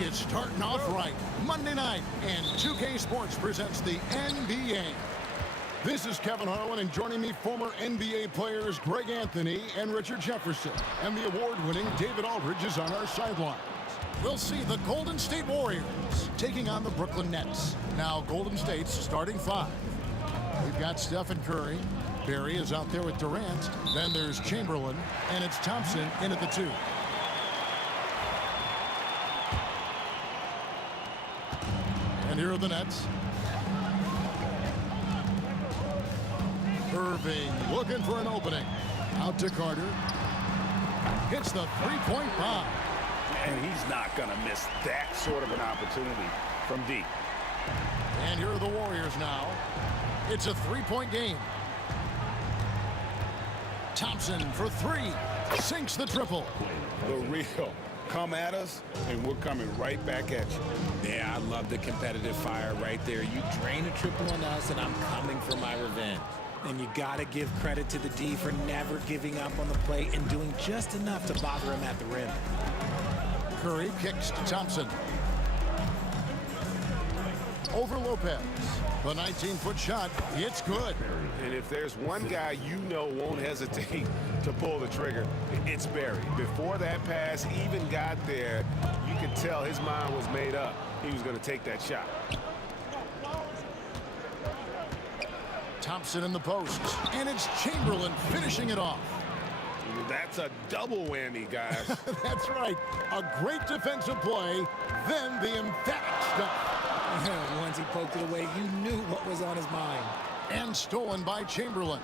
Is starting off right. Monday night, and 2K Sports presents the NBA. This is Kevin Harlan, and joining me, former NBA players Greg Anthony and Richard Jefferson. And the award-winning David Aldridge is on our sidelines. We'll see the Golden State Warriors taking on the Brooklyn Nets. Now, Golden State's starting five. We've got Stephen Curry. Barry is out there with Durant. Then there's Chamberlain, and it's Thompson in at the two. And here are the Nets. Irving looking for an opening. Out to Carter. Hits the three-point bomb. And he's not going to miss that sort of an opportunity from deep. And here are the Warriors now. It's a three-point game. Thompson for three. Sinks the triple. The real. Come at us, and we're coming right back at you. Yeah, I love the competitive fire right there. You drain a triple on us, and I'm coming for my revenge. And you got to give credit to the D for never giving up on the plate and doing just enough to bother him at the rim. Curry kicks to Thompson. Over Lopez. The 19-foot shot, it's good. And if there's one guy you know won't hesitate to pull the trigger, it's Barry. Before that pass even got there, you could tell his mind was made up. He was going to take that shot. Thompson in the post, and it's Chamberlain finishing it off. That's a double whammy, guys. That's right. A great defensive play, then the emphatic stuff. Once he poked it away, you knew what was on his mind. And stolen by Chamberlain.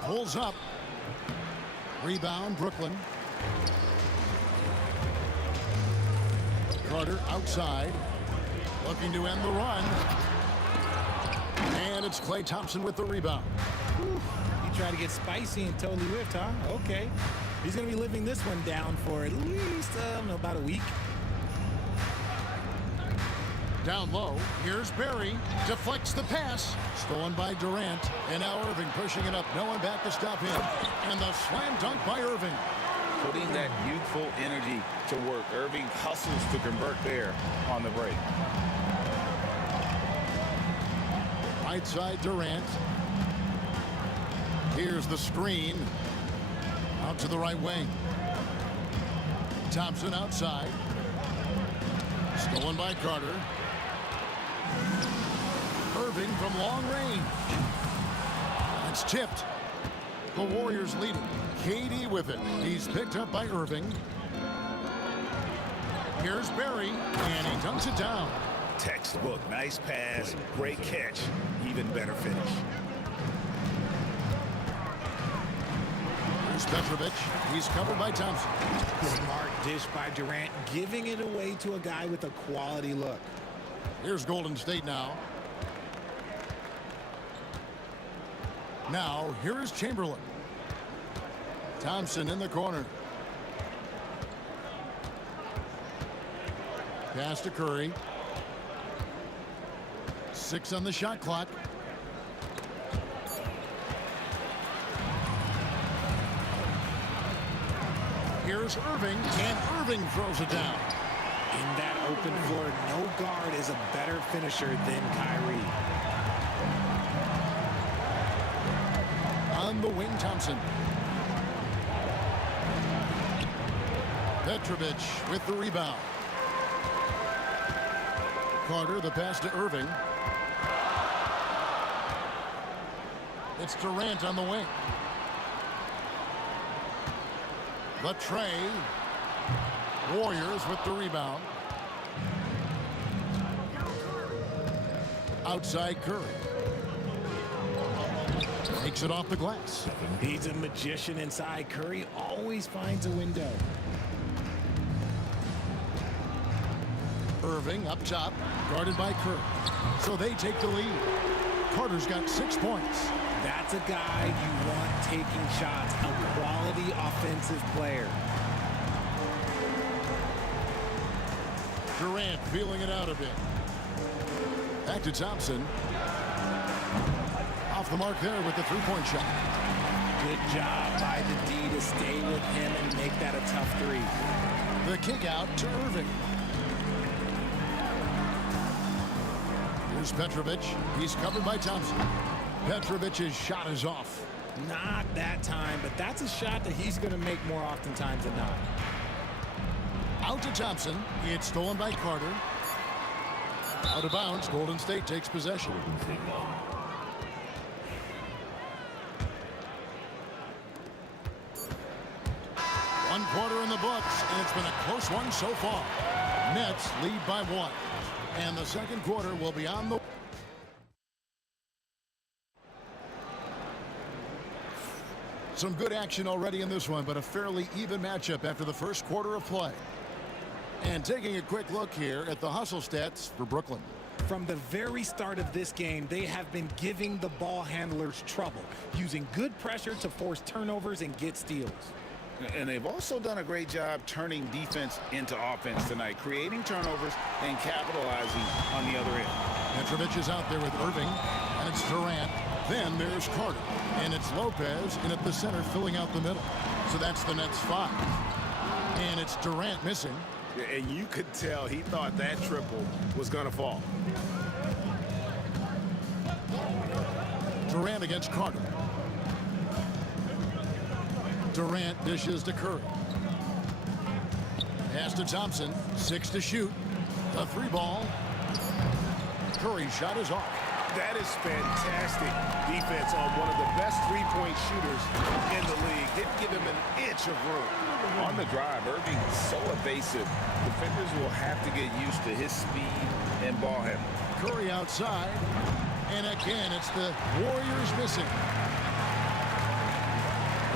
Pulls up. Rebound, Brooklyn. Carter outside. Looking to end the run. And it's Klay Thompson with the rebound. He tried to get spicy and totally whiffed, huh? Okay. He's going to be living this one down for at least, about a week. Down low, here's Barry. Deflects the pass. Stolen by Durant. And now Irving pushing it up. No one back to stop him. And the slam dunk by Irving. Putting that youthful energy to work. Irving hustles to convert there on the break. Right side, Durant. Here's the screen. Out to the right wing. Thompson outside. Stolen by Carter. Irving from long range. It's tipped. The Warriors leading. KD with it. He's picked up by Irving. Here's Barry, and he dunks it down. Textbook, nice pass, great catch, even better finish. Here's Petrovic. He's covered by Thompson. Smart dish by Durant, giving it away to a guy with a quality look. Here's Golden State now. Now, here is Chamberlain. Thompson in the corner. Pass to Curry. 6 on the shot clock. Here's Irving, and Irving throws it down. In that open floor, no guard is a better finisher than Kyrie. On the wing, Thompson. Petrovic with the rebound. Carter, the pass to Irving. It's Durant on the wing. The tray. Warriors with the rebound. Outside Curry. Takes it off the glass. He's a magician inside. Curry always finds a window. Irving up top, guarded by Curry. So they take the lead. Carter's got 6 points. That's a guy you want taking shots, a quality offensive player. Durant feeling it out a bit. Back to Thompson. Off the mark there with the three-point shot. Good job by the D to stay with him and make that a tough three. The kick out to Irving. Here's Petrovic. He's covered by Thompson. Petrovic's shot is off. Not that time, but that's a shot that he's going to make more oftentimes than not. Out to Thompson. It's stolen by Carter. Out of bounds. Golden State takes possession. One quarter in the books, and it's been a close one so far. Nets lead by 1. And the second quarter will be on the... Some good action already in this one, but a fairly even matchup after the first quarter of play. And taking a quick look here at the hustle stats for Brooklyn. From the very start of this game, they have been giving the ball handlers trouble, using good pressure to force turnovers and get steals. And they've also done a great job turning defense into offense tonight, creating turnovers and capitalizing on the other end. Petrovic is out there with Irving, and it's Durant. Then there's Carter, and it's Lopez in at the center filling out the middle. So that's the Nets 5. And it's Durant missing. And you could tell he thought that triple was going to fall. Durant against Carter. Durant dishes to Curry. Pass to Thompson. 6 to shoot. The 3-ball. Curry's shot is off. That is fantastic defense on one of the best three-point shooters in the league. Didn't give him an inch of room. On the drive, Irving so evasive. Defenders will have to get used to his speed and ball handling. Curry outside. And again, it's the Warriors missing.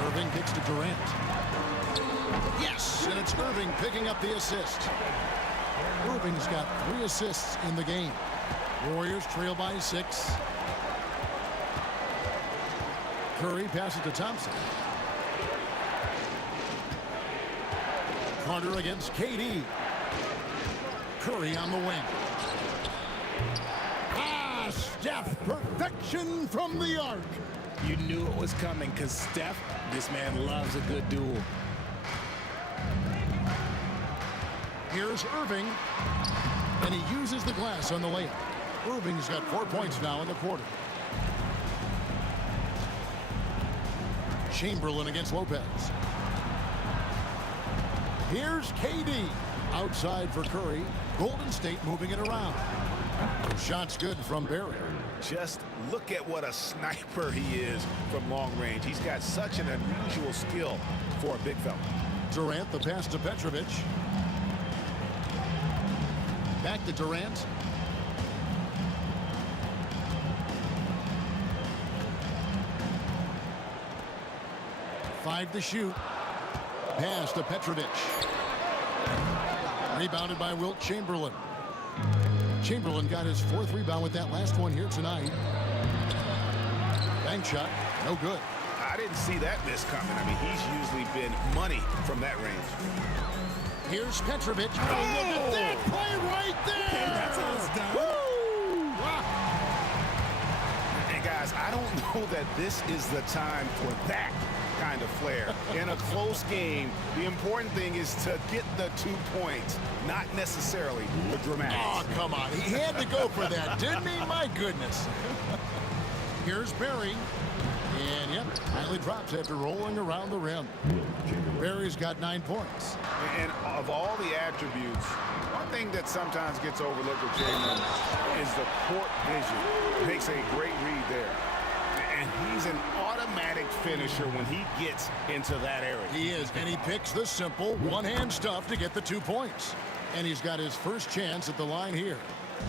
Irving kicks to Durant. Yes, and it's Irving picking up the assist. Irving's got 3 assists in the game. Warriors trail by 6. Curry passes to Thompson. Carter against KD. Curry on the wing. Ah, Steph, perfection from the arc. You knew it was coming because Steph, this man loves a good duel. Here's Irving, and he uses the glass on the layup. Irving's got 4 points now in the quarter. Chamberlain against Lopez. Here's KD. Outside for Curry. Golden State moving it around. Shot's good from Barry. Just look at what a sniper he is from long range. He's got such an unusual skill for a big fella. Durant, the pass to Petrovic. back to Durant. Five to shoot. Pass to Petrovic. Rebounded by Wilt Chamberlain. Chamberlain got his 4th rebound with that last one here tonight. Bank shot, no good. I didn't see that miss coming. I mean, he's usually been money from that range. Here's Petrovic. Oh, look at that play right there. Okay, that's how it's done. Woo! And guys, I don't know that this is the time for that kind of flair. In a close game, the important thing is to get the 2 points, not necessarily the dramatics. Oh, come on. He had to go for that, didn't he? My goodness. Here's Barry. And, yep, finally drops after rolling around the rim. Barry's got 9 points. And of all the attributes, one thing that sometimes gets overlooked with Chamberlain is the court vision. Makes a great read there. And he's an automatic finisher when he gets into that area. He is, and he picks the simple one-hand stuff to get the 2 points. And he's got his first chance at the line here.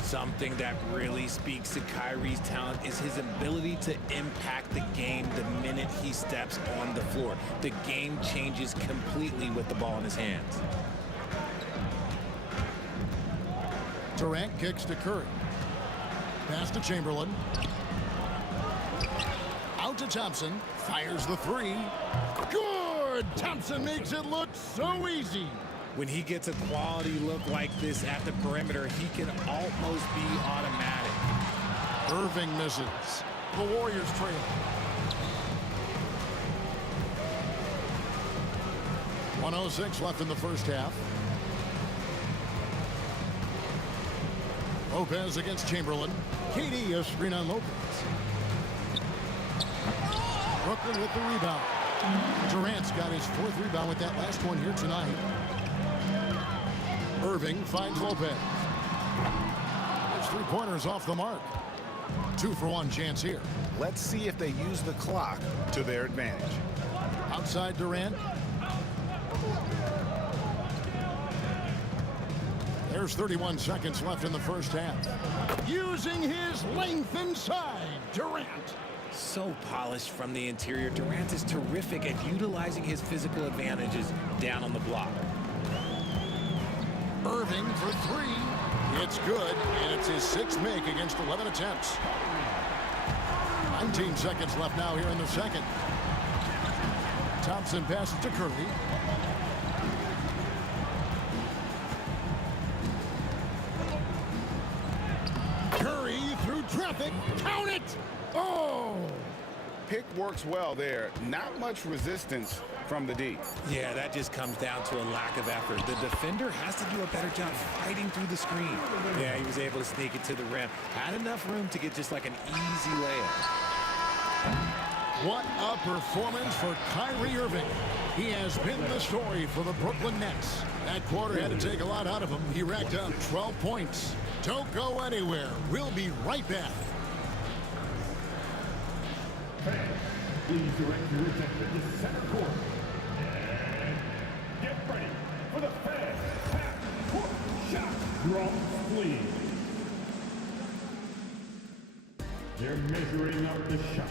Something that really speaks to Kyrie's talent is his ability to impact the game the minute he steps on the floor. The game changes completely with the ball in his hands. Durant kicks to Curry. Pass to Chamberlain. Out to Thompson. Fires the 3. Good! Thompson makes it look so easy. When he gets a quality look like this at the perimeter, he can almost be automatic. Irving misses. The Warriors trail. .106 left in the first half. Lopez against Chamberlain. KD a screen on Lopez. Brooklyn with the rebound. Durant's got his 4th rebound with that last one here tonight. Irving finds Lopez. His 3-pointers off the mark. 2-for-1 chance here. Let's see if they use the clock to their advantage. Outside Durant. There's 31 seconds left in the first half. Using his length inside, Durant. So polished from the interior, Durant is terrific at utilizing his physical advantages down on the block. Irving for 3. It's good, and it's his 6th make against 11 attempts. 19 seconds left now here in the second. Thompson passes to Curry. Curry through traffic. Count it! Oh! Pick works well there. Not much resistance from the D. Yeah, that just comes down to a lack of effort. The defender has to do a better job fighting through the screen. Yeah, he was able to sneak it to the rim. Had enough room to get just like an easy layup. What a performance for Kyrie Irving. He has been the story for the Brooklyn Nets. That quarter had to take a lot out of him. He racked up 12 points. Don't go anywhere. We'll be right back. Please direct your attention to center court. And get ready for the fast half-court shot. Drums, please. They're measuring up the shot.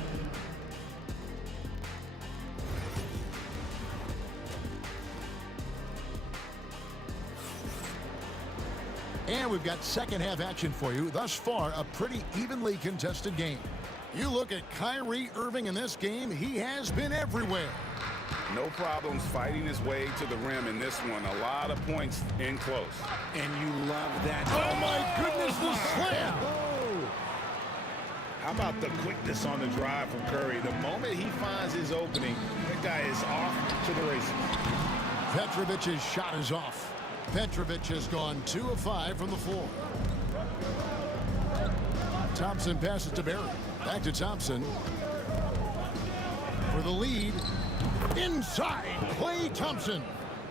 And we've got second half action for you. Thus far, a pretty evenly contested game. You look at Kyrie Irving in this game, he has been everywhere. No problems fighting his way to the rim in this one. A lot of points in close. And you love that. Oh my goodness, the slam! How about the quickness on the drive from Curry? The moment he finds his opening, that guy is off to the races. Petrovic's shot is off. Petrovic has gone 2 of 5 from the floor. Thompson passes to Barry. Back to Thompson. For the lead. Inside, Klay Thompson.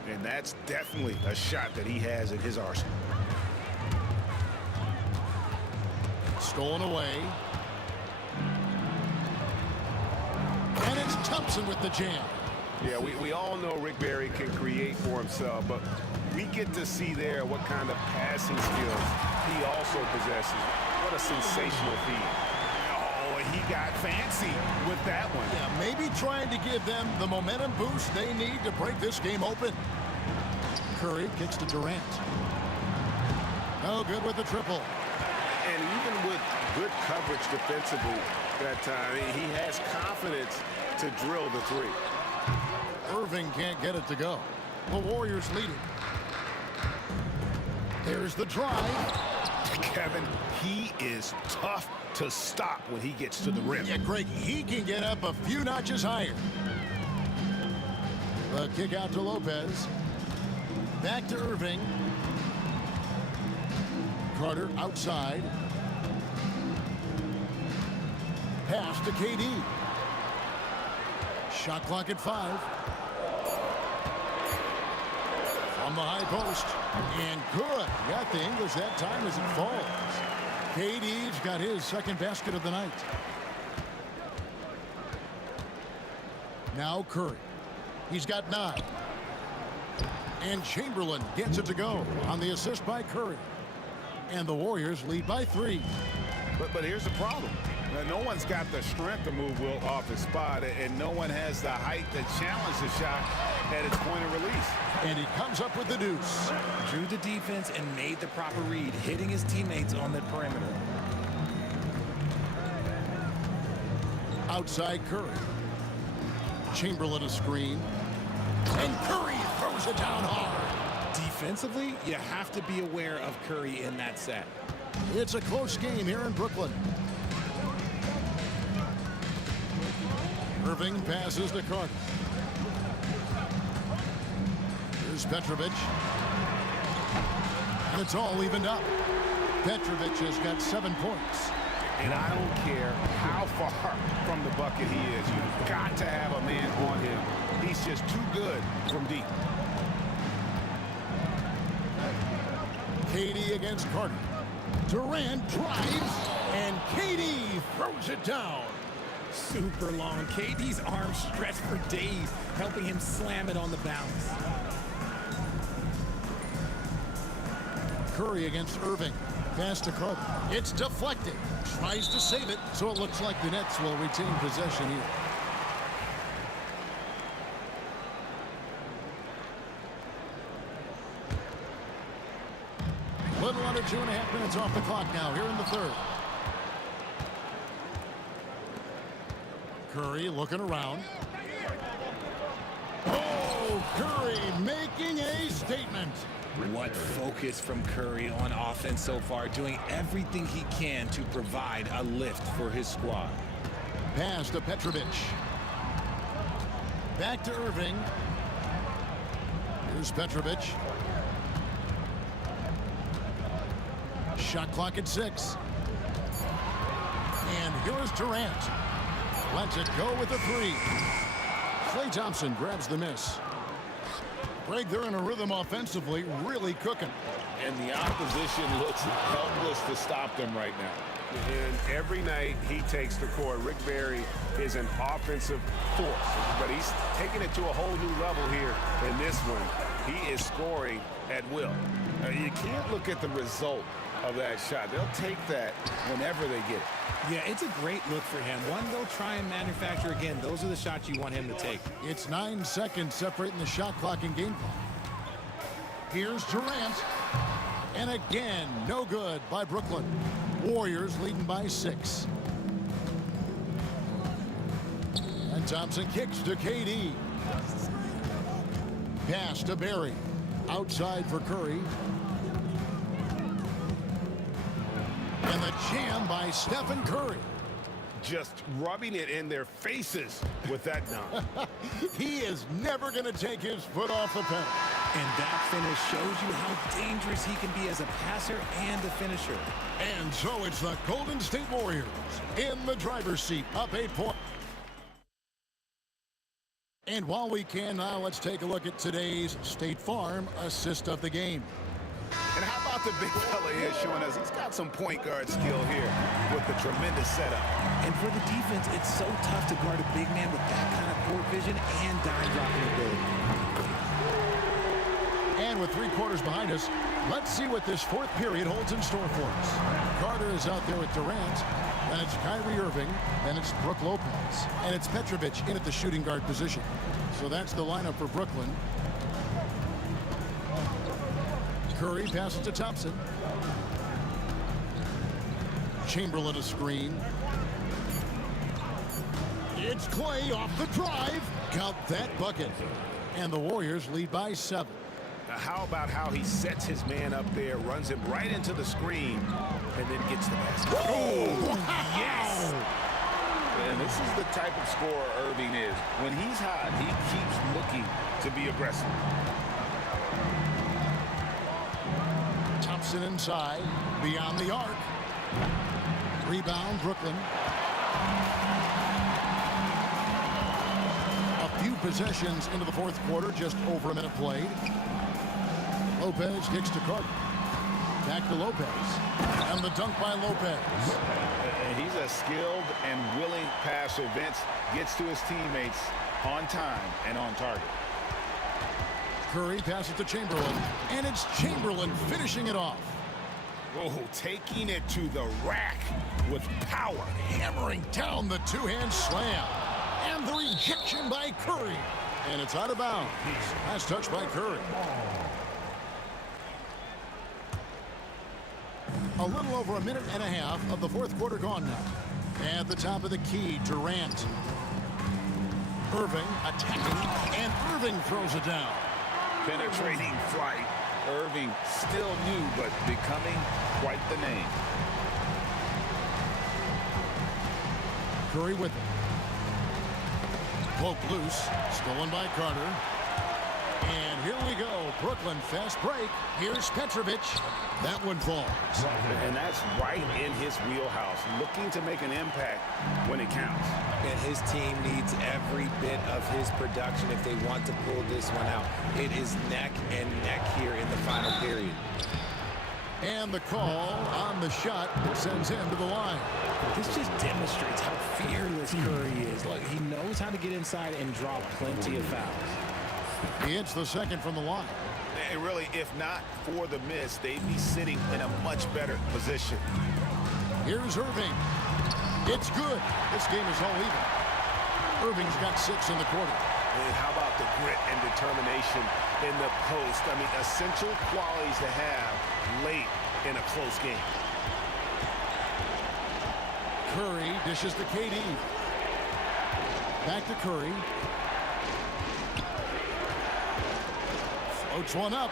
And that's definitely a shot that he has in his arsenal. Stolen away. And it's Thompson with the jam. Yeah, we all know Rick Barry can create for himself, but We get to see there what kind of passing skills he also possesses. What a sensational feed. Oh, he got fancy with that one. Yeah, maybe trying to give them the momentum boost they need to break this game open. Curry kicks to Durant. No good with the triple. And even with good coverage defensively that time, he has confidence to drill the three. Irving can't get it to go. The Warriors lead it. There's the drive. Kevin, he is tough to stop when he gets to the rim. Yeah, Greg, he can get up a few notches higher. The kick out to Lopez. Back to Irving. Carter outside. Pass to KD. Shot clock at 5. On the high post. And good. Got the English that time as it falls. KD's got his second basket of the night. Now Curry. He's got 9. And Chamberlain gets it to go on the assist by Curry. And the Warriors lead by 3. But here's the problem. No one's got the strength to move Wilt off his spot, and no one has the height to challenge the shot at its point of release. And he comes up with the deuce. Drew the defense and made the proper read, hitting his teammates on the perimeter. Outside Curry. Chamberlain a screen. And Curry throws it down hard. Defensively, you have to be aware of Curry in that set. It's a close game here in Brooklyn. Irving passes to Carter. Here's Petrovic. And it's all evened up. Petrovic has got 7 points. And I don't care how far from the bucket he is. You've got to have a man on him. He's just too good from deep. KD against Carter. Durant drives, and KD throws it down. Super long. KD's arms stretched for days, helping him slam it on the bounce. Curry against Irving. Pass to Carter. It's deflected. Tries to save it, so it looks like the Nets will retain possession here. Little under 2.5 minutes off the clock now here in the third. Curry looking around. Oh, Curry making a statement. What focus from Curry on offense so far, doing everything he can to provide a lift for his squad. Pass to Petrovic. Back to Irving. Here's Petrovic. Shot clock at 6. And here is Durant. Lets it go with the 3. Klay Thompson grabs the miss. Greg, they're in a rhythm offensively, really cooking. And the opposition looks helpless to stop them right now. And every night he takes the court. Rick Barry is an offensive force, but he's taking it to a whole new level here in this one. He is scoring at will. You can't look at the result of that shot. They'll take that whenever they get it. Yeah, it's a great look for him. One they'll try and manufacture again. Those are the shots you want him to take. It's 9 seconds separating the shot clock and game clock. Here's Durant. And again, no good by Brooklyn. Warriors leading by 6. And Thompson kicks to KD. Pass to Barry. Outside for Curry. And the jam by Stephen Curry. Just rubbing it in their faces with that dunk. He is never going to take his foot off the pedal. And that finish shows you how dangerous he can be as a passer and a finisher. And so it's the Golden State Warriors in the driver's seat, up 8 points. And while we can now, let's take a look at today's State Farm assist of the game. And how about the big fella here showing us he's got some point guard skill here with the tremendous setup. And for the defense, it's so tough to guard a big man with that kind of court vision and dime dropping ability. And with 3 quarters behind us, let's see what this fourth period holds in store for us. Carter is out there with Durant. Then it's Kyrie Irving. Then it's Brook Lopez. And it's Petrovic in at the shooting guard position. So that's the lineup for Brooklyn. Curry passes to Thompson. Chamberlain a screen. It's Clay off the drive. Count that bucket. And the Warriors lead by 7. How about how he sets his man up there, runs him right into the screen, and then gets the basket. Oh, yes! And this is the type of scorer Irving is. When he's hot, he keeps looking to be aggressive. Thompson inside, beyond the arc. Rebound, Brooklyn. A few possessions into the fourth quarter, just over a minute played. Lopez kicks to Carter. Back to Lopez. And the dunk by Lopez. He's a skilled and willing passer. Vince gets to his teammates on time and on target. Curry passes to Chamberlain. And it's Chamberlain finishing it off. Oh, taking it to the rack with power. Hammering down the two-hand slam. And the rejection by Curry. And it's out of bounds. Last touch by Curry. A little over a minute and a half of the fourth quarter gone now. At the top of the key, Durant. Irving attacking, and Irving throws it down. Penetrating flight. Irving still new, but becoming quite the name. Curry with it. Poke loose, stolen by Carter. And here we go. Brooklyn fast break. Here's Petrovic. That one falls. And that's right in his wheelhouse, looking to make an impact when it counts. And his team needs every bit of his production if they want to pull this one out. It is neck and neck here in the final period. And the call on the shot sends him to the line. This just demonstrates how fearless Curry is. Like, he knows how to get inside and draw plenty of fouls. He hits the second from the line. And really, if not for the miss, they'd be sitting in a much better position. Here's Irving. It's good. This game is all even. Irving's got 6 in the quarter. And how about the grit and determination in the post? I mean, essential qualities to have late in a close game. Curry dishes to KD. Back to Curry. Floats one up.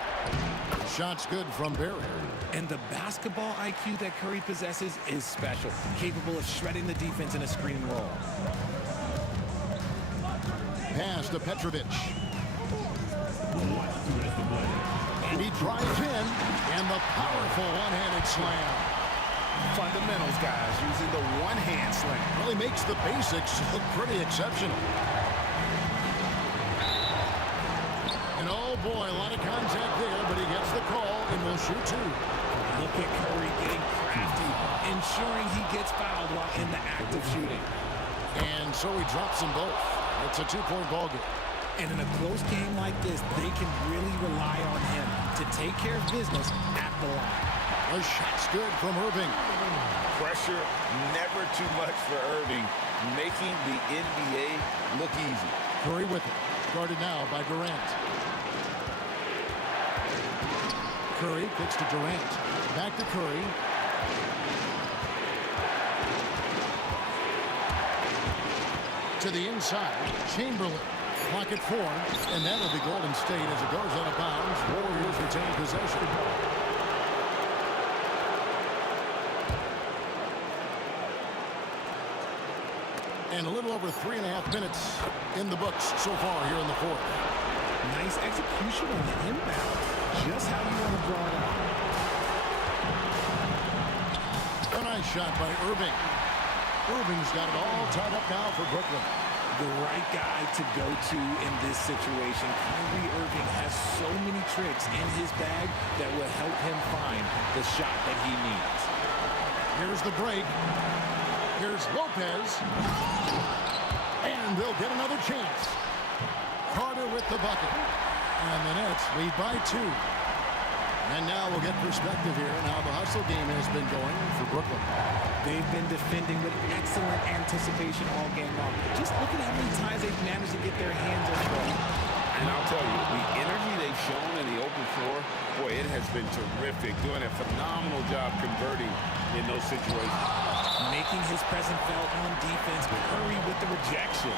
The shot's good from Barry. And the basketball IQ that Curry possesses is special, capable of shredding the defense in a screen roll. Pass to Petrovic. And he drives in, and the powerful one-handed slam. Fundamentals, guys, using the one-hand slam. Really makes the basics look pretty exceptional. And oh boy, a lot of contact there, but he gets the call and will shoot 2. Look at Curry getting crafty, ensuring he gets fouled while in the act of shooting. And so he drops them both. It's a 2-point ball game. And in a close game like this, they can really rely on him to take care of business at the line. The shot's good from Irving. Pressure never too much for Irving, making the NBA look easy. Curry with it. Guarded now by Durant. Curry kicks to Durant. Back to Curry. To the inside. Chamberlain. Clock at 4. And that'll be Golden State as it goes out of bounds. Warriors retain possession. And a little over 3.5 minutes in the books so far here in the fourth. Nice execution on the inbound. Just how you want to draw it out. A nice shot by Irving. Irving's got it all tied up now for Brooklyn. The right guy to go to in this situation. Kyrie Irving has so many tricks in his bag that will help him find the shot that he needs. Here's the break. Here's Lopez. And they'll get another chance. Carter with the bucket. And the Nets lead by 2. And now we'll get perspective here on how the hustle game has been going for Brooklyn. They've been defending with excellent anticipation all game long. Just look at how many times they've managed to get their hands on the ball. And I'll tell you, the energy they've shown in the open floor, boy, it has been terrific. Doing a phenomenal job converting in those situations. Making his presence felt on defense, but hurry with the rejection.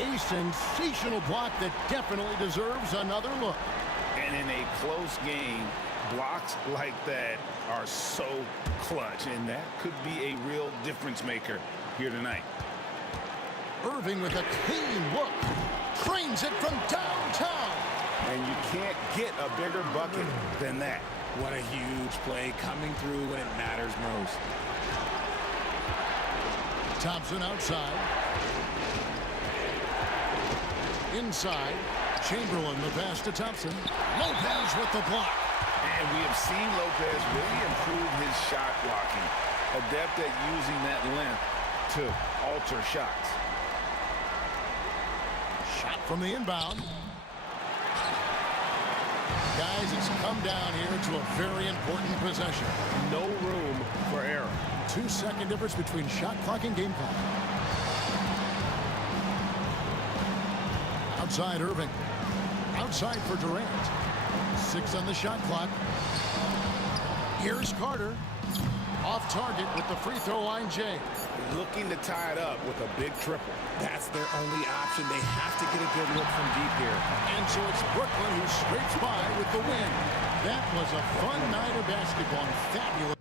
A sensational block that definitely deserves another look. And in a close game, blocks like that are so clutch, and that could be a real difference maker here tonight. Irving with a clean look. Trains it from downtown. And you can't get a bigger bucket than that. What a huge play coming through when it matters most. Thompson outside. Inside. Chamberlain the pass to Thompson. Lopez with the block. And we have seen Lopez really improve his shot blocking. Adept at using that length to alter shots. Shot from the inbound. Guys, it's come down here to a very important possession. No room for error. 2-second difference between shot clock and game clock. Outside Irving. Outside for Durant. 6 on the shot clock. Here's Carter. Off target with the free throw line, Jay. Looking to tie it up with a big triple. That's their only option. They have to get a good look from deep here. And so it's Brooklyn who scrapes by with the win. That was a fun night of basketball and fabulous.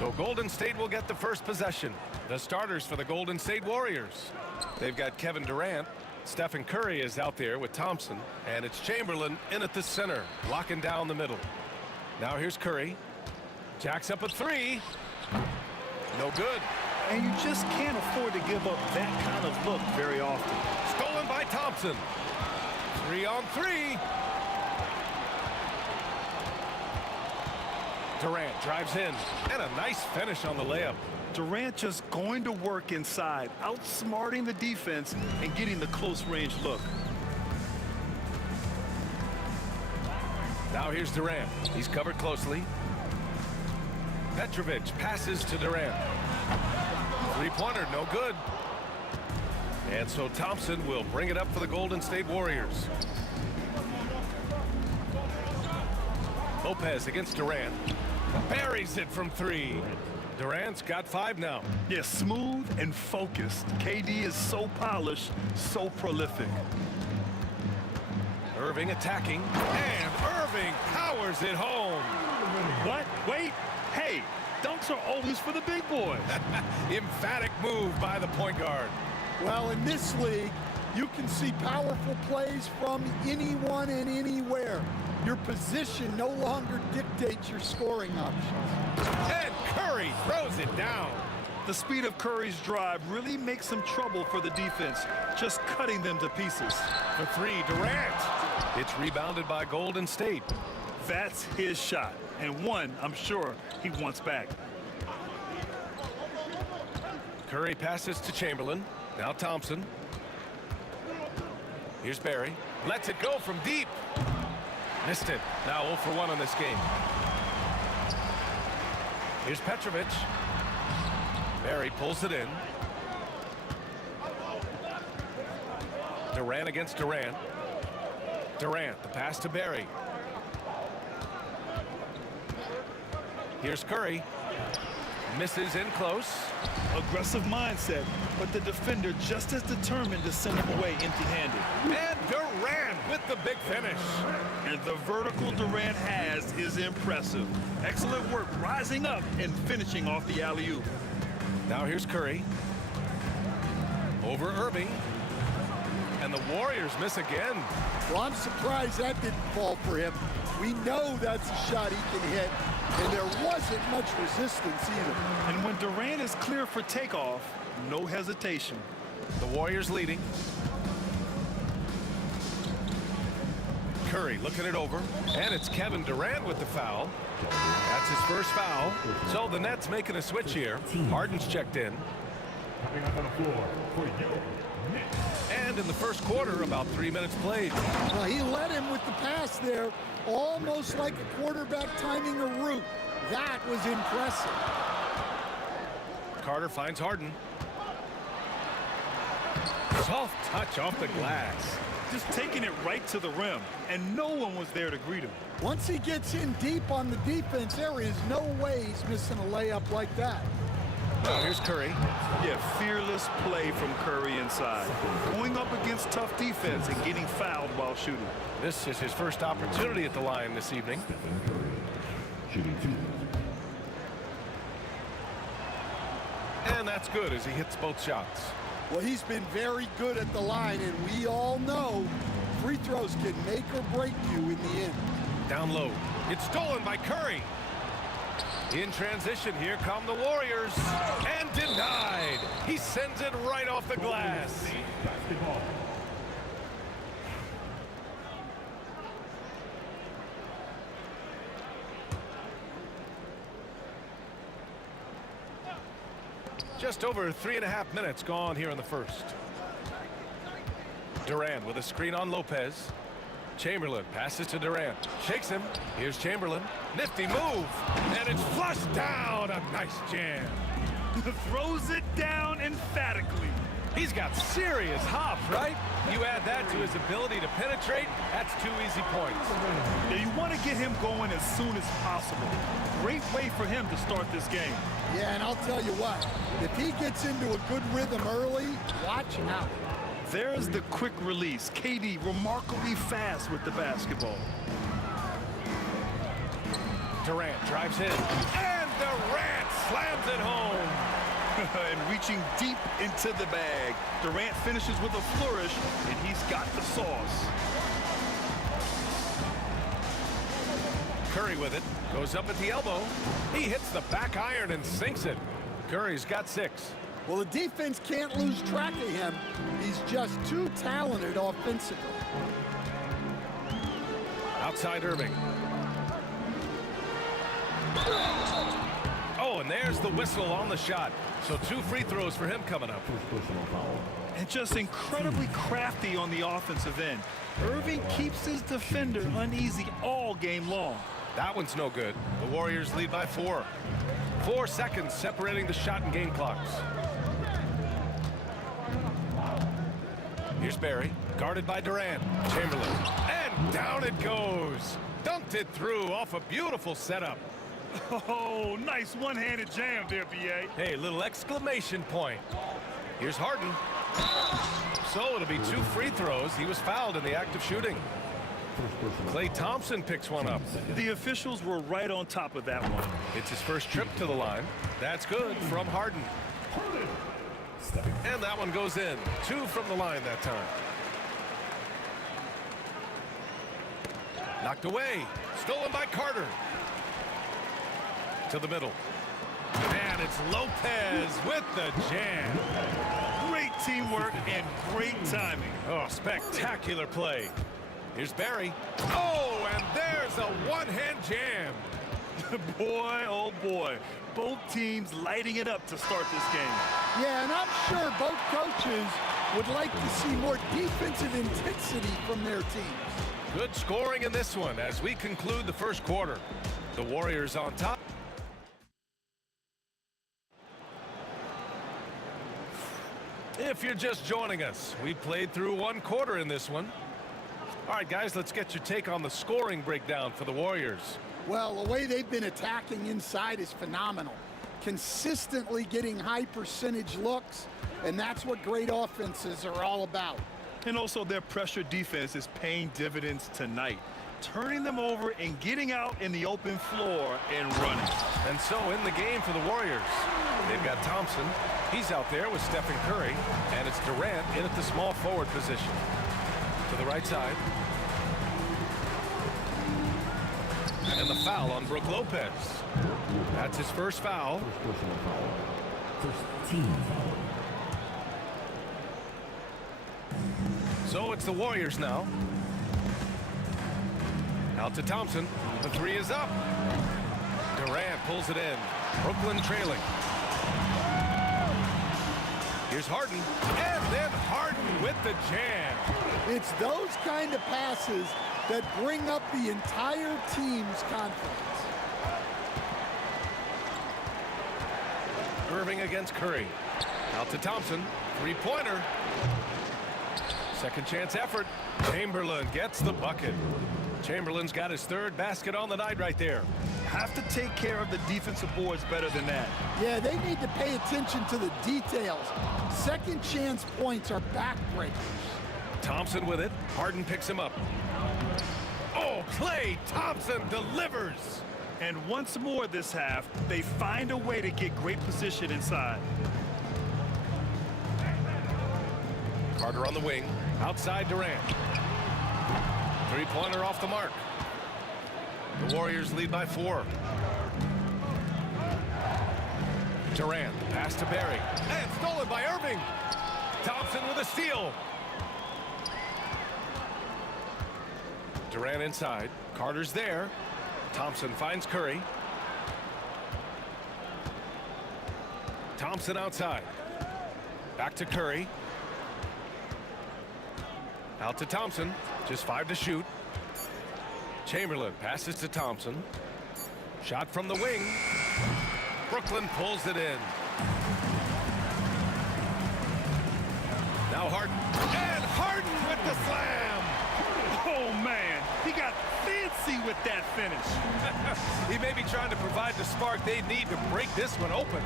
So Golden State will get the first possession. The starters for the Golden State Warriors. They've got Kevin Durant. Stephen Curry is out there with Thompson. And it's Chamberlain in at the center, locking down the middle. Now here's Curry. Jacks up a three. No good. And you just can't afford to give up that kind of look very often. Stolen by Thompson. 3-on-3. Durant drives in. And a nice finish on the layup. Durant just going to work inside, outsmarting the defense and getting the close-range look. Now here's Durant. He's covered closely. Petrovic passes to Durant. Three-pointer, no good. And so Thompson will bring it up for the Golden State Warriors. Lopez against Durant. Buries it from three. Durant's got 5 now. Yeah, smooth and focused. KD is so polished, so prolific. Irving attacking. And Irving powers it home. What? Wait. Hey, dunks are always for the big boys. Emphatic move by the point guard. Well, in this league, you can see powerful plays from anyone and anywhere. Your position no longer dictates your scoring options. And Curry throws it down. The speed of Curry's drive really makes some trouble for the defense, just cutting them to pieces. For three, Durant. It's rebounded by Golden State. That's his shot, and one I'm sure he wants back. Curry passes to Chamberlain. Now Thompson. Here's Barry. Lets it go from deep. Missed it. Now 0 for 1 on this game. Here's Petrovic. Barry pulls it in. Durant against Durant. Durant, the pass to Barry. Here's Curry. Misses in close. Aggressive mindset, but the defender just as determined to send him away empty-handed. And Durant with the big finish. And the vertical Durant has is impressive. Excellent work rising up and finishing off the alley-oop. Now here's Curry. Over Irving. And the Warriors miss again. Well, I'm surprised that didn't fall for him. We know that's a shot he can hit, and there wasn't much resistance either. And when Durant is clear for takeoff, no hesitation. The Warriors leading. Curry looking it over. And it's Kevin Durant with the foul. That's his first foul. So the Nets making a switch here. Harden's checked in. Coming up on the floor for you, Nick. And in the first quarter, about 3 minutes played. Well, he led him with the pass there, almost like a quarterback timing a route. That was impressive. Carter finds Harden. Soft touch off the glass. Just taking it right to the rim, and no one was there to greet him. Once he gets in deep on the defense, there is no way he's missing a layup like that. Now here's Curry. Yeah, fearless play from Curry inside. Going up against tough defense and getting fouled while shooting. This is his first opportunity at the line this evening. Stephen Curry, shooting 2. And that's good as he hits both shots. Well, he's been very good at the line, and we all know free throws can make or break you in the end. Down low. It's stolen by Curry. In transition, here come the Warriors. And denied. He sends it right off the glass. Basketball. Just over 3.5 minutes gone here in the first. Durant with a screen on Lopez. Chamberlain passes to Durant. Shakes him. Here's Chamberlain. Nifty move. And it's flushed down. A nice jam. Throws it down emphatically. He's got serious hops, right? You add that to his ability to penetrate, that's 2 easy points. Now you want to get him going as soon as possible. Great way for him to start this game. Yeah, and I'll tell you what, if he gets into a good rhythm early, watch out. There's the quick release. KD remarkably fast with the basketball. Durant drives in. And Durant pounds it home. And reaching deep into the bag. Durant finishes with a flourish, and he's got the sauce. Curry with it. Goes up at the elbow. He hits the back iron and sinks it. Curry's got 6. Well, the defense can't lose track of him. He's just too talented offensively. Outside Irving. Oh, and there's the whistle on the shot. So 2 free throws for him coming up. And just incredibly crafty on the offensive end. Irving keeps his defender uneasy all game long. That one's no good. The Warriors lead by 4. 4 seconds separating the shot and game clocks. Here's Barry, guarded by Durant. Chamberlain, and down it goes. Dunked it through off a beautiful setup. Oh, nice one-handed jam there, B.A. Hey, little exclamation point. Here's Harden. So it'll be 2 free throws. He was fouled in the act of shooting. Klay Thompson picks one up. The officials were right on top of that one. It's his first trip to the line. That's good from Harden. And that one goes in. 2 from the line that time. Knocked away. Stolen by Carter. To the middle. And it's Lopez with the jam. Great teamwork and great timing. Oh, spectacular play. Here's Barry. Oh, and there's a one-hand jam. Boy, oh boy. Both teams lighting it up to start this game. Yeah, and I'm sure both coaches would like to see more defensive intensity from their teams. Good scoring in this one as we conclude the first quarter. The Warriors on top. If you're just joining us, we played through 1 quarter in this one. All right, guys, let's get your take on the scoring breakdown for the Warriors. Well, the way they've been attacking inside is phenomenal. Consistently getting high percentage looks, and that's what great offenses are all about. And also their pressure defense is paying dividends tonight. Turning them over and getting out in the open floor and running. And so in the game for the Warriors, they've got Thompson. He's out there with Stephen Curry, and it's Durant in at the small forward position. To the right side. And the foul on Brook Lopez. That's his first foul. First team foul. So it's the Warriors now. Out to Thompson. The 3 is up. Durant pulls it in. Brooklyn trailing. Here's Harden. And then Harden with the jam. It's those kind of passes that bring up the entire team's confidence. Irving against Curry. Out to Thompson. 3-pointer. Second chance effort. Chamberlain gets the bucket. Chamberlain's got his 3rd basket on the night right there. Have to take care of the defensive boards better than that. Yeah, they need to pay attention to the details. Second chance points are backbreakers. Thompson with it. Harden picks him up. Oh, Klay Thompson delivers. And once more this half, they find a way to get great position inside. Carter on the wing. Outside Durant. 3-pointer off the mark. The Warriors lead by 4. Durant, pass to Barry. And stolen by Irving. Thompson with a steal. Durant inside. Carter's there. Thompson finds Curry. Thompson outside. Back to Curry. Out to Thompson. Just 5 to shoot. Chamberlain passes to Thompson. Shot from the wing. Brooklyn pulls it in. Now Harden. And Harden with the slam. Oh, man. He got fancy with that finish. He may be trying to provide the spark they need to break this one open.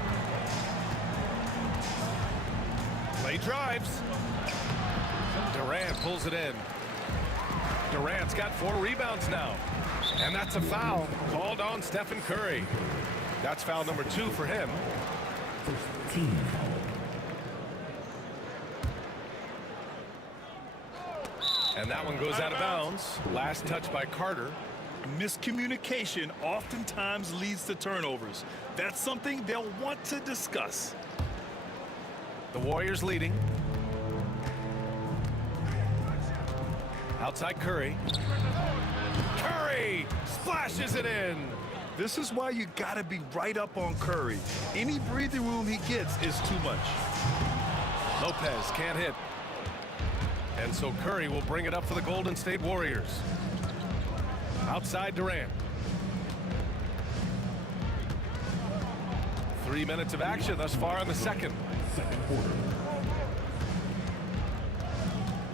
Klay drives. Durant pulls it in. Durant's got 4 rebounds now. And that's a foul called on Stephen Curry. That's foul number 2 for him. Team. And that one goes out of bounds. Last touch by Carter. Miscommunication oftentimes leads to turnovers. That's something they'll want to discuss. The Warriors leading. Outside Curry. Curry splashes it in. This is why you got to be right up on Curry. Any breathing room he gets is too much. Lopez can't hit. And so Curry will bring it up for the Golden State Warriors. Outside Durant. 3 minutes of action thus far in the second. Second quarter.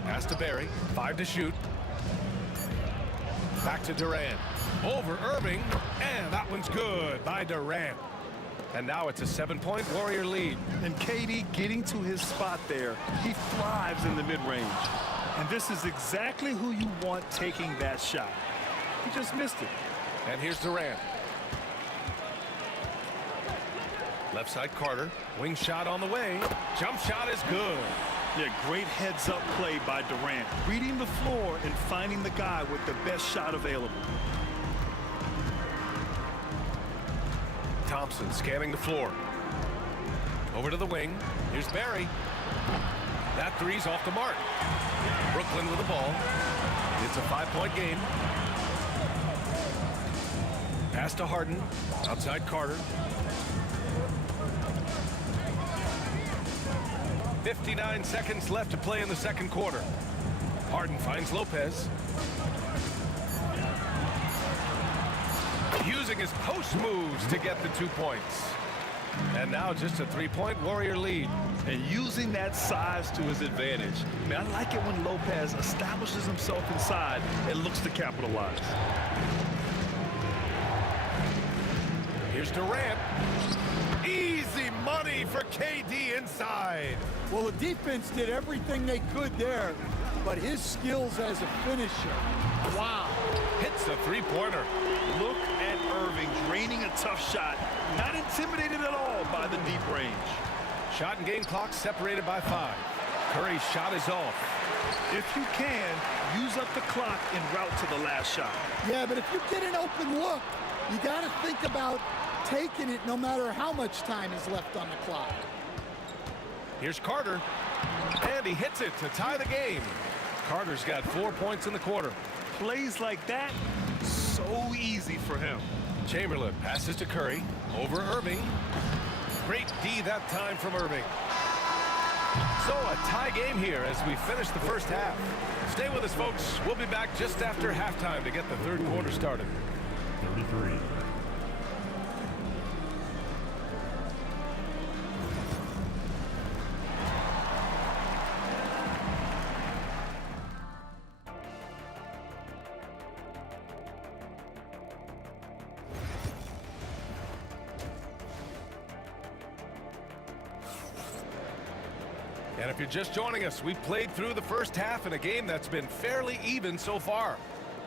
Pass to Barry. 5 to shoot. Back to Durant. Over Irving. And that one's good by Durant. And now it's a 7-point Warrior lead. And KD getting to his spot there. He thrives in the mid-range. And this is exactly who you want taking that shot. He just missed it. And here's Durant. Left side Carter. Wing shot on the way. Jump shot is good. Yeah, great heads-up play by Durant. Reading the floor and finding the guy with the best shot available. Thompson scanning the floor. Over to the wing. Here's Barry. That three's off the mark. Brooklyn with the ball. It's a 5-point game. Pass to Harden. Outside Carter. 59 seconds left to play in the second quarter. Harden finds Lopez. Using his post moves to get the 2 points. And now just a 3-point Warrior lead. And using that size to his advantage. Man, I like it when Lopez establishes himself inside and looks to capitalize. Here's Durant. Easy money for KD inside. Well, the defense did everything they could there, but his skills as a finisher, wow. Hits the three-pointer. Look at Irving draining a tough shot. Not intimidated at all by the deep range. Shot and game clock separated by 5. Curry's shot is off. If you can, use up the clock en route to the last shot. Yeah, but if you get an open look, you got to think about taking it no matter how much time is left on the clock. Here's Carter. And he hits it to tie the game. Carter's got 4 points in the quarter. Plays like that, so easy for him. Chamberlain passes to Curry. Over Irving. Great D that time from Irving. So a tie game here as we finish the first half. Stay with us, folks. We'll be back just after halftime to get the third quarter started. 33. And if you're just joining us, we've played through the first half in a game that's been fairly even so far.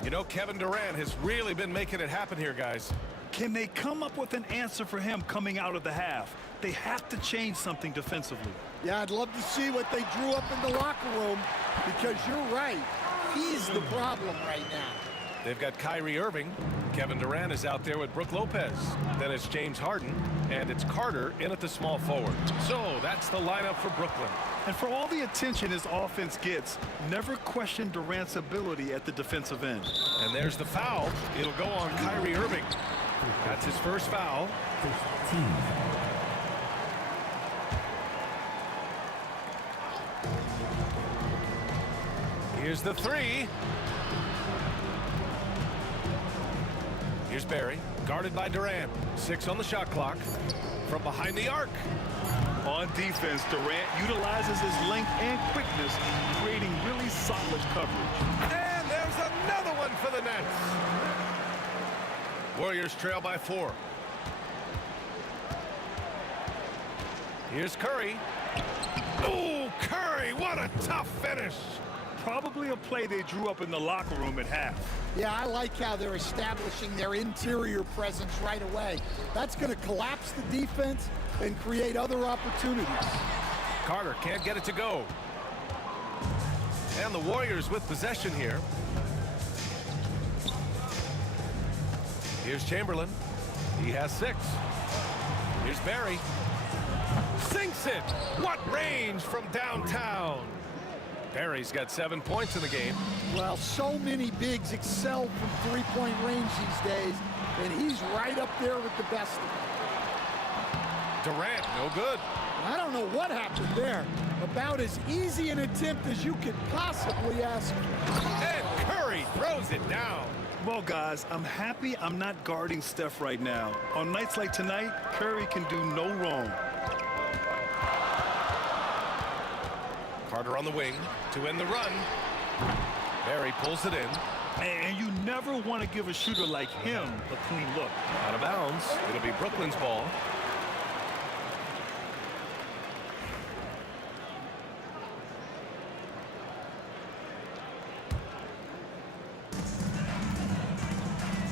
You know, Kevin Durant has really been making it happen here, guys. Can they come up with an answer for him coming out of the half? They have to change something defensively. Yeah, I'd love to see what they drew up in the locker room, because you're right. He's the problem right now. They've got Kyrie Irving. Kevin Durant is out there with Brook Lopez. Then it's James Harden, and it's Carter in at the small forward. So that's the lineup for Brooklyn. And for all the attention his offense gets, never question Durant's ability at the defensive end. And there's the foul. It'll go on Kyrie Irving. That's his first foul. 15. Here's the three. Here's Barry, guarded by Durant. 6 on the shot clock. From behind the arc. On defense, Durant utilizes his length and quickness, creating really solid coverage. And there's another one for the Nets. Warriors trail by 4. Here's Curry. Oh, Curry, what a tough finish. Probably a play they drew up in the locker room at half. Yeah, I like how they're establishing their interior presence right away. That's going to collapse the defense and create other opportunities. Carter can't get it to go. And the Warriors with possession here. Here's Chamberlain. He has 6. Here's Barry. Sinks it. What range from downtown. Barry's got 7 points in the game. Well, so many bigs excel from three-point range these days, and he's right up there with the best of them. Durant, no good. I don't know what happened there. About as easy an attempt as you could possibly ask for. And Curry throws it down. Well, guys, I'm happy I'm not guarding Steph right now. On nights like tonight, Curry can do no wrong. Carter on the wing to end the run. Barry pulls it in. And you never want to give a shooter like him a clean look. Out of bounds. It'll be Brooklyn's ball.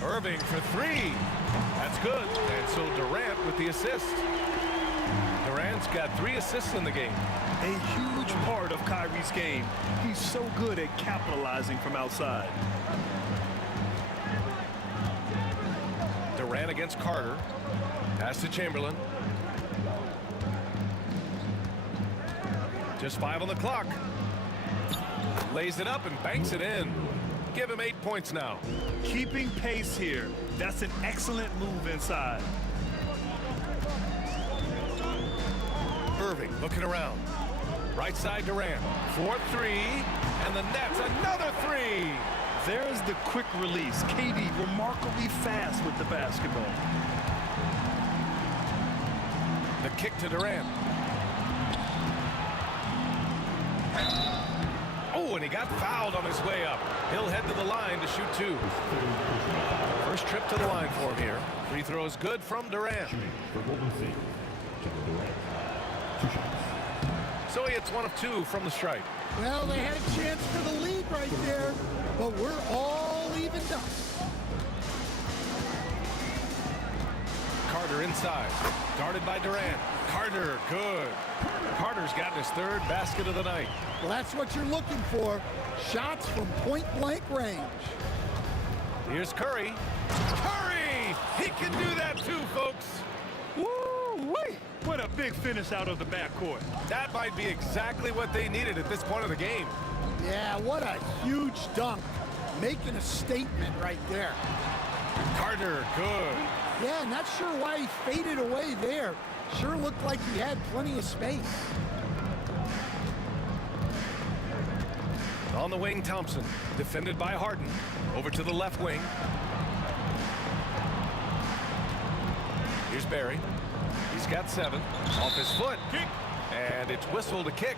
Irving for 3. That's good. And so Durant with the assist. Durant's got 3 assists in the game. A huge part of Kyrie's game. He's so good at capitalizing from outside. Durant against Carter. Pass to Chamberlain. Just 5 on the clock. Lays it up and banks it in. Give him 8 points now. Keeping pace here. That's an excellent move inside. Irving looking around. Right side Durant. 4-3. And the Nets another 3. There's the quick release. KD remarkably fast with the basketball. The kick to Durant. Oh, and he got fouled on his way up. He'll head to the line to shoot 2. First trip to the line for him here. Free throws good from Durant. So he hits 1 of 2 from the stripe. Well, they had a chance for the lead right there, but we're all evened up. Carter inside. Guarded by Durant. Carter, good. Carter's gotten his 3rd basket of the night. Well, that's what you're looking for. Shots from point-blank range. Here's Curry. Curry! He can do that too, folks. Woo-wee! What a big finish out of the backcourt. That might be exactly what they needed at this point of the game. Yeah, what a huge dunk. Making a statement right there. Carter, good. Yeah, not sure why he faded away there. Sure looked like he had plenty of space. On the wing, Thompson. Defended by Harden. Over to the left wing. Here's Barry. He's got 7. Off his foot. Kick. And it's whistled a kick.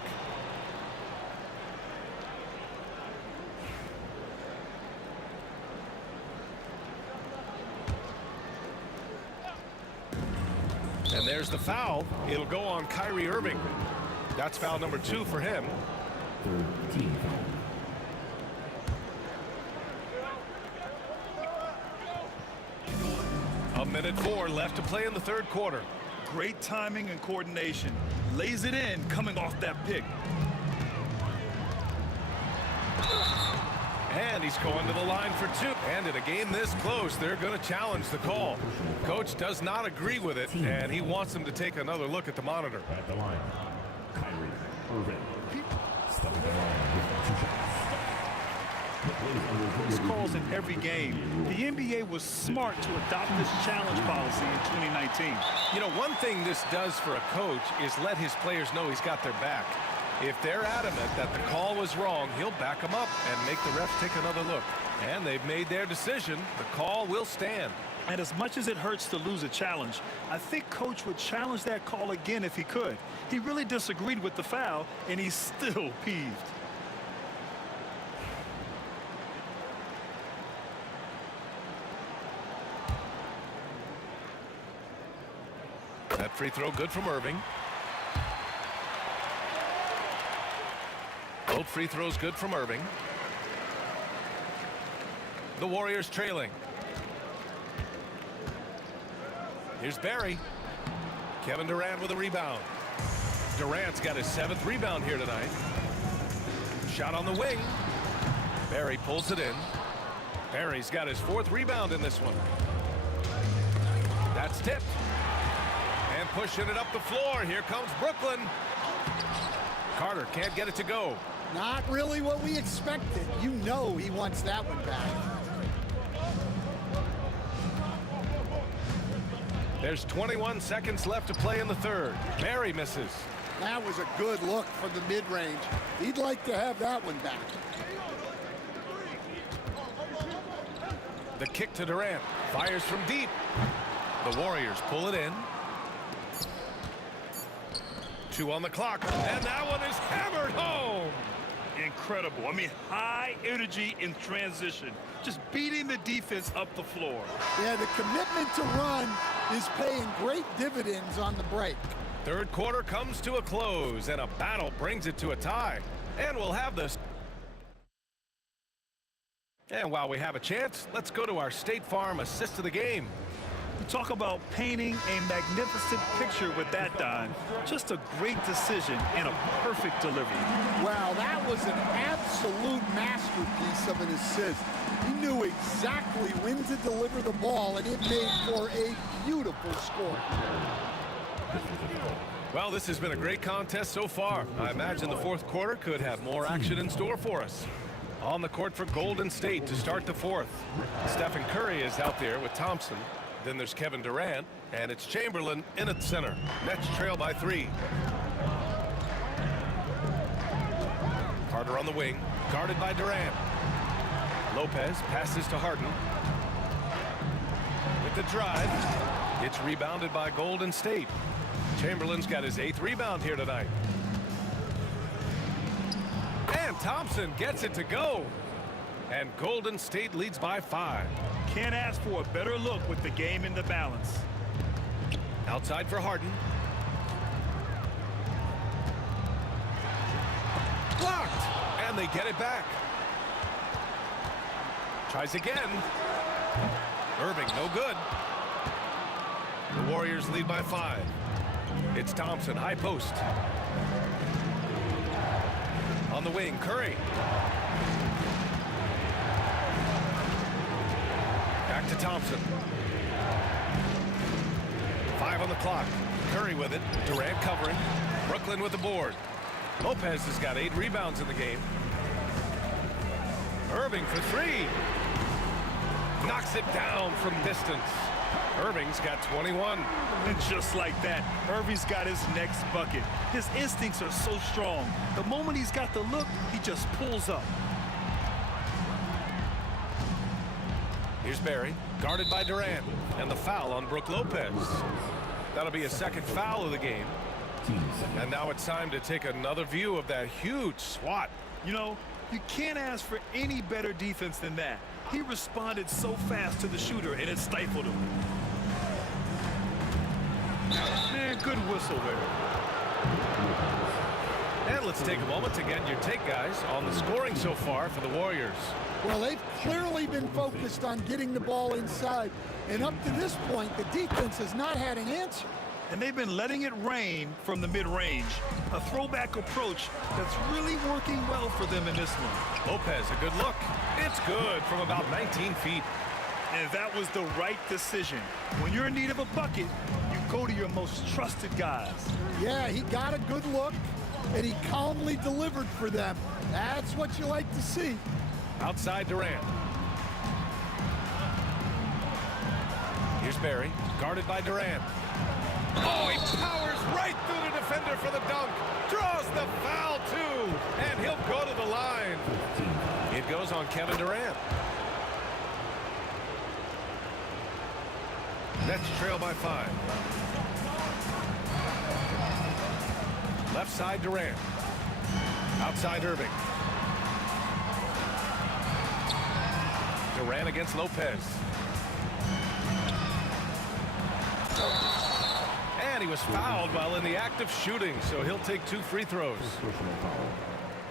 And there's the foul. It'll go on Kyrie Irving. That's foul number 2 for him. A minute 4 left to play in the 3rd quarter. Great timing and coordination. Lays it in coming off that pick. And he's going to the line for 2. And in a game this close, they're going to challenge the call. Coach does not agree with it, and he wants them to take another look at the monitor. At the line, Kyrie Irving. Stepping the line with 2 shots. These calls in every game. The NBA was smart to adopt this challenge policy in 2019. You know, one thing this does for a coach is let his players know he's got their back. If they're adamant that the call was wrong, he'll back them up and make the refs take another look. And they've made their decision. The call will stand. And as much as it hurts to lose a challenge, I think Coach would challenge that call again if he could. He really disagreed with the foul, and he's still peeved. That free throw good from Irving. Both free throws good from Irving. The Warriors trailing. Here's Barry. Kevin Durant with a rebound. Durant's got his 7th rebound here tonight. Shot on the wing. Barry pulls it in. Barry's got his 4th rebound in this one. That's tipped. And pushing it up the floor. Here comes Brooklyn. Carter can't get it to go. Not really what we expected. You know he wants that one back. There's 21 seconds left to play in the 3rd. Barry misses. That was a good look from the mid-range. He'd like to have that one back. The kick to Durant. Fires from deep. The Warriors pull it in. 2 on the clock. And that one is hammered home. Incredible. I mean, high energy in transition. Just beating the defense up the floor. Yeah, the commitment to run is paying great dividends on the break. 3rd quarter comes to a close, and a battle brings it to a tie. And we'll have this. And while we have a chance, let's go to our State Farm assist of the game. You talk about painting a magnificent picture with that, Don. Just a great decision and a perfect delivery. Wow, that was an absolute masterpiece of an assist. He knew exactly when to deliver the ball, and it made for a beautiful score. Well, this has been a great contest so far. I imagine the 4th quarter could have more action in store for us. On the court for Golden State to start the 4th. Stephen Curry is out there with Thompson. Then there's Kevin Durant, and it's Chamberlain in at center. Nets trail by 3. Carter on the wing, guarded by Durant. Lopez passes to Harden. With the drive, it's rebounded by Golden State. Chamberlain's got his 8th rebound here tonight. And Thompson gets it to go. And Golden State leads by 5. Can't ask for a better look with the game in the balance. Outside for Harden. Blocked! And they get it back. Tries again. Irving, no good. The Warriors lead by 5. It's Thompson, high post. On the wing, Curry. Back to Thompson. 5 on the clock. Curry with it. Durant covering. Brooklyn with the board. Lopez has got 8 rebounds in the game. Irving for 3. Knocks it down from distance. Irving's got 21. And just like that, Irving's got his next bucket. His instincts are so strong. The moment he's got the look, he just pulls up. Here's Barry, guarded by Durant, and the foul on Brook Lopez. That'll be a 2nd foul of the game. And now it's time to take another view of that huge swat. You know, you can't ask for any better defense than that. He responded so fast to the shooter, and it stifled him. Man, good whistle there. And let's take a moment to get your take, guys, on the scoring so far for the Warriors. Well, they've clearly been focused on getting the ball inside. And up to this point, the defense has not had an answer. And they've been letting it rain from the mid-range. A throwback approach that's really working well for them in this one. Lopez, a good look. It's good from about 19 feet. And that was the right decision. When you're in need of a bucket, you go to your most trusted guys. Yeah, he got a good look, and he calmly delivered for them. That's what you like to see. Outside Durant. Here's Barry, guarded by Durant. Oh, he powers right through the defender for the dunk. Draws the foul, too. And he'll go to the line. It goes on Kevin Durant. Nets trail by 5. Left side Durant. Outside Irving. Durant against Lopez. And he was fouled while in the act of shooting, so he'll take 2 free throws.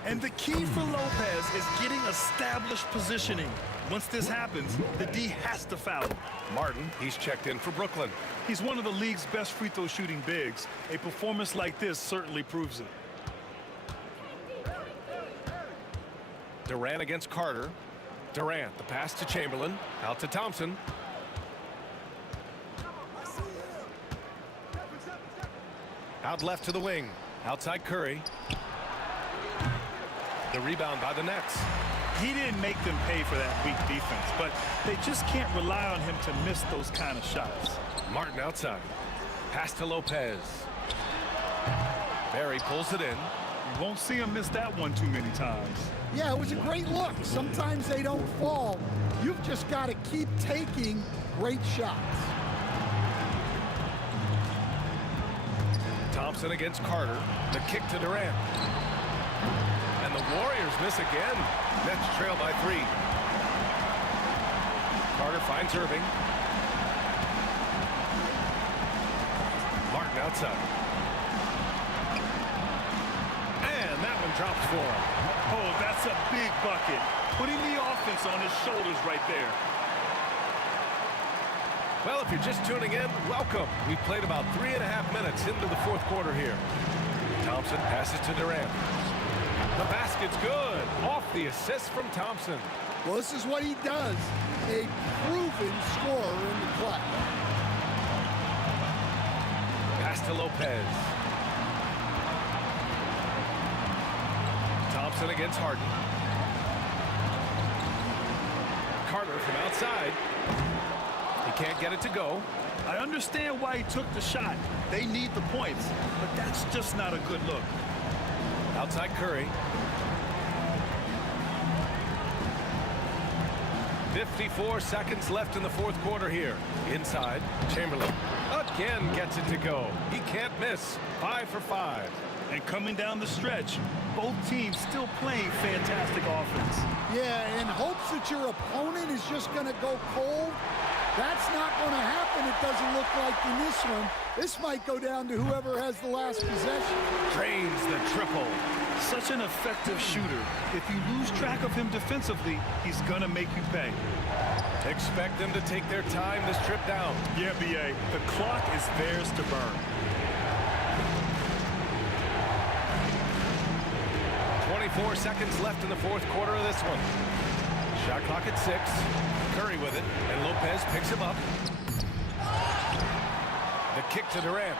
And the key for Lopez is getting established positioning. Once this happens, the D has to foul him. Martin, he's checked in for Brooklyn. He's one of the league's best free throw shooting bigs. A performance like this certainly proves it. Durant against Carter. Durant, the pass to Chamberlain. Out to Thompson. Out left to the wing. Outside Curry. The rebound by the Nets. He didn't make them pay for that weak defense, but they just can't rely on him to miss those kind of shots. Martin outside. Pass to Lopez. Barry pulls it in. You won't see him miss that one too many times. Yeah, it was a great look. Sometimes they don't fall. You've just got to keep taking great shots. Thompson against Carter. The kick to Durant. And the Warriors miss again. Nets trail by 3. Carter finds Irving. Martin outside. And that one drops for him. Oh, that's a big bucket. Putting the offense on his shoulders right there. Well, if you're just tuning in, welcome. We've played about 3.5 minutes into the fourth quarter here. Thompson passes to Durant. The basket's good. Off the assist from Thompson. Well, this is what he does. A proven scorer in the clutch. Pass to Lopez. Thompson against Harden. Carter from outside. He can't get it to go. I understand why he took the shot. They need the points, but that's just not a good look. Outside Curry. 54 seconds left in the fourth quarter here. Inside, Chamberlain again gets it to go. He can't miss. 5 for 5. And coming down the stretch, both teams still playing fantastic offense. Yeah, in hopes that your opponent is just going to go cold. That's not going to happen, it doesn't look like in this one. This might go down to whoever has the last possession. Drains the triple. Such an effective shooter. If you lose track of him defensively, he's going to make you pay. Expect them to take their time this trip down. Yeah, B.A., the clock is theirs to burn. 24 seconds left in the fourth quarter of this one. Shot clock at 6. Curry with it, and Lopez picks him up. The kick to Durant.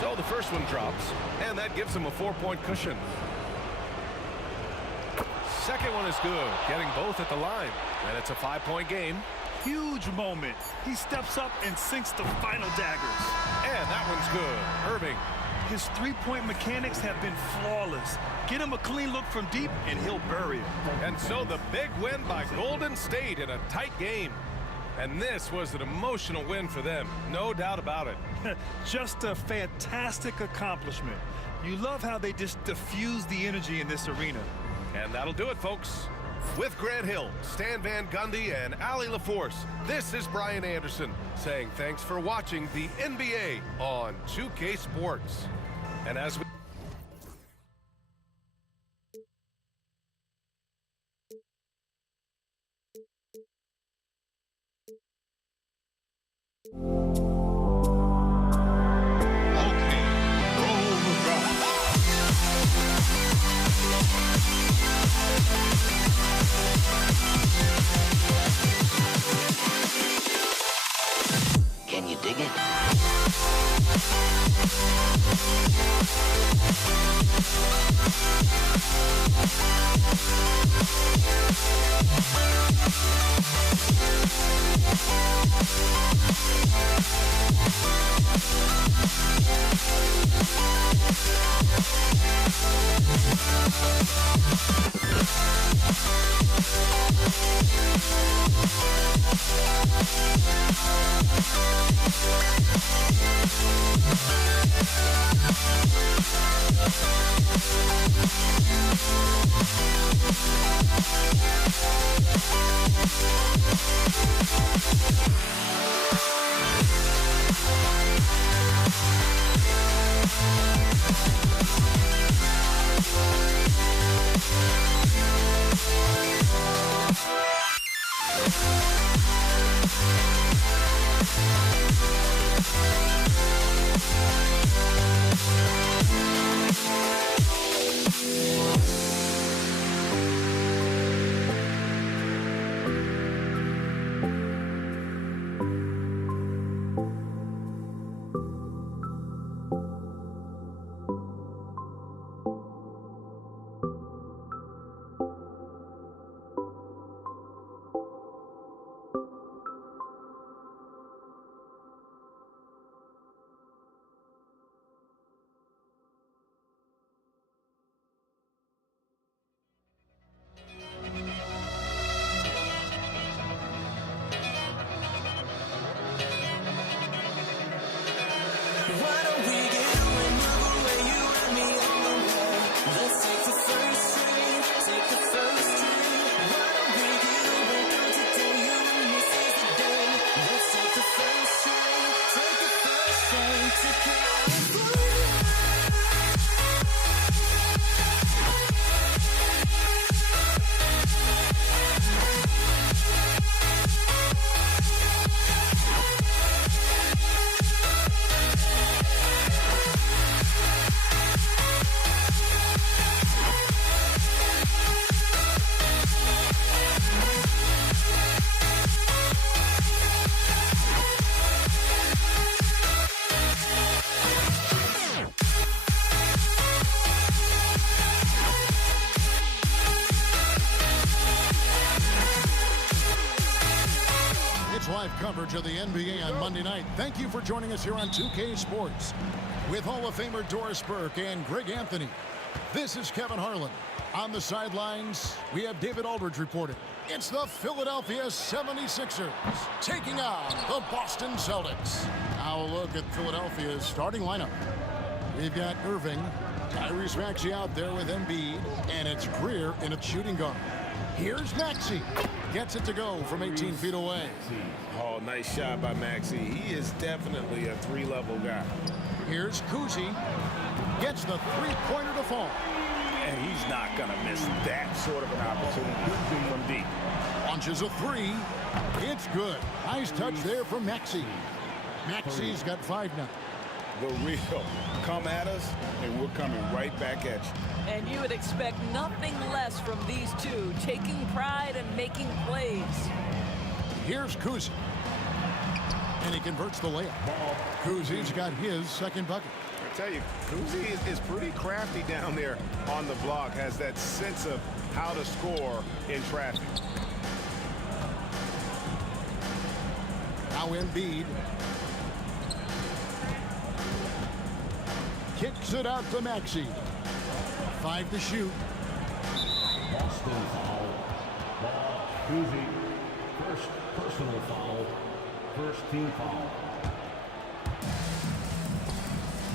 So the first one drops, and that gives him a 4-point cushion. Second one is good, getting both at the line, and it's a 5-point game. Huge moment. He steps up and sinks the final daggers. And that one's good. Irving. His three-point mechanics have been flawless. Get him a clean look from deep, and he'll bury it. And so the big win by Golden State in a tight game. And this was an emotional win for them, no doubt about it. Just a fantastic accomplishment. You love how they just diffuse the energy in this arena. And that'll do it, folks. With Grant Hill, Stan Van Gundy, and Ali LaForce, this is Brian Anderson saying thanks for watching the NBA on 2K Sports. And as we... Can you dig it? Live coverage of the NBA on Monday night. Thank you for joining us here on 2K Sports with Hall of Famer Doris Burke and Greg Anthony. This is Kevin Harlan. On the sidelines, we have David Aldridge reporting. It's the Philadelphia 76ers taking on the Boston Celtics. Now a look at Philadelphia's starting lineup. We've got Irving, Tyrese Maxey out there with Embiid, and it's Greer in a shooting guard. Here's Maxey. Gets it to go from 18 feet away. Oh, nice shot by Maxey. He is definitely a three-level guy. Here's Kuzi. Gets the three-pointer to fall. And he's not going to miss that sort of an opportunity from deep. Launches a three. It's good. Nice touch there from Maxey. Maxey's got 5 now. The real. Come at us, and we're coming right back at you. And you would expect nothing less from these two, taking pride and making plays. Here's Kuzi. And he converts the layup. Kuzi's got his second bucket. I tell you, Kuzi is pretty crafty down there on the block, has that sense of how to score in traffic. Now Embiid. Kicks it out to Maxey. 5 to shoot. Boston foul. Ball, Kuzi. First personal foul. First team foul.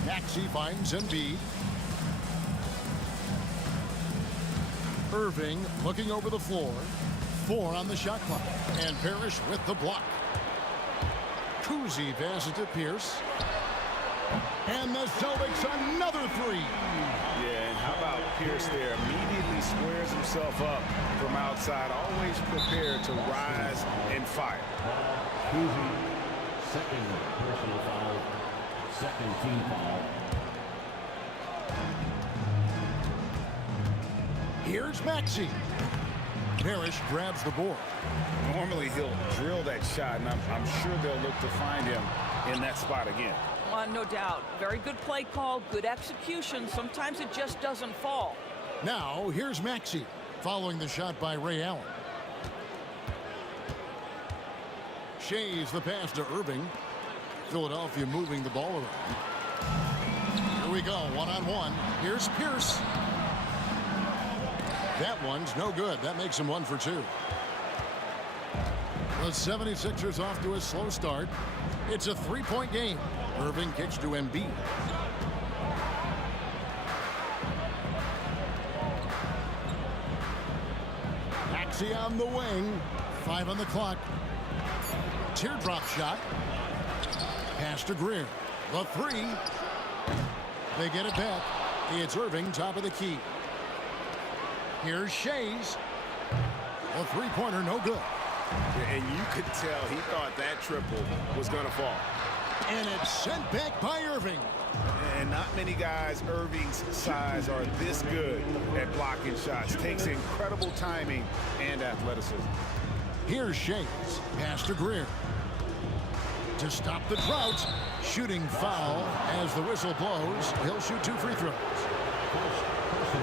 Maxey finds Embiid. Irving looking over the floor. 4 on the shot clock. And Parrish with the block. Kuzi passes to Pierce. And the Celtics another 3. Yeah, and how about Pierce there? Immediately squares himself up from outside, always prepared to rise and fire. Kuzi, second personal foul, second team foul. Here's Maxey. Parrish grabs the board. Normally he'll drill that shot, and I'm sure they'll look to find him in that spot again. No doubt. Very good play call, good execution. Sometimes it just doesn't fall. Now, here's Maxey, following the shot by Ray Allen. Shays the pass to Irving. Philadelphia moving the ball around. Here we go, one-on-one. Here's Pierce. That one's no good. That makes him 1 for 2. The 76ers off to a slow start. It's a 3-point game. Irving kicks to Embiid. Maxey on the wing. 5 on the clock. Teardrop shot. Pass to Greer. The 3. They get it back. It's Irving, top of the key. Here's Shays. A three-pointer, no good. And you could tell he thought that triple was going to fall. And it's sent back by Irving. And not many guys Irving's size are this good at blocking shots. Takes incredible timing and athleticism. Here's Shays. Pass to Greer. To stop the drought. Shooting foul as the whistle blows. He'll shoot 2 free throws.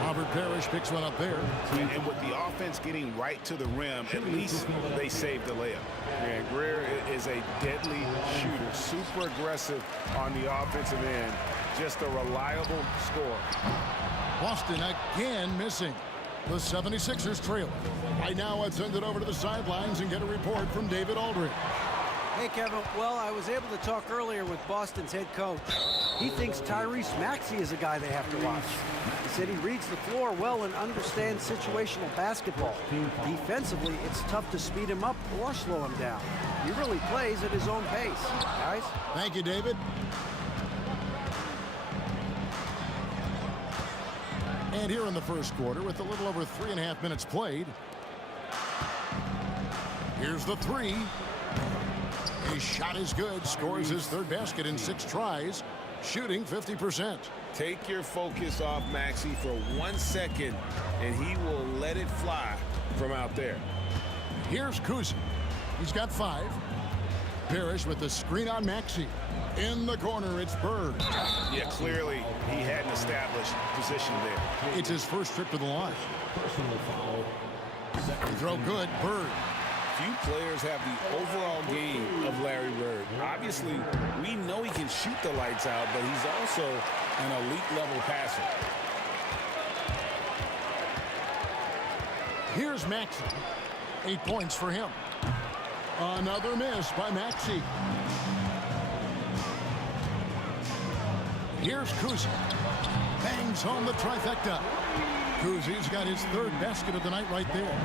Robert Parrish picks one up there. And with the offense getting right to the rim, at least they saved the layup. And Greer is a deadly shooter. Super aggressive on the offensive end. Just a reliable scorer. Boston again missing. The 76ers trail. Right now, let's send it over to the sidelines and get a report from David Aldridge. Hey, Kevin. Well, I was able to talk earlier with Boston's head coach. He thinks Tyrese Maxey is a guy they have to watch. He said he reads the floor well and understands situational basketball. Defensively, it's tough to speed him up or slow him down. He really plays at his own pace. Guys? Thank you, David. And here in the first quarter, with a little over 3.5 minutes played, here's the 3. His shot is good. Scores his 3rd basket in 6 tries. Shooting 50%. Take your focus off Maxey for 1 second, and he will let it fly from out there. Here's Kuzi. He's got 5. Parrish with the screen on Maxey. In the corner, it's Bird. Yeah, clearly he had an established position there. It's his first trip to the line. Personal foul. Second throw good. Bird. Few players have the overall game of Larry Bird. Obviously, we know he can shoot the lights out, but he's also an elite-level passer. Here's Maxey. 8 points for him. Another miss by Maxey. Here's Kuzi. Bangs on the trifecta. Kuzi's got his 3rd basket of the night right there.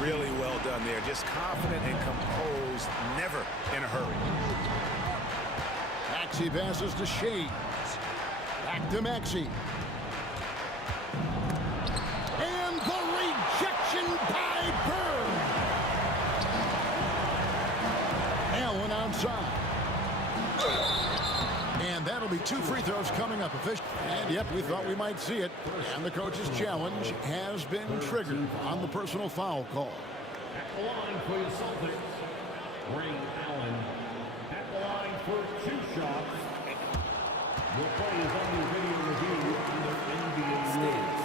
Really well done there. Just confident and composed, never in a hurry. Maxey passes to Shays. Back to Maxey. And the rejection by Bird. Allen outside. And that'll be 2 free throws coming up. And yep, we thought we might see it. And the coach's challenge has been triggered on the personal foul call. At the line for the Celtics, Ray Allen. At the line for 2 shots. The play is under video review under NBA rules.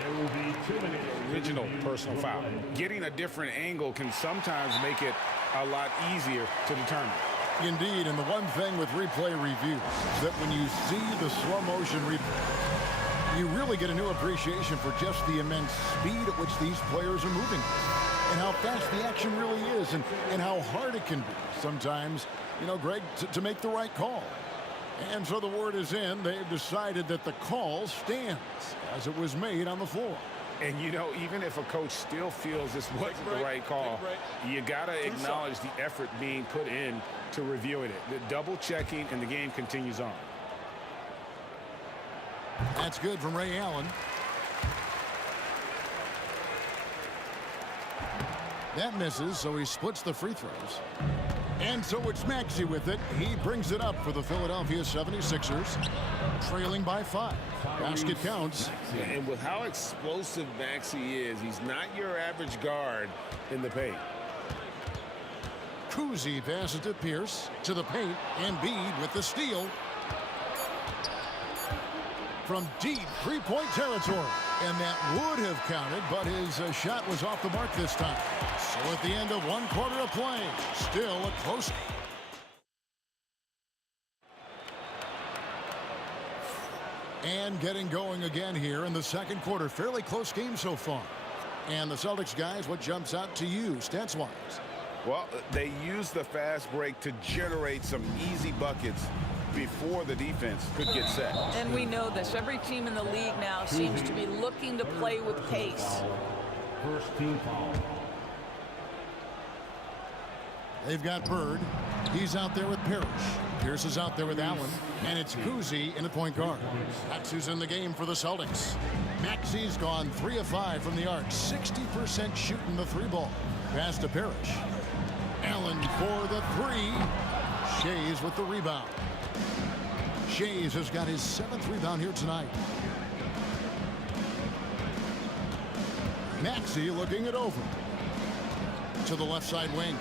There will be 2 minutes. Original personal foul. Getting a different angle can sometimes make it a lot easier to determine. Indeed, and the one thing with replay review is that when you see the slow motion replay, you really get a new appreciation for just the immense speed at which these players are moving and how fast the action really is and how hard it can be sometimes, you know, Greg, to make the right call. And so the word is in. They've decided that the call stands as it was made on the floor. And, you know, even if a coach still feels this wasn't the right call, you got to acknowledge the effort being put in to reviewing it. The double checking, and the game continues on. That's good from Ray Allen. That misses, so he splits the free throws. And so it's Maxey with it. He brings it up for the Philadelphia 76ers, trailing by 5. Basket counts. And with how explosive Maxey is, he's not your average guard in the paint. Kuzi passes to Pierce, to the paint, and Embiid with the steal. From deep 3-point territory. And that would have counted, but his shot was off the mark this time. So at the end of 1 quarter of play, still a close. And getting going again here in the second quarter. Fairly close game so far. And the Celtics guys, what jumps out to you stats-wise? Well, they use the fast break to generate some easy buckets. before the defense could get set. And we know this. Every team in the league now seems to be looking to play with pace. First team foul. They've got Bird. He's out there with Parrish. Pierce is out there with Allen. And it's Kuzi in the point guard. That's who's in the game for the Celtics. Maxi's gone 3 of 5 from the arc. 60% shooting the 3-ball. Pass to Parrish. Allen for the 3. Shays with the rebound. Shays has got his 7th rebound here tonight. Maxey looking it over. To the left side wing.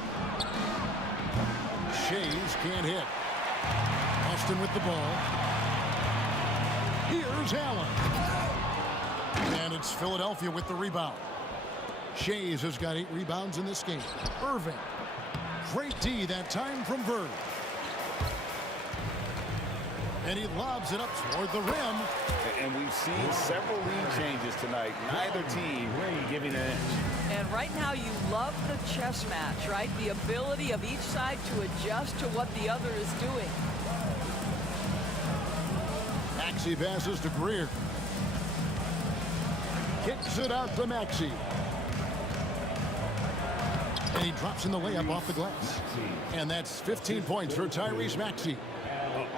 Shays can't hit. Austin with the ball. Here's Allen. And it's Philadelphia with the rebound. Shays has got 8 rebounds in this game. Irving. Great D that time from Bird. And he lobs it up toward the rim. And we've seen several lead changes tonight. Neither team giving an inch. And right now you love the chess match, right? The ability of each side to adjust to what the other is doing. Maxey passes to Greer. Kicks it out to Maxey. And he drops in the layup off the glass. And that's 15 points for Tyrese Maxey.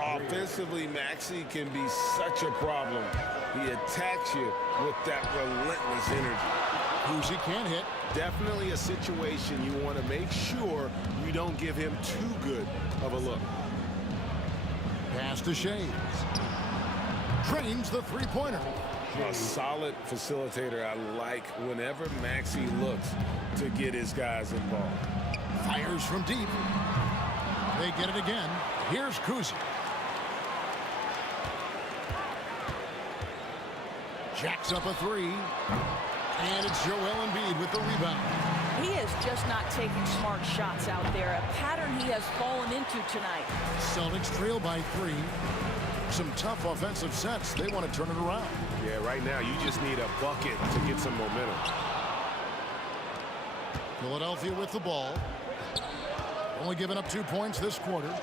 Offensively, Maxey can be such a problem. He attacks you with that relentless energy. Kuzi can't hit. Definitely a situation you want to make sure you don't give him too good of a look. Pass to Shays. Drains the 3-pointer. A solid facilitator. I like whenever Maxey looks to get his guys involved. Fires from deep. They get it again. Here's Kuzi. Jacks up a 3. And it's Joel Embiid with the rebound. He is just not taking smart shots out there, a pattern he has fallen into tonight. Celtics trail by 3. Some tough offensive sets. They want to turn it around. Yeah, right now you just need a bucket to get some momentum. Philadelphia with the ball. Only giving up 2 points this quarter.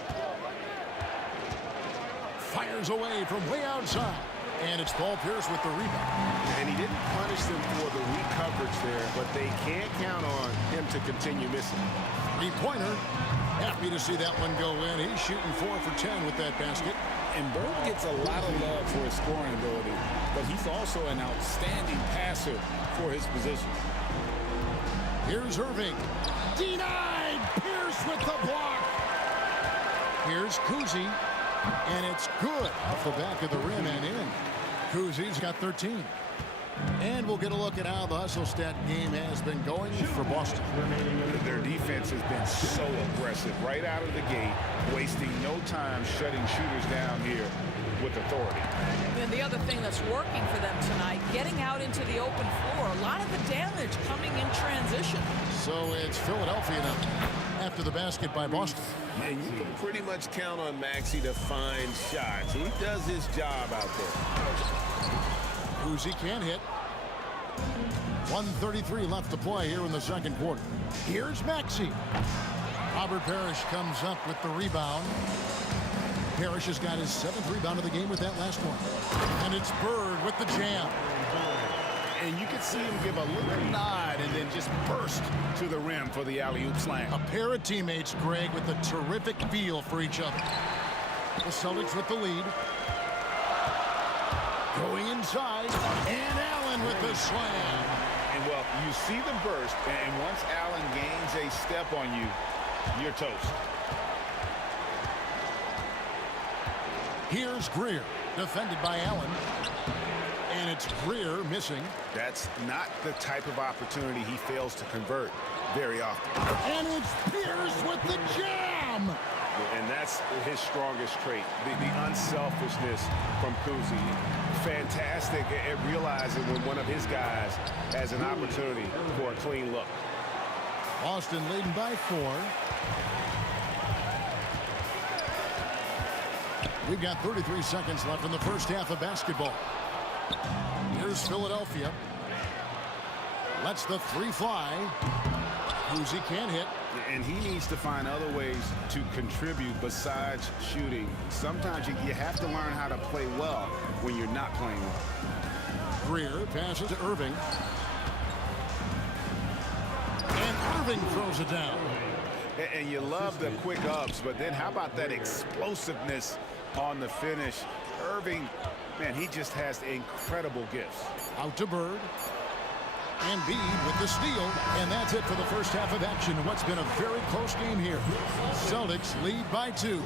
Fires away from way outside. And it's Paul Pierce with the rebound. And he didn't punish them for the weak coverage there, but they can't count on him to continue missing. 3-pointer. Happy to see that one go in. He's shooting 4 for 10 with that basket. And Bird gets a lot of love for his scoring ability, but he's also an outstanding passer for his position. Here's Irving. Denied! Pierce with the block. Here's Kuzi. And it's good off the back of the rim and in. Kuzi's got 13. And we'll get a look at how the hustle stat game has been going for Boston. Their defense has been so aggressive right out of the gate, wasting no time shutting shooters down here with authority. And the other thing that's working for them tonight, getting out into the open floor. A lot of the damage coming in transition. So it's Philadelphia now after the basket by Boston. And you can pretty much count on Maxey to find shots. He does his job out there. Kuzi can't hit. 1:33 left to play here in the second quarter. Here's Maxey. Robert Parrish comes up with the rebound. Parrish has got his 7th rebound of the game with that last one. And it's Bird with the jam. And you can see him give a little nod and then just burst to the rim for the alley-oop slam. A pair of teammates, Greg, with a terrific feel for each other. The Celtics with the lead. Going inside, and Allen with the slam. And, well, you see the burst, and once Allen gains a step on you, you're toast. Here's Greer, defended by Allen. And it's Greer missing. That's not the type of opportunity he fails to convert very often. And it's Pierce with the jam! And that's his strongest trait, the unselfishness from Kuzi. Fantastic at realizing when one of his guys has an opportunity for a clean look. Boston leading by 4. We've got 33 seconds left in the first half of basketball. Here's Philadelphia. Lets the 3 fly. Kuzi can't hit. And he needs to find other ways to contribute besides shooting. Sometimes you have to learn how to play well when you're not playing well. Greer passes to Irving. And Irving throws it down. And you love the quick ups, but then how about that explosiveness on the finish? Irving, man, he just has incredible gifts. Out to Bird. Embiid with the steal, and that's it for the first half of action. What's been a very close game here. Celtics lead by 2.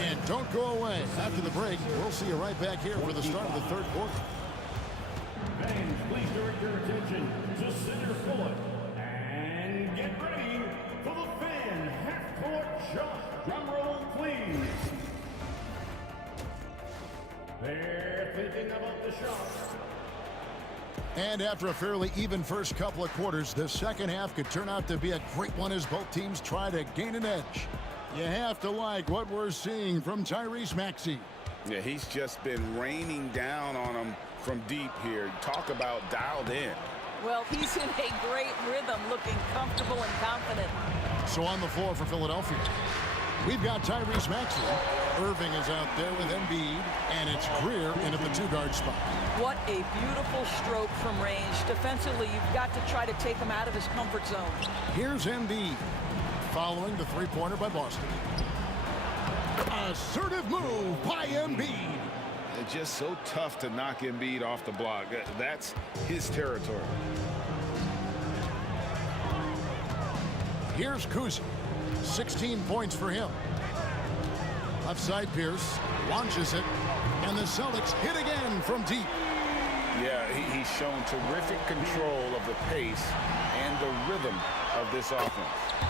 And don't go away. After the break, we'll see you right back here for the start of the third quarter. Fans, please direct your attention to center court and get ready for the fan half-court shot. Drum roll, please. They're thinking about the shot. And after a fairly even first couple of quarters, the second half could turn out to be a great one as both teams try to gain an edge. You have to like what we're seeing from Tyrese Maxey. Yeah, he's just been raining down on him from deep here. Talk about dialed in. Well, he's in a great rhythm, looking comfortable and confident. So on the floor for Philadelphia, we've got Tyrese Maxey. Irving is out there with Embiid, and it's Greer in at the 2-guard spot. What a beautiful stroke from range. Defensively, you've got to try to take him out of his comfort zone. Here's Embiid, following the three-pointer by Boston. Assertive move by Embiid. It's just so tough to knock Embiid off the block. That's his territory. Here's Kuzi. 16 points for him. Left side Pierce launches it, and the Celtics hit again from deep. Yeah, he's shown terrific control of the pace and the rhythm of this offense.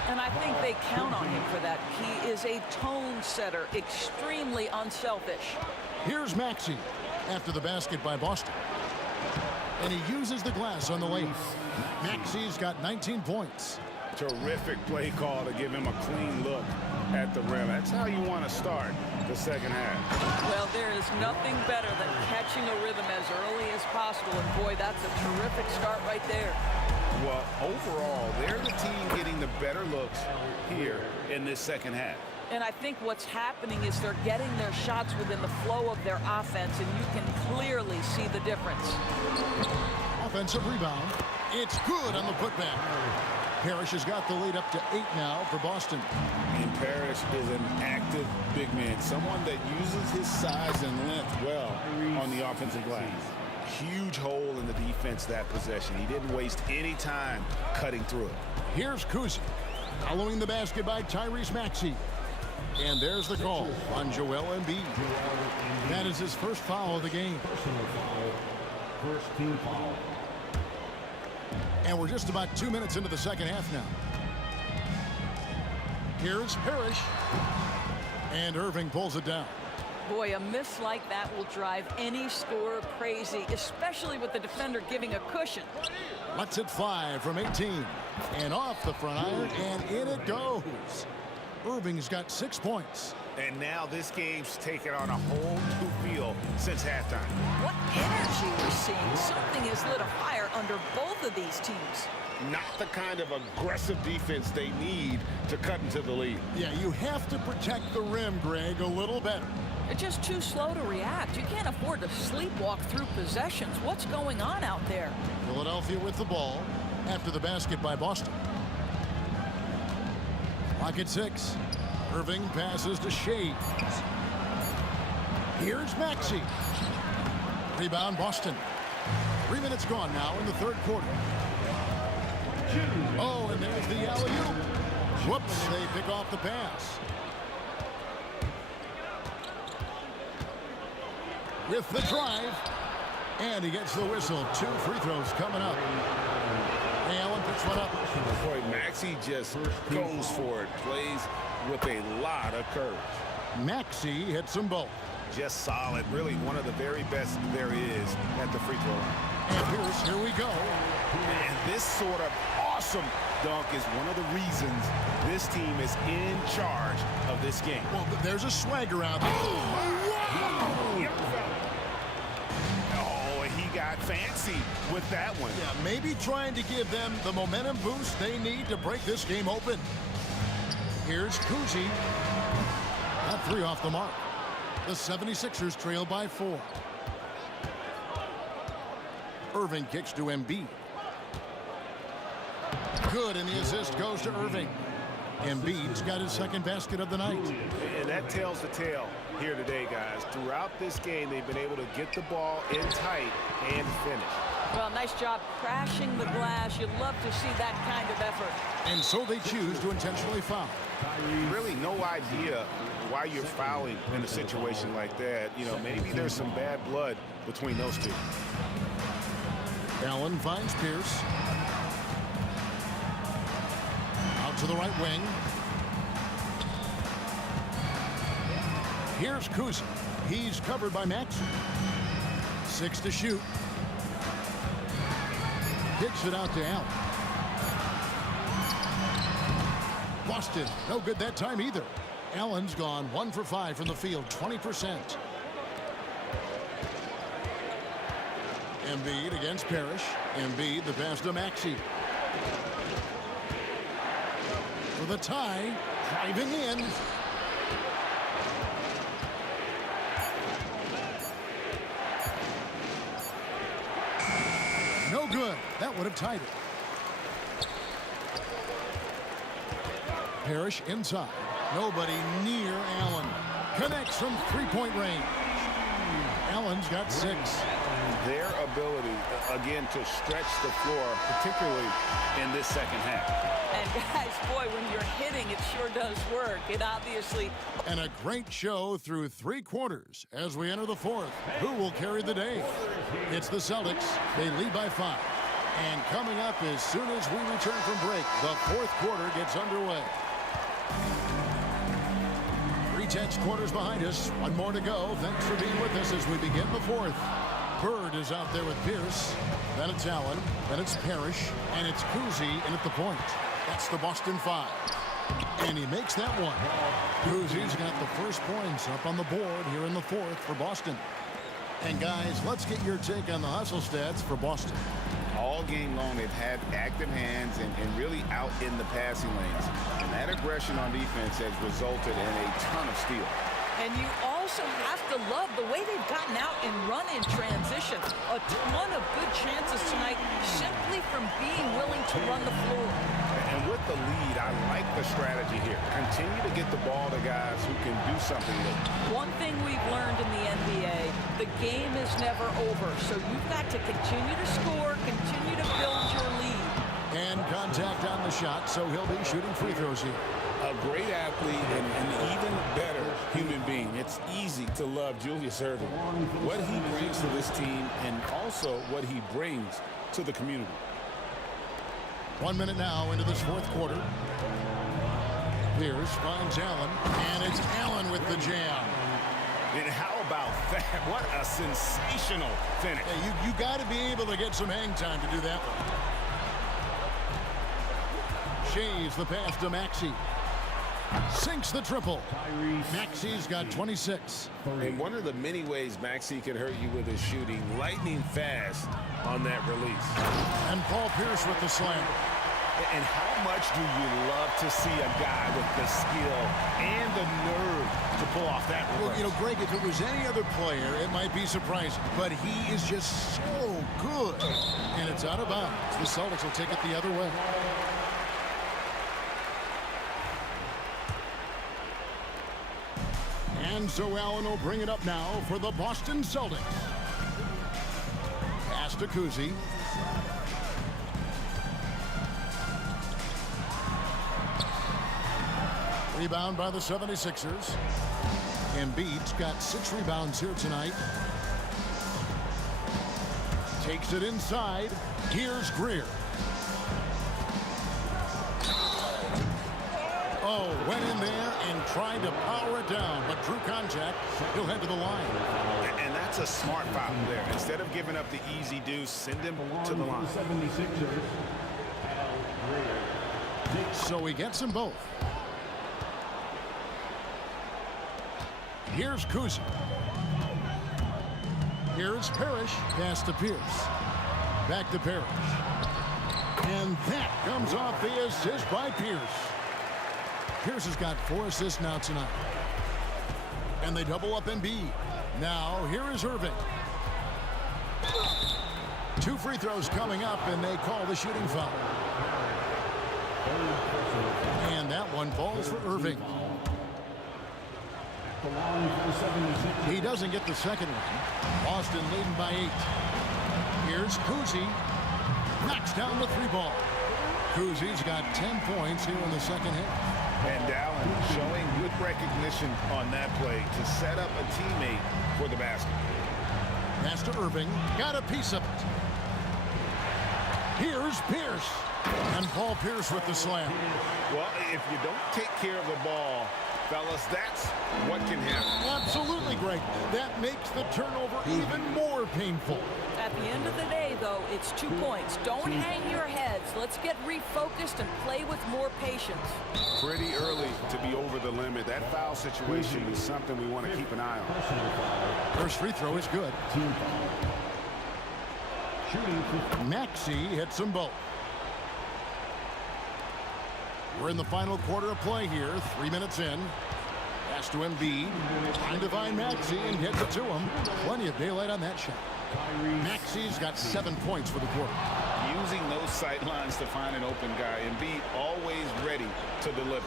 And I think they count on him for that. He is a tone setter, extremely unselfish. Here's Maxey after the basket by Boston. And he uses the glass on the lane. Maxey's got 19 points. Terrific play call to give him a clean look at the rim. That's how you want to start the second half. Well, there is nothing better than catching a rhythm as early as possible. And boy, that's a terrific start right there. Well, overall, they're the team getting the better looks here in this second half. And I think what's happening is they're getting their shots within the flow of their offense, and you can clearly see the difference. Offensive rebound. It's good on the putback. Parrish has got the lead up to 8 now for Boston. And Parrish is an active big man, someone that uses his size and length well on the offensive glass. Huge hole in the defense that possession. He didn't waste any time cutting through it. Here's Kuzi, following the basket by Tyrese Maxey. And there's the call on Joel Embiid. That is his first foul of the game. Personal foul. First team foul. And we're just about 2 minutes into the second half now. Here's Parrish. And Irving pulls it down. Boy, a miss like that will drive any scorer crazy, especially with the defender giving a cushion. Lets it fly from 18. And off the front iron, and in it goes. Irving's got 6 points. And now this game's taken on a whole new feel since halftime. What energy we're seeing. Something has lit a fire under both of these teams. Not the kind of aggressive defense they need to cut into the lead. Yeah, you have to protect the rim, Greg, a little better. They're just too slow to react. You can't afford to sleepwalk through possessions. What's going on out there? Philadelphia with the ball after the basket by Boston. Clock at 6. Irving passes to Shea. Here's Maxey. Rebound Boston. 3 minutes gone now in the third quarter. Oh, and there's the alley-oop. Whoops, they pick off the pass. With the drive. And he gets the whistle. 2 free throws coming up. Hey, Allen picks one up. Boy, Maxey just goes for it. Plays with a lot of courage. Maxey hits them both. Just solid. Really one of the very best there is at the free throw line. And here we go. And this sort of awesome dunk is one of the reasons this team is in charge of this game. Well, there's a swagger out there. Oh, he got fancy with that one. Yeah, maybe trying to give them the momentum boost they need to break this game open. Here's Kuzi. Got 3 off the mark. The 76ers trail by 4. Irving kicks to Embiid. Good, and the assist goes to Irving. Embiid's got his second basket of the night. And that tells the tale here today, guys. Throughout this game, they've been able to get the ball in tight and finish. Well, nice job crashing the glass. You'd love to see that kind of effort. And so they choose to intentionally foul. Really no idea why you're fouling in a situation like that. You know, maybe there's some bad blood between those two. Allen finds Pierce. Out to the right wing. Here's Kuzi. He's covered by Maxey. 6 to shoot. Kicks it out to Allen. Boston, no good that time either. Allen's gone 1 for 5 from the field, 20%. Embiid against Parrish. Embiid, the pass to Maxey. For the tie, driving in. No good. That would have tied it. Parrish inside. Nobody near Allen. Connects from three-point range. Allen's got 6. Their ability, again, to stretch the floor, particularly in this second half. And guys, boy, when you're hitting, it sure does work. It obviously. And a great show through 3 quarters as we enter the 4th. Who will carry the day? It's the Celtics. They lead by 5. And coming up as soon as we return from break, the 4th quarter gets underway. 3 quarters behind us. 1 more to go. Thanks for being with us as we begin the 4th. Bird is out there with Pierce. Then it's Allen. Then it's Parrish. And it's Kuzi in at the point. That's the Boston 5. And he makes that one. Kuzi's got the first points up on the board here in the 4th for Boston. And guys, let's get your take on the hustle stats for Boston. All game long, they've had active hands and really out in the passing lanes. And that aggression on defense has resulted in a ton of steals. And you also have to love the way they've gotten out and run in transition. A ton of good chances tonight simply from being willing to run the floor. And with the lead, I like the strategy here. Continue to get the ball to guys who can do something with it. One thing we've learned in the NBA, the game is never over. So you've got to continue to score, continue to build your lead. And contact on the shot, so he'll be shooting free throws here. A great athlete and an even better human being. It's easy to love Julius Erving. What he brings to this team and also what he brings to the community. 1 minute now into this 4th quarter. Pierce finds Allen, and it's Allen with the jam. And how about that? What a sensational finish. Yeah, you got to be able to get some hang time to do that one. Shays the pass to Maxey. Sinks the triple. Maxey's got 26. And one of the many ways Maxey can hurt you with his shooting, lightning fast on that release. And Paul Pierce with the slam. And how much do you love to see a guy with the skill and the nerve to pull off that reverse? Well, you know, Greg, if it was any other player, it might be surprising. But he is just so good. And it's out of bounds. The Celtics will take it the other way. And so Allen will bring it up now for the Boston Celtics. Pass to Kuzi. Rebound by the 76ers. Embiid's got 6 rebounds here tonight. Takes it inside. Here's Greer. Oh, went in there and tried to power it down, but drew contact. He'll head to the line. And that's a smart foul there. Instead of giving up the easy deuce, send him to the line. So he gets them both. Here's Kuzi. Here's Parrish. Pass to Pierce. Back to Parrish. And that comes off the assist by Pierce. Pierce has got 4 assists now tonight. And they double up Embiid. Now, here is Irving. 2 free throws coming up, and they call the shooting foul. And that one falls for Irving. He doesn't get the second one. Boston leading by 8. Here's Kuzi. Knocks down the 3-ball. Kuzi's got 10 points here in the second half. And Allen showing good recognition on that play to set up a teammate for the basket. Pass to Irving. Got a piece of it. Here's Pierce. And Paul Pierce with the slam. Well, if you don't take care of the ball, fellas, that's what can happen. Absolutely great. That makes the turnover even more painful. At the end of the day, though, it's 2 points. Don't hang your heads. Let's get refocused and play with more patience. Pretty early to be over the limit. That foul situation is something we want to keep an eye on. First free throw is good. Maxey hits them both. We're in the final quarter of play here. 3 minutes in. Pass to Embiid. Time to find Maxey and gets it to him. Plenty of daylight on that shot. Maxey's got 7 points for the quarter. Using those sight lines to find an open guy. Embiid always ready to deliver.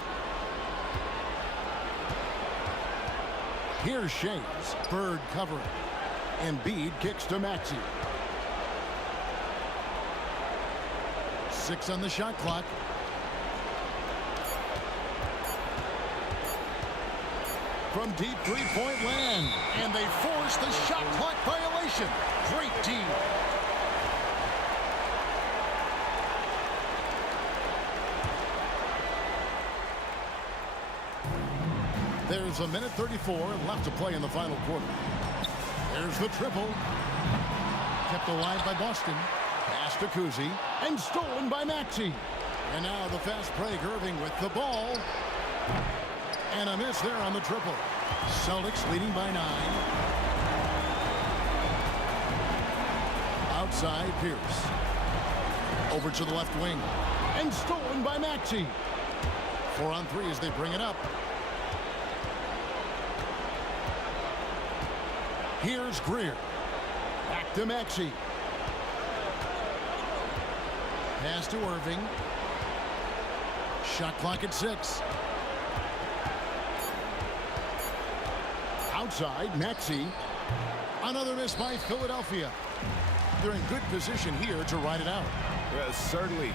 Here's Shays. Bird covering. Embiid kicks to Maxey. 6 on the shot clock. From deep three-point land. And they force the shot clock violation. Great D. There's a minute 34 left to play in the final quarter. There's the triple. Kept alive by Boston. Pass to Kuzi. And stolen by Maxey. And now the fast break. Irving with the ball. And a miss there on the triple. Celtics leading by 9. Outside Pierce. Over to the left wing. And stolen by Maxey. 4 on 3 as they bring it up. Here's Greer. Back to Maxey. Pass to Irving. Shot clock at 6. Outside, Maxey. Another miss by Philadelphia. They're in good position here to ride it out. Well, certainly.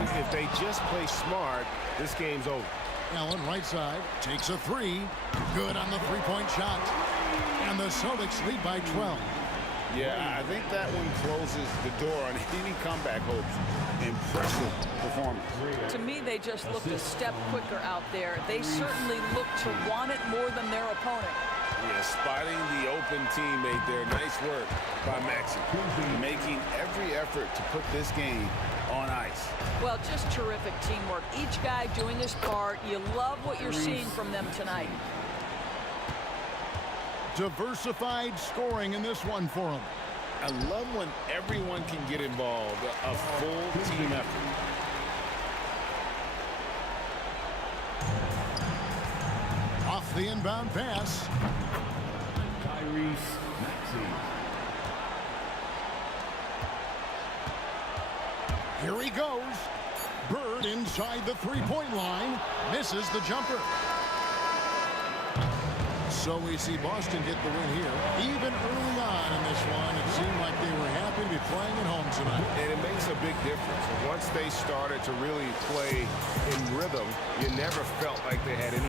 If they just play smart, this game's over. Allen, right side, takes a 3. Good on the three-point shot. And the Celtics lead by 12. Yeah, I think that one closes the door on any comeback hopes. Impressive performance. To me, they just looked a step quicker out there. They certainly look to want it more than their opponent. Yeah, spotting the open teammate there. Nice work by Maxey. Making every effort to put this game on ice. Well, just terrific teamwork. Each guy doing his part. You love what you're seeing from them tonight. Diversified scoring in this one for them. I love when everyone can get involved. A full team effort. Off the inbound pass. Here he goes. Bird inside the three-point line. Misses the jumper. So we see Boston get the win here. Even early on in this one, it seemed like they were happy to be playing at home tonight. And it makes a big difference. Once they started to really play in rhythm, you never felt like they had any.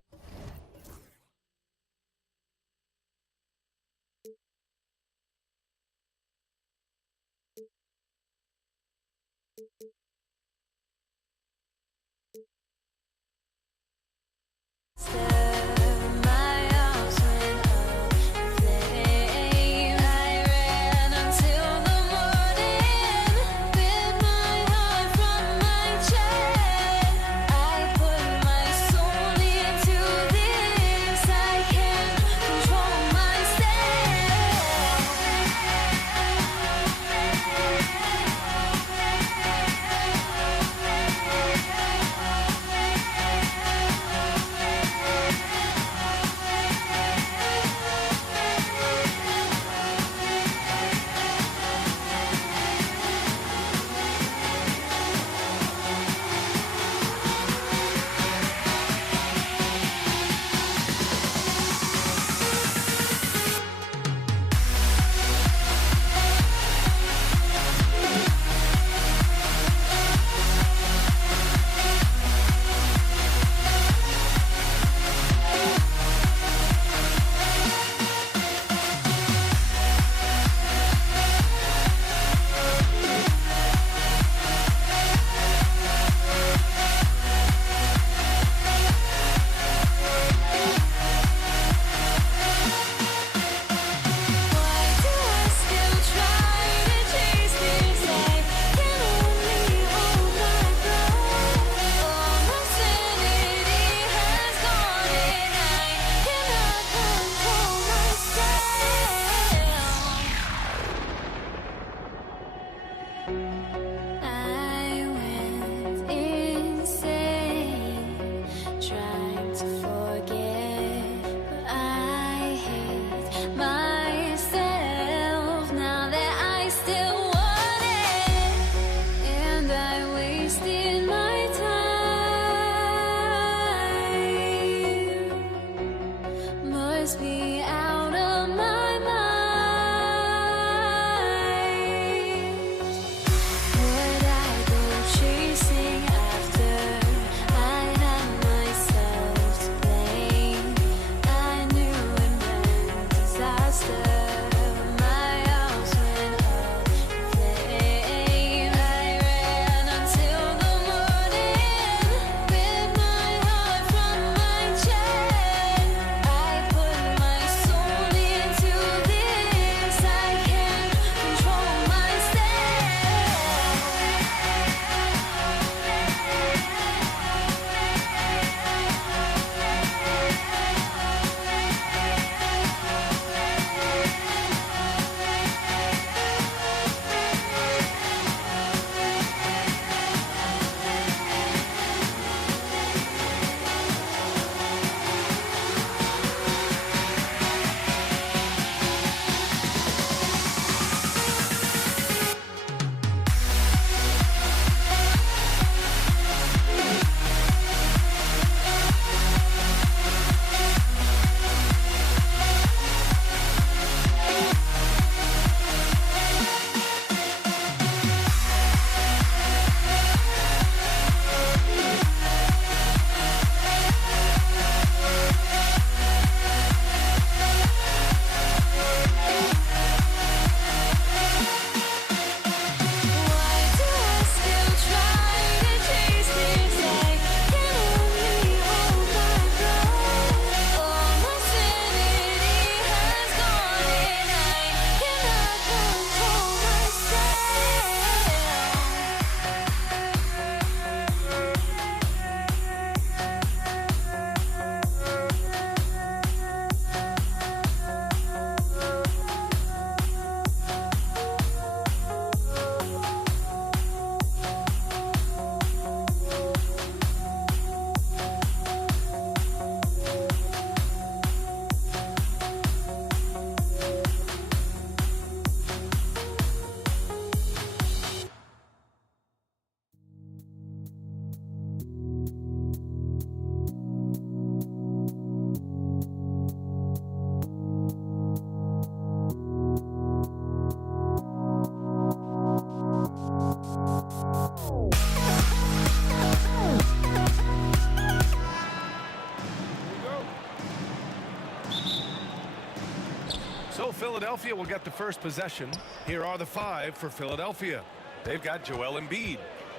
So Philadelphia will get the first possession. Here are the 5 for Philadelphia. They've got Joel Embiid.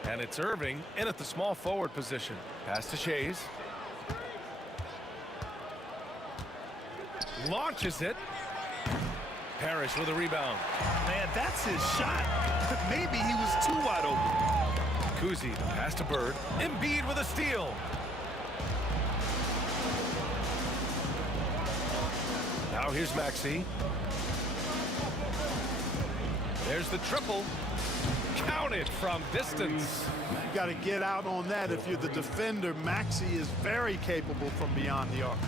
And it's Irving in at the small forward position. Pass to Shays. Launches it. Parrish with a rebound. Man, that's his shot. But maybe he was too wide open. Kuzi, pass to Bird. Embiid with a steal. Now here's Maxey. There's the triple. Counted from distance. You got to get out on that. If you're the defender, Maxey is very capable from beyond the arc.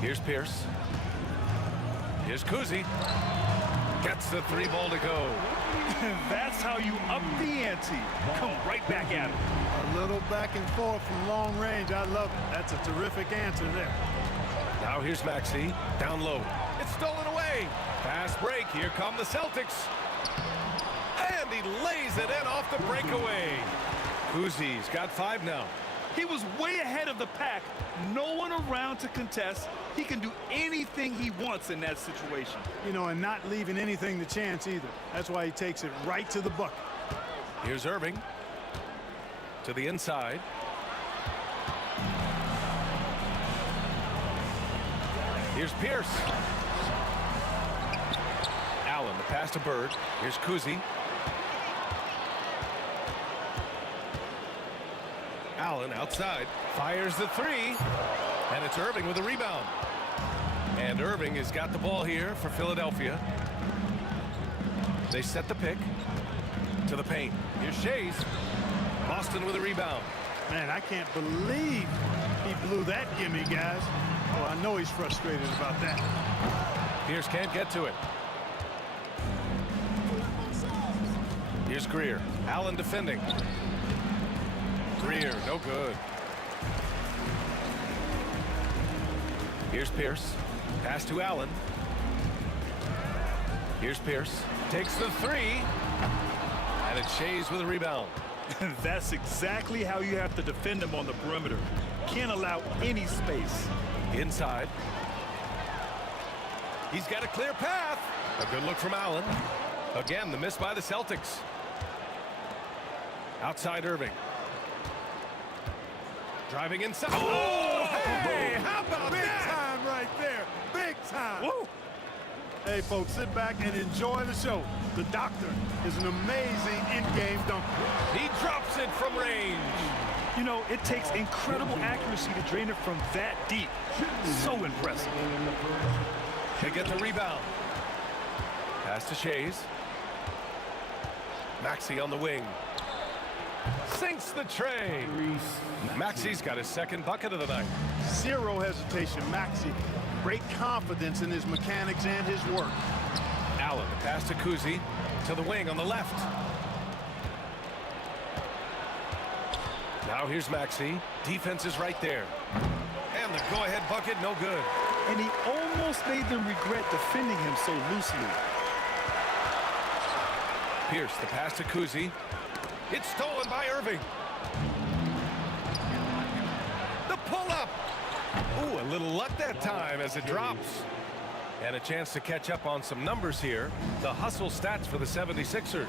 Here's Pierce. Here's Kuzi. Gets the 3-ball to go. That's how you up the ante. Come right back at him. A little back and forth from long range. I love it. That's a terrific answer there. Now here's Maxey. Down low. It's stolen away. Fast break. Here come the Celtics. And he lays it in off the breakaway. Kuzi's got 5 now. He was way ahead of the pack. No one around to contest. He can do anything he wants in that situation. You know, and not leaving anything to chance either. That's why he takes it right to the bucket. Here's Irving. To the inside. Here's Pierce. Allen, the pass to Bird. Here's Kuzi. Allen outside. Fires the 3. And it's Irving with a rebound. And Irving has got the ball here for Philadelphia. They set the pick to the paint. Here's Shays. Boston with a rebound. Man, I can't believe he blew that gimme, guys. Well, I know he's frustrated about that. Pierce can't get to it. Here's Greer. Allen defending. Greer, no good. Here's Pierce. Pass to Allen. Here's Pierce. Takes the 3. And it's Shays with a rebound. That's exactly how you have to defend him on the perimeter. Can't allow any space. Inside. He's got a clear path. A good look from Allen. Again, the miss by the Celtics. Outside Irving. Driving inside. Oh, hey, how about Big that? time right there. Big time. Woo. Hey, folks, sit back and enjoy the show. The doctor is an amazing in-game dunker. He drops it from range. You know, it takes incredible accuracy to drain it from that deep. So impressive. They get the rebound. Pass to Shays. Maxey on the wing. Sinks the tray. Maxey's got his second bucket of the night. Zero hesitation, Maxey. Great confidence in his mechanics and his work. Allen, the pass to Kuzi. To the wing on the left. Now here's Maxey. Defense is right there. And the go-ahead bucket, no good. And he almost made them regret defending him so loosely. Pierce, the pass to Kuzi. It's stolen by Irving. The pull-up. Ooh, a little luck that time as it drops. And a chance to catch up on some numbers here. The hustle stats for the 76ers.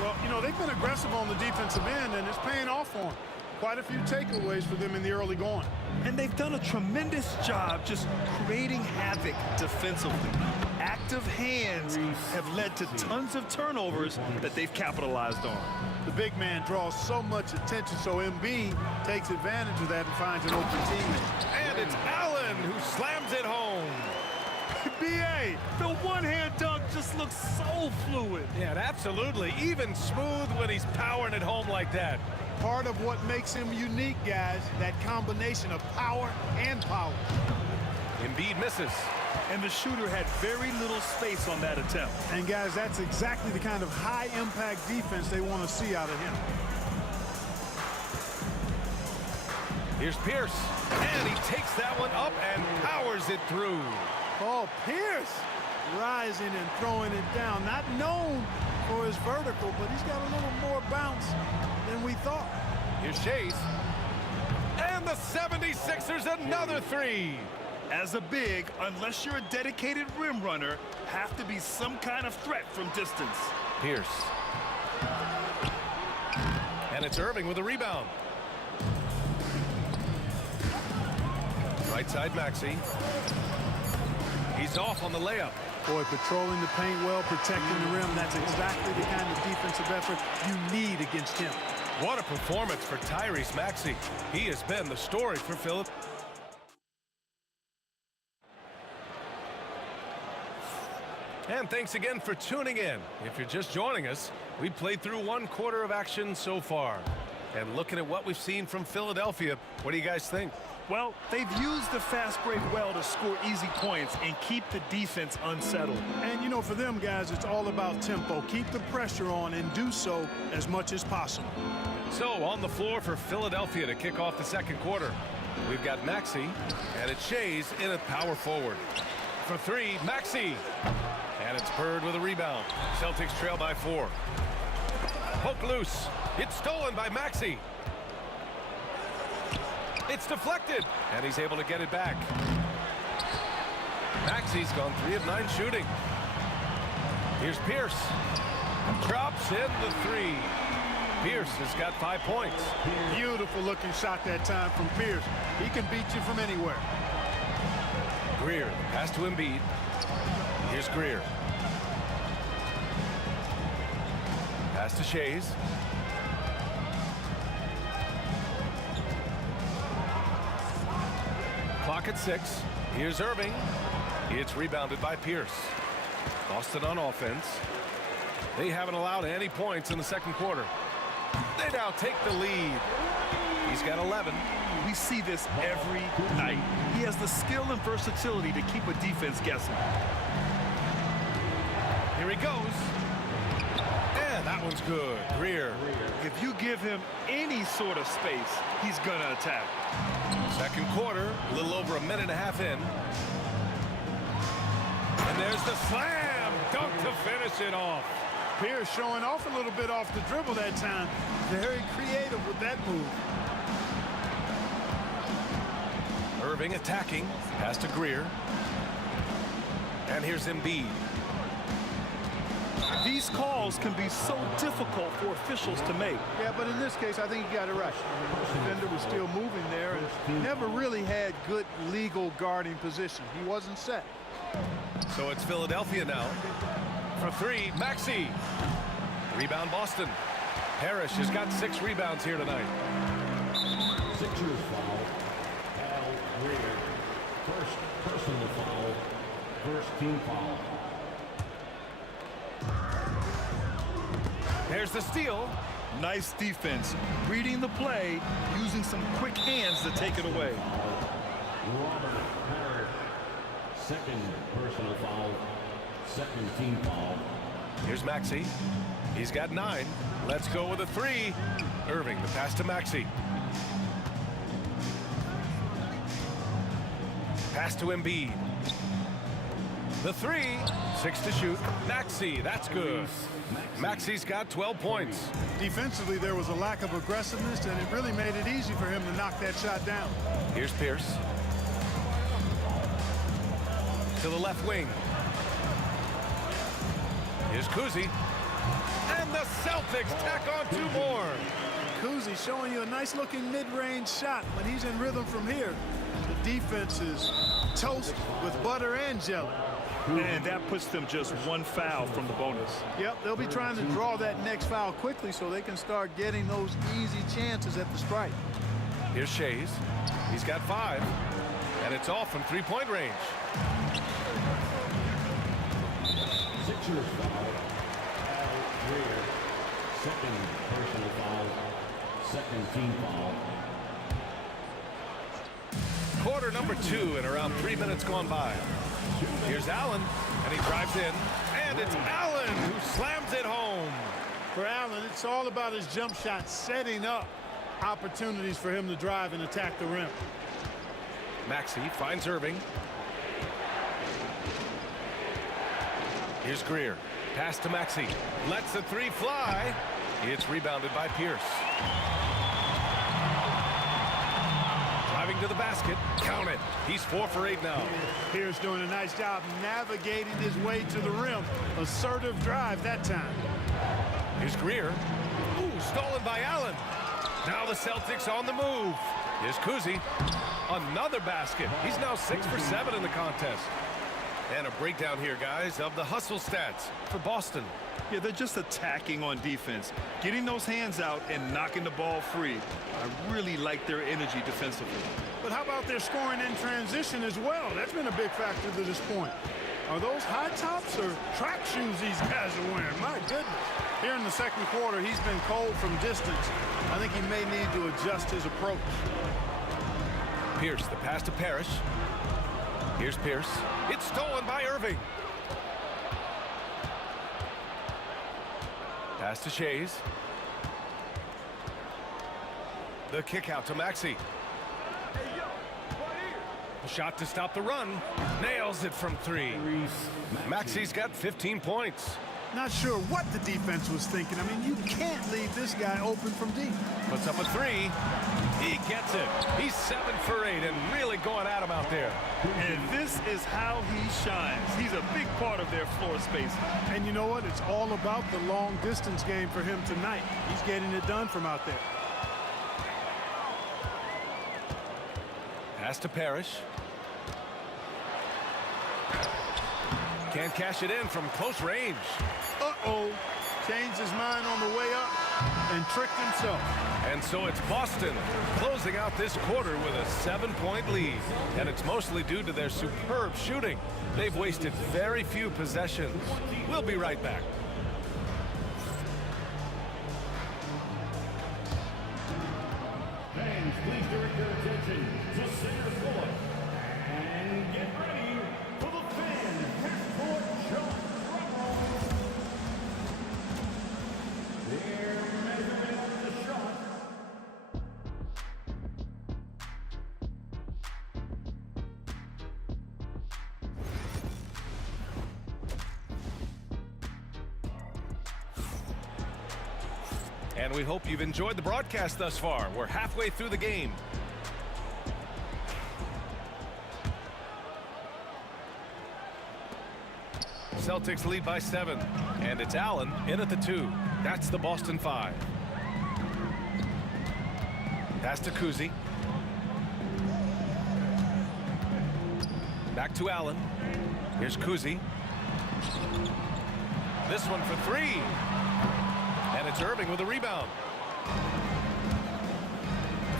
Well, you know, they've been aggressive on the defensive end, and it's paying off for them. Quite a few takeaways for them in the early going. And they've done a tremendous job just creating havoc defensively. Active hands have led to tons of turnovers that they've capitalized on. The big man draws so much attention, so Embiid takes advantage of that and finds an open teammate. And it's Allen who slams it home. B.A., the one-hand dunk just looks so fluid. Yeah, absolutely. Even smooth when he's powering it home like that. Part of what makes him unique, guys, that combination of power and power. Embiid misses. And the shooter had very little space on that attempt. And, guys, that's exactly the kind of high-impact defense they want to see out of him. Here's Pierce. And he takes that one up and powers it through. Oh, Pierce rising and throwing it down. Not known for his vertical, but he's got a little more bounce than we thought. Here's Shays. And the 76ers another three. As a big, unless you're a dedicated rim runner, have to be some kind of threat from distance. Pierce. And it's Irving with a rebound. Right side Maxey. He's off on the layup. Boy, patrolling the paint well, protecting the rim. That's exactly the kind of defensive effort you need against him. What a performance for Tyrese Maxey. He has been the story for Philip. And thanks again for tuning in. If you're just joining us, we played through one quarter of action so far. And looking at what we've seen from Philadelphia, what do you guys think? Well, they've used the fast break well to score easy points and keep the defense unsettled. And, you know, for them, guys, it's all about tempo. Keep the pressure on and do so as much as possible. So, on the floor for Philadelphia to kick off the second quarter. We've got Maxey, and it's Shays in at power forward. For three, Maxey. And it's Bird with a rebound. Celtics trail by 4. Poke loose. It's stolen by Maxey. It's deflected, and he's able to get it back. Maxey's gone 3 of 9 shooting. Here's Pierce. Drops in the 3. Pierce has got 5 points. Beautiful looking shot that time from Pierce. He can beat you from anywhere. Greer, pass to Embiid. Here's Greer. Pass to Shays. Clock at 6. Here's Irving. It's rebounded by Pierce. Boston on offense. They haven't allowed any points in the second quarter. They now take the lead. He's got 11. We see this every night. He has the skill and versatility to keep a defense guessing. Here he goes. And that one's good. Greer. If you give him any sort of space, he's going to attack. Second quarter, a little over a minute and a half in. And there's the slam dunk to finish it off. Pierce showing off a little bit off the dribble that time. Very creative with that move. Irving attacking. Pass to Greer. And here's Embiid. These calls can be so difficult for officials to make. Yeah, but in this case, I think he got it right. The defender was still moving there and never really had good legal guarding position. He wasn't set. So it's Philadelphia now. For three, Maxey. Rebound Boston. Parrish has got 6 rebounds here tonight. Sixers foul. Al Greer. First personal foul. First team foul. There's the steal. Nice defense. Reading the play, using some quick hands to take it away. Robert Parrish. Second personal foul. Second team foul. Here's Maxey. He's got 9. Let's go with a 3. Irving, the pass to Maxey. Pass to Embiid. The 3. 6 to shoot. Maxey, that's good. Maxey's got 12 points. Defensively, there was a lack of aggressiveness, and it really made it easy for him to knock that shot down. Here's Pierce. To the left wing. Here's Kuzi. And the Celtics tack on 2 more. Kuzi showing you a nice-looking mid-range shot. When he's in rhythm from here, the defense is toast with butter and jelly. And that puts them just 1 foul from the bonus. Yep, they'll be trying to draw that next foul quickly so they can start getting those easy chances at the strike. Here's Shays. He's got 5. And it's all from 3-point range. Sixers foul. Al Greer. Second personal foul. Second team foul. Quarter number 2 and around 3 minutes gone by. Here's Allen, and he drives in, and it's Allen who slams it home. For Allen, it's all about his jump shot, setting up opportunities for him to drive and attack the rim. Maxey finds Irving. Here's Greer. Pass to Maxey. Lets the 3 fly. It's rebounded by Pierce. Driving to the basket. Count it. He's 4 for 8 now. Pierce doing a nice job navigating his way to the rim. Assertive drive that time. Here's Greer. Ooh, stolen by Allen. Now the Celtics on the move. Here's Kuzi. Another basket. He's now 6 for 7 in the contest. And a breakdown here, guys, of the hustle stats for Boston. Yeah, they're just attacking on defense, getting those hands out and knocking the ball free. I really like their energy defensively. But how about their scoring in transition as well? That's been a big factor to this point. Are those high tops or track shoes these guys are wearing? My goodness. Here in the second quarter, he's been cold from distance. I think he may need to adjust his approach. Pierce, the pass to Parrish. Here's Pierce. It's stolen by Irving. Pass to Shays. The kick out to Maxey. A shot to stop the run. Nails it from 3. Maxey's got 15 points. Not sure what the defense was thinking. I mean, you can't leave this guy open from deep. Puts up a 3. He gets it. He's 7 for 8 and really going at him out there. And this is how he shines. He's a big part of their floor space. And you know what? It's all about the long distance game for him tonight. He's getting it done from out there. Pass to Parrish. Can't cash it in from close range. Uh-oh. Changed his mind on the way up and tricked himself. And so it's Boston closing out this quarter with a 7-point lead. And it's mostly due to their superb shooting. They've wasted very few possessions. We'll be right back. Fans, please direct your attention to center court. And get ready for the fan half-court shot drum roll. Their measurement of the shot. And we hope you've enjoyed the broadcast thus far. We're halfway through the game. Celtics lead by 7. And it's Allen in at the 2. That's the Boston 5. Pass to Kuzi. Back to Allen. Here's Kuzi. This one for 3. And it's Irving with a rebound.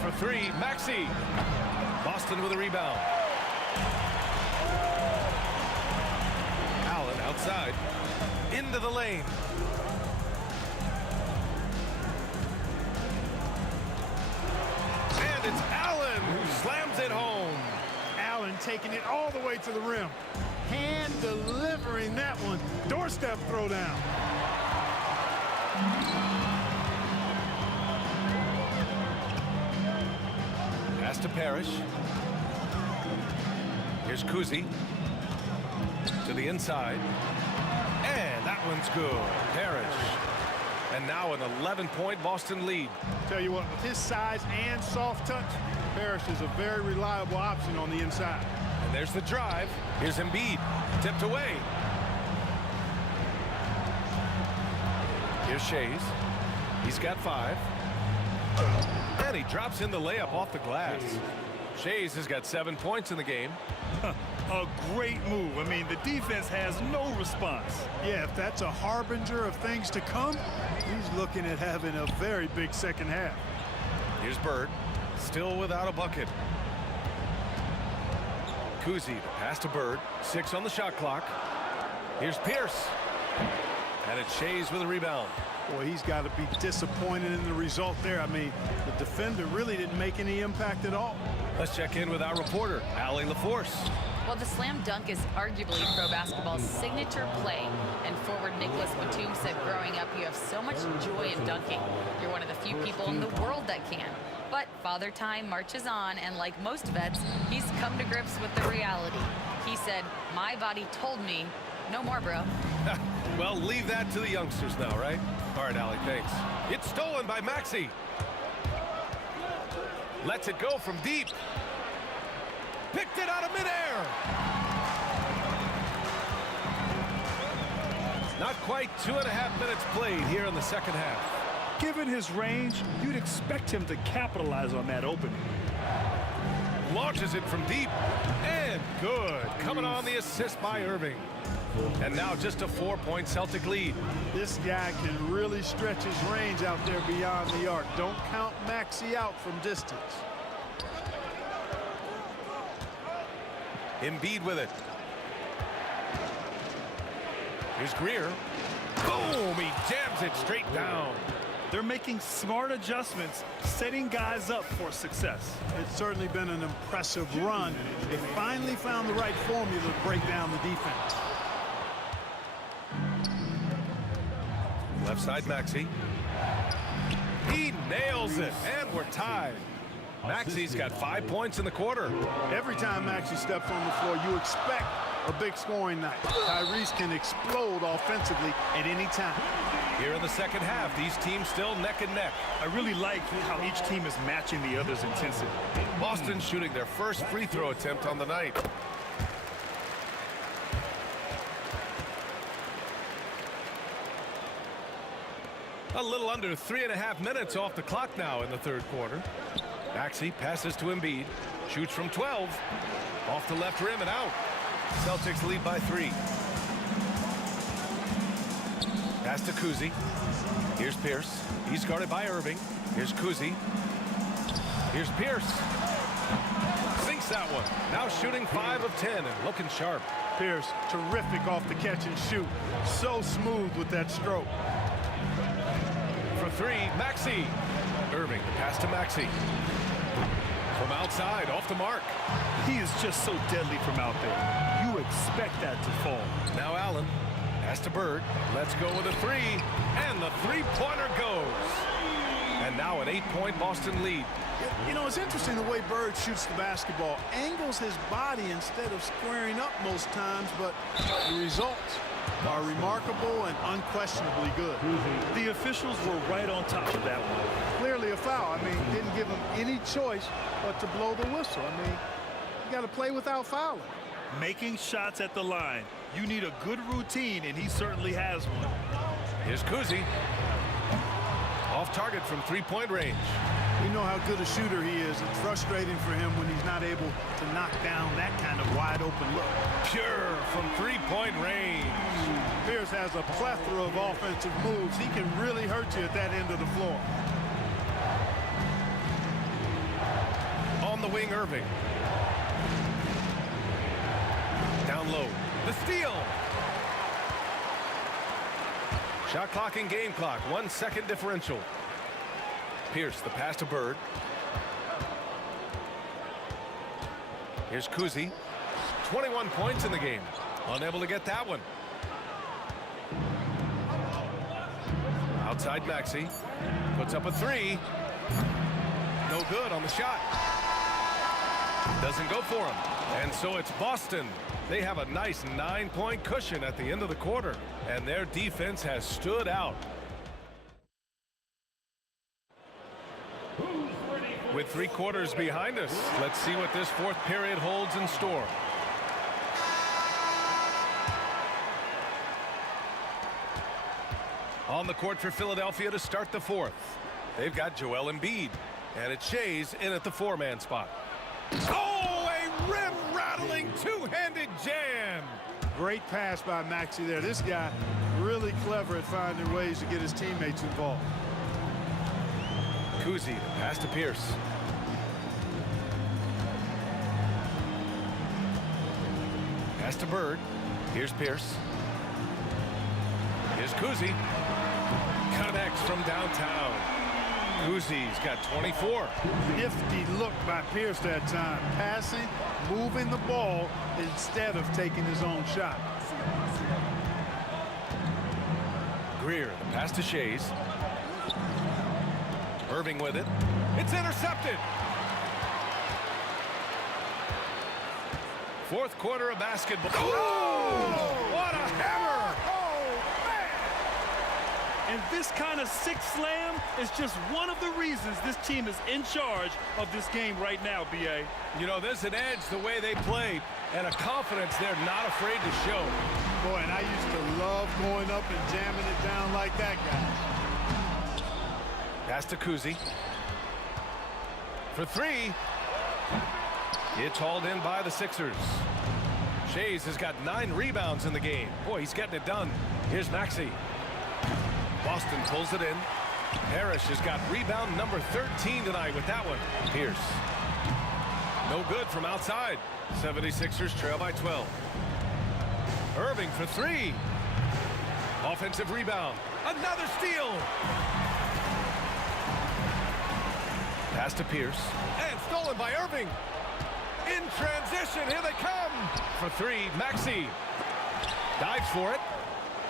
For 3, Maxey. Boston with a rebound. Allen outside. Into the lane. And it's Allen who slams it home. Allen taking it all the way to the rim. Hand delivering that one. Doorstep throwdown. Pass to Parrish. Here's Kuzi. To the inside. And that one's good. Parrish. And now an 11-point Boston lead. Tell you what, with his size and soft touch, Parrish is a very reliable option on the inside. And there's the drive. Here's Embiid. Tipped away. Here's Shays. He's got 5. And he drops in the layup off the glass. Shays has got 7 points in the game. A great move. I mean, the defense has no response. Yeah, if that's a harbinger of things to come, he's looking at having a very big second half. Here's Bird. Still without a bucket. Kuzi, the pass to Bird. 6 on the shot clock. Here's Pierce. And it's Shays with a rebound. Boy, he's got to be disappointed in the result there. I mean, the defender really didn't make any impact at all. Let's check in with our reporter, Allie LaForce. Well, the slam dunk is arguably pro basketball's signature play. And forward Nicholas Batum said growing up, you have so much joy in dunking. You're one of the few people in the world that can. But Father Time marches on, and like most vets, he's come to grips with the reality. He said, my body told me, no more, bro. Well, leave that to the youngsters now, right? All right, Allie, thanks. It's stolen by Maxey. Lets it go from deep. Picked it out of midair. Not quite 2.5 minutes played here in the second half. Given his range, you'd expect him to capitalize on that opening. Launches it from deep. And good. Coming on the assist by Irving. And now just a 4-point Celtic lead. This guy can really stretch his range out there beyond the arc. Don't count Maxey out from distance. Embiid with it. Here's Greer. Boom! He jams it straight down. They're making smart adjustments, setting guys up for success. It's certainly been an impressive run. They finally found the right formula to break down the defense. Left side, Maxey. He nails it, and we're tied. Maxey's got 5 points in the quarter. Every time Maxey steps on the floor, you expect a big scoring night. Tyrese can explode offensively at any time. Here in the second half, these teams still neck and neck. I really like how each team is matching the other's intensity. Boston shooting their first free throw attempt on the night. A little under 3.5 minutes off the clock now in the third quarter. Maxey passes to Embiid. Shoots from 12. Off the left rim and out. Celtics lead by 3. Pass to Kuzi. Here's Pierce. He's guarded by Irving. Here's Kuzi. Here's Pierce. Sinks that one. Now shooting 5 of 10 and looking sharp. Pierce, terrific off the catch and shoot. So smooth with that stroke. For 3, Maxey. Irving, pass to Maxey. From outside, off the mark. He is just so deadly from out there. You expect that to fall. Now Allen, pass to Bird. Let's go with a 3, and the three-pointer goes. And now an 8-point Boston lead. You know, it's interesting the way Bird shoots the basketball. Angles his body instead of squaring up most times, but the results are remarkable and unquestionably good. The officials were right on top of that one. Clearly a foul. I mean, didn't give him any choice but to blow the whistle. I mean, you got to play without fouling. Making shots at the line. You need a good routine, and he certainly has one. Here's Kuzi. Off target from three-point range. We know how good a shooter he is. It's frustrating for him when he's not able to knock down that kind of wide-open look. Pure from three-point range. Pierce has a plethora of offensive moves. He can really hurt you at that end of the floor. On the wing, Irving. Down low. The steal. Shot clock and game clock. 1 second differential. Pierce, the pass to Bird. Here's Kuzi. 21 points in the game. Unable to get that one. Outside Maxey. Puts up a three. No good on the shot. Doesn't go for him. And so it's Boston. They have a nice 9-point cushion at the end of the quarter. And their defense has stood out. With 3 quarters behind us, let's see what this fourth period holds in store. On the court for Philadelphia to start the fourth. They've got Joel Embiid. And it's Shays in at the 4-man spot. Oh, a rim-rattling two-handed jam. Great pass by Maxey there. This guy really clever at finding ways to get his teammates involved. Kuzi, the pass to Pierce. Pass to Bird. Here's Pierce. Here's Kuzi. Connects from downtown. Kuzi's got 24. Nifty look by Pierce that time. Passing, moving the ball instead of taking his own shot. Greer, the pass to Shays. Irving with it. It's intercepted. Fourth quarter of basketball. Oh! What a hammer! And this kind of six slam is just one of the reasons this team is in charge of this game right now, B.A. You know, there's an edge the way they play and a confidence they're not afraid to show. Boy, and I used to love going up and jamming it down like that guy. Pass to Kuzi. For three. It's hauled in by the Sixers. Shays has got 9 rebounds in the game. Boy, he's getting it done. Here's Maxey. Boston pulls it in. Parrish has got rebound number 13 tonight with that one. Pierce. No good from outside. 76ers trail by 12. Irving for 3. Offensive rebound. Another steal. Pass to Pierce. And stolen by Irving. In transition, here they come. For 3, Maxey. Dives for it.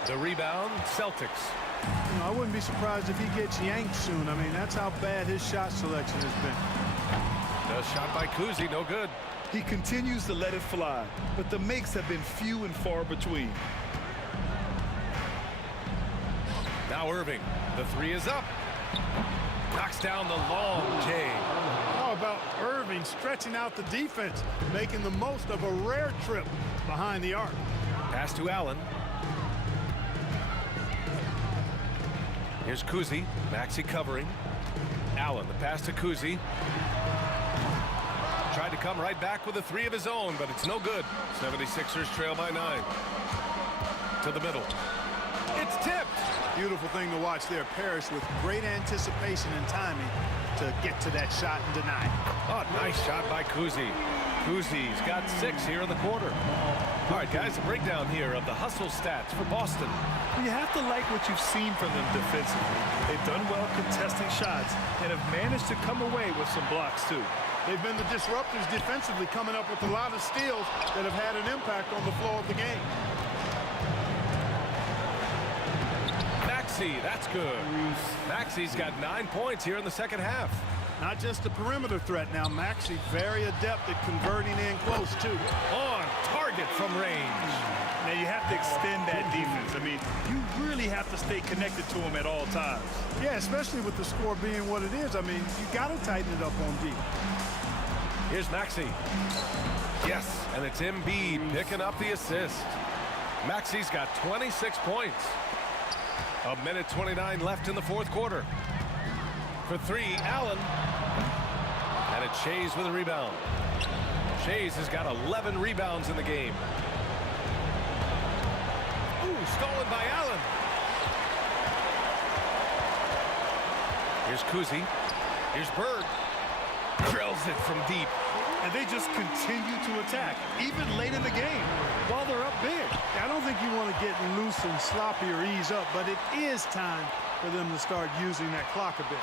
The rebound, Celtics. You know, I wouldn't be surprised if he gets yanked soon. I mean, that's how bad his shot selection has been. The shot by Kuzi, no good. He continues to let it fly, but the makes have been few and far between. Now Irving. The 3 is up. Knocks down the long J. How about Irving stretching out the defense, making the most of a rare trip behind the arc. Pass to Allen. Here's Kuzi. Maxey covering. Allen, the pass to Kuzi. Tried to come right back with a 3 of his own, but it's no good. 76ers trail by 9. To the middle. It's tipped. Beautiful thing to watch there. Parrish with great anticipation and timing to get to that shot and deny it. Oh, nice shot by Kuzi. Kuzi's got 6 here in the quarter. All right, guys, a breakdown here of the hustle stats for Boston. You have to like what you've seen from them defensively. They've done well contesting shots and have managed to come away with some blocks, too. They've been the disruptors defensively, coming up with a lot of steals that have had an impact on the flow of the game. Maxey, that's good. Maxey's got 9 points here in the second half. Not just a perimeter threat now. Maxey very adept at converting in close, too. On target from range. Now, you have to extend that defense. I mean, you really have to stay connected to him at all times. Yeah, especially with the score being what it is. I mean, you got to tighten it up on D. Here's Maxey. Yes, and it's Embiid picking up the assist. Maxey's got 26 points. 1:29 left in the fourth quarter. For three, Allen. And it's Shays with a rebound. Shays has got 11 rebounds in the game. Ooh, stolen by Allen. Here's Kuzi. Here's Bird. Drills it from deep. And they just continue to attack, even late in the game, while they're up big. I don't think you want to get loose and sloppy or ease up, but it is time for them to start using that clock a bit.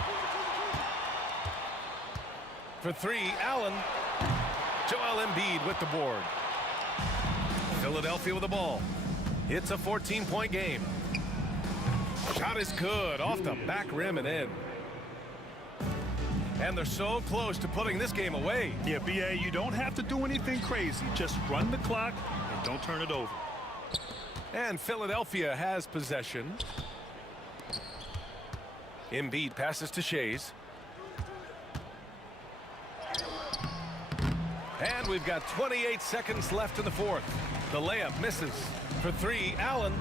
For three, Allen. Joel Embiid with the board. Philadelphia with the ball. It's a 14-point game. Shot is good, off the back rim and in. And they're so close to putting this game away. Yeah, B.A., you don't have to do anything crazy. Just run the clock and don't turn it over. And Philadelphia has possession. Embiid passes to Shays. And we've got 28 seconds left in the fourth. The layup misses. For three, Allen.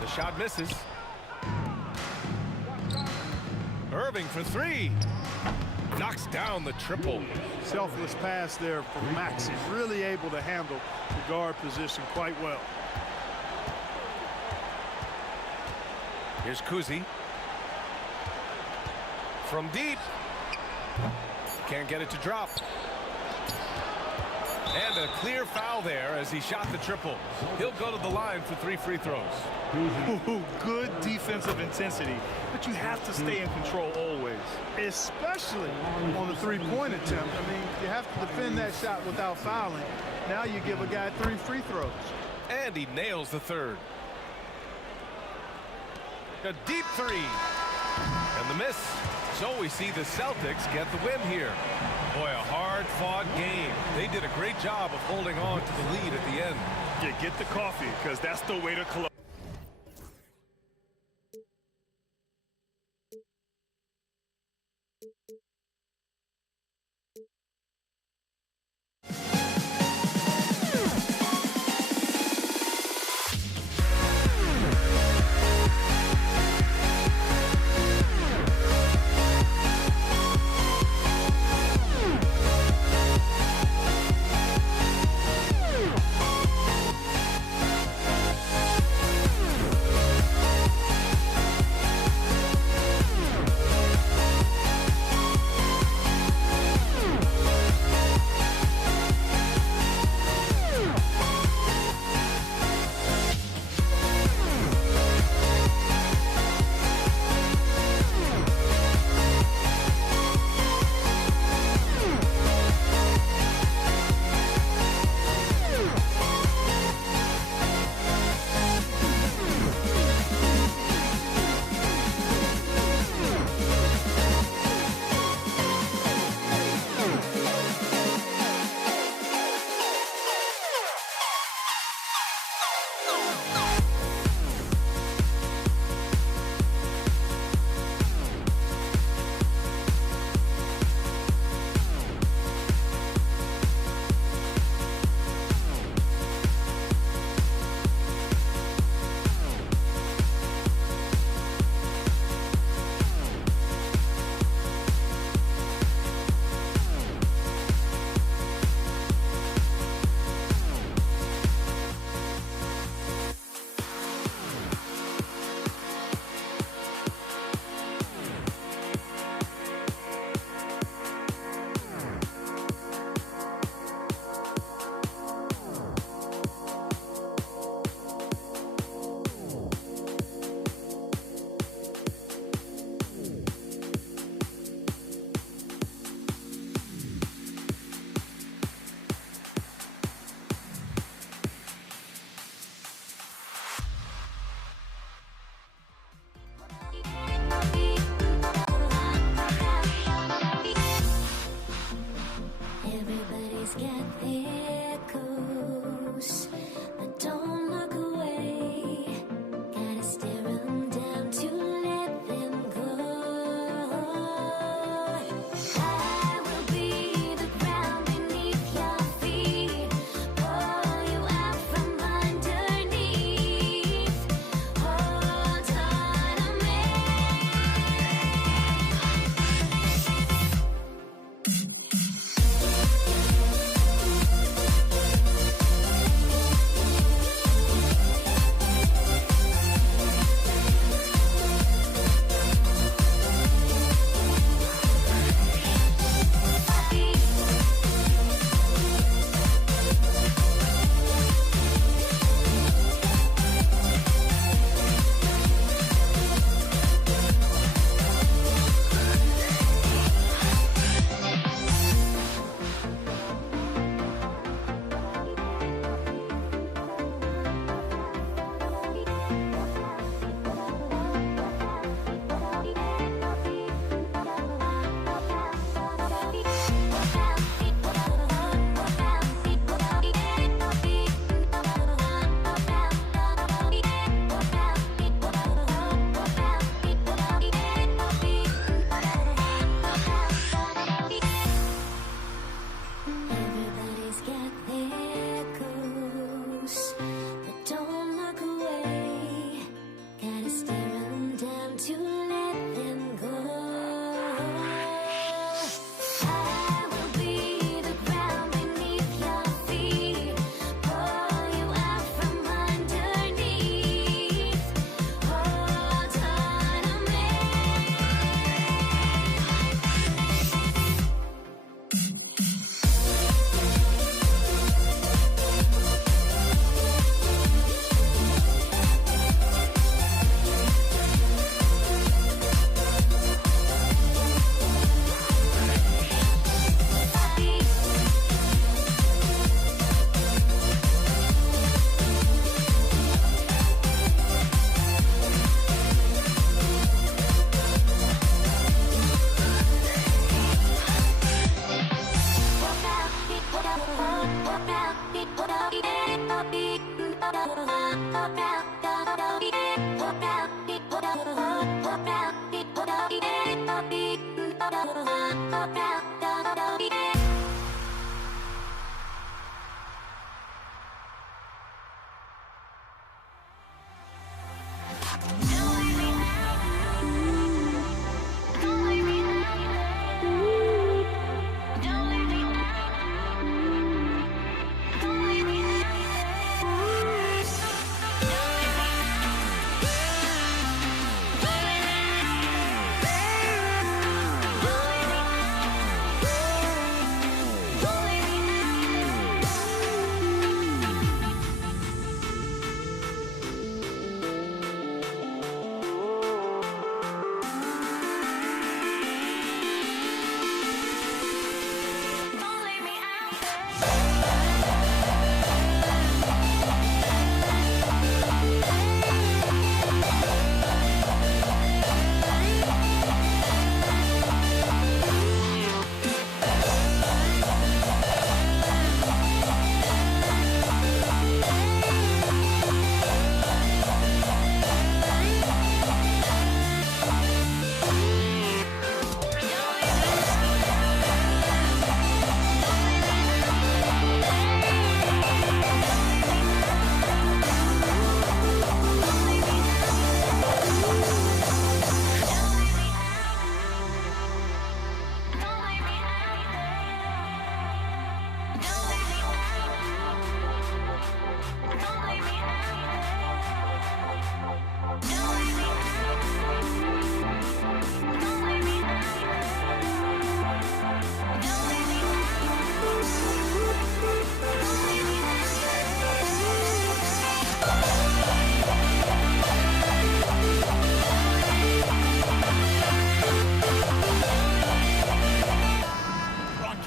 The shot misses. Irving for three. Knocks down the triple. Selfless pass there from Maxey. Really able to handle the guard position quite well. Here's Kuzi. From deep. Can't get it to drop. And a clear foul there as he shot the triple. He'll go to the line for 3 free throws. Ooh, good defensive intensity, but you have to stay in control always. Especially on the three-point attempt. I mean, you have to defend that shot without fouling. Now you give a guy 3 free throws. And he nails the third. A deep three. And the miss. So we see the Celtics get the win here. Boy, a hard-fought game. They did a great job of holding on to the lead at the end. Yeah, get the coffee, because that's the way to close.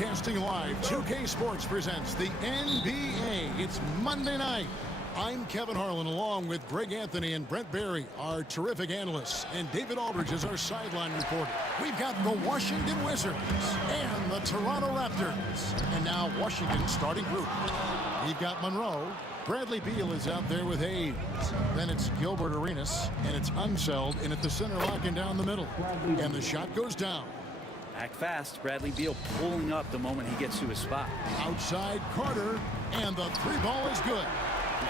Broadcasting live, 2K Sports presents the NBA. It's Monday night. I'm Kevin Harlan, along with Greg Anthony and Brent Barry, our terrific analysts, and David Aldridge is our sideline reporter. We've got the Washington Wizards and the Toronto Raptors. And now Washington's starting group. We've got Monroe. Bradley Beal is out there with Hayes. Then it's Gilbert Arenas, and it's Unseld in at the center, locking down the middle. And the shot goes down. Act fast. Bradley Beal pulling up the moment he gets to his spot. Outside Carter, and the three ball is good.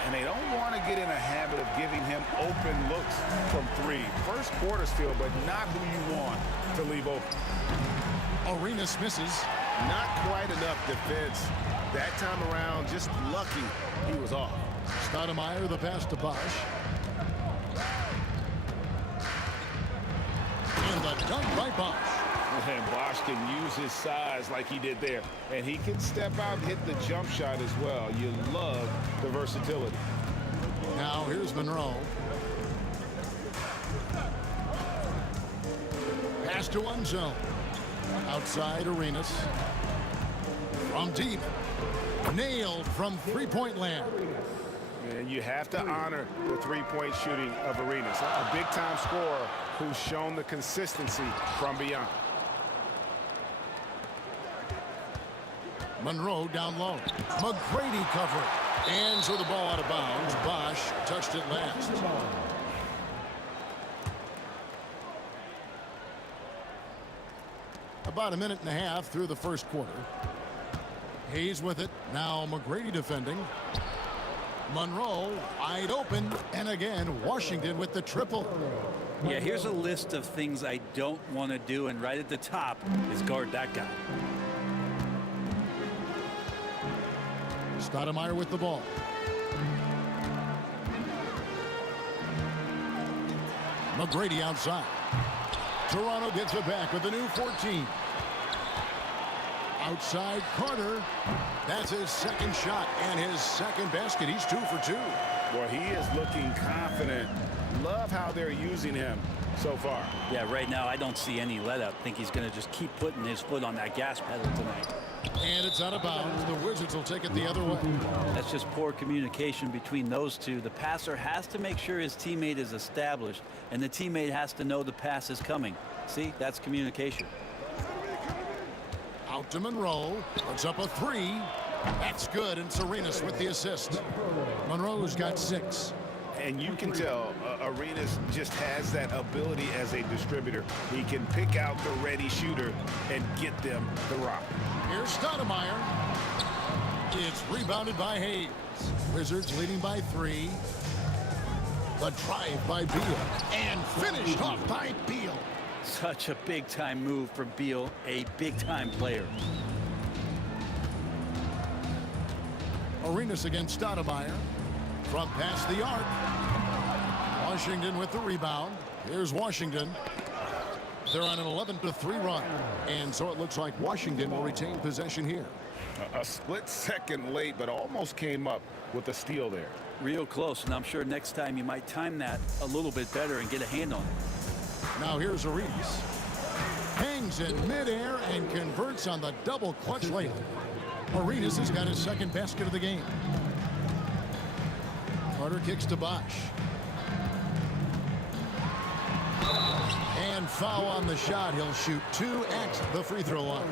And they don't want to get in a habit of giving him open looks from three. First quarter still, but not who you want to leave open. Arenas misses. Not quite enough defense. That time around, just lucky he was off. Stoudemire, the pass to Bosch. And the dunk by Bosch. And Bosch can use his size like he did there. And he can step out and hit the jump shot as well. You love the versatility. Now here's Monroe. Pass to Unseld. Outside Arenas. From deep. Nailed from three-point land. And you have to honor the three-point shooting of Arenas. A big-time scorer who's shown the consistency from beyond. Monroe down low. McGrady cover. And so the ball out of bounds. Bosch touched it last. About a minute and a half through the first quarter. Hayes with it. Now McGrady defending. Monroe wide open. And again, Washington with the triple. Yeah, here's a list of things I don't want to do. And right at the top is guard that guy. Stoudemire with the ball. McGrady outside. Toronto gets it back with a new 14. Outside Carter. That's his second shot and his second basket. He's 2 for 2. Well, he is looking confident. Love how they're using him so far. Yeah, right now I don't see any let up. Think he's going to just keep putting his foot on that gas pedal tonight. And it's out of bounds. The Wizards will take it the other way. That's just poor communication between those two. The passer has to make sure his teammate is established, and the teammate has to know the pass is coming. See, that's communication. Out to Monroe. Puts up a three. That's good, and Arenas with the assist. Monroe's got 6. And you can tell Arenas just has that ability as a distributor. He can pick out the ready shooter and get them the rock. Here's Stoudemire. It's rebounded by Hayes. Wizards leading by 3. The drive by Beal. And finished off by Beal. Such a big-time move from Beal, a big-time player. Arenas against Stoudemire. From past the arc. Washington with the rebound. Here's Washington. They're on an 11-3 run. And so it looks like Washington will retain possession here. A split second late, but almost came up with a steal there. Real close, and I'm sure next time you might time that a little bit better and get a hand on it. Now here's Arenas. Hangs in midair and converts on the double clutch layup. Arenas has got his second basket of the game. Carter kicks to Bosch. And foul on the shot. He'll shoot 2 at the free throw line.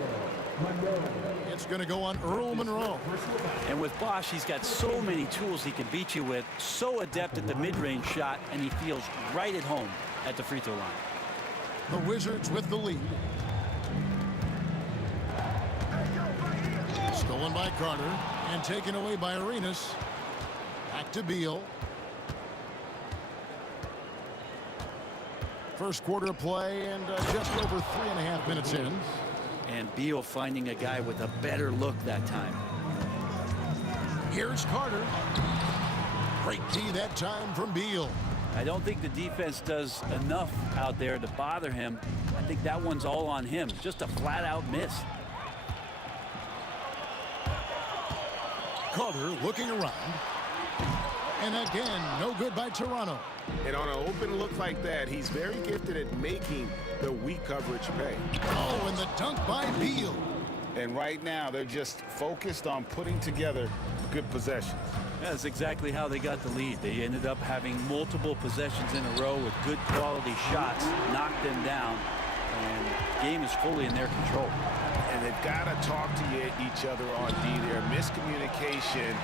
It's going to go on Earl Monroe. And with Bosch, he's got so many tools he can beat you with. So adept at the mid-range shot, and he feels right at home at the free throw line. The Wizards with the lead. Stolen by Carter and taken away by Arenas. Back to Beal. First quarter of play and just over 3.5 minutes in. And Beal finding a guy with a better look that time. Here's Carter. Great D that time from Beal. I don't think the defense does enough out there to bother him. I think that one's all on him. Just a flat-out miss. Carter looking around. And again, no good by Toronto. And on an open look like that, he's very gifted at making the weak coverage pay. Oh, and the dunk by Beal. And right now, they're just focused on putting together good possessions. That's exactly how they got the lead. They ended up having multiple possessions in a row with good quality shots, knocked them down, and the game is fully in their control. And they've got to talk to each other on D there. Miscommunication,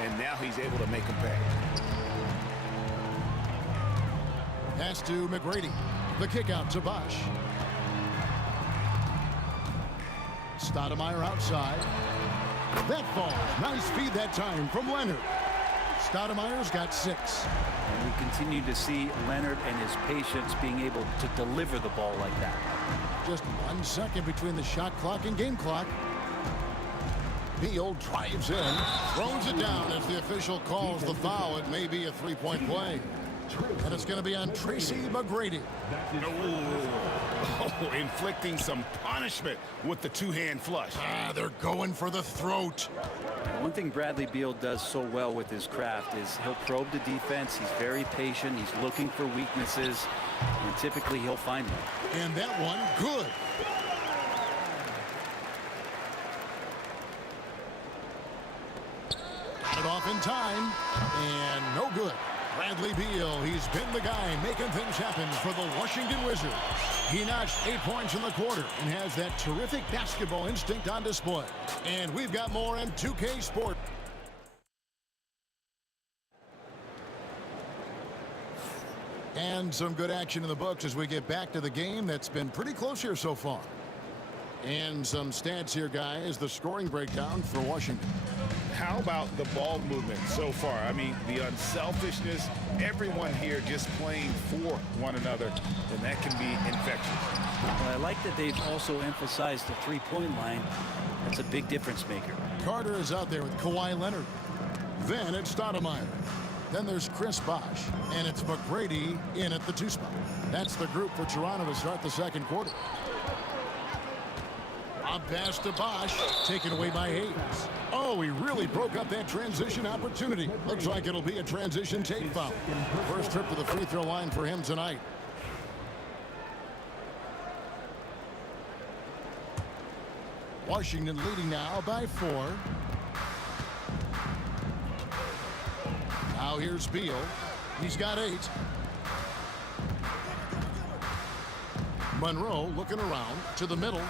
and now he's able to make them pay. Pass to McGrady. The kick out to Bosch. Stoudemire outside. That falls. Nice feed that time from Leonard. Stoudemire's got 6. And we continue to see Leonard and his patience being able to deliver the ball like that. Just 1 second between the shot clock and game clock. Beal drives in, throws it down as the official calls the foul. It may be a 3-point play. And it's going to be on Tracy McGrady. Oh, inflicting some punishment with the 2-hand flush. They're going for the throat. One thing Bradley Beal does so well with his craft is he'll probe the defense. He's very patient. He's looking for weaknesses, and typically he'll find them. And that one, good. Got it off in time, and no good. Bradley Beal, he's been the guy making things happen for the Washington Wizards. He notched 8 points in the quarter and has that terrific basketball instinct on display. And we've got more in 2K Sport. And some good action in the books as we get back to the game that's been pretty close here so far. And some stats here, guys, the scoring breakdown for Washington. How about the ball movement so far? I mean, the unselfishness, everyone here just playing for one another, and that can be infectious. Well, I like that they've also emphasized the three-point line. That's a big difference maker. Carter is out there with Kawhi Leonard. Then it's Stoudemire. Then there's Chris Bosch, and it's McGrady in at the 2 spot. That's the group for Toronto to start the second quarter. A pass to Bosch, taken away by Hayes. Oh, he really broke up that transition opportunity. Looks like it'll be a transition take foul. First trip to the free throw line for him tonight. Washington leading now by 4. Now here's Beal. He's got 8. Monroe looking around to the middle.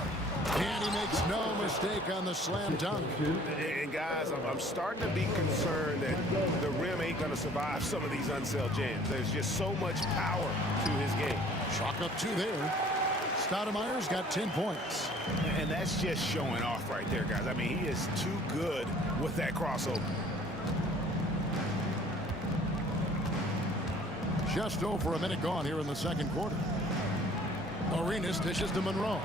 And he makes no mistake on the slam dunk. And guys, I'm starting to be concerned that the rim ain't going to survive some of these unsailed jams. There's just so much power to his game. Chalk up 2 there. Stoudemire's got 10 points. And that's just showing off right there, guys. I mean, he is too good with that crossover. Just over a minute gone here in the second quarter. Arenas dishes to Monroe.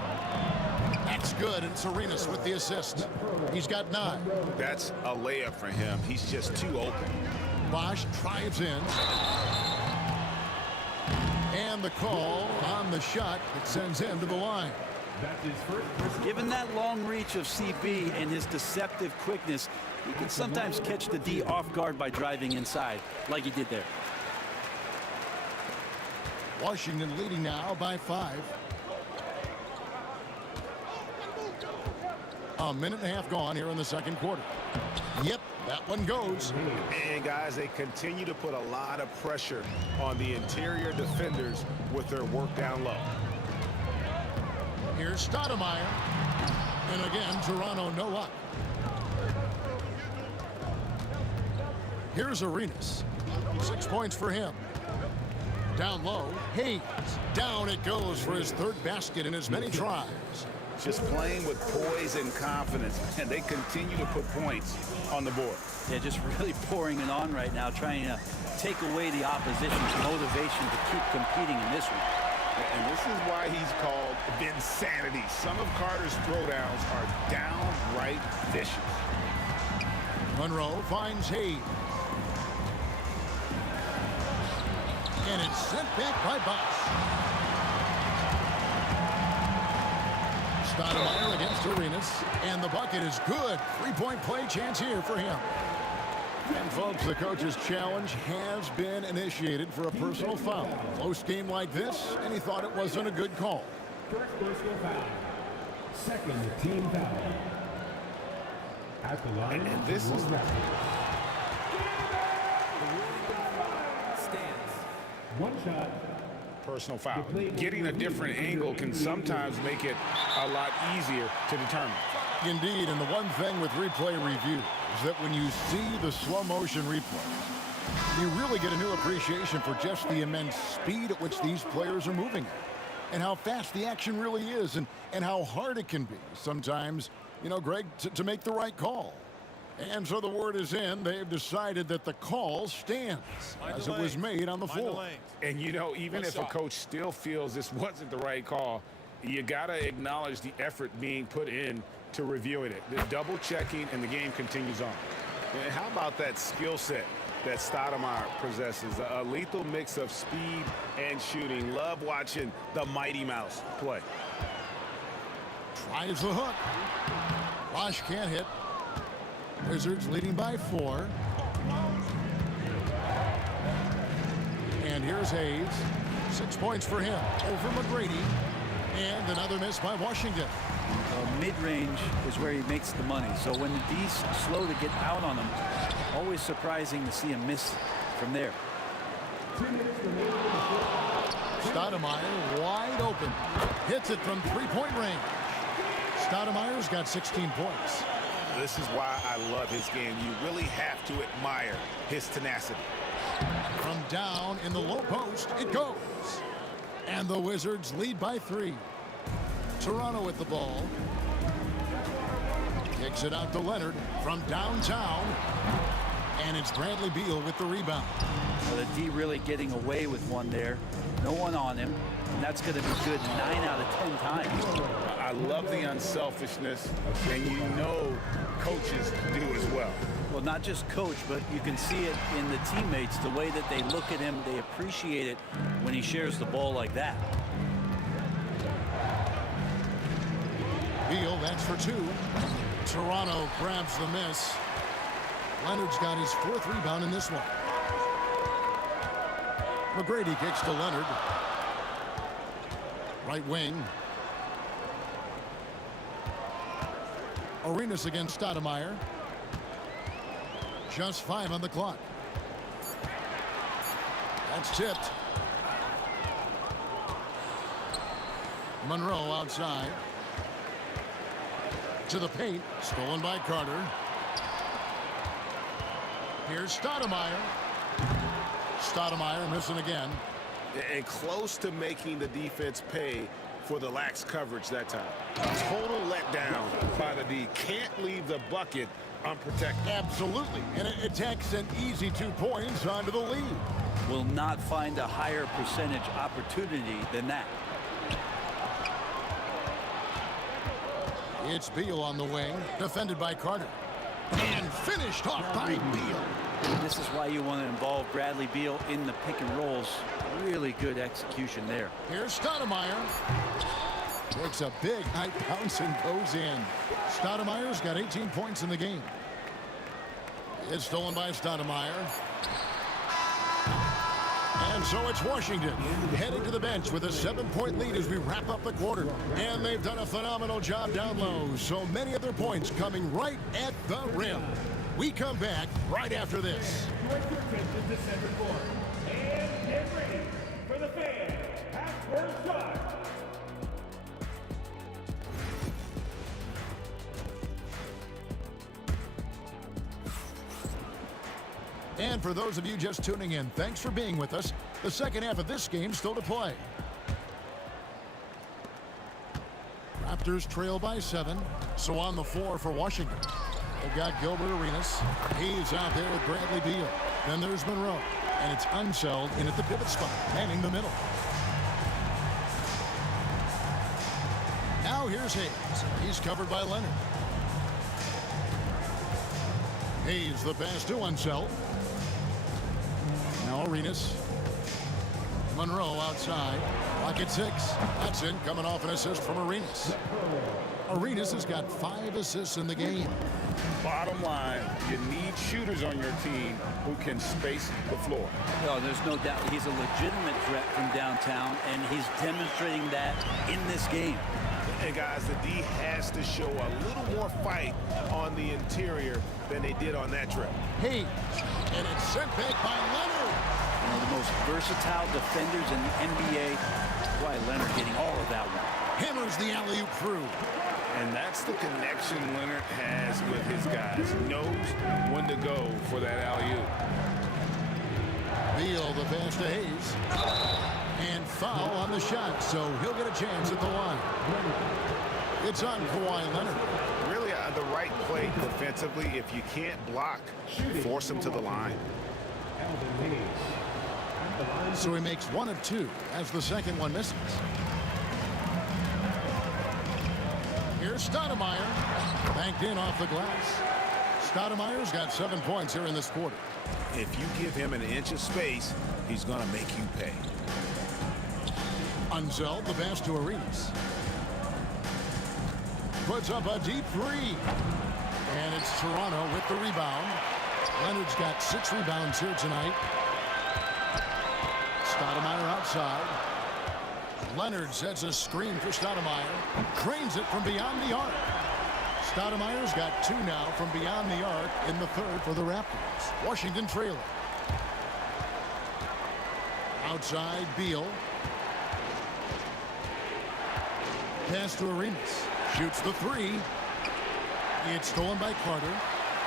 That's good, and it's Arenas with the assist. He's got 9. That's a layup for him. He's just too open. Bosch drives in. And the call on the shot that sends him to the line. Given that long reach of CB and his deceptive quickness, he can sometimes catch the D off guard by driving inside, like he did there. Washington leading now by 5. A minute and a half gone here in the second quarter. Yep, that one goes. And guys, they continue to put a lot of pressure on the interior defenders with their work down low. Here's Stoudemire. And again, Toronto no luck. Here's Arenas. 6 points for him. Down low, Hayes. Down it goes for his 3rd basket in as many tries. Just playing with poise and confidence, and they continue to put points on the board. They're just really pouring it on right now, trying to take away the opposition's motivation to keep competing in this one. And this is why he's called Vinsanity. Some of Carter's throwdowns are downright vicious. Monroe finds Hayes. And it's sent back by Bosch. Stoudemire against Arenas, and the bucket is good. 3-point play chance here for him. And folks, the coach's challenge has been initiated for a personal foul. Close game like this, and he thought it wasn't a good call. First personal foul. Second team foul. At the line. And this is one shot. Personal foul. Getting a different angle can sometimes make it a lot easier to determine. Indeed, and the one thing with replay review is that when you see the slow motion replay, you really get a new appreciation for just the immense speed at which these players are moving and how fast the action really is and how hard it can be sometimes, you know, Greg, to make the right call. And so the word is in. They've decided that the call stands as it was made on the floor. And, you know, even if a coach still feels this wasn't the right call, you got to acknowledge the effort being put in to reviewing it. The double checking, and the game continues on. And how about that skill set that Stoudemire possesses? A lethal mix of speed and shooting. Love watching the Mighty Mouse play. Tries the hook. Bosch can't hit. Wizards leading by 4. And here's Hayes. 6 points for him over McGrady. And another miss by Washington. Mid-range is where he makes the money. So when the D's slow to get out on him, always surprising to see him miss from there. Stoudemire wide open. Hits it from 3-point range. Stoudemire's got 16 points. This is why I love his game. You really have to admire his tenacity. From down in the low post, it goes. And the Wizards lead by 3. Toronto with the ball. Kicks it out to Leonard from downtown. And it's Bradley Beal with the rebound. Well, the D really getting away with one there. No one on him. And that's going to be good 9 out of 10 times. I love the unselfishness, and you know coaches do as well. Well, not just coach, but you can see it in the teammates, the way that they look at him. They appreciate it when he shares the ball like that. Beal, that's for 2. Toronto grabs the miss. Leonard's got his 4th rebound in this one. McGrady kicks to Leonard. Right wing. Arenas against Stoudemire. Just 5 on the clock. That's tipped. Monroe outside. To the paint. Stolen by Carter. Here's Stoudemire. Stoudemire missing again. And close to making the defense pay for the lax coverage that time. Total letdown by the D. Can't leave the bucket unprotected. Absolutely. And it takes an easy 2 points onto the lead. Will not find a higher percentage opportunity than that. It's Beal on the wing, defended by Carter. And finished off by Beal. This is why you want to involve Bradley Beal in the pick and rolls. Really good execution there. Here's Stoudemire. Takes a big high bounce and goes in. Stoudemire's got 18 points in the game. It's stolen by Stoudemire. And so it's Washington heading to the bench with a 7-point lead as we wrap up the quarter. And they've done a phenomenal job down low. So many of their points coming right at the rim. We come back right after this. And get ready for the fans. Half-court shot. And for those of you just tuning in, thanks for being with us. The second half of this game still to play. Raptors trail by 7. So on the floor for Washington. They've got Gilbert Arenas. He's out there with Bradley Beal. Then there's Monroe. And it's Unseld in at the pivot spot, manning the middle. Now here's Hayes. He's covered by Leonard. Hayes the pass to Unseld. Now Arenas. Monroe outside. Clock at 6. Hudson coming off an assist from Arenas. Arenas has got 5 assists in the game. Bottom line, you need shooters on your team who can space the floor. No, there's no doubt he's a legitimate threat from downtown, and he's demonstrating that in this game. And guys, the D has to show a little more fight on the interior than they did on that trip. Hayes, and it's sent back by Leonard. One of the most versatile defenders in the NBA. That's why Leonard getting all of that one. Hammers the alley-oop through. And that's the connection Leonard has with his guys. Knows when to go for that alley-oop. Beal the pass to Hayes. And foul on the shot, so he'll get a chance at the line. It's on Kawhi Leonard. Really the right play defensively. If you can't block, force him to the line. So he makes 1 of 2 as the second one misses. Here's Stoudemire. Banked in off the glass. Stoudemire's got 7 points here in this quarter. If you give him an inch of space, he's going to make you pay. Unseld the pass to Arenas. Puts up a deep 3. And it's Toronto with the rebound. Leonard's got 6 rebounds here tonight. Stoudemire outside. Leonard sets a screen for Stoudemire. Cranes it from beyond the arc. Stoudemire's got 2 now from beyond the arc in the third for the Raptors. Washington trailing. Outside, Beal. Pass to Arenas. Shoots the 3. It's stolen by Carter.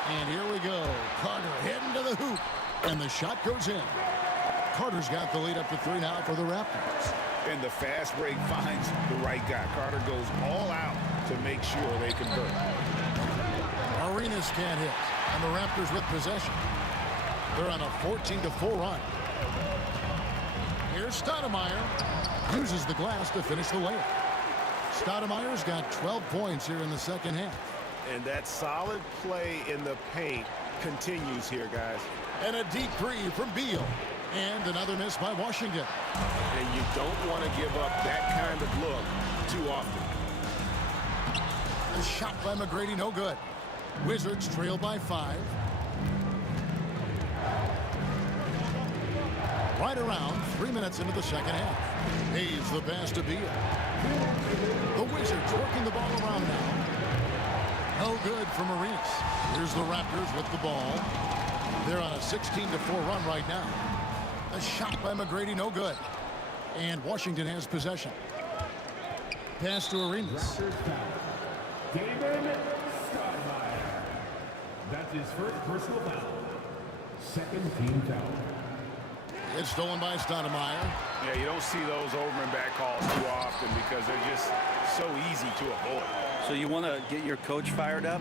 And here we go. Carter heading to the hoop. And the shot goes in. Carter's got the lead up to 3 now for the Raptors. And the fast break finds the right guy. Carter goes all out to make sure they convert. Arenas can't hit. And the Raptors with possession. They're on a 14-4 run. Here's Stoudemire. Uses the glass to finish the layup. Stoudemire's got 12 points here in the second half. And that solid play in the paint continues here, guys. And a deep 3 from Beal. And another miss by Washington. And you don't want to give up that kind of look too often. A shot by McGrady, no good. Wizards trail by 5. Right around 3 minutes into the second half. Hayes the pass to Beal. The Wizards working the ball around now. No good from Arenas. Here's the Raptors with the ball. They're on a 16-4 run right now. A shot by McGrady, no good. And Washington has possession. Pass to Arenas. David Stoudemire. That's his first personal foul. Second team foul. It's stolen by Stoudemire. Yeah, you don't see those over and back calls too often because they're just so easy to avoid. So you want to get your coach fired up?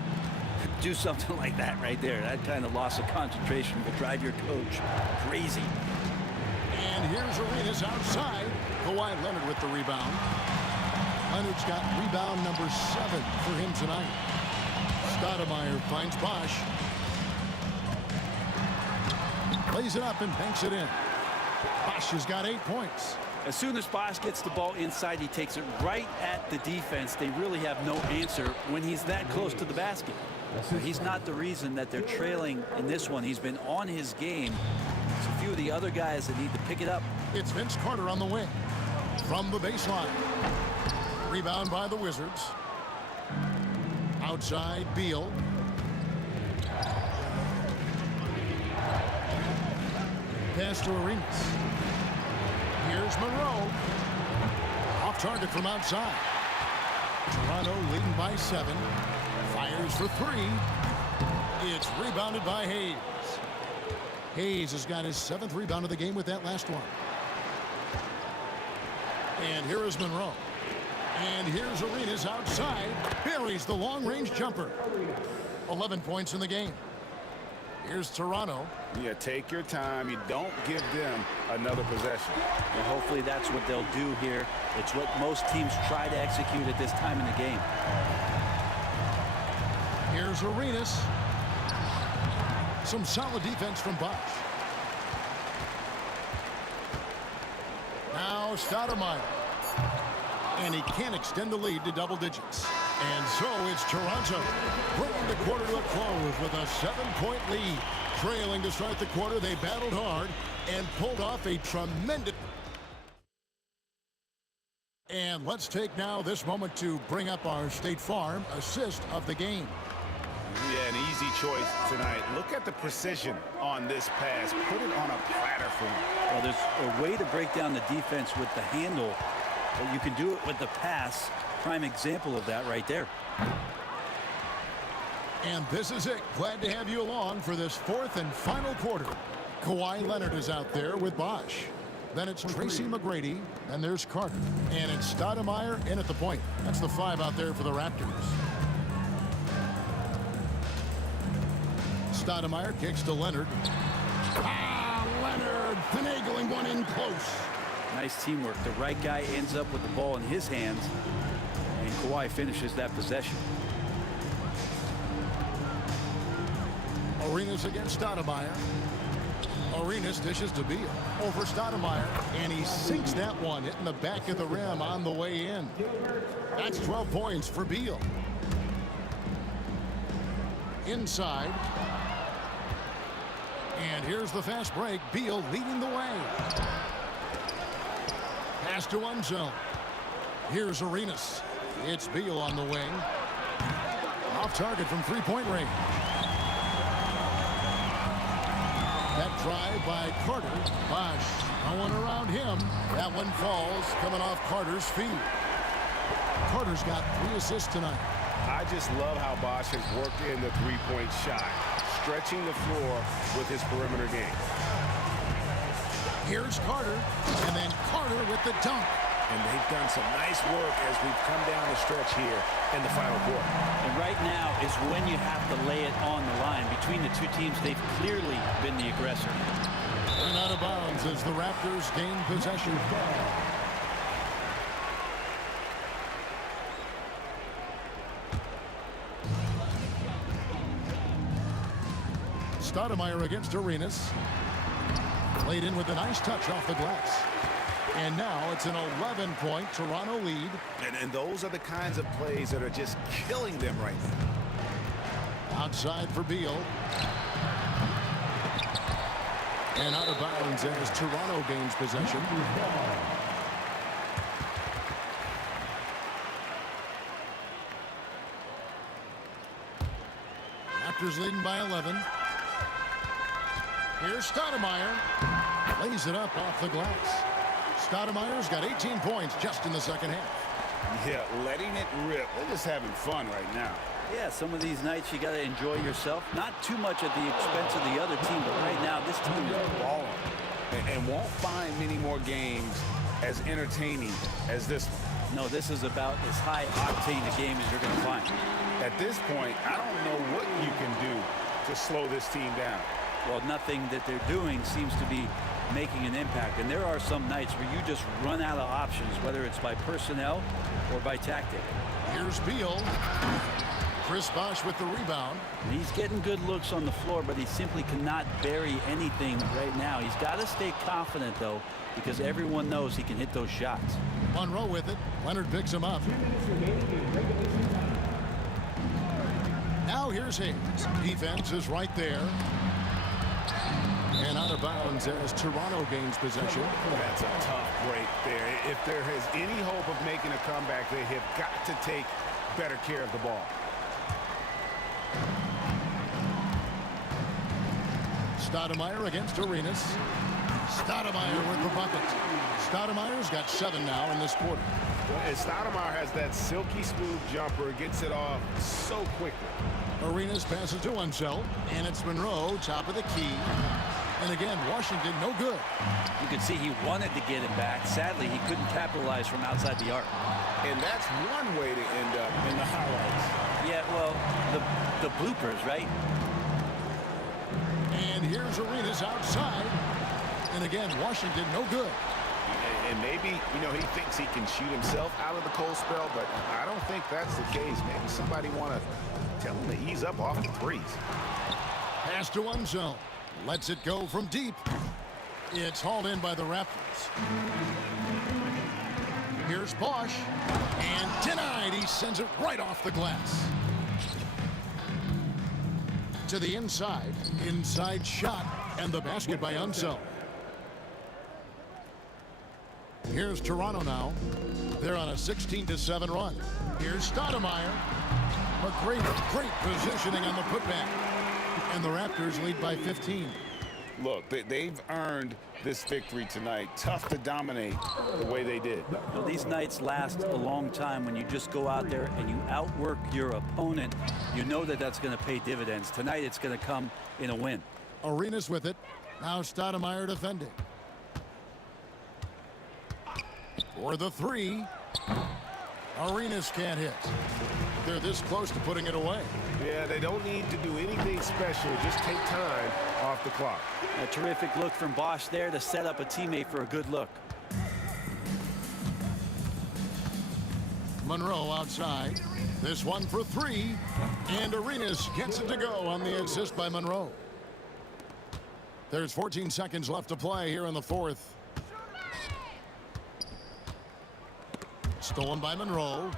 Do something like that right there. That kind of loss of concentration will drive your coach crazy. And here's Arenas outside. Kawhi Leonard with the rebound. Leonard's got rebound number 7 for him tonight. Stoudemire finds Bosch. Lays it up and banks it in. Bosch has got 8 points. As soon as Bosch gets the ball inside, he takes it right at the defense. They really have no answer when he's that close to the basket. He's not the reason that they're trailing in this one. He's been on his game. It's a few of the other guys that need to pick it up. It's Vince Carter on the wing. From the baseline. Rebound by the Wizards. Outside, Beal. Pass to Arenas. Here's Monroe. Off target from outside. Toronto leading by 7. Fires for 3. It's rebounded by Hayes. Hayes has got his 7th rebound of the game with that last one. And here is Monroe. And here's Arenas outside. Buries the long-range jumper. 11 points in the game. Here's Toronto. Yeah, take your time. You don't give them another possession. And hopefully that's what they'll do here. It's what most teams try to execute at this time in the game. Here's Arenas. Some solid defense from Bosch. Now Stoudemire. And he can't extend the lead to double digits. And so it's Toronto bringing the quarter to a close with a 7-point lead. Trailing to start the quarter, they battled hard and pulled off a tremendous... And let's take now this moment to bring up our State Farm assist of the game. Yeah, an easy choice tonight. Look at the precision on this pass. Put it on a platter for him. Well, there's a way to break down the defense with the handle, but you can do it with the pass. Prime example of that right there. And this is it. Glad to have you along for this 4th and final quarter. Kawhi Leonard is out there with Bosch. Then it's Tracy McGrady, and there's Carter. And it's Stoudemire in at the point. That's the 5 out there for the Raptors. Stoudemire kicks to Leonard. Leonard finagling one in close. Nice teamwork. The right guy ends up with the ball in his hands, and Kawhi finishes that possession. Arenas against Stoudemire. Arenas dishes to Beal. Over Stoudemire, and he sinks that one, hitting the back of the rim on the way in. That's 12 points for Beal. Inside. And here's the fast break. Beal leading the way. Pass to Unzel. Here's Arenas. It's Beal on the wing. Off target from 3-point range. That drive by Carter. Bosch, no one around him. That one falls, coming off Carter's feet. Carter's got 3 assists tonight. I just love how Bosch has worked in the 3-point shot, stretching the floor with his perimeter game. Here's Carter, and then Carter with the dunk. And they've done some nice work as we've come down the stretch here in the final quarter. And right now is when you have to lay it on the line. Between the two teams, they've clearly been the aggressor. And out of bounds as the Raptors gain possession. Stoudemire against Arenas. Played in with a nice touch off the glass. And now it's an 11-point Toronto lead. And those are the kinds of plays that are just killing them right now. Outside for Beal. And out of bounds as Toronto gains possession. Raptors leading by 11. Here's Stoudemire. Lays it up off the glass. Stoudemire's got 18 points just in the second half. Yeah, letting it rip. They're just having fun right now. Yeah, some of these nights you got to enjoy yourself. Not too much at the expense of the other team, but right now this team is balling. And won't find many more games as entertaining as this one. No, this is about as high octane a game as you're going to find. At this point, I don't know what you can do to slow this team down. Well, nothing that they're doing seems to be making an impact. And there are some nights where you just run out of options, whether it's by personnel or by tactic. Here's Beal. Chris Bosh with the rebound. He's getting good looks on the floor, but he simply cannot bury anything right now. He's got to stay confident, though, because everyone knows he can hit those shots. Monroe with it. Leonard picks him up. Now here's Hayes. Defense is right there. And out of bounds as Toronto gains possession. That's a tough break there. If there is any hope of making a comeback, they have got to take better care of the ball. Stoudemire against Arenas. Stoudemire with the bucket. Stoudemire's got 7 now in this quarter. And Stoudemire has that silky smooth jumper, gets it off so quickly. Arenas passes to Unseld, and it's Monroe, top of the key. And again, Washington, no good. You could see he wanted to get it back. Sadly, he couldn't capitalize from outside the arc. And that's one way to end up in the highlights. Yeah, well, the bloopers, right? And here's Arenas outside. And again, Washington, no good. And maybe, he thinks he can shoot himself out of the cold spell, but I don't think that's the case. Maybe somebody want to tell him to ease up off the threes. Pass to Unseld. Lets it go from deep. It's hauled in by the Raptors. Here's Bosh. And denied. He sends it right off the glass. To the inside. Inside shot. And the basket by Unseld. Here's Toronto now. They're on a 16-7 run. Here's Stoudemire. A great positioning on the putback. And the Raptors lead by 15. Look, they've earned this victory tonight. Tough to dominate the way they did. Well, these nights last a long time when you just go out there and you outwork your opponent. You know that that's going to pay dividends. Tonight it's going to come in a win. Arenas with it. Now Stoudemire defending. For the three. Arenas can't hit. They're this close to putting it away. Yeah, they don't need to do anything special. Just take time off the clock. A terrific look from Bosh there to set up a teammate for a good look. Monroe outside. This one for three. And Arenas gets it to go on the assist by Monroe. There's 14 seconds left to play here in the fourth. Stolen by Monroe.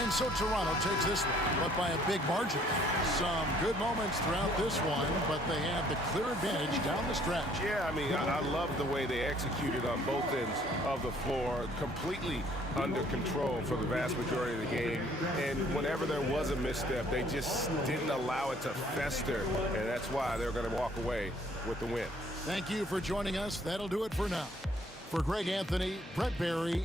And so Toronto takes this one, but by a big margin. Some good moments throughout this one, but they have the clear advantage down the stretch. Yeah, I mean, I love the way they executed on both ends of the floor. Completely under control for the vast majority of the game. And whenever there was a misstep, they just didn't allow it to fester. And that's why they're going to walk away with the win. Thank you for joining us. That'll do it for now. For Greg Anthony, Brett Barry,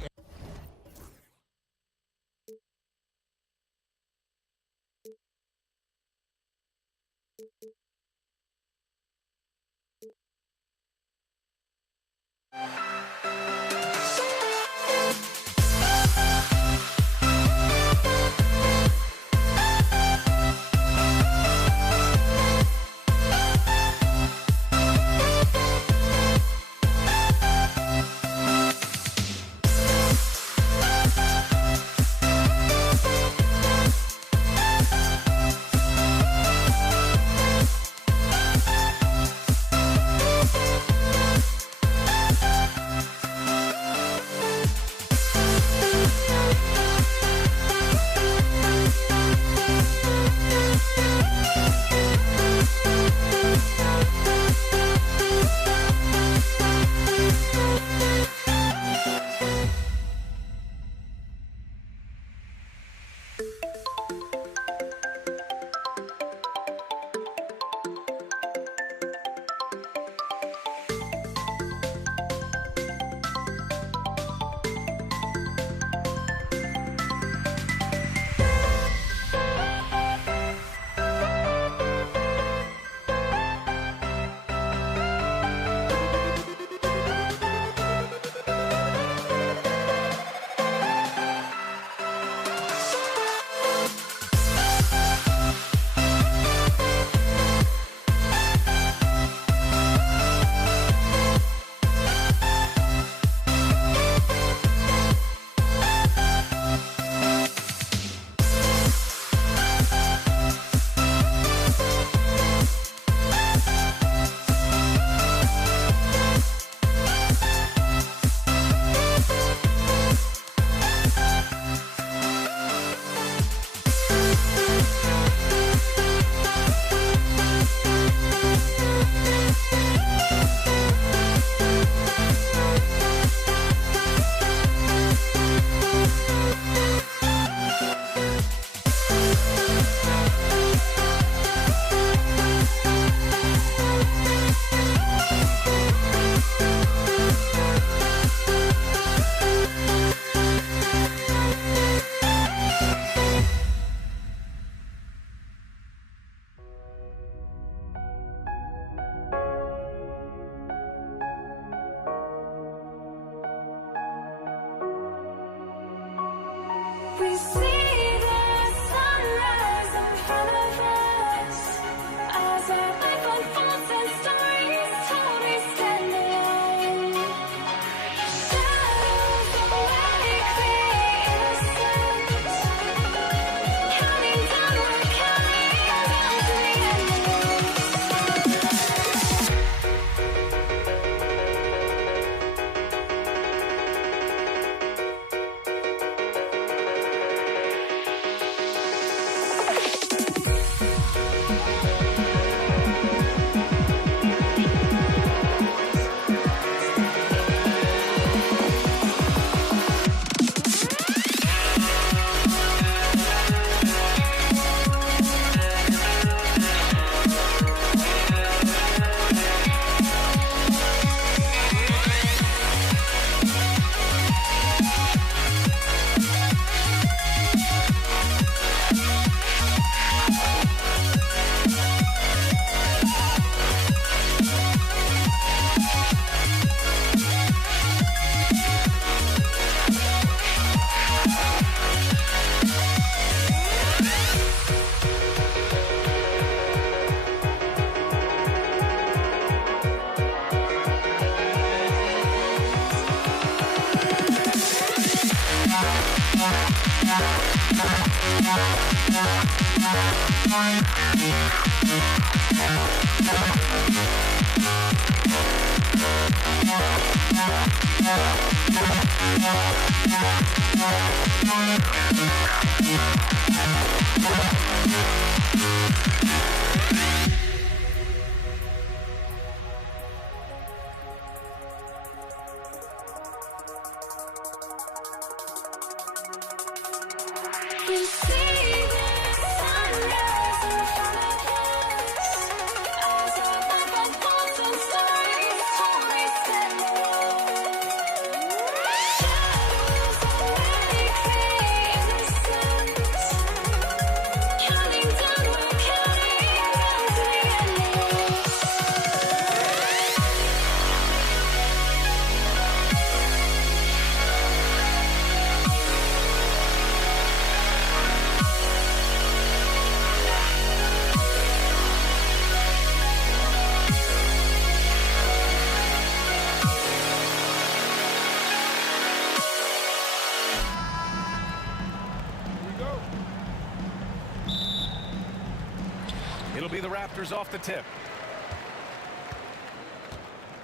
It'll be the Raptors off the tip.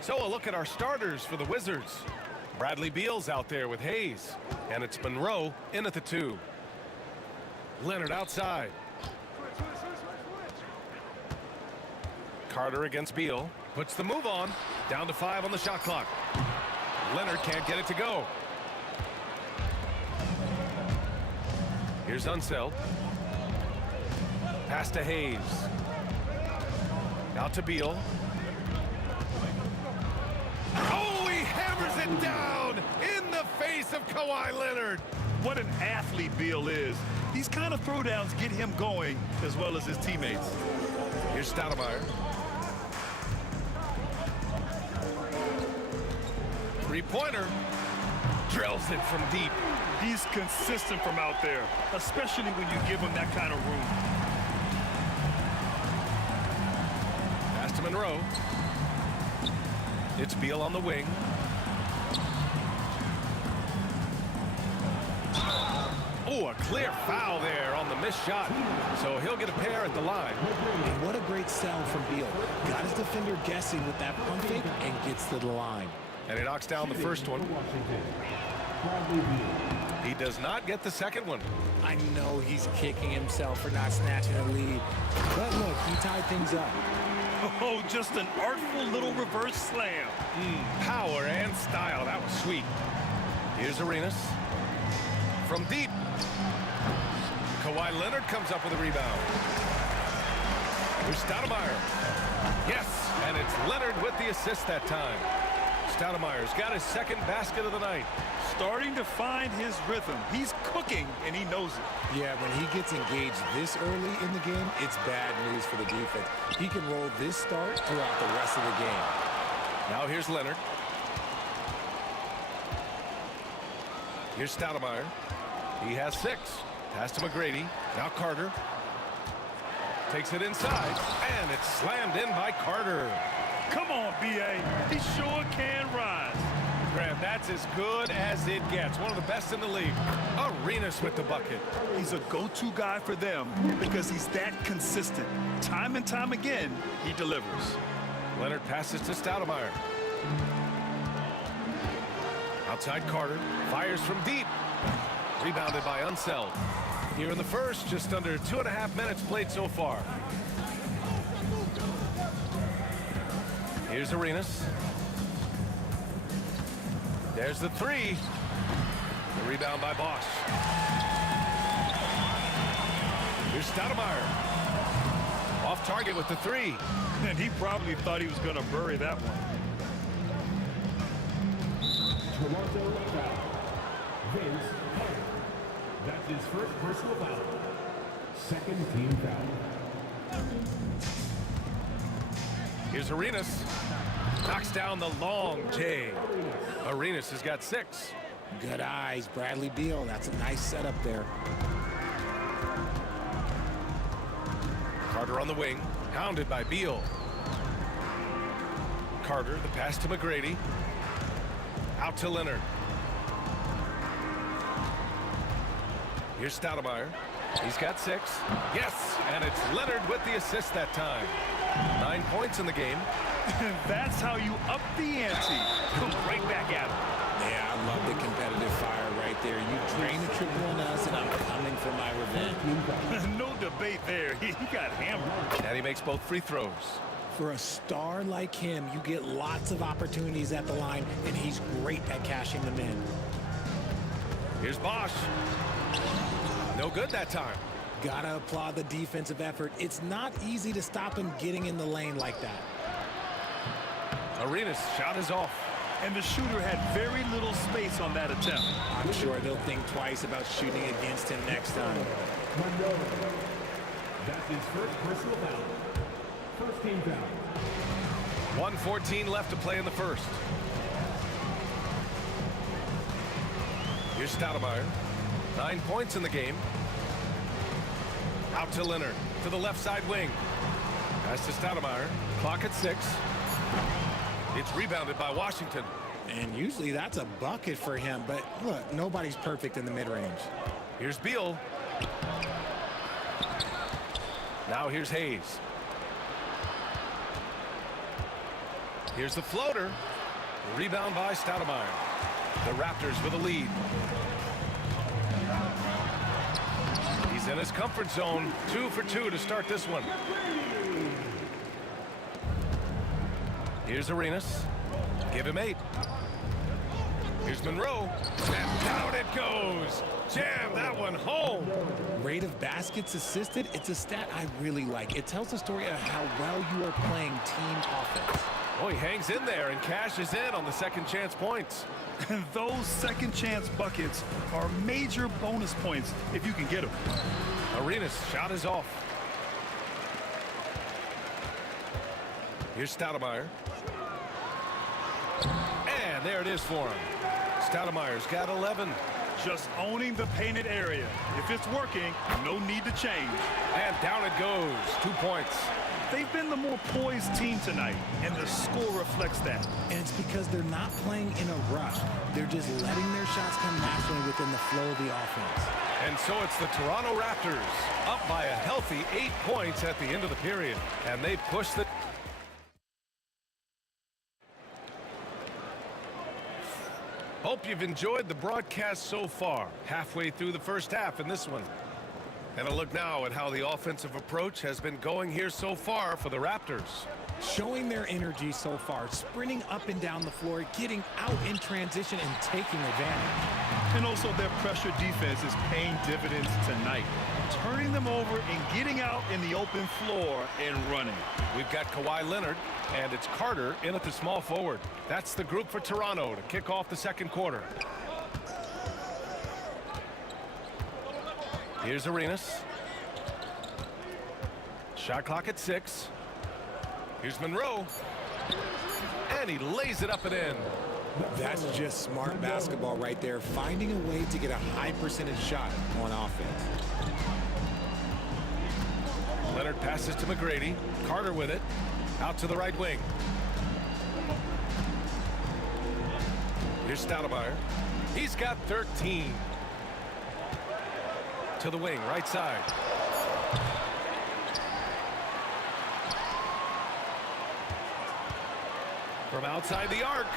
So a look at our starters for the Wizards. Bradley Beal's out there with Hayes. And it's Monroe in at the 2. Leonard outside. Carter against Beal. Puts the move on. Down to 5 on the shot clock. Leonard can't get it to go. Here's Unseld. Pass to Hayes. Out to Beal. Oh, he hammers it down in the face of Kawhi Leonard. What an athlete Beal is. These kind of throwdowns get him going as well as his teammates. Here's Stoudemire. Three-pointer. Drills it from deep. He's consistent from out there, especially when you give him that kind of room. Pass to Monroe. It's Beal on the wing. Oh, a clear foul there on the missed shot. So he'll get a pair at the line. And what a great sell from Beal. Got his defender guessing with that pump fake and gets to the line. And he knocks down the first one. He does not get the second one. I know he's kicking himself for not snatching a lead. But look, he tied things up. Oh, just an artful little reverse slam. Power and style. That was sweet. Here's Arenas. From deep. Kawhi Leonard comes up with a rebound. Here's Stoudemire. Yes, and it's Leonard with the assist that time. Stoudemire's got his second basket of the night. Starting to find his rhythm. He's cooking, and he knows it. Yeah, when he gets engaged this early in the game, it's bad news for the defense. He can roll this start throughout the rest of the game. Now here's Leonard. Here's Stoudemire. He has 6. Pass to McGrady. Now Carter. Takes it inside, and it's slammed in by Carter. Come on, B.A. He sure can rise. Graham, that's as good as it gets. One of the best in the league. Arenas with the bucket. He's a go-to guy for them because he's that consistent. Time and time again, he delivers. Leonard passes to Stoudemire. Outside Carter. Fires from deep. Rebounded by Unseld. Here in the first, just under 2.5 minutes played so far. Here's Arenas. There's the 3. The rebound by Bosch. Here's Stoudemire. Off target with the 3. And he probably thought he was going to bury that one. Toronto foul. Vince Carter. That's his first personal foul. Second team foul. Here's Arenas. Knocks down the long J. Arenas has got 6. Good eyes, Bradley Beal. That's a nice setup there. Carter on the wing. Hounded by Beal. Carter, the pass to McGrady. Out to Leonard. Here's Stoudemire. He's got 6. Yes, and it's Leonard with the assist that time. 9 points in the game. That's how you up the ante. Come right back at him. Yeah, I love the competitive fire right there. You drain a triple on us, and I'm coming for my revenge. No debate there. He got hammered. And he makes both free throws. For a star like him, you get lots of opportunities at the line, and he's great at cashing them in. Here's Bosch. No good that time. Gotta applaud the defensive effort. It's not easy to stop him getting in the lane like that. Arenas' shot is off. And the shooter had very little space on that attempt. I'm sure they'll think twice about shooting against him next time. That's his first personal foul. First team foul. 1:14 left to play in the first. Here's Stoudemire. 9 points in the game. Out to Leonard. To the left side wing. Pass to Stoudemire. Clock at 6. It's rebounded by Washington. And usually that's a bucket for him. But look, nobody's perfect in the mid-range. Here's Beal. Now here's Hayes. Here's the floater. Rebound by Stoudemire. The Raptors with a lead. He's in his comfort zone. 2 for 2 to start this one. Here's Arenas. Give him 8. Here's Monroe. And down it goes. Jam that one home. Rate of baskets assisted, it's a stat I really like. It tells the story of how well you are playing team offense. Oh, he hangs in there and cashes in on the second chance points. Those second chance buckets are major bonus points if you can get them. Arenas' shot is off. Here's Stoudemire. And there it is for him. Stoudemire's got 11. Just owning the painted area. If it's working, no need to change. And down it goes. 2 points. They've been the more poised team tonight, and the score reflects that. And it's because they're not playing in a rush. They're just letting their shots come naturally within the flow of the offense. And so it's the Toronto Raptors up by a healthy 8 points at the end of the period. And they push the... Hope you've enjoyed the broadcast so far. Halfway through the first half in this one. And a look now at how the offensive approach has been going here so far for the Raptors. Showing their energy so far, sprinting up and down the floor, getting out in transition and taking advantage. And also their pressure defense is paying dividends tonight. Turning them over and getting out in the open floor and running. We've got Kawhi Leonard, and it's Carter in at the small forward. That's the group for Toronto to kick off the second quarter. Here's Arenas. Shot clock at 6. Here's Monroe. And he lays it up and in. That's just smart basketball right there, finding a way to get a high percentage shot on offense. Leonard passes to McGrady. Carter with it. Out to the right wing. Here's Stoudemire. He's got 13. To the wing, right side. From outside the arc.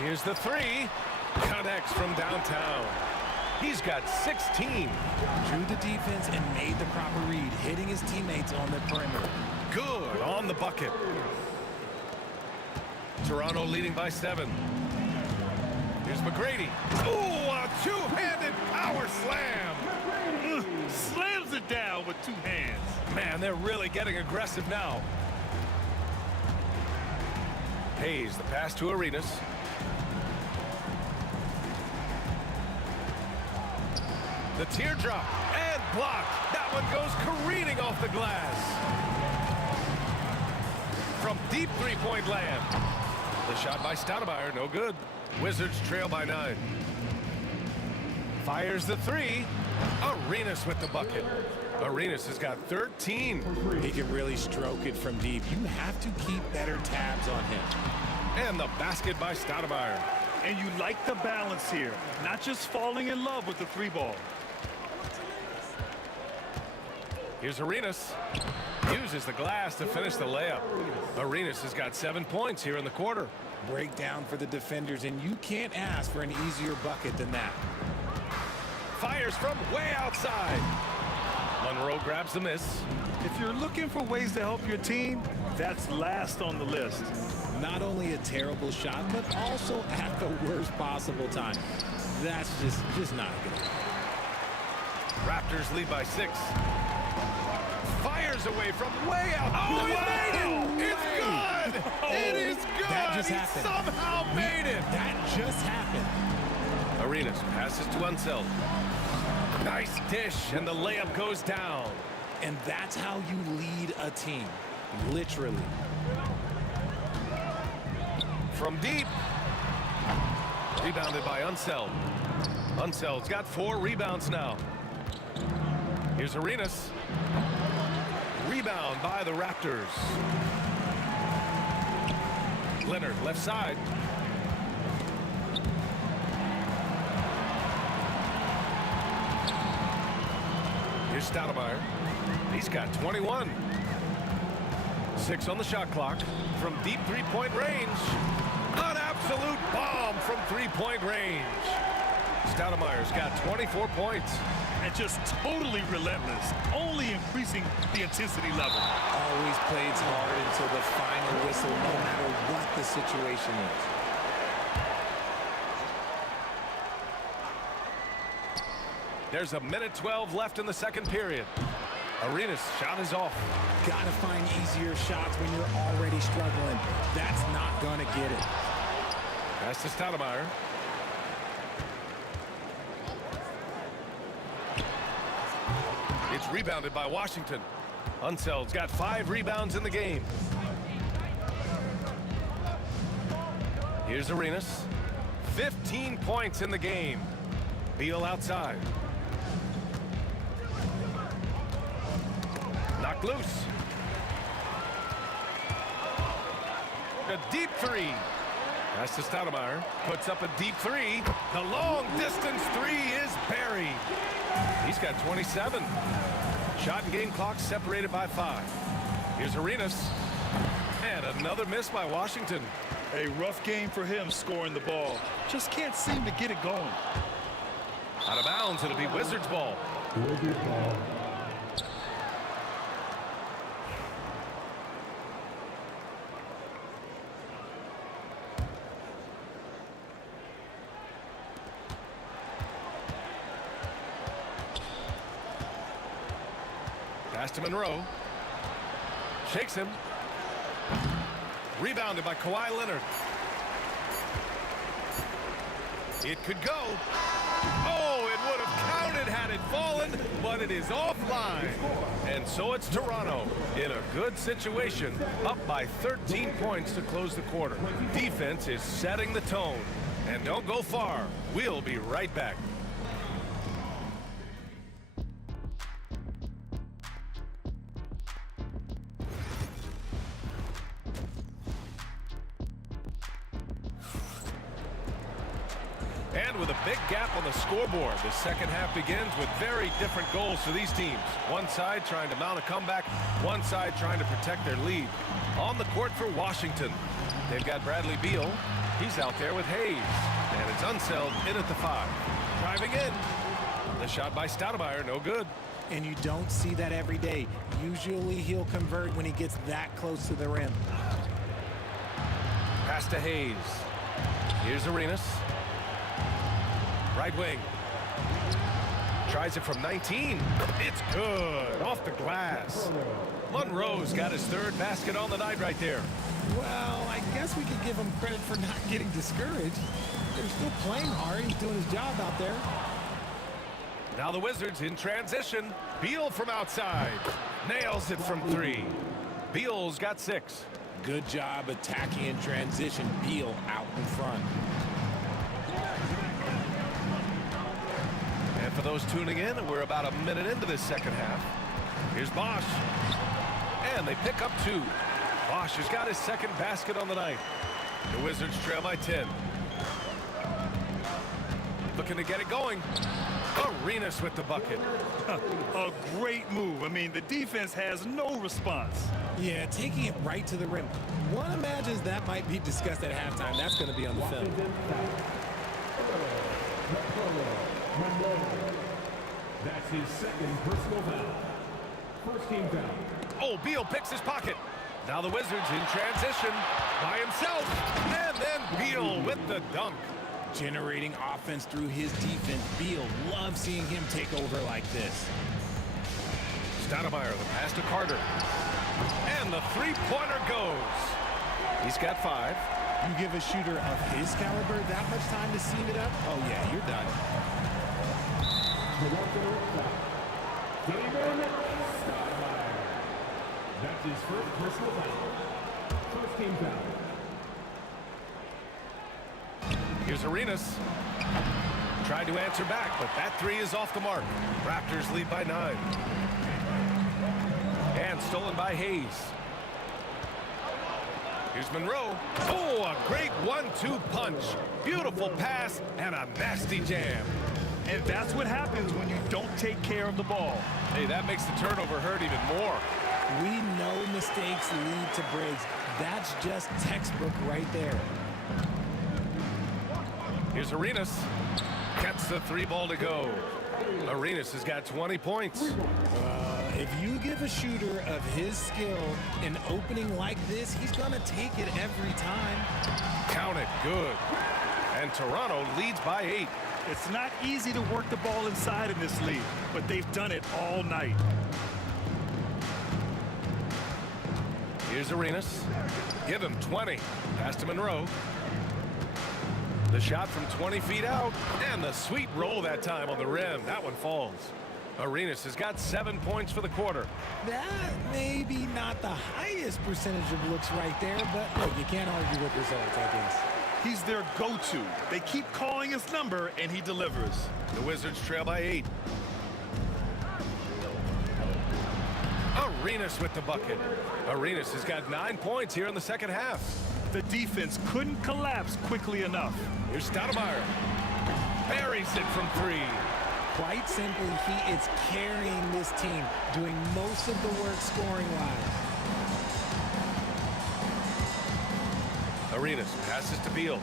Here's the 3. Connects from downtown. He's got 16. Drew the defense and made the proper read, hitting his teammates on the perimeter. Good on the bucket. Toronto leading by 7. Here's McGrady. Ooh, a two-handed power slam. Slams it down with 2 hands. Man, they're really getting aggressive now. Hayes, the pass to Arenas. The teardrop and blocked. That one goes careening off the glass. From deep three-point land. The shot by Stoudemire, no good. Wizards trail by 9. Fires the 3. Arenas with the bucket. Arenas has got 13. He can really stroke it from deep. You have to keep better tabs on him. And the basket by Stoudemire. And you like the balance here, not just falling in love with the 3-ball. Here's Arenas. Uses the glass to finish the layup. Arenas has got 7 points here in the quarter. Breakdown for the defenders, and you can't ask for an easier bucket than that. Fires from way outside. Monroe grabs the miss. If you're looking for ways to help your team, that's last on the list. Not only a terrible shot, but also at the worst possible time. That's just not good. Raptors lead by 6. Fires away from way out. Oh, he made it! It's good! It is good! That just he happened. somehow made it! That just happened. Arenas passes to Unseld. Nice dish, and the layup goes down. And that's how you lead a team, literally. From deep. Rebounded by Unseld. Unseld's got 4 rebounds now. Here's Arenas. Rebound by the Raptors. Leonard, left side. Here's Stoudemire. He's got 21. 6 on the shot clock. From deep 3-point range. An absolute bomb from 3-point range. Stoudemire's got 24 points. And just totally relentless, only increasing the intensity level. Always plays hard until the final whistle, no matter what the situation is. There's a minute 12 left in the second period. Arenas' shot is off. Gotta find easier shots when you're already struggling. That's not gonna get it. Pass to Stoudemire. It's rebounded by Washington. Unseld's got 5 rebounds in the game. Here's Arenas. 15 points in the game. Beal outside. Knocked loose. A deep 3. Pass to Stoudemire. Puts up a deep 3. The long distance 3 is buried. He's got 27. Shot and game clock separated by 5. Here's Arenas. And another miss by Washington. A rough game for him scoring the ball. Just can't seem to get it going. Out of bounds, it'll be Wizards ball. Pass to Monroe. Shakes him. Rebounded by Kawhi Leonard. It could go. Oh, it would have counted had it fallen, but it is offline. And so it's Toronto in a good situation, up by 13 points to close the quarter. Defense is setting the tone. And don't go far. We'll be right back. And with a big gap on the scoreboard, the second half begins with very different goals for these teams. One side trying to mount a comeback, one side trying to protect their lead. On the court for Washington, they've got Bradley Beal. He's out there with Hayes. And it's Unseld in at the 5. Driving in. The shot by Stoudemire, no good. And you don't see that every day. Usually he'll convert when he gets that close to the rim. Pass to Hayes. Here's Arenas. Right wing. Tries it from 19. It's good. Off the glass. Monroe's got his 3rd basket on the night right there. Well, I guess we could give him credit for not getting discouraged. They're still playing hard. He's doing his job out there. Now the Wizards in transition. Beal from outside. Nails it from 3. Beal's got 6. Good job attacking in transition. Beal out in front. And for those tuning in, we're about a minute into this second half. Here's Bosch. And they pick up 2. Bosch has got his 2nd basket on the night. The Wizards trail by 10. Looking to get it going. Arenas with the bucket. A great move. I mean, the defense has no response. Yeah, taking it right to the rim. One imagines that might be discussed at halftime. That's going to be on the film. That's his second personal foul. First team foul. Oh, Beal picks his pocket. Now the Wizards in transition by himself. And then Beal with the dunk. Generating offense through his defense. Beal loves seeing him take over like this. Stoudemire, the pass to Carter. And the three-pointer goes. He's got 5. You give a shooter of his caliber that much time to seam it up? Oh, yeah, you're done. That's his first personal foul. First team foul. Here's Arenas. Tried to answer back, but that 3 is off the mark. Raptors lead by 9. And stolen by Hayes. Here's Monroe. Oh, a great 1-2 punch. Beautiful pass and a nasty jam. And that's what happens when you don't take care of the ball. Hey, that makes the turnover hurt even more. We know mistakes lead to breaks. That's just textbook right there. Here's Arenas. Gets the 3 ball to go. Arenas has got 20 points. If you give a shooter of his skill an opening like this, he's going to take it every time. Count it good. And Toronto leads by 8. It's not easy to work the ball inside in this league, but they've done it all night. Here's Arenas. Give him 20. Pass to Monroe. The shot from 20 feet out. And the sweet roll that time on the rim. That one falls. Arenas has got 7 points for the quarter. That may be not the highest percentage of looks right there, but look, you can't argue with results, I guess. He's their go-to. They keep calling his number, and he delivers. The Wizards trail by 8. Arenas with the bucket. Arenas has got 9 points here in the second half. The defense couldn't collapse quickly enough. Here's Stoudemire. Buries it from 3. Quite simply, he is carrying this team, doing most of the work scoring-wise. Arenas passes to Beal.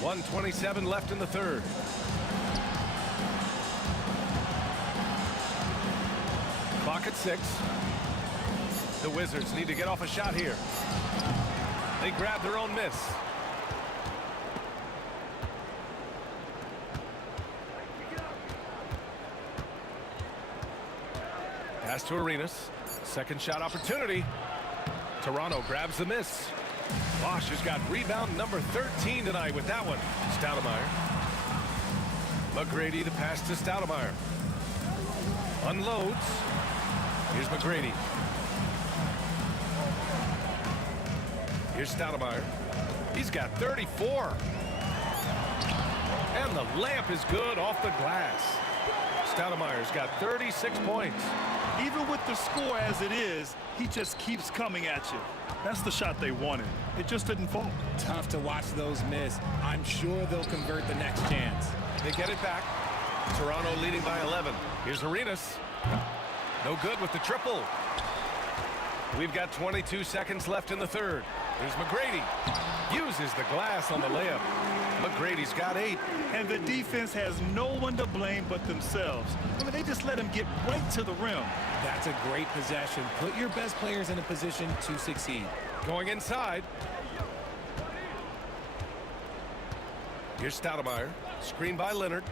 1:27 left in the third. Clock at 6. The Wizards need to get off a shot here. They grab their own miss. Pass to Arenas. Second shot opportunity. Toronto grabs the miss. Bosch has got rebound number 13 tonight with that one. Stoudemire. McGrady, the pass to Stoudemire. Unloads. Here's McGrady. Here's Stoudemire. He's got 34. And the layup is good off the glass. Stoudemire's got 36 points. Even with the score as it is, he just keeps coming at you. That's the shot they wanted. It just didn't fall. Tough to watch those miss. I'm sure they'll convert the next chance. They get it back. Toronto leading by 11. Here's Arenas. No good with the triple. We've got 22 seconds left in the third. Here's McGrady. Uses the glass on the layup. McGrady's got 8. And the defense has no one to blame but themselves. I mean, they just let him get right to the rim. That's a great possession. Put your best players in a position to succeed. Going inside. Here's Stoudemire. Screen by Leonard.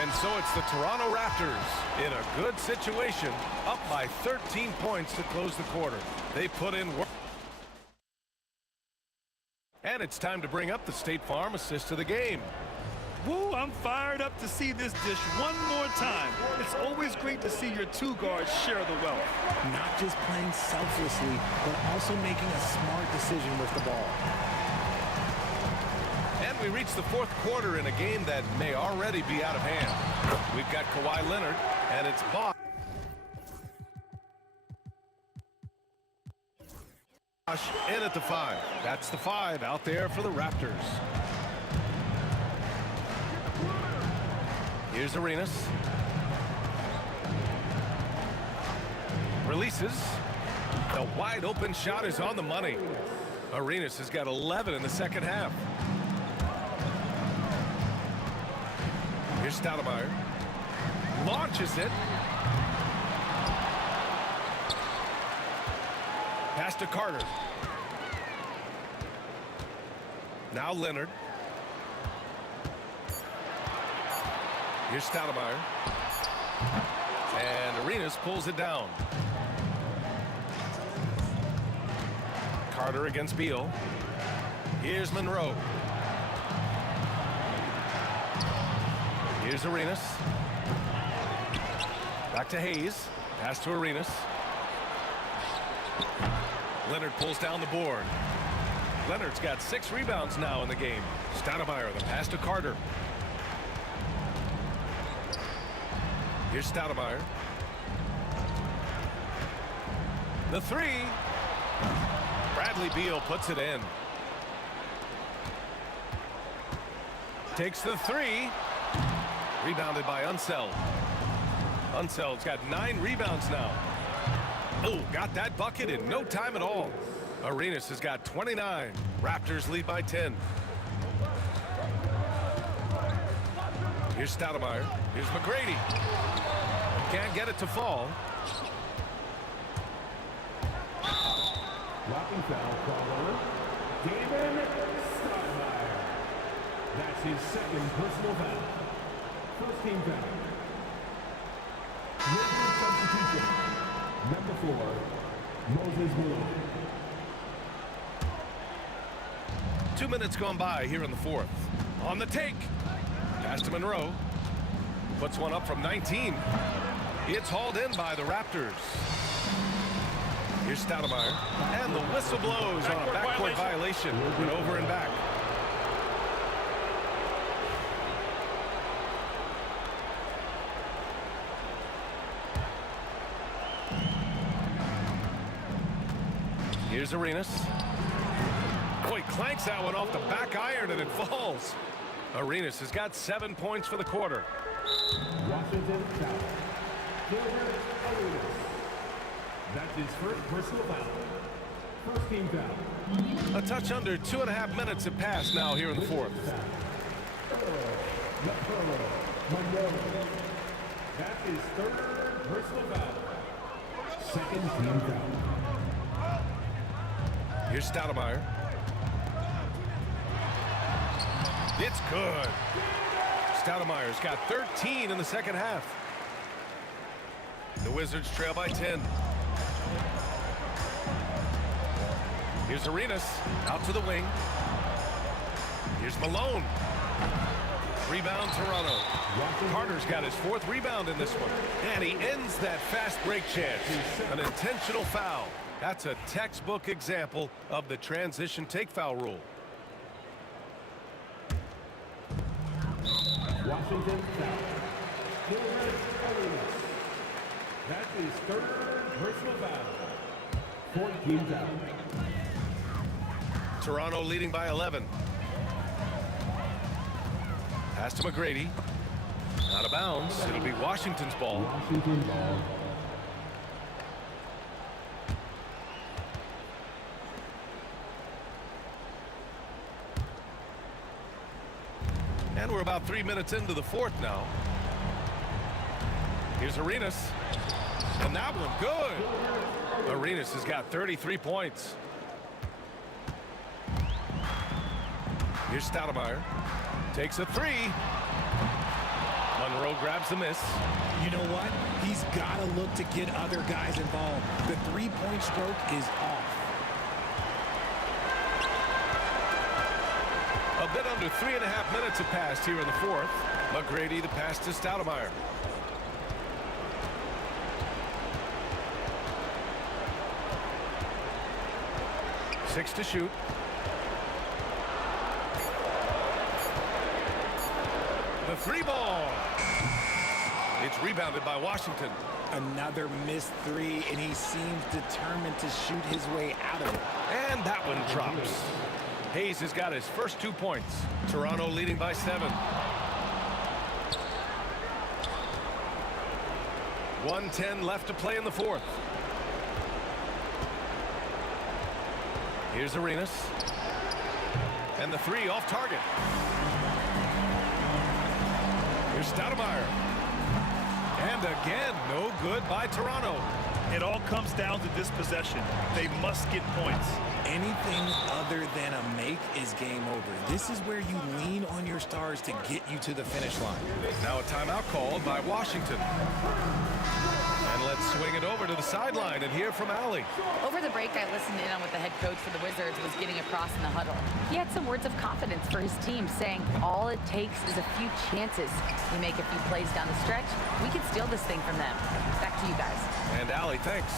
And so it's the Toronto Raptors in a good situation, up by 13 points to close the quarter. They put in work. And it's time to bring up the State Farm assist of the game. Woo, I'm fired up to see this dish one more time. It's always great to see your 2 guards share the wealth. Not just playing selflessly, but also making a smart decision with the ball. And we reach the fourth quarter in a game that may already be out of hand. We've got Kawhi Leonard, and it's Bosch. In at the 5. That's the 5 out there for the Raptors. Here's Arenas. Releases. The wide open shot is on the money. Arenas has got 11 in the second half. Here's Stoudemire. Launches it. Pass to Carter. Now Leonard. Here's Stoudemire. And Arenas pulls it down. Carter against Beal. Here's Monroe. Here's Arenas. Back to Hayes. Pass to Arenas. Leonard pulls down the board. Leonard's got 6 rebounds now in the game. Stoudemire, the pass to Carter. Here's Stoudemire. The 3. Bradley Beal puts it in. Takes the 3. Rebounded by Unseld. Unseld's got 9 rebounds now. Oh, got that bucket in no time at all. Arenas has got 29. Raptors lead by 10. Here's Stoudemire. Here's McGrady. Can't get it to fall. Blocking foul called on David Stoudemire. That's his second personal foul. First team foul. With substitution. Number 4, Moses Malone. 2 minutes gone by here in the 4th. On the take. Pass to Monroe. Puts one up from 19. It's hauled in by the Raptors. Here's Stoudemire. And the whistle blows on a backcourt violation. And over and back. Here's Arenas. Boy, clanks that one off the back iron and it falls. Arenas has got 7 points for the quarter. Washington foul. Gilbert Arenas. That's his first personal foul. First team foul. A touch under 2.5 minutes have passed now here in the 4th. That's his third personal foul. Second team foul. Here's Stoudemire. It's good. Stoudemire's got 13 in the second half. The Wizards trail by 10. Here's Arenas out to the wing. Here's Malone. Rebound Toronto. Carter's got his 4th rebound in this one. And he ends that fast break chance. An intentional foul. That's a textbook example of the transition take foul rule. Washington foul. Gilbert Arenas. That's his third personal foul. 14 foul. Toronto leading by 11. Pass to McGrady. Out of bounds. It'll be Washington's ball. Washington ball. And we're about 3 minutes into the 4th now. Here's Arenas. And that one good. Arenas has got 33 points. Here's Stoudemire. Takes a 3. Monroe grabs the miss. You know what? He's got to look to get other guys involved. The 3-point stroke is off. A bit under 3.5 minutes have passed here in the 4th. McGrady the pass to Stoudemire. Six to shoot. The 3 ball. It's rebounded by Washington. Another missed three, and he seems determined to shoot his way out of it. And that one drops. Hayes has got his first 2 points. Toronto leading by 7. 1:10 left to play in the fourth. Here's Arenas. And the three off target. Here's Stoudemire. And again, no good by Toronto. It all comes down to this possession. They must get points. Anything other than a make is game over. This is where you lean on your stars to get you to the finish line. Now a timeout called by Washington. And let's swing it over to the sideline and hear from Allie. Over the break, I listened in on what the head coach for the Wizards was getting across in the huddle. He had some words of confidence for his team, saying all it takes is a few chances. We make a few plays down the stretch, we can steal this thing from them. Back to you guys. And Allie, thanks.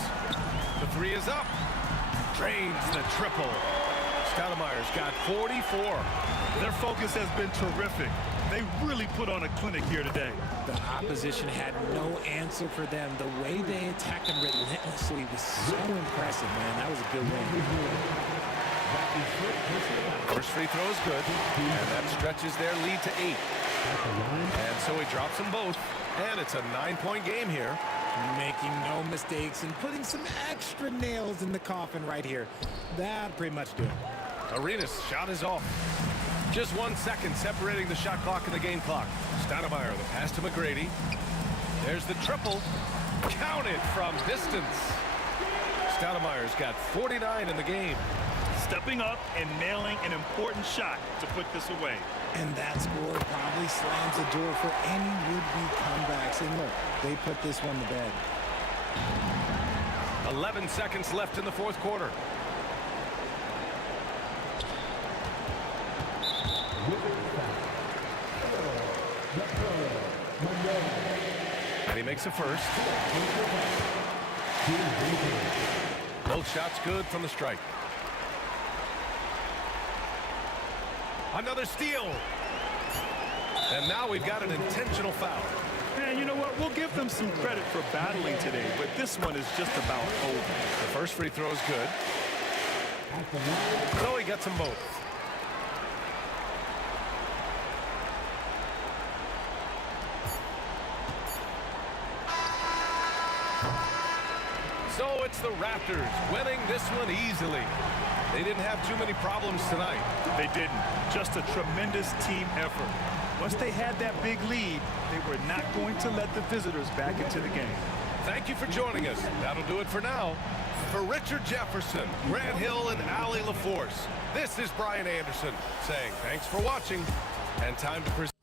The three is up. Drains the triple. Stoudemire's got 44. Their focus has been terrific. They really put on a clinic here today. The opposition had no answer for them. The way they attacked them relentlessly was so impressive, man. That was a good win. First free throw is good, and that stretches their lead to 8. And so he drops them both, and it's a 9-point game here. Making no mistakes and putting some extra nails in the coffin right here. That pretty much do it. Arenas' shot is off. Just 1 second separating the shot clock and the game clock. Stoudemire, the pass to McGrady. There's the triple. Counted from distance. Stoudemire's got 49 in the game. Stepping up and nailing an important shot to put this away. And that score probably slams the door for any would-be comebacks. And look, they put this one to bed. 11 seconds left in the fourth quarter. And he makes a first. Both shots good from the strike. Another steal. And now we've got an intentional foul. And you know what? We'll give them some credit for battling today, but this one is just about over. The first free throw is good. So he gets them both. So it's the Raptors winning this one easily. They didn't have too many problems tonight. They didn't. Just a tremendous team effort. Once they had that big lead, they were not going to let the visitors back into the game. Thank you for joining us. That'll do it for now. For Richard Jefferson, Grant Hill, and Allie LaForce, this is Brian Anderson saying thanks for watching and time to present.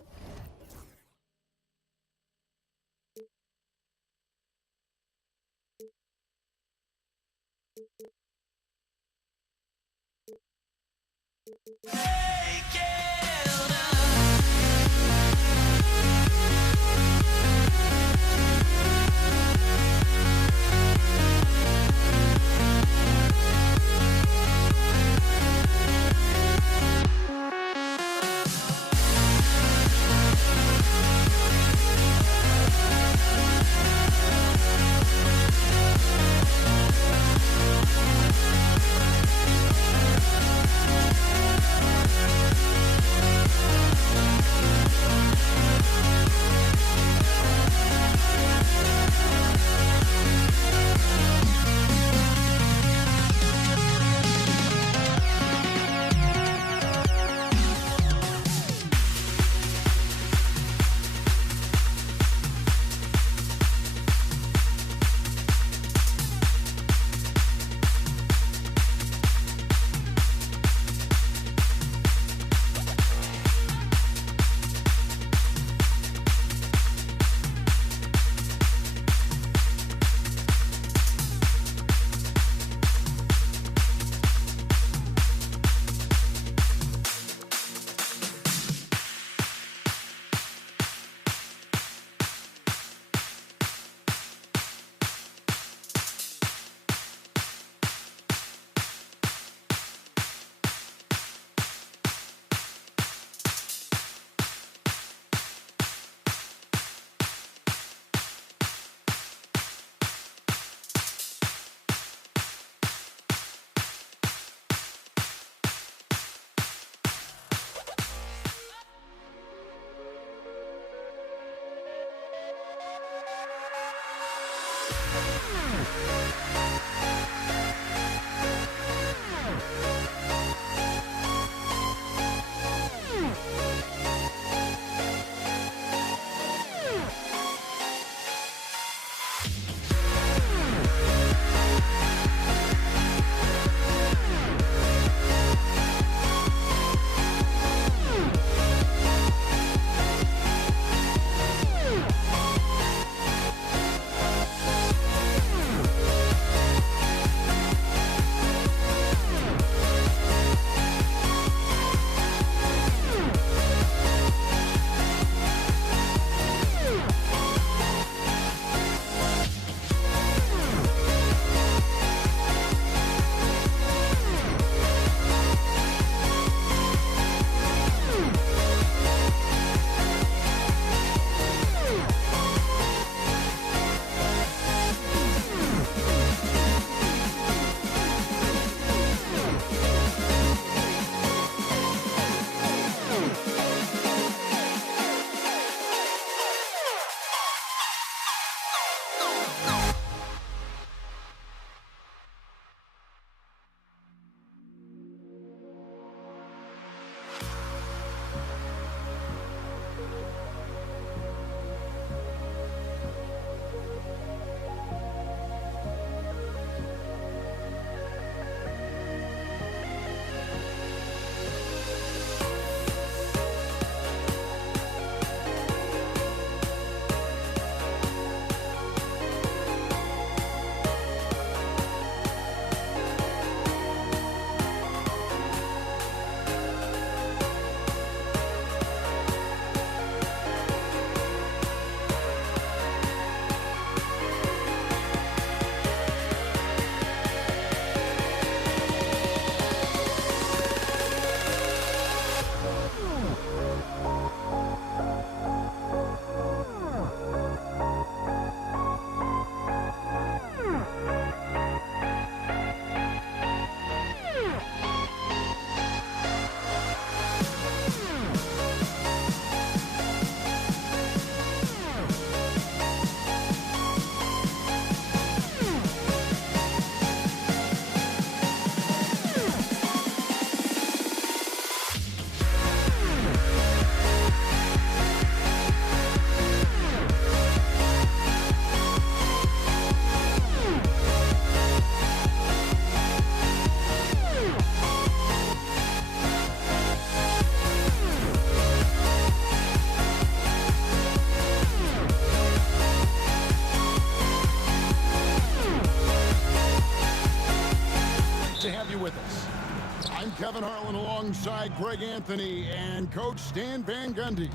Kevin Harlan alongside Greg Anthony and Coach Stan Van Gundy.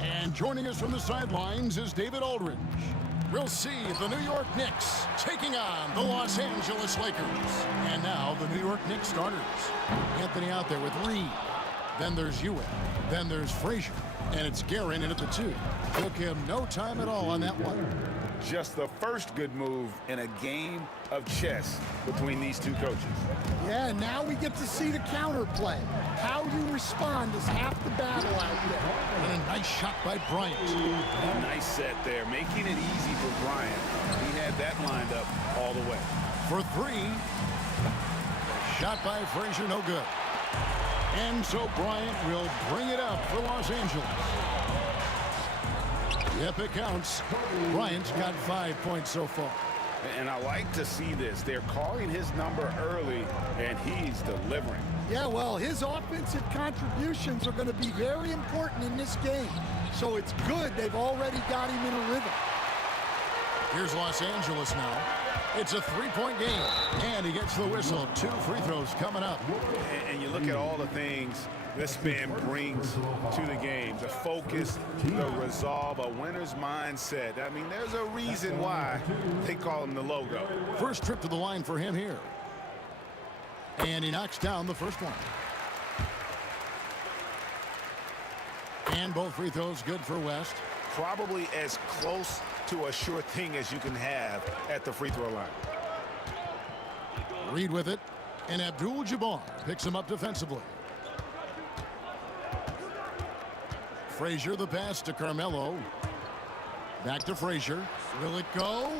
And joining us from the sidelines is David Aldridge. We'll see the New York Knicks taking on the Los Angeles Lakers. And now the New York Knicks starters. Anthony out there with Reed. Then there's Ewing. Then there's Frazier. And it's Guerin in at the 2. Took him no time at all on that one. Just the first good move in a game of chess between these two coaches. Yeah, now we get to see the counterplay. How you respond is half the battle out there. And a nice shot by Bryant. A nice set there, making it easy for Bryant. He had that lined up all the way. For 3. Shot by Frazier, no good. And so Bryant will bring it up for Los Angeles. Yep, it counts. Bryant's got 5 points so far. And I like to see this. They're calling his number early, and he's delivering. Yeah, well, his offensive contributions are going to be very important in this game. So it's good they've already got him in a rhythm. Here's Los Angeles now. It's a 3-point game, and he gets the whistle. 2 free throws coming up. And you look at all the things this man brings to the game. The focus, the resolve, a winner's mindset. I mean, there's a reason why they call him the logo. First trip to the line for him here. And he knocks down the first one. And both free throws good for West. Probably as close to a sure thing as you can have at the free throw line. Reed with it. And Abdul-Jabbar picks him up defensively. Frazier the pass to Carmelo. Back to Frazier. Will it go?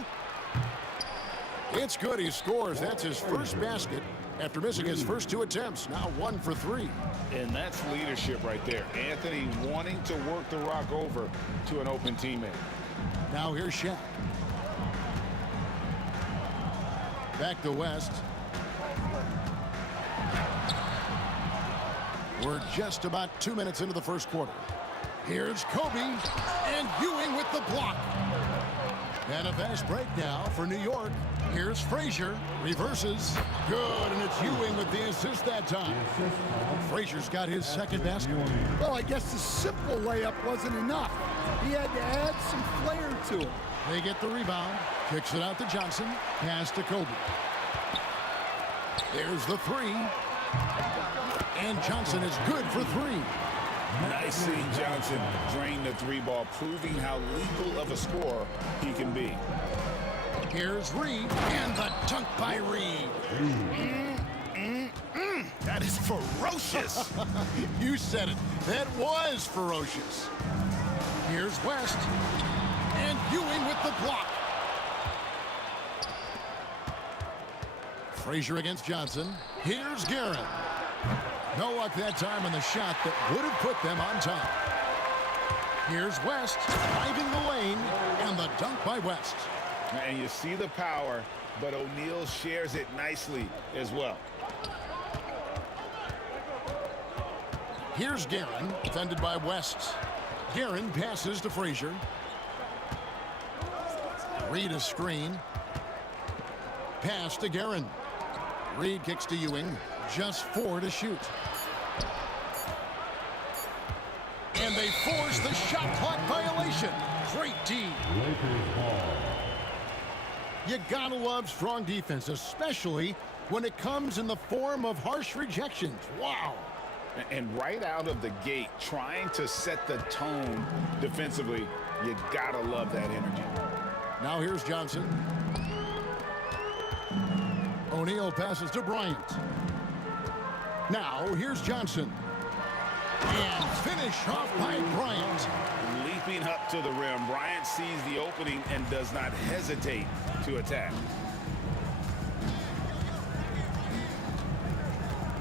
It's good. He scores. That's his first basket after missing his first 2 attempts. Now 1 for 3. And that's leadership right there. Anthony wanting to work the rock over to an open teammate. Now here's Shaq. Back to West. We're just about 2 minutes into the first quarter. Here's Kobe, and Ewing with the block. And a fast break now for New York. Here's Frazier, reverses. Good, and it's Ewing with the assist that time. Frazier's got his second basket. Well, I guess the simple layup wasn't enough. He had to add some flair to it. They get the rebound. Kicks it out to Johnson. Pass to Kobe. There's the 3. And Johnson is good for 3. Nice seeing Johnson drain the 3 ball, proving how lethal of a scorer he can be. Here's Reed, and the dunk by Reed. That is ferocious. You said it. That was ferocious. Here's West, and Ewing with the block. Frazier against Johnson. Here's Guerin. No luck that time on the shot that would have put them on top. Here's West, driving the lane, and the dunk by West. And you see the power, but O'Neal shares it nicely as well. Here's Guerin, defended by West. Guerin passes to Frazier. Reed a screen. Pass to Guerin. Reed kicks to Ewing. Just 4 to shoot. And they force the shot clock violation. Great D. You gotta love strong defense, especially when it comes in the form of harsh rejections. Wow. And right out of the gate, trying to set the tone defensively, you gotta love that energy. Now here's Johnson. O'Neal passes to Bryant. Now here's Johnson. And finish off by Bryant. Leaping up to the rim, Bryant sees the opening and does not hesitate to attack.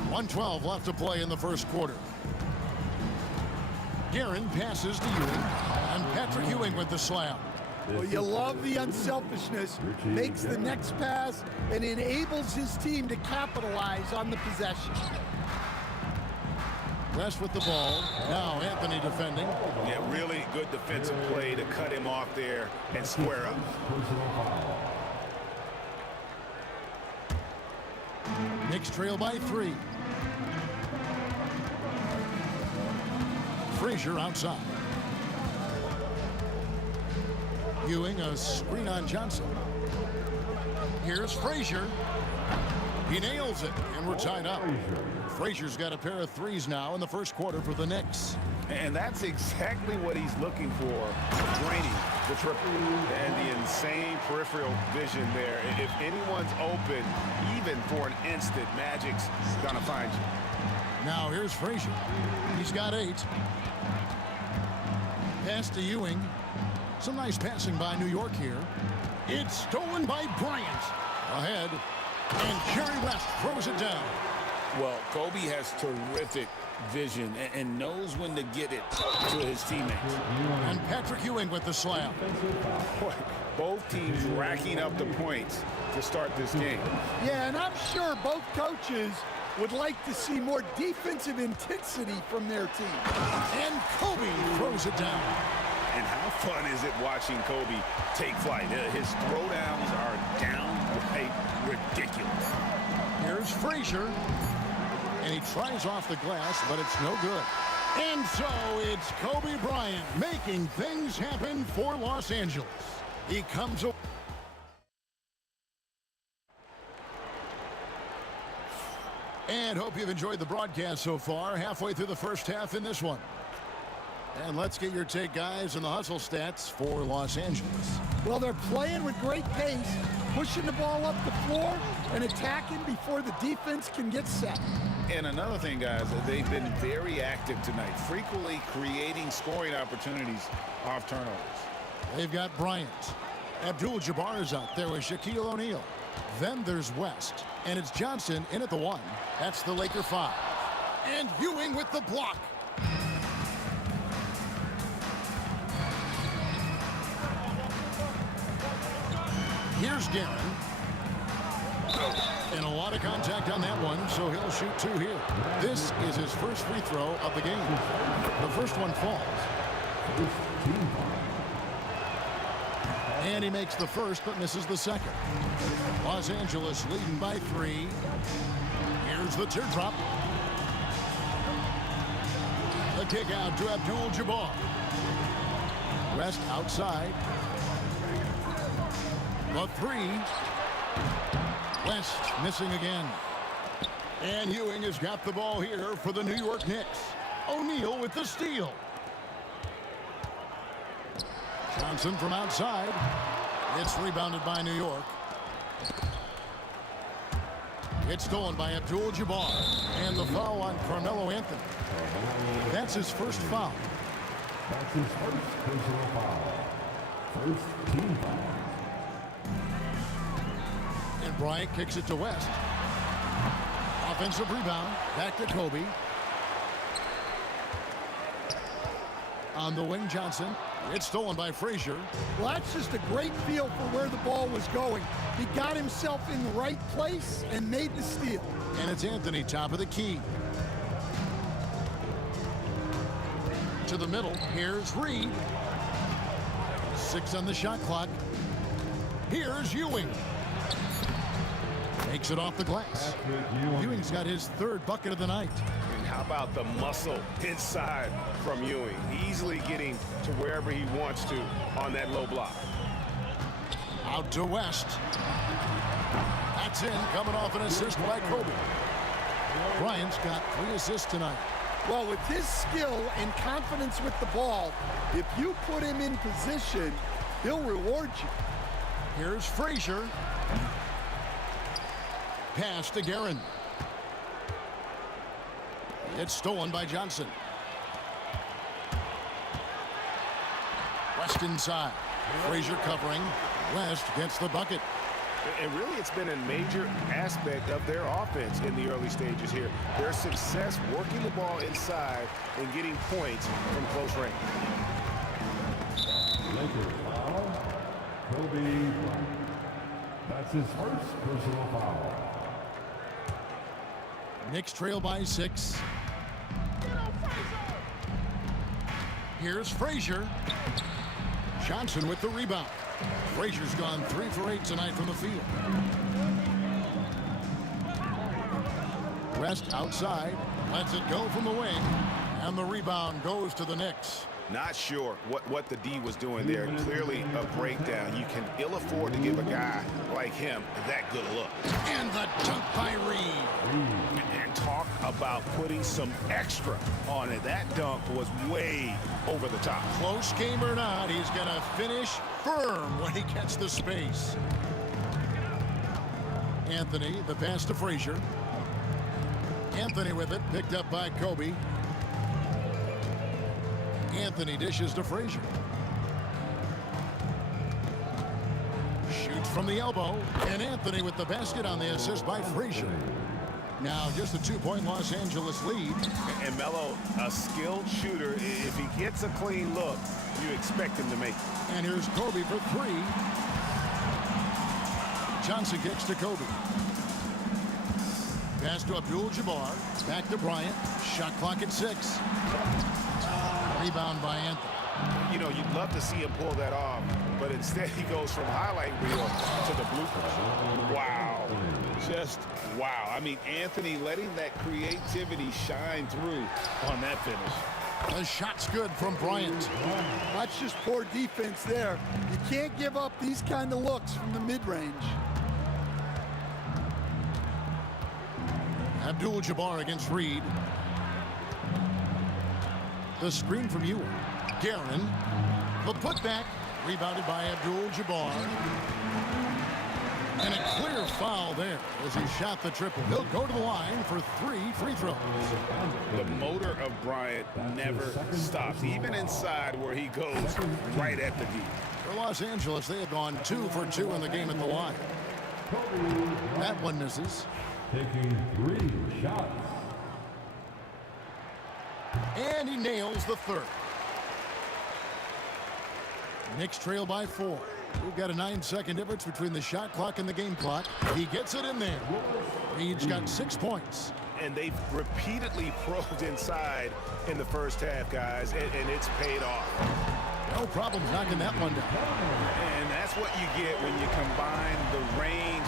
1:12 left to play in the first quarter. Guerin passes to Ewing, and Patrick Ewing with the slam. Well, you love the unselfishness, makes the next pass, and enables his team to capitalize on the possession. West with the ball. Now Anthony defending. Yeah, really good defensive play to cut him off there and square up. Knicks trail by 3. Frazier outside. Ewing a screen on Johnson. Here's Frazier. He nails it, and we're tied up. Frazier's got a pair of 3s now in the first quarter for the Knicks. And that's exactly what he's looking for, draining the triple. And the insane peripheral vision there. If anyone's open, even for an instant, Magic's gonna find you. Now here's Frazier. He's got 8. Pass to Ewing. Some nice passing by New York here. It's stolen by Bryant. Ahead. And Jerry West throws it down. Well, Kobe has terrific vision and knows when to get it to his teammates. And Patrick Ewing with the slam. Both teams racking up the points to start this game. Yeah, and I'm sure both coaches would like to see more defensive intensity from their team. And Kobe throws it down. And how fun is it watching Kobe take flight? His throwdowns are downright ridiculous. Here's Frazier. And he tries off the glass, but it's no good. And so it's Kobe Bryant making things happen for Los Angeles. He comes away. And hope you've enjoyed the broadcast so far. Halfway through the first half in this one. And let's get your take, guys, on the hustle stats for Los Angeles. Well, they're playing with great pace, pushing the ball up the floor and attacking before the defense can get set. And another thing, guys, they've been very active tonight, frequently creating scoring opportunities off turnovers. They've got Bryant. Abdul-Jabbar is out there with Shaquille O'Neal. Then there's West, and it's Johnson in at the 1. That's the Laker 5. And Ewing with the block. Here's Guerin. And a lot of contact on that one, so he'll shoot 2 here. This is his first free throw of the game. The first one falls. And he makes the first, but misses the second. Los Angeles leading by 3. Here's the teardrop. The kick out to Abdul-Jabbar. West outside. The 3. West missing again. And Ewing has got the ball here for the New York Knicks. O'Neal with the steal. Johnson from outside. It's rebounded by New York. It's stolen by Abdul-Jabbar. And the foul on Carmelo Anthony. That's his first foul. That's his first personal foul. First team foul. And Bryant kicks it to West. Offensive rebound. Back to Kobe. On the wing, Johnson. It's stolen by Frazier. Well, that's just a great feel for where the ball was going. He got himself in the right place and made the steal. And it's Anthony, top of the key. To the middle. Here's Reed. 6 on the shot clock. Here's Ewing. Makes it off the glass. Ewing's got his 3rd bucket of the night. And how about the muscle inside from Ewing? Easily getting to wherever he wants to on that low block. Out to West. That's in, coming off an assist by Kobe. Bryant's got 3 assists tonight. Well, with his skill and confidence with the ball, if you put him in position, he'll reward you. Here's Frazier. Pass to Guerin. It's stolen by Johnson. West inside. Frazier covering. West gets the bucket. And really, it's been a major aspect of their offense in the early stages here. Their success working the ball inside and getting points from close range. Lakers foul. Kobe Bryant. That's his first personal foul. Knicks trail by 6. Here's Frazier. Johnson with the rebound. Frazier's gone 3 for 8 tonight from the field. West outside. Lets it go from the wing. And the rebound goes to the Knicks. Not sure what the D was doing there. Clearly a breakdown. You can ill afford to give a guy like him that good a look. And the dunk by Reed. And talk about putting some extra on it. That dunk was way over the top. Close game or not, he's going to finish firm when he gets the space. Anthony, the pass to Frazier. Anthony with it, picked up by Kobe. Anthony dishes to Frazier. Shoots from the elbow. And Anthony with the basket on the assist by Frazier. Now just a 2-point Los Angeles lead. And Melo, a skilled shooter. If he gets a clean look, you expect him to make it. And here's Kobe for 3. Johnson kicks to Kobe. Pass to Abdul-Jabbar. Back to Bryant. Shot clock at 6. Rebound by Anthony. You know, you'd love to see him pull that off, but instead he goes from highlight reel to the bloopers. Wow. Just wow. I mean, Anthony letting that creativity shine through on that finish. The shot's good from Bryant. That's just poor defense there. You can't give up these kind of looks from the mid-range. Abdul-Jabbar against Reed. The screen from Ewing. Guerin. The putback. Rebounded by Abdul-Jabbar. And a clear foul there as he shot the triple. He'll go to the line for 3 free throws. The motor of Bryant never stops, even inside where he goes right at the D. For Los Angeles, they have gone 2 for 2 in the game at the line. That one misses. Taking 3 shots. And he nails the third. Knicks trail by 4. We've got a 9-second difference between the shot clock and the game clock. He gets it in there. Reed's got 6 points. And they've repeatedly probed inside in the first half, guys, and it's paid off. No problem knocking that one down. And that's what you get when you combine the range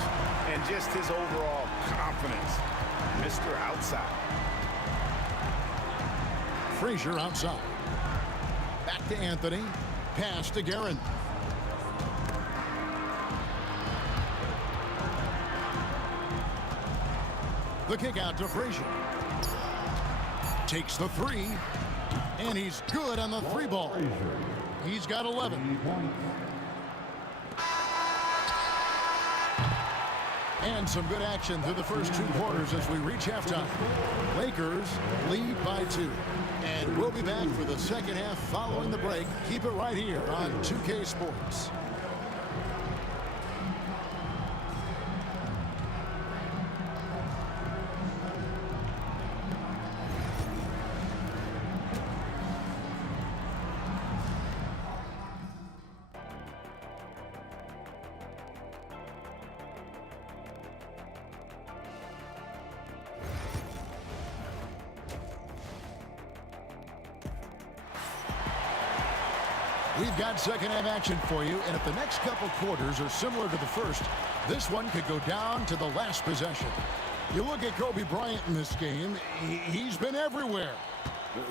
and just his overall confidence. Mr. Outside. Frazier outside. Back to Anthony. Pass to Guerin. The kick out to Frazier. Takes the 3. And he's good on the 3 ball. He's got 11. And some good action through the first 2 quarters as we reach halftime. Lakers lead by 2. And we'll be back for the second half following the break. Keep it right here on 2K Sports. We've got second half action for you, and if the next couple quarters are similar to the first, this one could go down to the last possession. You look at Kobe Bryant in this game, he's been everywhere.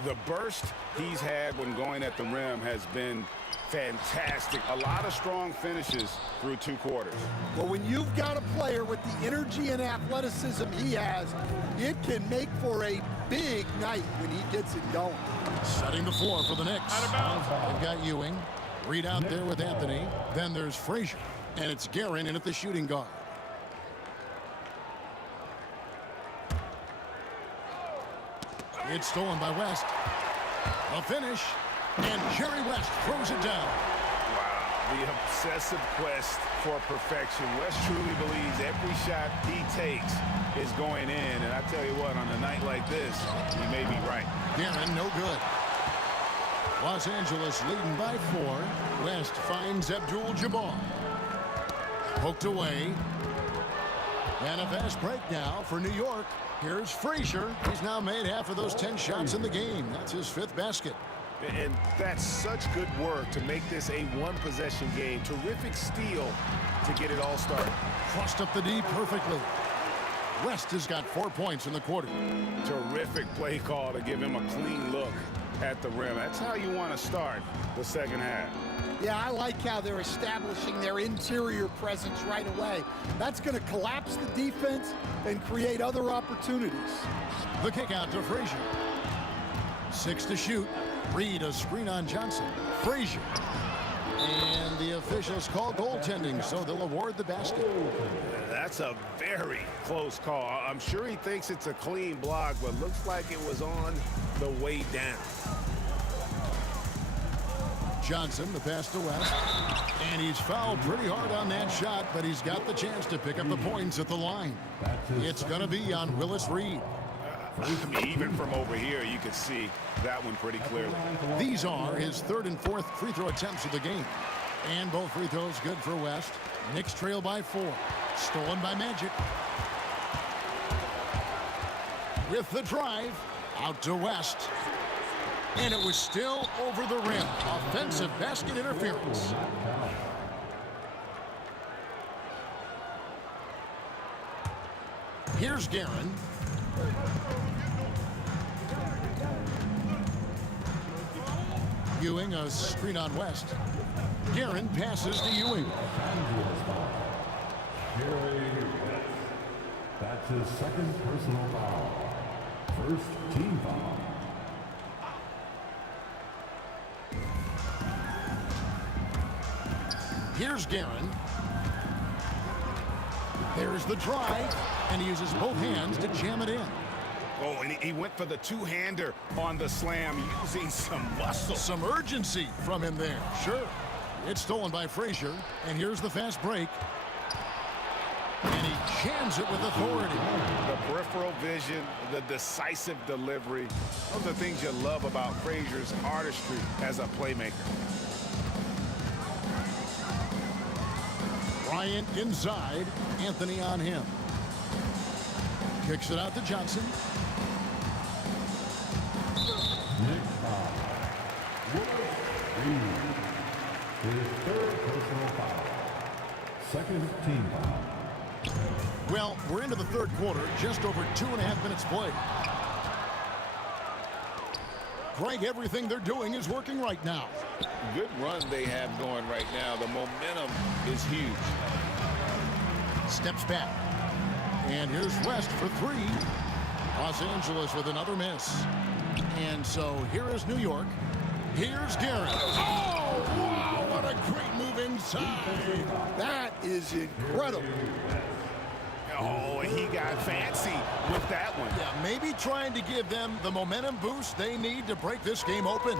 The burst he's had when going at the rim has been fantastic. A lot of strong finishes through 2 quarters. Well, when you've got a player with the energy and athleticism he has, it can make for a big night when he gets it going. Setting the floor for the Knicks. They've got Ewing. Reed out there with Anthony. Then there's Frazier. And it's Guerin in at the shooting guard. It's stolen by West. A finish. And Jerry West throws it down. Wow, the obsessive quest for perfection. West truly believes every shot he takes is going in. And I tell you what, on a night like this, he may be right. Guerin, no good. Los Angeles leading by 4. West finds Abdul-Jabbar. Poked away. And a fast break now for New York. Here's Frazier. He's now made half of those 10 shots in the game. That's his 5th basket. And that's such good work to make this a 1-possession game. Terrific steal to get it all started. Crossed up the D perfectly. West has got 4 points in the quarter. Terrific play call to give him a clean look at the rim. That's how you want to start the second half. Yeah, I like how they're establishing their interior presence right away. That's going to collapse the defense and create other opportunities. The kick out to Frazier. 6 to shoot. Reed a screen on Johnson. Frazier. And the officials call goaltending, so they'll award the basket. That's a very close call. I'm sure he thinks it's a clean block, but looks like it was on the way down. Johnson, the pass to West. And he's fouled pretty hard on that shot, but he's got the chance to pick up the points at the line. It's going to be on Willis Reed. I mean, even from over here, you can see that one pretty clearly. These are his 3rd and 4th free throw attempts of the game. And both free throws good for West. Knicks trail by 4. Stolen by Magic. With the drive, out to West. And it was still over the rim. Offensive basket interference. Here's Guerin. Ewing a screen on West. Guerin passes to Ewing. That's his 2nd personal foul. 1st team foul. Here's Guerin. There's the drive, and he uses both hands to jam it in. Oh, and he went for the 2-hander on the slam, using some muscle. Some urgency from him there. Sure. It's stolen by Frazier, and here's the fast break. jams it with authority. The peripheral vision, the decisive delivery. Those are things you love about Frazier's artistry as a playmaker. Bryant inside. Anthony on him. Kicks it out to Johnson. Next foul. His third personal foul. Second team foul. Well, we're into the third quarter, just over 2.5 minutes played. Greg, everything they're doing is working right now. Good run they have going right now. The momentum is huge. Steps back. And here's West for three. Los Angeles with another miss. And so here is New York. Here's Garrett. Oh, wow, what a great move inside. That is incredible. Oh, and he got fancy with that one. Yeah, maybe trying to give them the momentum boost they need to break this game open.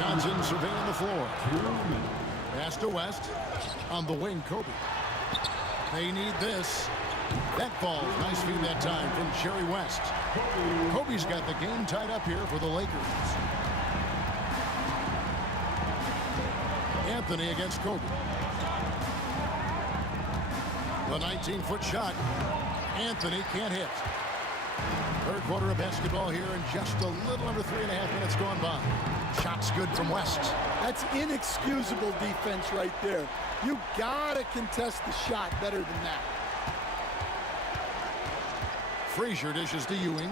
Johnson surveying the floor. Pass to West. On the wing, Kobe. They need this. That falls. Nice feed that time from Jerry West. Kobe's got the game tied up here for the Lakers. Anthony against Kobe. The 19-foot shot. Anthony can't hit. Third quarter of basketball here and just a little under 3.5 minutes gone by. Shot's good from West. That's inexcusable defense right there. You gotta contest the shot better than that. Frazier dishes to Ewing.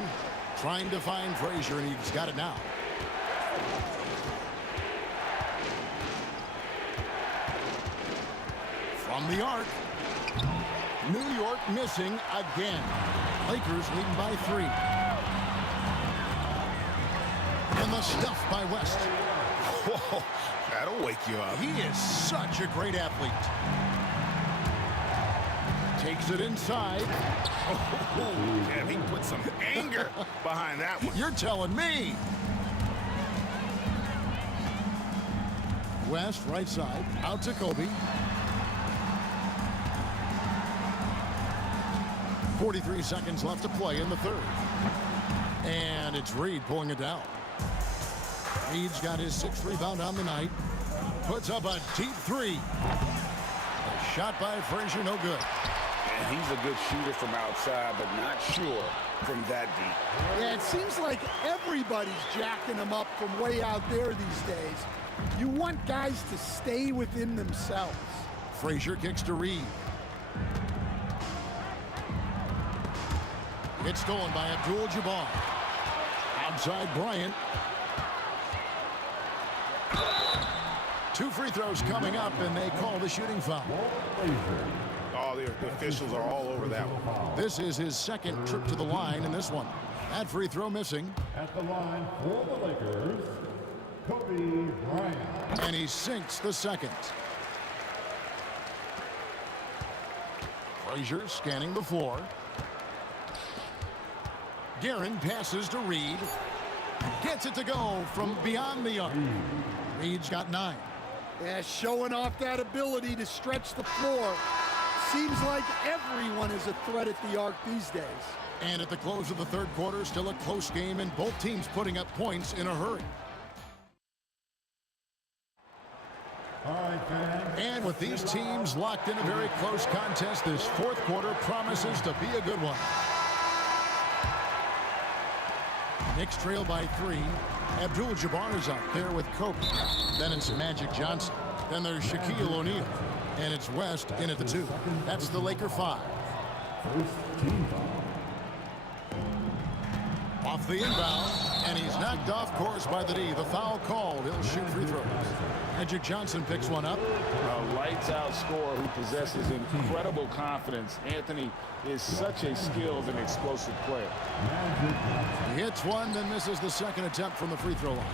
Trying to find Frazier, and he's got it now. From the arc. New York missing again. Lakers leading by 3. And the stuff by West. Whoa, that'll wake you up. He is such a great athlete. Takes it inside. Oh, yeah, he put some anger behind that one. You're telling me. West, right side, out to Kobe. 43 seconds left to play in the third. And it's Reed pulling it down. Reed's got his 6th rebound on the night. Puts up a deep 3. A shot by Frazier, no good. And he's a good shooter from outside, but not sure from that deep. Yeah, it seems like everybody's jacking him up from way out there these days. You want guys to stay within themselves. Frazier kicks to Reed. It's stolen by Abdul-Jabbar. Outside Bryant. 2 free throws coming up, and they call the shooting foul. Oh, the officials are all over that one. This is his 2nd trip to the line in this one. That free throw missing. At the line for the Lakers, Kobe Bryant. And he sinks the 2nd. Frazier scanning the floor. Guerin passes to Reed. Gets it to go from beyond the arc. Reed's got 9. Yeah, showing off that ability to stretch the floor. Seems like everyone is a threat at the arc these days. And at the close of the third quarter, still a close game, and both teams putting up points in a hurry. All right, fans. And with these teams locked in a very close contest, this fourth quarter promises to be a good one. Knicks trail by 3. Abdul-Jabbar is out there with Kobe. Then it's Magic Johnson. Then there's Shaquille O'Neal. And it's West in at the 2. That's the Laker 5. First team foul. Off the inbound, and he's knocked off course by the D. The foul called. He'll shoot free throws. Magic Johnson picks one up. A lights-out scorer who possesses incredible confidence. Anthony is such a skilled and explosive player. He hits one, then misses the 2nd attempt from the free throw line.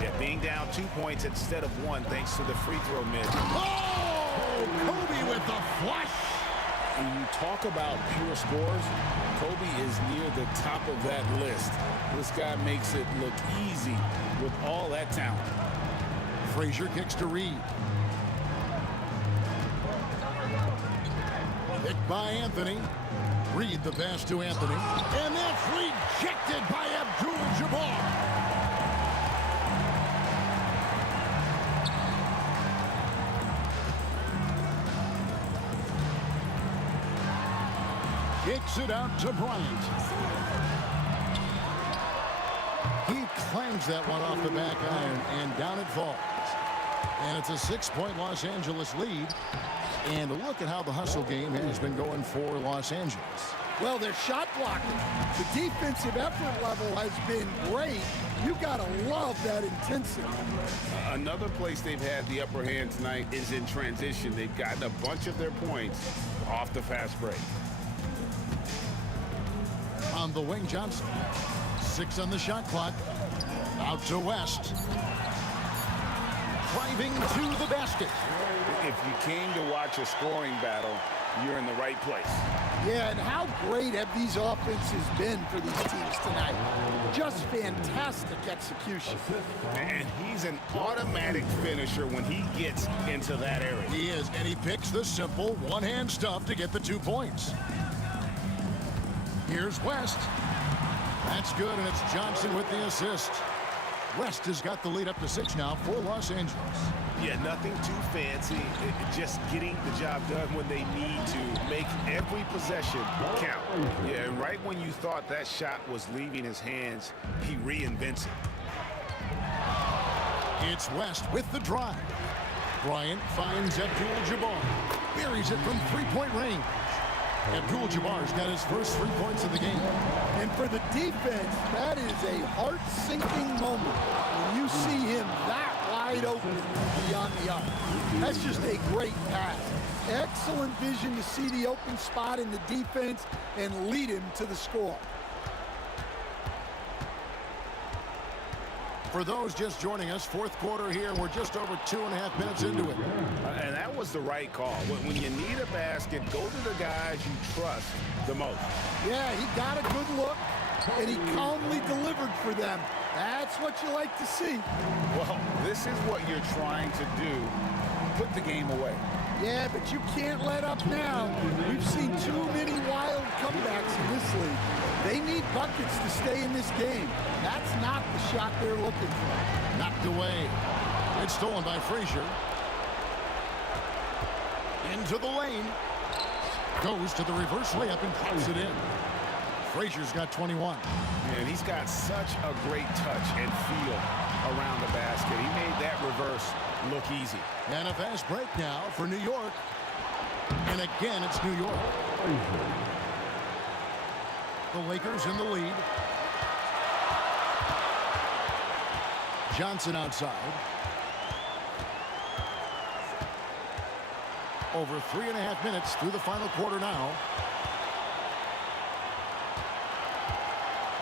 Yeah, being down 2 points instead of 1 thanks to the free throw miss. Oh, Kobe with the flush. When you talk about pure scores, Kobe is near the top of that list. This guy makes it look easy with all that talent. Frazier kicks to Reed. Picked by Anthony. Reed the pass to Anthony. And that's rejected by Abdul-Jabbar. Kicks it out to Bryant. He clangs that one off the back iron, and down it falls. And it's a 6-point Los Angeles lead. And look at how the hustle game has been going for Los Angeles. Well, they're shot blocking. The defensive effort level has been great. You gotta love that intensity. Another place they've had the upper hand tonight is in transition. They've gotten a bunch of their points off the fast break. On the wing, Johnson. 6 on the shot clock. Out to West. Driving to the basket. If you came to watch a scoring battle, you're in the right place. Yeah, and how great have these offenses been for these teams tonight? Just fantastic execution. And he's an automatic finisher when he gets into that area. He is, and he picks the simple one-hand stuff to get the 2 points. Here's West. That's good, and it's Johnson with the assist. West has got the lead up to 6 now for Los Angeles. Yeah, nothing too fancy. Just getting the job done when they need to. Make every possession count. Yeah, and right when you thought that shot was leaving his hands, he reinvents it. It's West with the drive. Bryant finds Abdul-Jabbar. Buries it from 3-point range. Abdul-Jabbar's got his first 3 points of the game. And for the defense, that is a heart-sinking moment when you see him that wide open beyond the arc. That's just a great pass. Excellent vision to see the open spot in the defense and lead him to the score. For those just joining us, 4th quarter here, and we're just over 2.5 minutes into it. And that was the right call. When you need a basket, go to the guys you trust the most. Yeah, he got a good look, and he calmly delivered for them. That's what you like to see. Well, this is what you're trying to do. Put the game away. Yeah, but you can't let up now. We've seen too many wild comebacks in this league. They need buckets to stay in this game. That's not the shot they're looking for. Knocked away. It's stolen by Frazier. Into the lane. Goes to the reverse layup and drops it in. Frazier's got 21. And he's got such a great touch and feel around the basket. He made that reverse look easy. And a fast break now for New York. And again, it's New York. The Lakers in the lead. Johnson outside. Over 3.5 minutes through the final quarter now.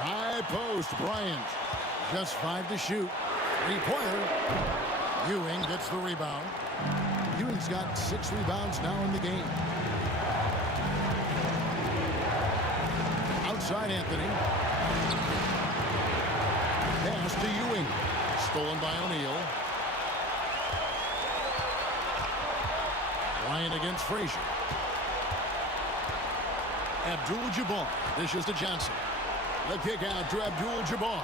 High post, Bryant. Just 5 to shoot. 3-pointer. Ewing gets the rebound. Ewing's got 6 rebounds now in the game. Outside Anthony. Pass to Ewing. Stolen by O'Neal. Bryant against Frazier. Abdul-Jabbar dishes to Johnson. The kick out to Abdul-Jabbar.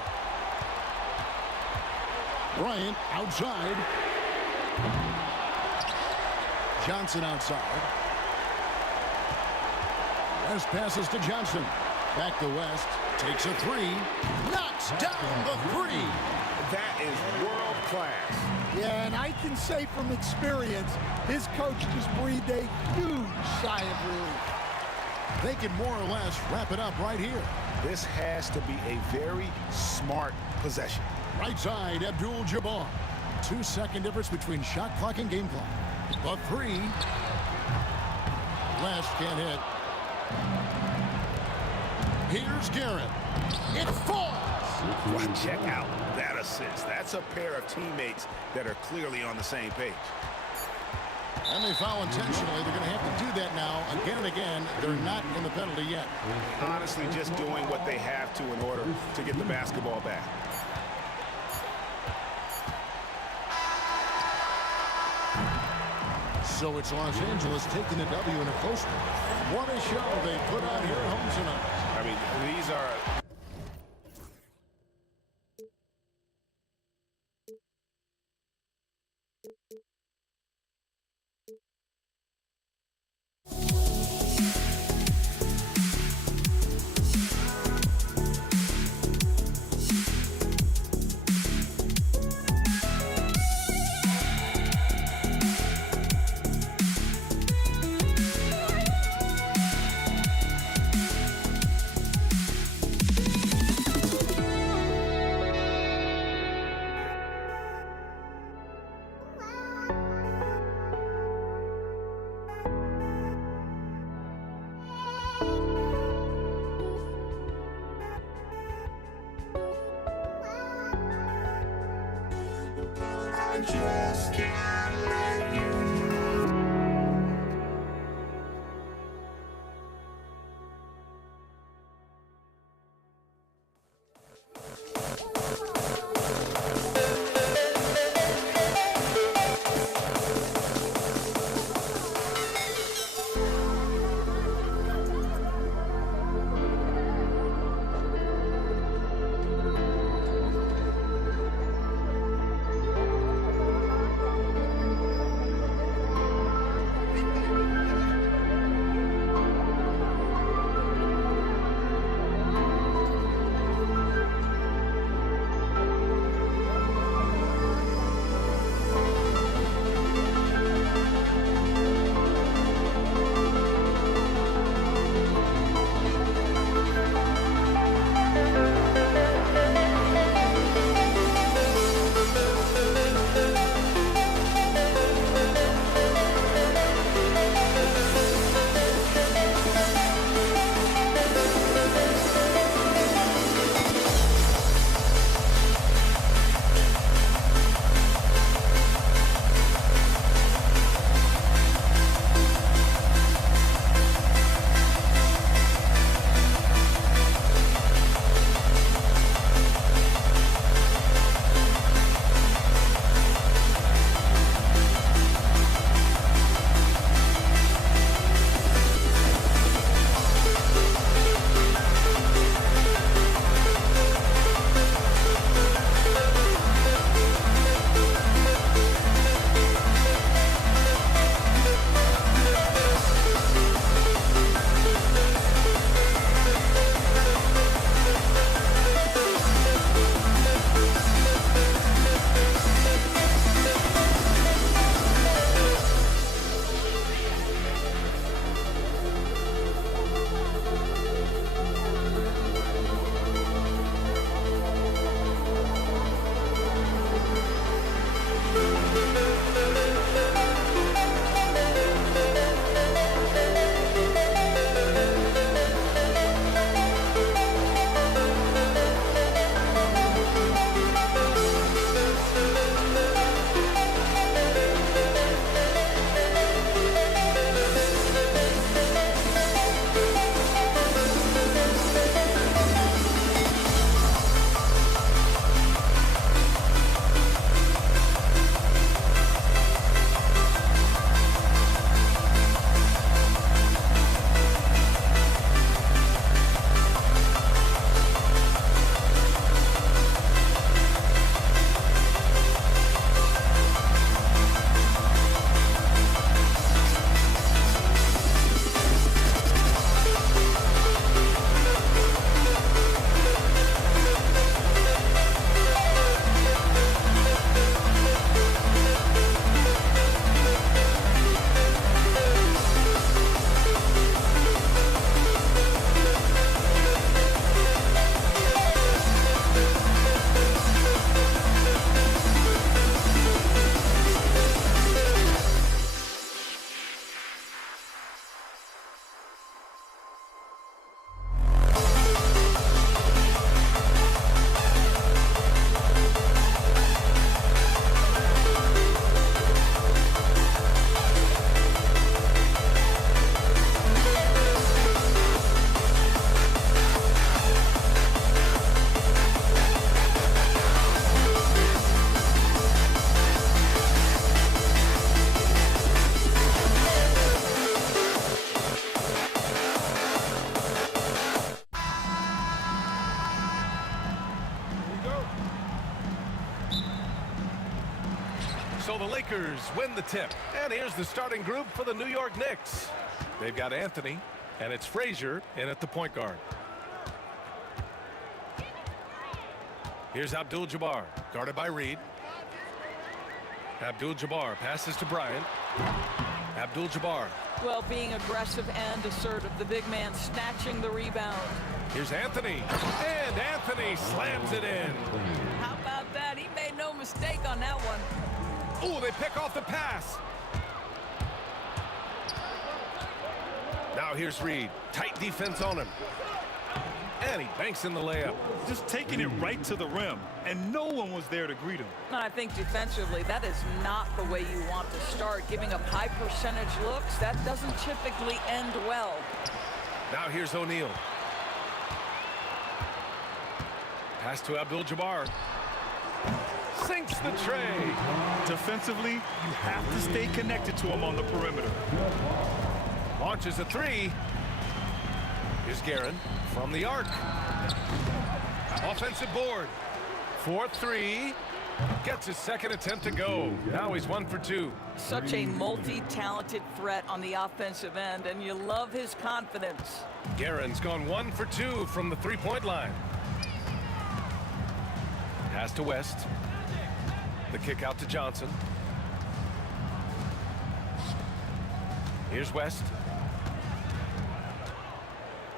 Bryant outside. Johnson outside. West passes to Johnson. Back to West. Takes a 3. Knocks down the 3. That is world class. Yeah, and I can say from experience, his coach just breathed a huge sigh of relief. They can more or less wrap it up right here. This has to be a very smart possession. Right side, Abdul-Jabbar. 2-second difference between shot clock and game clock. The 3. West can't hit. Here's Garrett. It falls. Well, check out that assist. That's a pair of teammates that are clearly on the same page. And they foul intentionally. They're going to have to do that now again and again. They're not in the penalty yet. Honestly, just doing what they have to in order to get the basketball back. So it's Los Angeles taking the W in a close one. What a show they put on here at home tonight. I mean, these are... So the Lakers win the tip. And here's the starting group for the New York Knicks. They've got Anthony, and it's Frazier in at the point guard. Here's Abdul-Jabbar, guarded by Reed. Abdul-Jabbar passes to Bryant. Abdul-Jabbar. Well, being aggressive and assertive, the big man snatching the rebound. Here's Anthony, and Anthony slams it in. How about that? He made no mistake on that one. Oh, they pick off the pass. Now here's Reed. Tight defense on him. And he banks in the layup. Just taking it right to the rim, and no one was there to greet him. I think defensively, that is not the way you want to start. Giving up high percentage looks, that doesn't typically end well. Now here's O'Neal. Pass to Abdul-Jabbar. Sinks the tray. Defensively, you have to stay connected to him on the perimeter. Launches a three. Here's Guerin from the arc. Offensive board. 4-3. Gets his second attempt to go. Now he's 1 for 2. Such a multi-talented threat on the offensive end, and you love his confidence. Guerin's gone 1 for 2 from the three-point line. Pass to West. The kick out to Johnson. Here's West.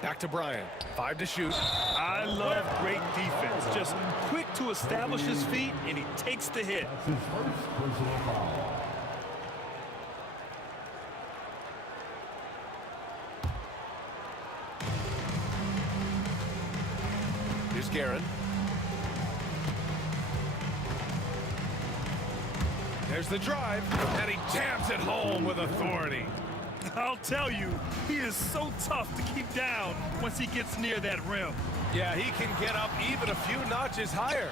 Back to Bryant. 5 to shoot. I love great defense. Just quick to establish his feet, and he takes the hit. Here's Guerin. There's the drive, and he jams it home with authority. I'll tell you, he is so tough to keep down once he gets near that rim. Yeah, he can get up even a few notches higher.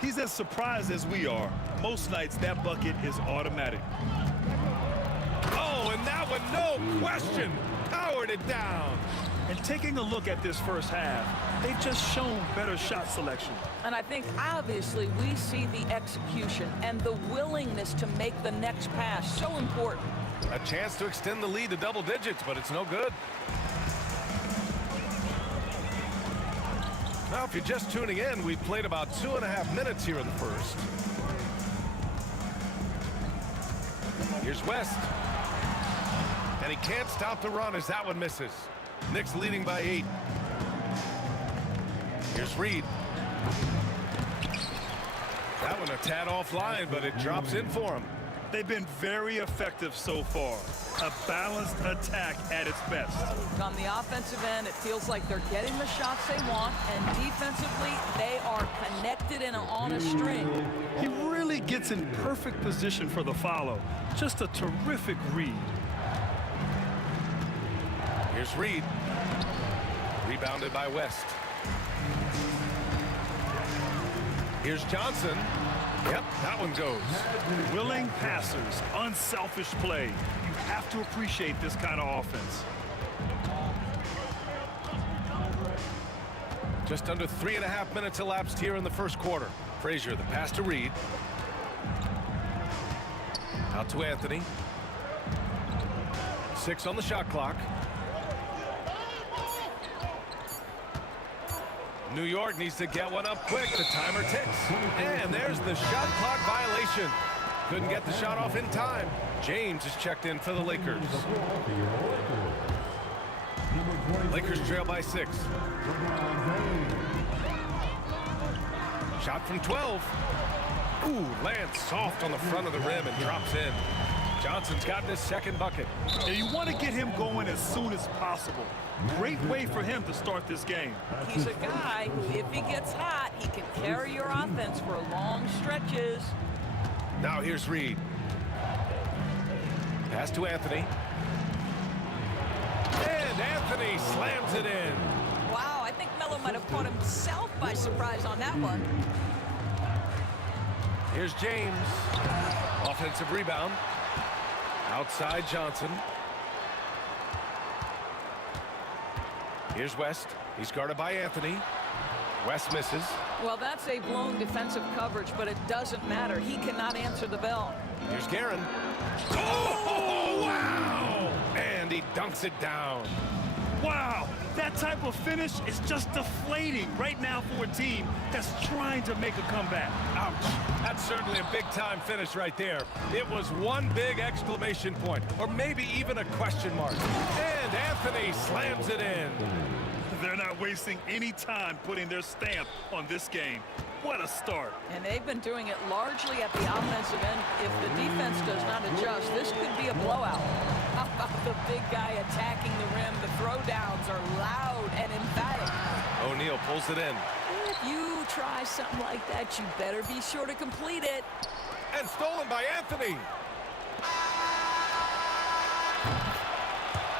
He's as surprised as we are. Most nights, that bucket is automatic. Oh, and that one, no question, powered it down. And taking a look at this first half, they've just shown better shot selection. And I think, obviously, we see the execution and the willingness to make the next pass so important. A chance to extend the lead to double digits, but it's no good. Now, if you're just tuning in, we've played about 2.5 minutes here in the first. Here's West. And he can't stop the run as that one misses. Knicks leading by 8. Here's Reed. That one a tad offline, but it drops in for him. They've been very effective so far. A balanced attack at its best. On the offensive end, it feels like they're getting the shots they want, and defensively, they are connected and on a string. He really gets in perfect position for the follow. Just a terrific read. Here's Reed. Rebounded by West. Here's Johnson. Yep, that one goes. Willing passers, unselfish play. You have to appreciate this kind of offense. Just under 3.5 minutes elapsed here in the first quarter. Frazier, the pass to Reed. Out to Anthony. 6 on the shot clock. New York needs to get one up quick. The timer ticks. And there's the shot clock violation. Couldn't get the shot off in time. James is checked in for the Lakers. Lakers trail by 6. Shot from 12. Ooh, lands soft on the front of the rim and drops in. Johnson's gotten his second bucket. And you want to get him going as soon as possible. Great way for him to start this game. He's a guy who, if he gets hot, he can carry your offense for long stretches. Now here's Reed. Pass to Anthony. And Anthony slams it in. Wow, I think Melo might have caught himself by surprise on that one. Here's James. Offensive rebound. Outside Johnson. Here's West. He's guarded by Anthony. West misses. Well, that's a blown defensive coverage, but it doesn't matter. He cannot answer the bell. Here's Guerin. Oh, wow! And he dunks it down. Wow, that type of finish is just deflating right now for a team that's trying to make a comeback. Ouch. That's certainly a big-time finish right there. It was one big exclamation point, or maybe even a question mark. And Anthony slams it in. They're not wasting any time putting their stamp on this game. What a start. And they've been doing it largely at the offensive end. If the defense does not adjust, this could be a blowout. How about the big guy attacking the rim? The throwdowns are loud and emphatic. O'Neal pulls it in. If you try something like that, you better be sure to complete it. And stolen by Anthony.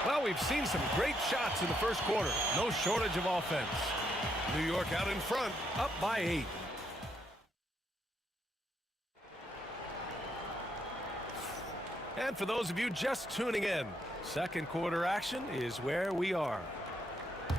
Well, we've seen some great shots in the first quarter. No shortage of offense. New York out in front, up by 8. And for those of you just tuning in, second quarter action is where we are.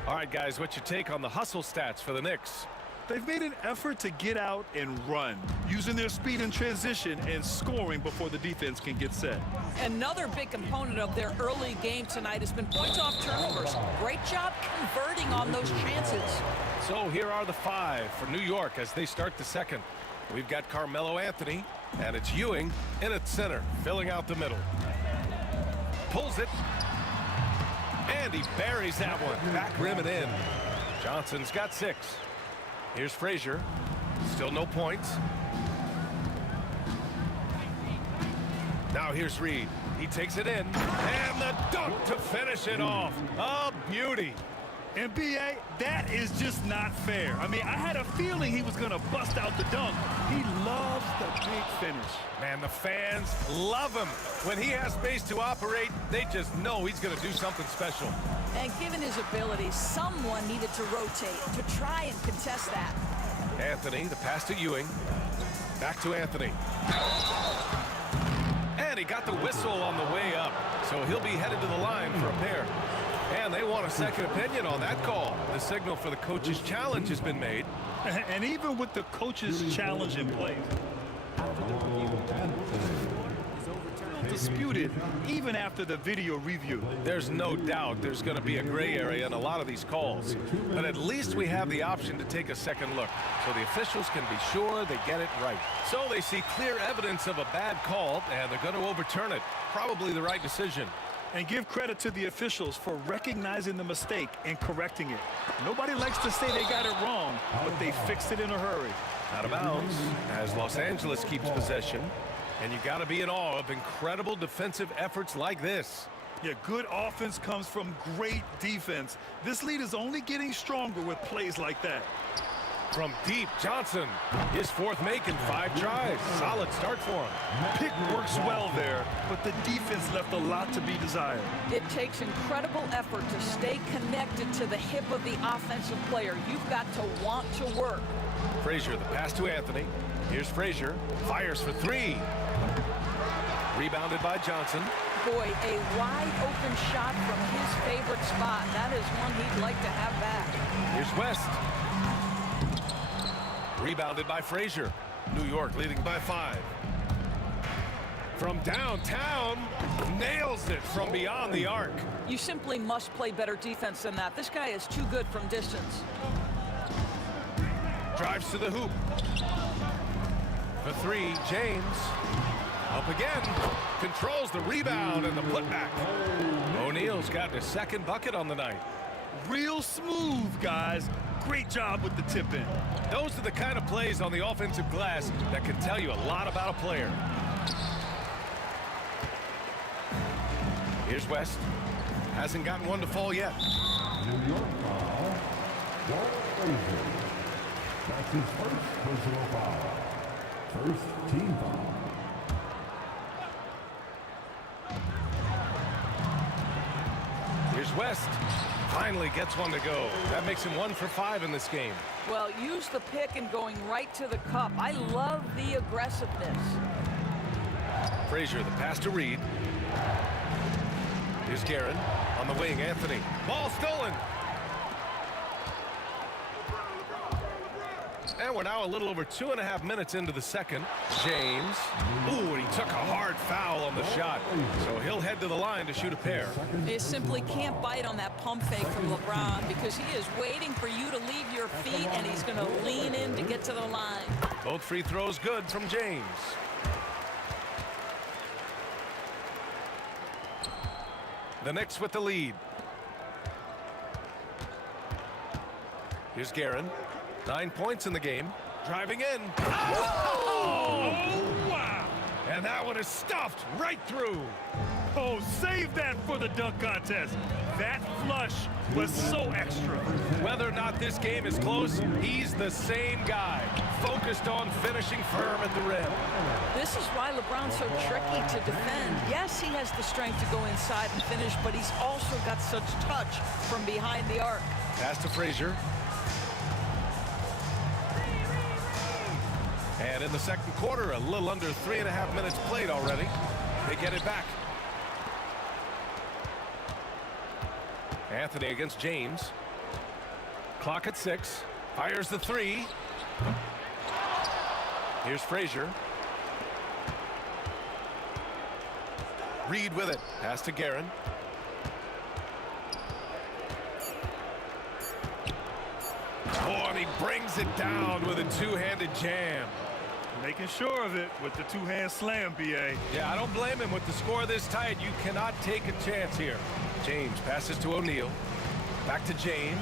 All right, guys, what's your take on the hustle stats for the Knicks? They've made an effort to get out and run, using their speed in transition and scoring before the defense can get set. Another big component of their early game tonight has been points off turnovers. Great job converting on those chances. So here are the 5 for New York as they start the second. We've got Carmelo Anthony, and it's Ewing in at center, filling out the middle. Pulls it, and he buries that one. Back rim and in. Johnson's got 6. Here's Frazier. Still no points. Now here's Reed. He takes it in. And the dunk to finish it off. A beauty. And B.A., that is just not fair. I mean, I had a feeling he was going to bust out the dunk. He loves the big finish. Man, the fans love him. When he has space to operate, they just know he's going to do something special. And given his ability, someone needed to rotate to try and contest that. Anthony, the pass to Ewing. Back to Anthony. And he got the whistle on the way up, so he'll be headed to the line for a pair. And they want a second opinion on that call. The signal for the coach's challenge has been made. And even with the coach's challenge in place, disputed even after the video review. There's no doubt there's going to be a gray area in a lot of these calls. But at least we have the option to take a second look, so the officials can be sure they get it right. So they see clear evidence of a bad call, and they're going to overturn it. Probably the right decision. And give credit to the officials for recognizing the mistake and correcting it. Nobody likes to say they got it wrong, but they fixed it in a hurry. Out of bounds as Los Angeles keeps possession. And you got to be in awe of incredible defensive efforts like this. Yeah, good offense comes from great defense. This lead is only getting stronger with plays like that. From deep, Johnson, his 4th make in 5 tries. Solid start for him. Pick works well there, but the defense left a lot to be desired. It takes incredible effort to stay connected to the hip of the offensive player. You've got to want to work. Frazier, the pass to Anthony. Here's Frazier, fires for 3. Rebounded by Johnson. Boy, a wide open shot from his favorite spot. That is one he'd like to have back. Here's West. Rebounded by Frazier. New York leading by 5. From downtown, nails it from beyond the arc. You simply must play better defense than that. This guy is too good from distance. Drives to the hoop. For 3, James. Up again. Controls the rebound and the putback. O'Neal's gotten his 2nd bucket on the night. Real smooth, guys. Great job with the tip-in. Those are the kind of plays on the offensive glass that can tell you a lot about a player. Here's West. Hasn't gotten one to fall yet. New York foul. Walt Frazier. That's his first personal foul. First team foul. Here's West. Finally gets one to go. That makes him 1 for 5 in this game. Well, use the pick and going right to the cup. I love the aggressiveness. Frazier, the pass to Reed. Here's Guerin on the wing. Anthony. Ball stolen. And And we're now a little over 2.5 minutes into the second. James. Ooh, and he took a hard foul on the shot. So he'll head to the line to shoot a pair. You simply can't bite on that pump fake from LeBron because he is waiting for you to leave your feet, and he's going to lean in to get to the line. Both free throws good from James. The Knicks with the lead. Here's Guerin. 9 points in the game. Driving in. Oh, wow. And that one is stuffed right through. Oh, save that for the dunk contest. That flush was so extra. Whether or not this game is close, he's the same guy, focused on finishing firm at the rim. This is why LeBron's so tricky to defend. Yes, he has the strength to go inside and finish, but he's also got such touch from behind the arc. Pass to Frazier. And in the second quarter, a little under 3.5 minutes played already. They get it back. Anthony against James. Clock at 6. Fires the 3. Here's Frazier. Reed with it. Pass to Guerin. Oh, and he brings it down with a two-handed jam. Making sure of it with the two-hand slam, B.A. Yeah, I don't blame him. With the score this tight, you cannot take a chance here. James passes to O'Neal. Back to James.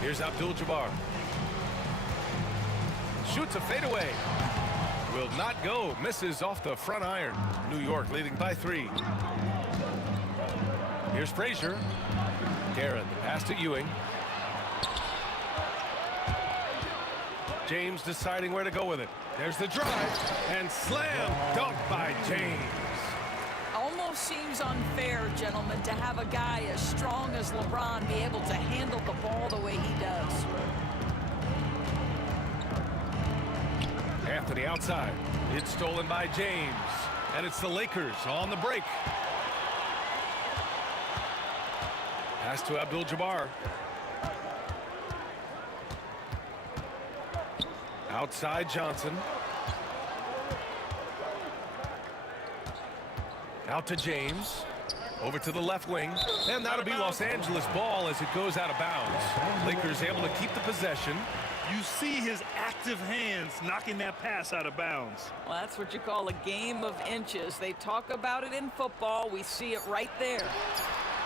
Here's Abdul-Jabbar. Shoots a fadeaway. Will not go. Misses off the front iron. New York leading by 3. Here's Frazier. Guerin, the pass to Ewing. James deciding where to go with it. There's the drive, and slam dunk by James. Almost seems unfair, gentlemen, to have a guy as strong as LeBron be able to handle the ball the way he does. Anthony outside. It's stolen by James, and it's the Lakers on the break. Pass to Abdul-Jabbar. Outside Johnson. Out to James. Over to the left wing. And that'll be Los Angeles ball as it goes out of bounds. Lakers able to keep the possession. You see his active hands knocking that pass out of bounds. Well, that's what you call a game of inches. They talk about it in football. We see it right there.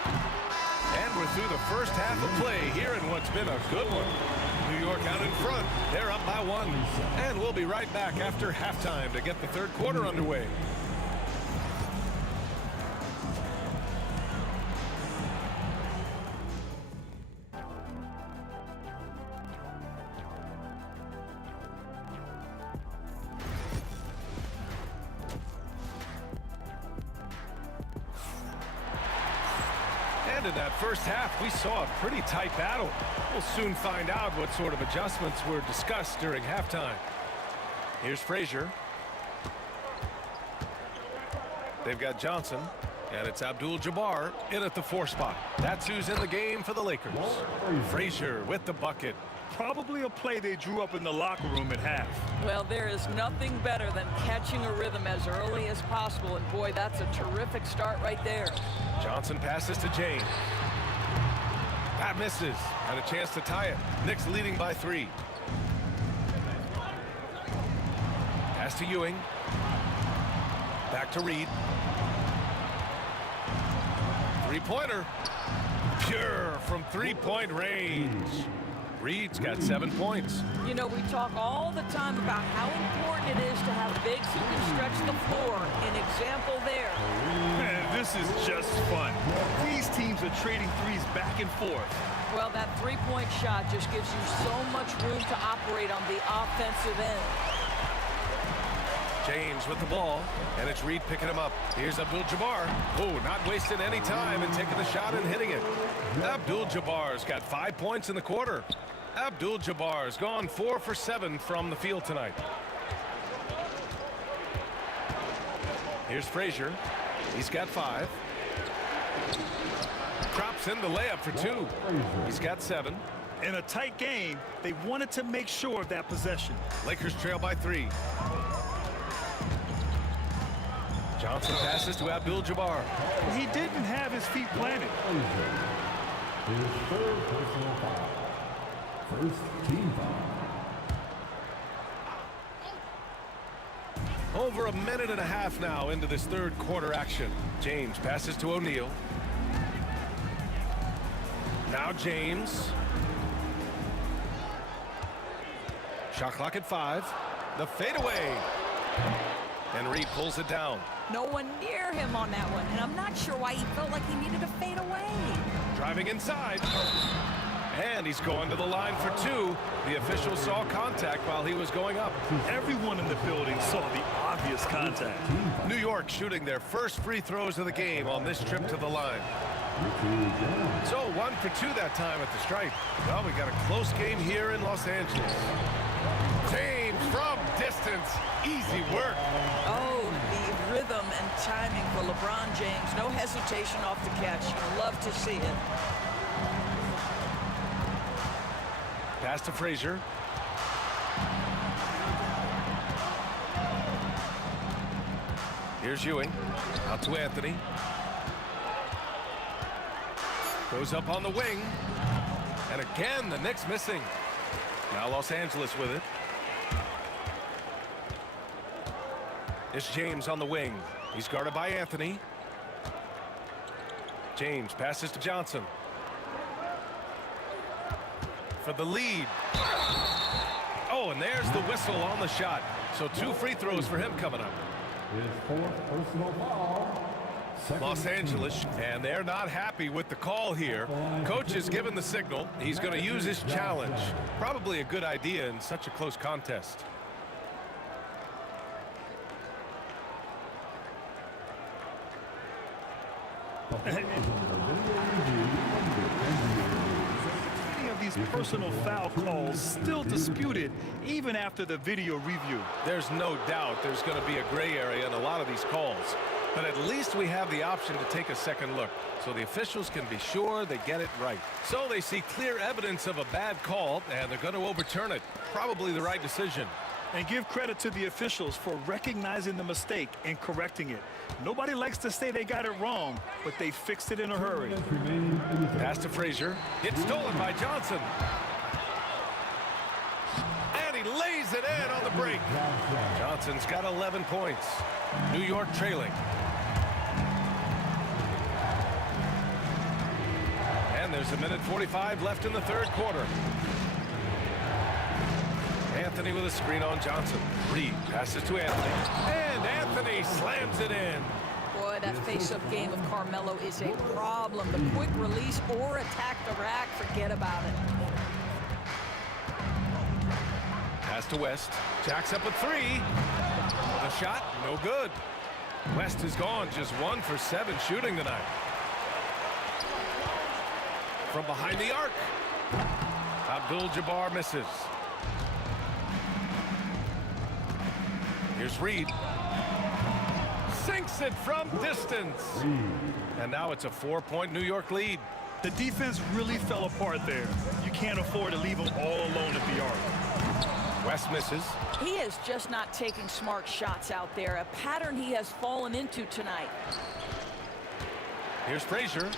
And we're through the first half of play here in what's been a good one. New York out in front. They're up by 1. And we'll be right back after halftime to get the third quarter underway. And in that first half, we saw a pretty tight battle. We'll soon find out what sort of adjustments were discussed during halftime. Here's Frazier. They've got Johnson, and it's Abdul-Jabbar in at the 4 spot. That's who's in the game for the Lakers. Frazier with the bucket. Probably a play they drew up in the locker room at half. Well, there is nothing better than catching a rhythm as early as possible, and boy, that's a terrific start right there. Johnson passes to James. That misses, and a chance to tie it. Knicks leading by 3. Pass to Ewing. Back to Reed. 3-pointer. Pure from 3-point range. Reed's got 7 points. You know, we talk all the time about how important it is to have bigs who can stretch the floor. An example there. Man, this is just fun. These teams are trading threes back and forth. Well, that three-point shot just gives you so much room to operate on the offensive end. James with the ball, and it's Reed picking him up. Here's Abdul-Jabbar. Oh, not wasting any time and taking the shot and hitting it. Abdul-Jabbar's got 5 points in the quarter. Abdul-Jabbar's gone 4 for 7 from the field tonight. Here's Frazier. He's got 5. Drop Chips in the layup for 2. He's got 7. In a tight game, they wanted to make sure of that possession. Lakers trail by 3. Johnson passes to Abdul-Jabbar. He didn't have his feet planted. His third personal foul. First team foul. Over a minute and a half now into this third quarter action. James passes to O'Neal. Now James. Shot clock at 5. The fadeaway. And Reed pulls it down. No one near him on that one, and I'm not sure why he felt like he needed to fade away. Driving inside. And he's going to the line for 2. The official saw contact while he was going up. Everyone in the building saw the obvious contact. New York shooting their first free throws of the game on this trip to the line. So 1 for 2 that time at the stripe. Well, we got a close game here in Los Angeles. James from distance. Easy work. Oh, the rhythm and timing for LeBron James. No hesitation off the catch. You love to see it. Pass to Frazier. Here's Ewing. Out to Anthony. Goes up on the wing. And again, the Knicks missing. Now Los Angeles with it. It's James on the wing. He's guarded by Anthony. James passes to Johnson. For the lead. Oh, and there's the whistle on the shot. So 2 free throws for him coming up. His fourth personal foul. Los Angeles, and they're not happy with the call here. Coach has given the signal. He's going to use his challenge. Probably a good idea in such a close contest. These personal foul calls still disputed even after the video review. There's no doubt there's going to be a gray area in a lot of these calls, but at least we have the option to take a second look so the officials can be sure they get it right. So they see clear evidence of a bad call and they're going to overturn it. Probably the right decision. And give credit to the officials for recognizing the mistake and correcting it. Nobody likes to say they got it wrong, but they fixed it in a hurry. Pass to Frazier. It's stolen by Johnson. And he lays it in on the break. Johnson's got 11 points. New York trailing. And there's a minute 45 left in the third quarter. Anthony with a screen on Johnson. Reed passes to Anthony. And Anthony slams it in. Boy, that face-up game of Carmelo is a problem. The quick release or attack the rack, forget about it. Pass to West. Jacks up a 3. The shot, no good. West is gone, just 1 for 7 shooting tonight. From behind the arc. Abdul-Jabbar misses. Here's Reed. Sinks it from distance. And now it's a 4-point New York lead. The defense really fell apart there. You can't afford to leave them all alone at the arc. West misses. He is just not taking smart shots out there, a pattern he has fallen into tonight. Here's Frazier.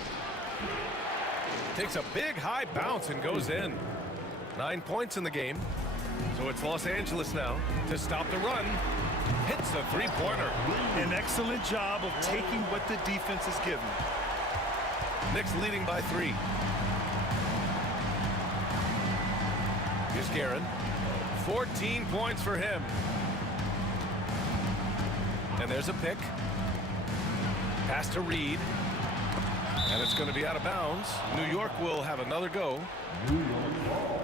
Takes a big high bounce and goes in. 9 points in the game. So it's Los Angeles now to stop the run. Hits a three-pointer. An excellent job of taking what the defense is given. Knicks leading by 3. Here's Guerin. 14 points for him. And there's a pick. Pass to Reed. And it's going to be out of bounds. New York will have another go. New York ball.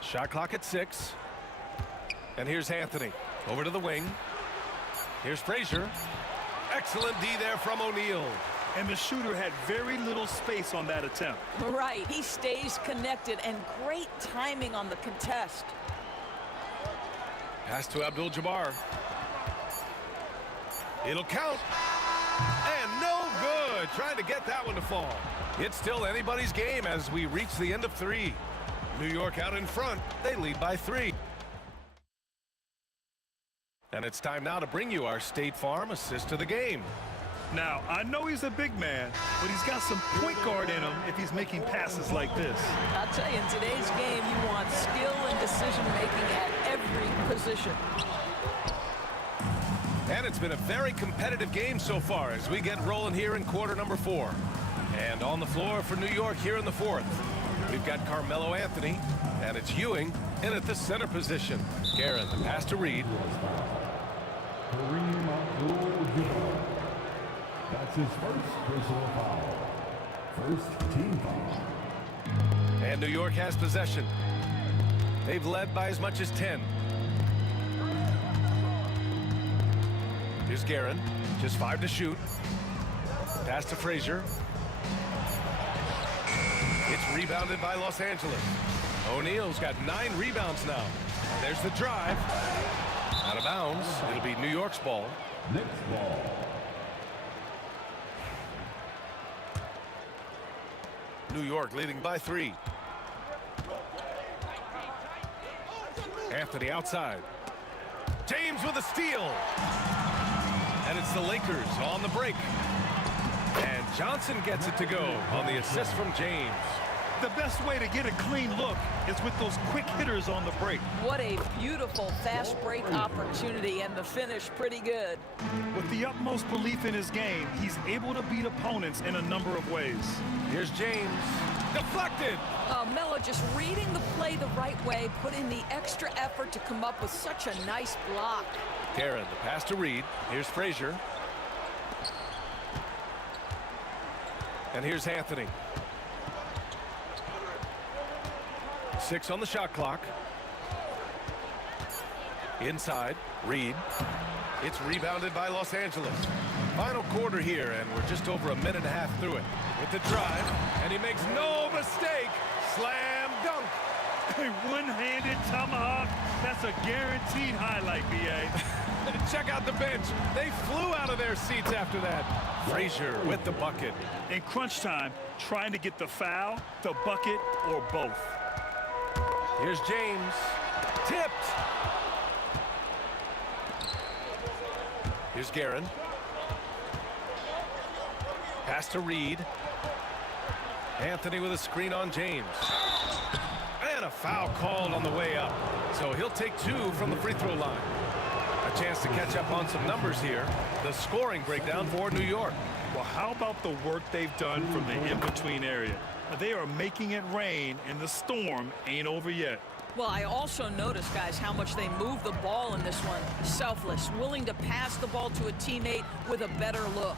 Shot clock at 6. And here's Anthony. Over to the wing. Here's Frazier. Excellent D there from O'Neal. And the shooter had very little space on that attempt. Right, he stays connected and great timing on the contest. Pass to Abdul-Jabbar. It'll count. And no good. Trying to get that one to fall. It's still anybody's game as we reach the end of 3. New York out in front. They lead by 3. And it's time now to bring you our State Farm assist of the game. Now, I know he's a big man, but he's got some point guard in him if he's making passes like this. I'll tell you, in today's game, you want skill and decision-making at every position. And it's been a very competitive game so far as we get rolling here in quarter number 4. And on the floor for New York here in the 4th, we've got Carmelo Anthony, and it's Ewing in at the center position. Guerin, the pass to Reed. That's his first personal foul. First team foul. And New York has possession. They've led by as much as 10. Here's Guerin, just 5 to shoot. Pass to Frazier. It's rebounded by Los Angeles. O'Neal's got 9 rebounds now. There's the drive. Out of bounds. It'll be New York's ball. Next ball. New York leading by 3. Anthony outside. James with a steal. And it's the Lakers on the break. And Johnson gets it to go on the assist from James. The best way to get a clean look is with those quick hitters on the break. What a beautiful fast break opportunity, and the finish pretty good. With the utmost belief in his game, he's able to beat opponents in a number of ways. Here's James. Deflected. Melo just reading the play the right way, put in the extra effort to come up with such a nice block. Guerin, the pass to Reed. Here's Frazier. And here's Anthony. 6 on the shot clock. Inside, Reed. It's rebounded by Los Angeles. Final quarter here, and we're just over a minute and a half through it. With the drive, and he makes no mistake. Slam dunk. A one-handed tomahawk. That's a guaranteed highlight, B.A. Check out the bench. They flew out of their seats after that. Frazier with the bucket. In crunch time, trying to get the foul, the bucket, or both. Here's James. Tipped. Here's Guerin. Pass to Reed. Anthony with a screen on James. And a foul called on the way up. So he'll take 2 from the free throw line. A chance to catch up on some numbers here. The scoring breakdown for New York. Well, how about the work they've done from the in-between area? They are making it rain, and the storm ain't over yet. Well, I also noticed, guys, how much they move the ball in this one. Selfless, willing to pass the ball to a teammate with a better look.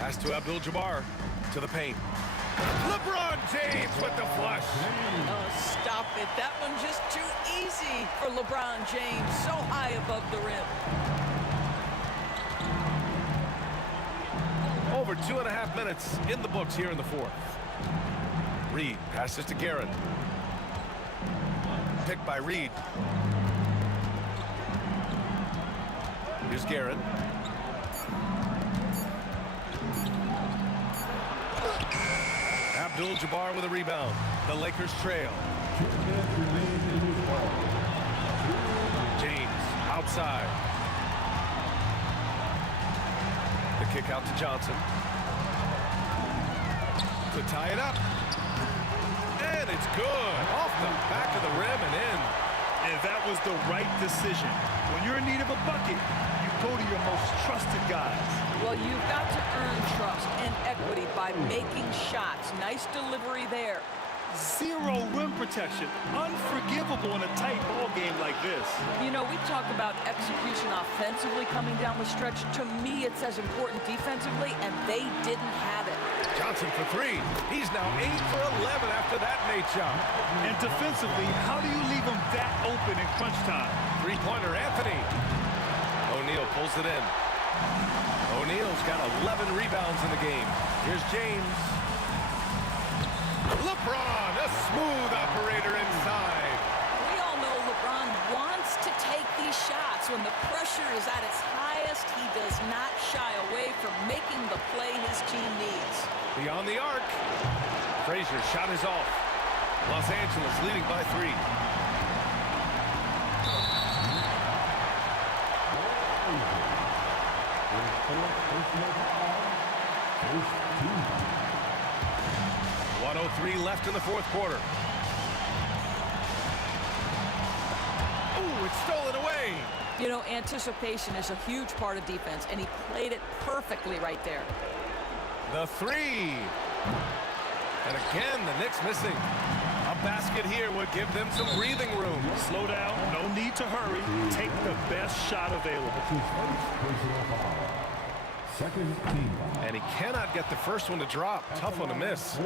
Pass to Abdul-Jabbar to the paint. LeBron James with the flush. Oh, stop it. That one just too easy for LeBron James. So high above the rim. Over 2.5 minutes in the books here in the 4th. Reed passes to Guerin. Picked by Reed. Here's Guerin. Abdul-Jabbar with a rebound. The Lakers trail. James outside. The kick out to Johnson. To tie it up. And it's good. Off the back of the rim and in. And that was the right decision. When you're in need of a bucket, you go to your most trusted guys. Well, you've got to earn trust and equity by making shots. Nice delivery there. Zero rim protection. Unforgivable in a tight ball game like this. You know, we talk about execution offensively coming down the stretch. To me, it's as important defensively, and they didn't have it. Johnson for 3. He's now 8 for 11 after that made shot. And defensively, how do you leave him that open in crunch time? Three-pointer, Anthony. O'Neal pulls it in. O'Neal's got 11 rebounds in the game. Here's James. LeBron, a smooth operator inside. We all know LeBron wants to take these these shots, when the pressure is at its highest, he does not shy away from making the play his team needs. Beyond the arc. Frazier's shot is off. Los Angeles leading by 3. .103 left in the fourth quarter. Ooh, it's stolen away. You know, anticipation is a huge part of defense, and he played it perfectly right there. The 3. And again, the Knicks missing. A basket here would give them some breathing room. Slow down. No need to hurry. Take the best shot available. And he cannot get the first one to drop. Tough one to miss.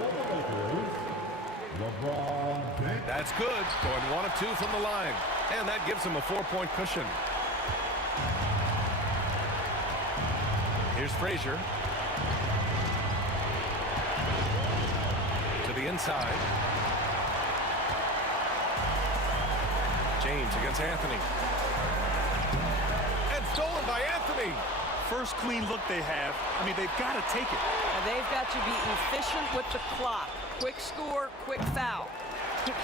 That's good. Going 1 of 2 from the line. And that gives him a 4-point cushion. Here's Frazier. To the inside. James against Anthony. And stolen by Anthony. First clean look they have. I mean, they've got to take it. And they've got to be efficient with the clock. Quick score, quick foul.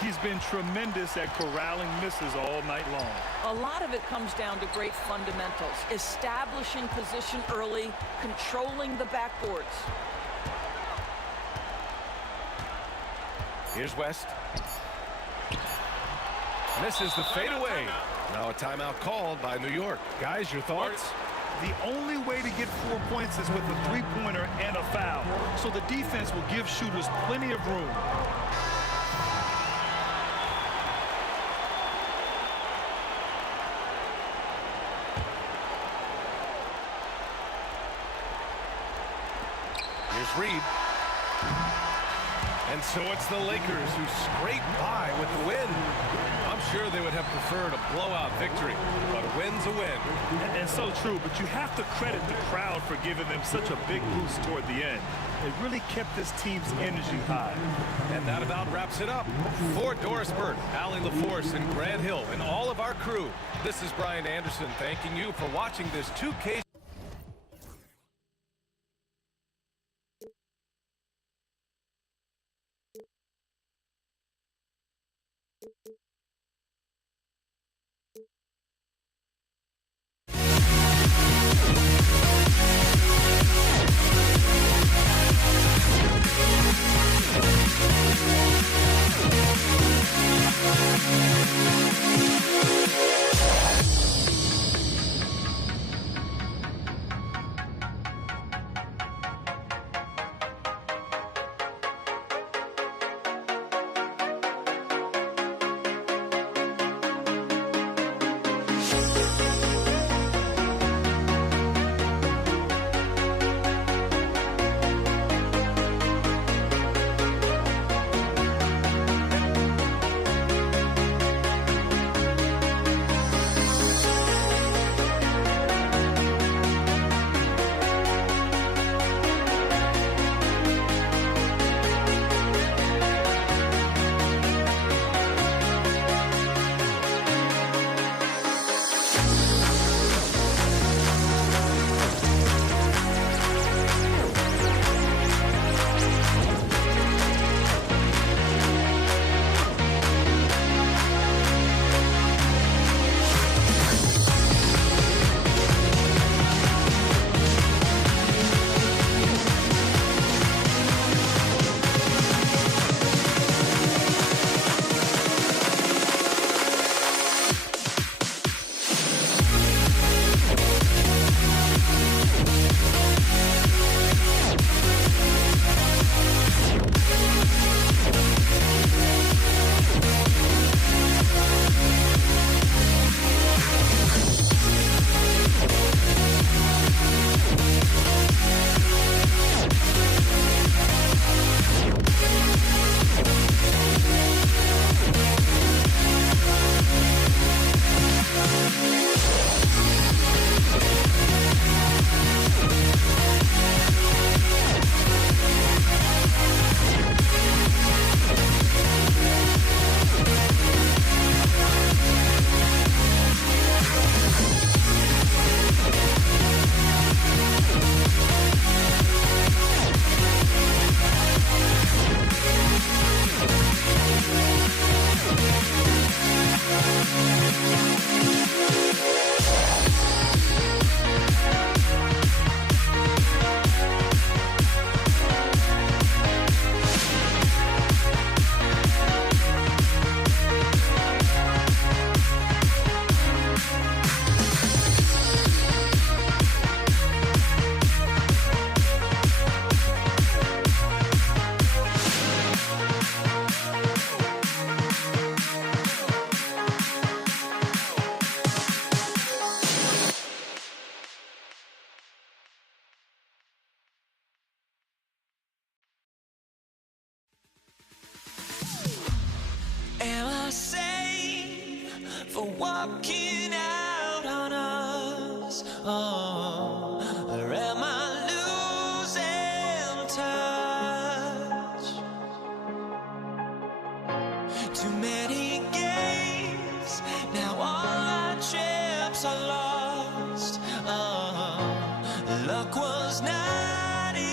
He's been tremendous at corralling misses all night long. A lot of it comes down to great fundamentals. Establishing position early, controlling the backboards. Here's West. Misses the fadeaway. Now a timeout called by New York. Guys, your thoughts? The only way to get 4 points is with a three-pointer and a foul. So the defense will give shooters plenty of room. Here's Reed. And so it's the Lakers who scrape by with the win. I'm sure they would have preferred a blowout victory, but a win's a win. And so true, but you have to credit the crowd for giving them such a big boost toward the end. It really kept this team's energy high. And that about wraps it up. For Doris Burt, Allie LaForce, and Grant Hill, and all of our crew, this is Brian Anderson thanking you for watching this 2K walking out on us? Oh, or am I losing touch? Too many games, now all our chips are lost. Oh, luck was not enough.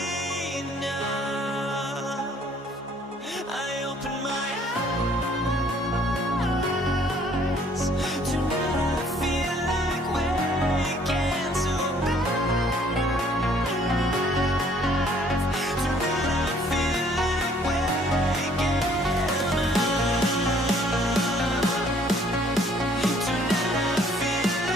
I opened my eyes. Tonight I feel like waking to life. Tonight I feel like waking up. Tonight I feel like waking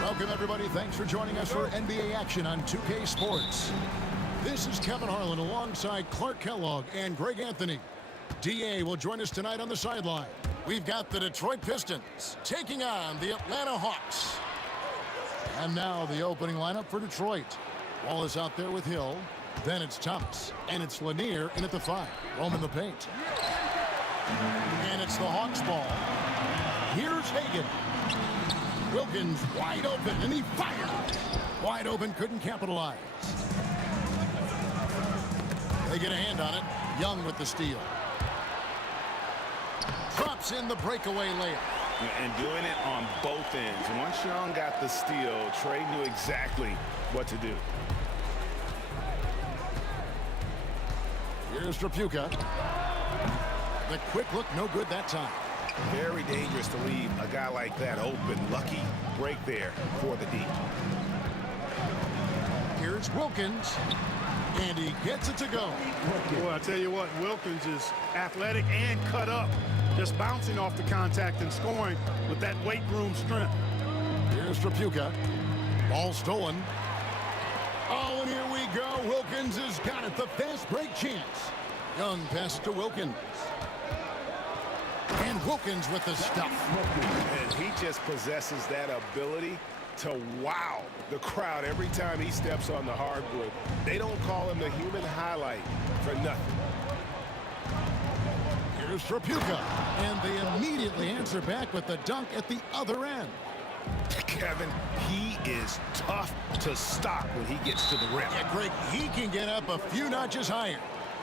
Welcome, everybody. Thanks for joining us for NBA action on 2K Sports. This is Kevin Harlan alongside Clark Kellogg and Greg Anthony. DA will join us tonight on the sideline. We've got the Detroit Pistons taking on the Atlanta Hawks. And now the opening lineup for Detroit. Wallace out there with Hill. Then it's Thomas. And it's Lanier in at the 5. Roman the paint. And it's the Hawks ball. Here's Hagan. Wilkins wide open, and he fired. Wide open, couldn't capitalize. They get a hand on it. Young with the steal. Drops in the breakaway layup. And doing it on both ends. Once Young got the steal, Trey knew exactly what to do. Here's Trapuka. The quick look, no good that time. Very dangerous to leave a guy like that open. Lucky break there for the deep. Here's Wilkins, and he gets it to go. Boy, I tell you what, Wilkins is athletic and cut up. Just bouncing off the contact and scoring with that weight room strength. Here's Trapuka. Ball stolen. Oh, and here we go. Wilkins has got it. The fast break chance. Young passes to Wilkins. And Wilkins with the stuff. And he just possesses that ability to wow the crowd every time he steps on the hardwood. They don't call him the human highlight for nothing. Here's Trapuka. And they immediately answer back with the dunk at the other end. Kevin, he is tough to stop when he gets to the rim. Yeah, Greg, he can get up a few notches higher.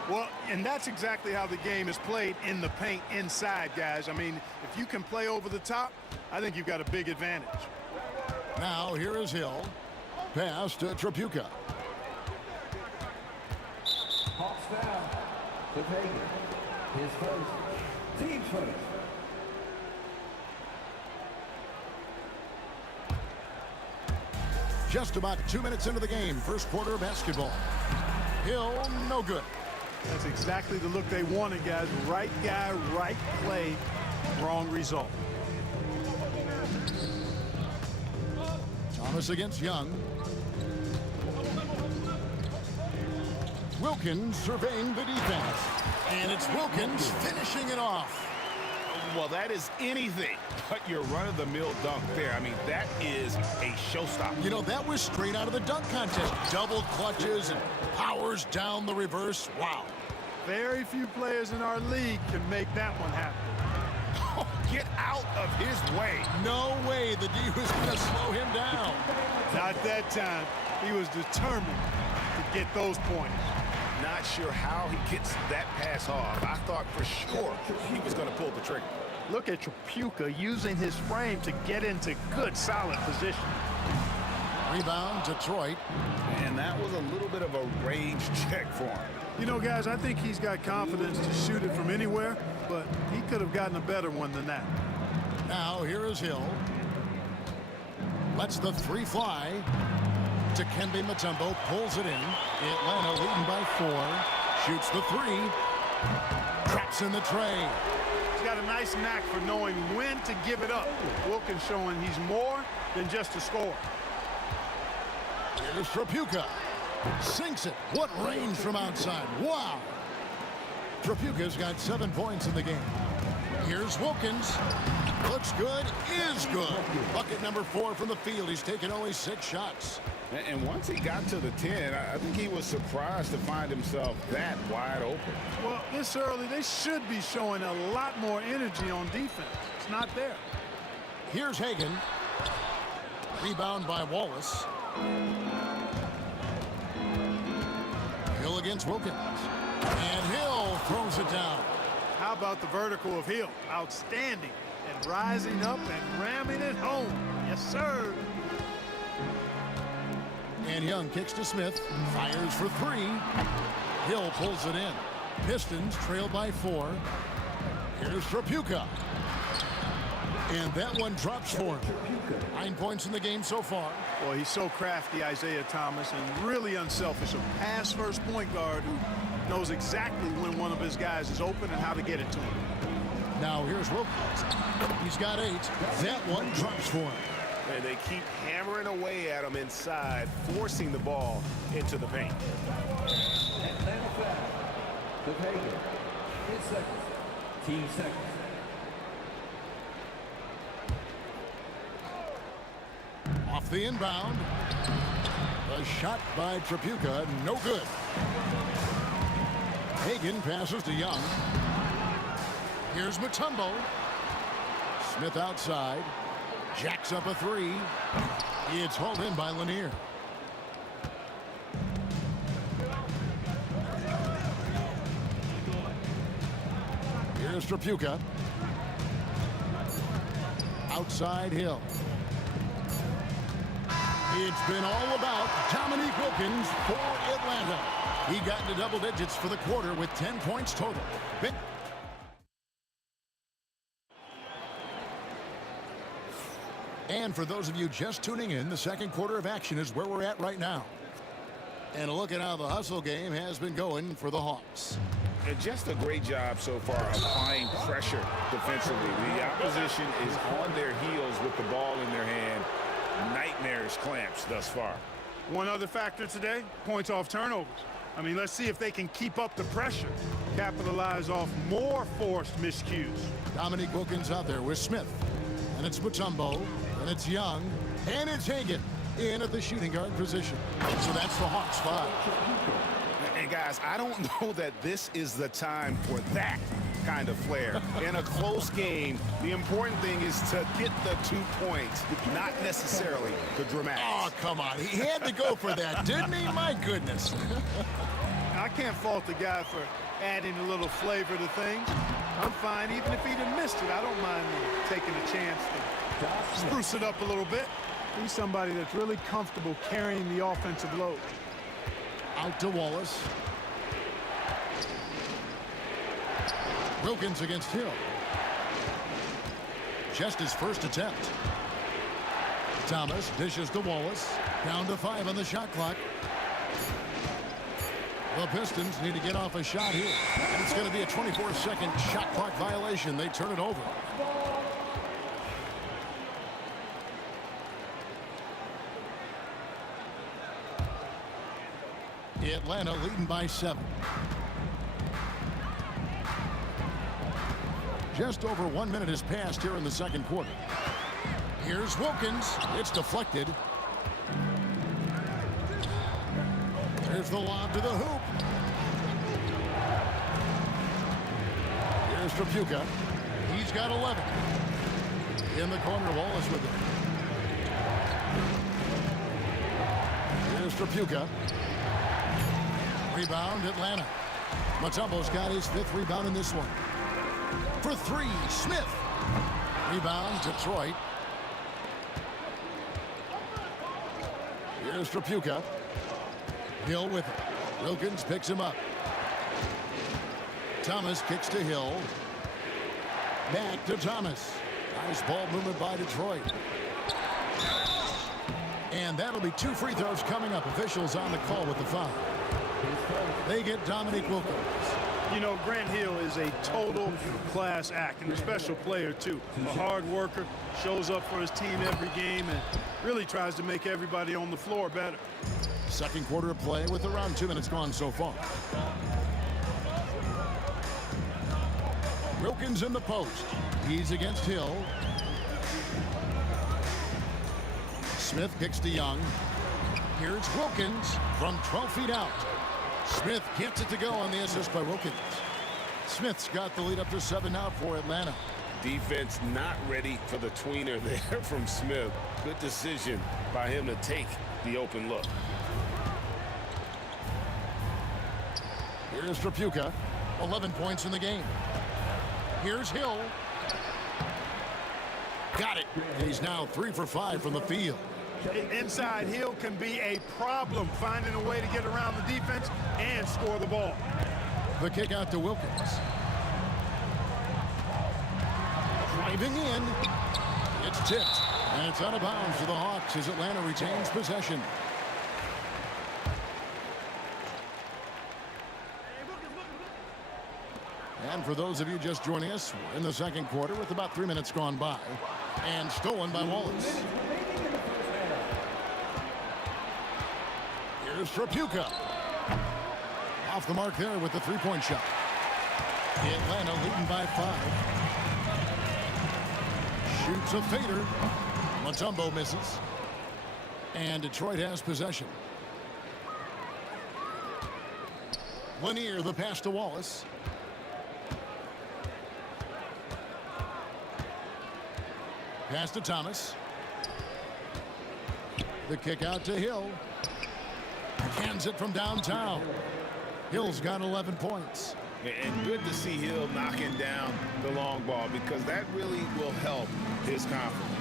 Well, and that's exactly how the game is played in the paint inside, guys. I mean, if you can play over the top, I think you've got a big advantage. Now, here is Hill. Pass to Trapuka. Hawks down to Hagan. His first. Team first. Just about 2 minutes into the game. First quarter of basketball. Hill, no good. That's exactly the look they wanted, guys. Right guy, right play, wrong result. Thomas against Young. Wilkins surveying the defense. And it's Wilkins finishing it off. Well, that is anything but your run-of-the-mill dunk there. I mean, that is a showstopper. You know, that was straight out of the dunk contest. Double clutches and powers down the reverse. Wow. Very few players in our league can make that one happen. Oh, get out of his way. No way the D was going to slow him down. Not that time. He was determined to get those points. Not sure how he gets that pass off. I thought for sure he was going to pull the trigger. Look at Trapuka using his frame to get into good, solid position. Rebound, Detroit. And that was a little bit of a range check for him. You know, guys, I think he's got confidence to shoot it from anywhere, but he could have gotten a better one than that. Now, here is Hill. Lets the three fly. Dikembe Mutombo pulls it in. Atlanta leading by 4. Shoots the 3. Traps in the tray. He's got a nice knack for knowing when to give it up. Wilkins showing he's more than just a scorer. Here's Trapuka. Sinks it. What range from outside. Wow. Trapuka's got 7 points in the game. Here's Wilkins. Looks good. Is good. Bucket number 4 from the field. He's taken only 6 shots. And once he got to the 10, I think he was surprised to find himself that wide open. Well, this early, they should be showing a lot more energy on defense. It's not there. Here's Hagan. Rebound by Wallace. Hill against Wilkins. And Hill throws it down. How about the vertical of Hill? Outstanding. And rising up and ramming it home. Yes, sir. And Young kicks to Smith. Fires for 3. Hill pulls it in. Pistons trail by 4. Here's Trapuka. And that one drops for him. 9 points in the game so far. Well, he's so crafty, Isaiah Thomas, and really unselfish. A pass-first point guard who knows exactly when one of his guys is open and how to get it to him. Now here's Wilkins. He's got 8. That one drops for him. And they keep hammering away at him inside, forcing the ball into the paint. Atlanta foul. The Hagan. 10 seconds. Team seconds. Off the inbound. A shot by Trapuka. No good. Hagan passes to Young. Here's Mutombo. Smith outside. Jacks up a 3. It's hauled in by Lanier. Here's Trapuka. Outside Hill. It's been all about Dominique Wilkins for Atlanta. He got into double digits for the quarter with 10 points total. And for those of you just tuning in, the second quarter of action is where we're at right now. And a look at how the hustle game has been going for the Hawks. And just a great job so far applying pressure defensively. The opposition is on their heels with the ball in their hand. Nightmarish clamps thus far. One other factor today, points off turnovers. I mean, let's see if they can keep up the pressure, capitalize off more forced miscues. Dominique Wilkins out there with Smith. And it's Mutombo. And it's Young. And it's Hagan in at the shooting guard position. So that's the Hawks 5. And guys, I don't know that this is the time for that kind of flair. In a close game, the important thing is to get the 2 points, not necessarily the dramatics. Oh, come on. He had to go for that, didn't he? My goodness. I can't fault the guy for adding a little flavor to things. I'm fine. Even if he'd have missed it, I don't mind taking a chance to spruce it up a little bit. He's somebody that's really comfortable carrying the offensive load. Out to Wallace. Wilkins against Hill. Just his first attempt. Thomas dishes to Wallace. Down to 5 on the shot clock. The Pistons need to get off a shot here. And it's going to be a 24-second shot clock violation. They turn it over. Atlanta leading by 7. Just over 1 minute has passed here in the second quarter. Here's Wilkins. It's deflected. Here's the lob to the hoop. Here's Trapuka. He's got 11. In the corner, Wallace with it. Here's Trapuka. Rebound, Atlanta. Mutombo's got his 5th rebound in this one. For 3, Smith. Rebound, Detroit. Here's Trapuka. Hill with it. Wilkins picks him up. Thomas kicks to Hill. Back to Thomas. Nice ball movement by Detroit. And that'll be 2 free throws coming up. Officials on the call with the foul. They get Dominique Wilkins. You know, Grant Hill is a total class act and a special player, too. A hard worker, shows up for his team every game, and really tries to make everybody on the floor better. Second quarter of play with around 2 minutes gone so far. Wilkins in the post. He's against Hill. Smith kicks to Young. Here's Wilkins from 12 feet out. Smith gets it to go on the assist by Wilkins. Smith's got the lead up to 7 now for Atlanta. Defense not ready for the tweener there from Smith. Good decision by him to take the open look. Here's Trapuka, 11 points in the game. Here's Hill. Got it. He's now 3 for 5 from the field. Inside, Hill can be a problem, finding a way to get around the defense and score the ball. The kick out to Wilkins. Driving in. It's tipped. And it's out of bounds to the Hawks as Atlanta retains possession. And for those of you just joining us, we're in the second quarter with about 3 minutes gone by. And stolen by Wallace. Here's Trapuka. Off the mark there with the three-point shot. Atlanta leading by 5. Shoots a fader. Mutombo misses. And Detroit has possession. Lanier, the pass to Wallace. Pass to Thomas. The kick out to Hill. Hands it from downtown. Hill's got 11 points. And good to see Hill knocking down the long ball because that really will help his confidence.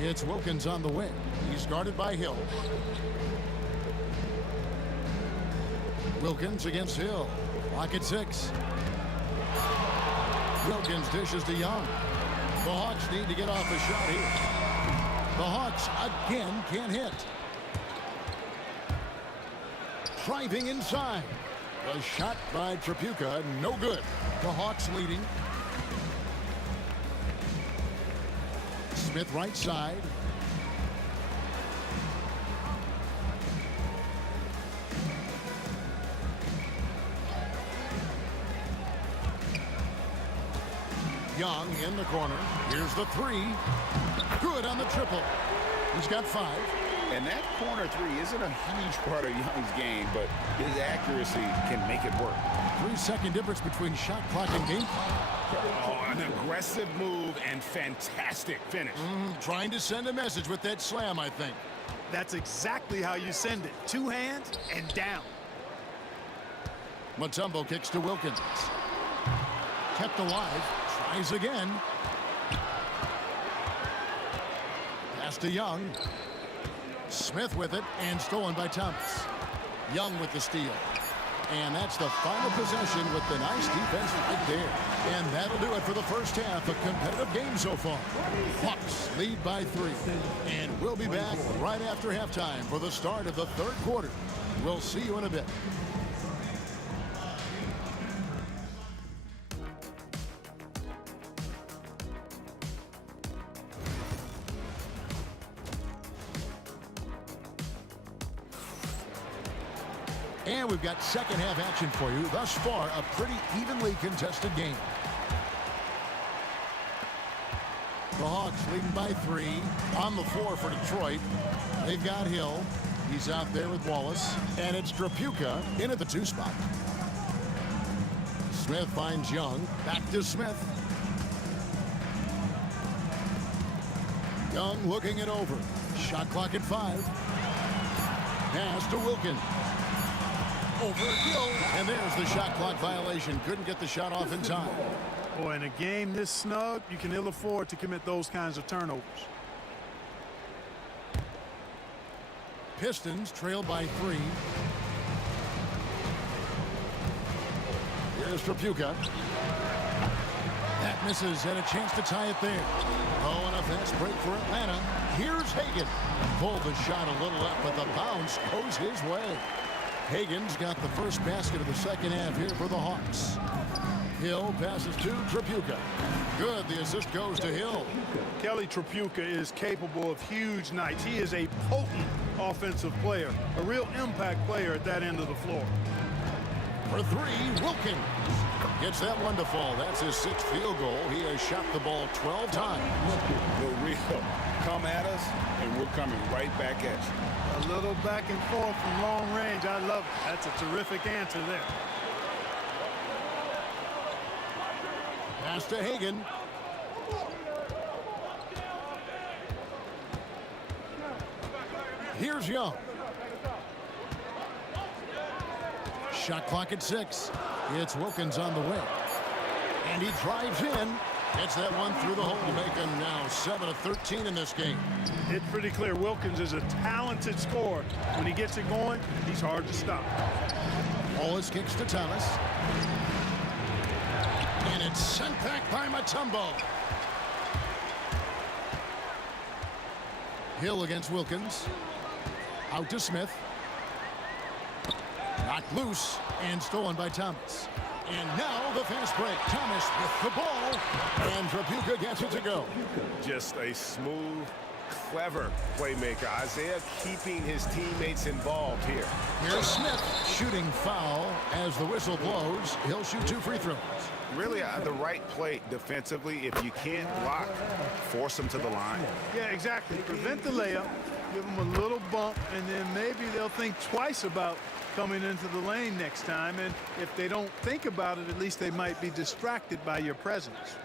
It's Wilkins on the wing. He's guarded by Hill. Wilkins against Hill. Lock at 6. Wilkins dishes to Young. The Hawks need to get off a shot here. The Hawks again can't hit. Driving inside. A shot by Trapuka, no good. The Hawks leading. Smith right side. Young in the corner. Here's the 3. Good on the triple. He's got 5. And that corner 3 isn't a huge part of Young's game, but his accuracy can make it work. 3-second difference between shot clock and game clock. Oh, an aggressive move and fantastic finish. Trying to send a message with that slam, I think. That's exactly how you send it. 2 hands and down. Mutombo kicks to Wilkins. Kept alive. Tries again. Pass to Young. Smith with it and stolen by Thomas. Young with the steal. And that's the final possession with the nice defense right there. And that'll do it for the first half. A competitive game so far. Hawks lead by 3. And we'll be back right after halftime for the start of the third quarter. We'll see you in a bit. And we've got second half action for you. Thus far, a pretty evenly contested game. The Hawks leading by 3. On the floor for Detroit. They've got Hill. He's out there with Wallace. And it's Trapuka in at the 2 spot. Smith finds Young. Back to Smith. Young looking it over. Shot clock at 5. Pass to Wilkins. Over Hill, and there's the shot clock violation. Couldn't get the shot off in time. Boy, in a game this snug, you can ill afford to commit those kinds of turnovers. Pistons trail by 3. Here's Trapuka. That misses, and a chance to tie it there. Oh, and a fast break for Atlanta. Here's Hagan. Pulled the shot a little up, but the bounce goes his way. Hagen's got the first basket of the second half here for the Hawks. Hill passes to Tripucka. Good, the assist goes to Hill. Kelly Tripucka is capable of huge nights. He is a potent offensive player, a real impact player at that end of the floor. For three, Wilkins gets that one to fall. That's his sixth field goal. He has shot the ball 12 times. The real come at us, and we're coming right back at you. A little back and forth from long range. I love it. That's a terrific answer there. Pass to Hagen. Here's Young. Shot clock at 6. It's Wilkins on the way. And he drives in. Gets that one through the hole, making now 7 of 13 in this game. It's pretty clear Wilkins is a talented scorer. When he gets it going, he's hard to stop. Wallace kicks to Thomas. And it's sent back by Mutombo. Hill against Wilkins. Out to Smith. Knocked loose and stolen by Thomas. And now the fast break. Thomas with the ball. And Tripucka gets it to go. Just a smooth, clever playmaker. Isaiah keeping his teammates involved here. Here's Smith shooting foul as the whistle blows. He'll shoot 2 free throws. Really the right play defensively. If you can't block, force them to the line. Yeah, exactly. Prevent the layup, give them a little bump, and then maybe they'll think twice about coming into the lane next time. And if they don't think about it, at least they might be distracted by your presence.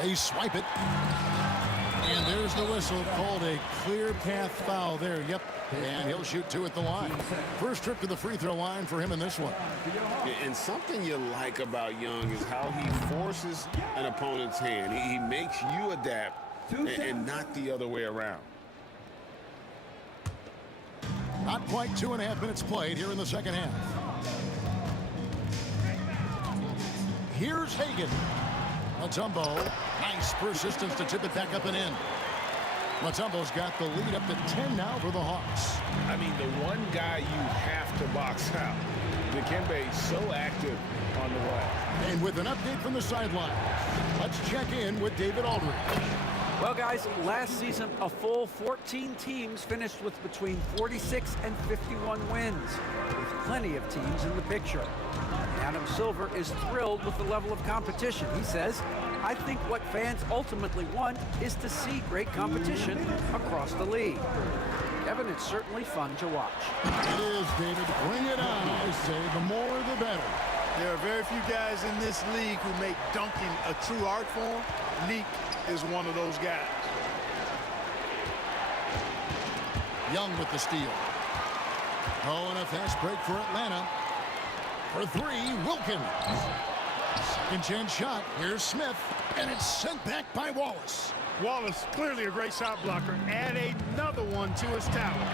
They swipe it. And there's the whistle, called a clear path foul there. Yep. And he'll shoot 2 at the line. First trip to the free throw line for him in this one. And something you like about Young is how he forces an opponent's hand. He makes you adapt and not the other way around. Not quite 2.5 minutes played here in the second half. Here's Hagen. Mutombo, nice persistence to tip it back up and in. Mutombo's got the lead up to 10 now for the Hawks. I mean, the one guy you have to box out. Dikembe so active on the way. And with an update from the sideline, let's check in with David Aldridge. Well, guys, last season, a full 14 teams finished with between 46 and 51 wins, with plenty of teams in the picture. Adam Silver is thrilled with the level of competition. He says, I think what fans ultimately want is to see great competition across the league. Kevin, it's certainly fun to watch. It is, David. Bring it on. I say the more the better. There are very few guys in this league who make dunking a true art form. Neek is one of those guys. Young with the steal. Oh, and a fast break for Atlanta. For 3, Wilkins. Second chance shot. Here's Smith. And it's sent back by Wallace. Wallace, clearly a great shot blocker. Add another one to his tower.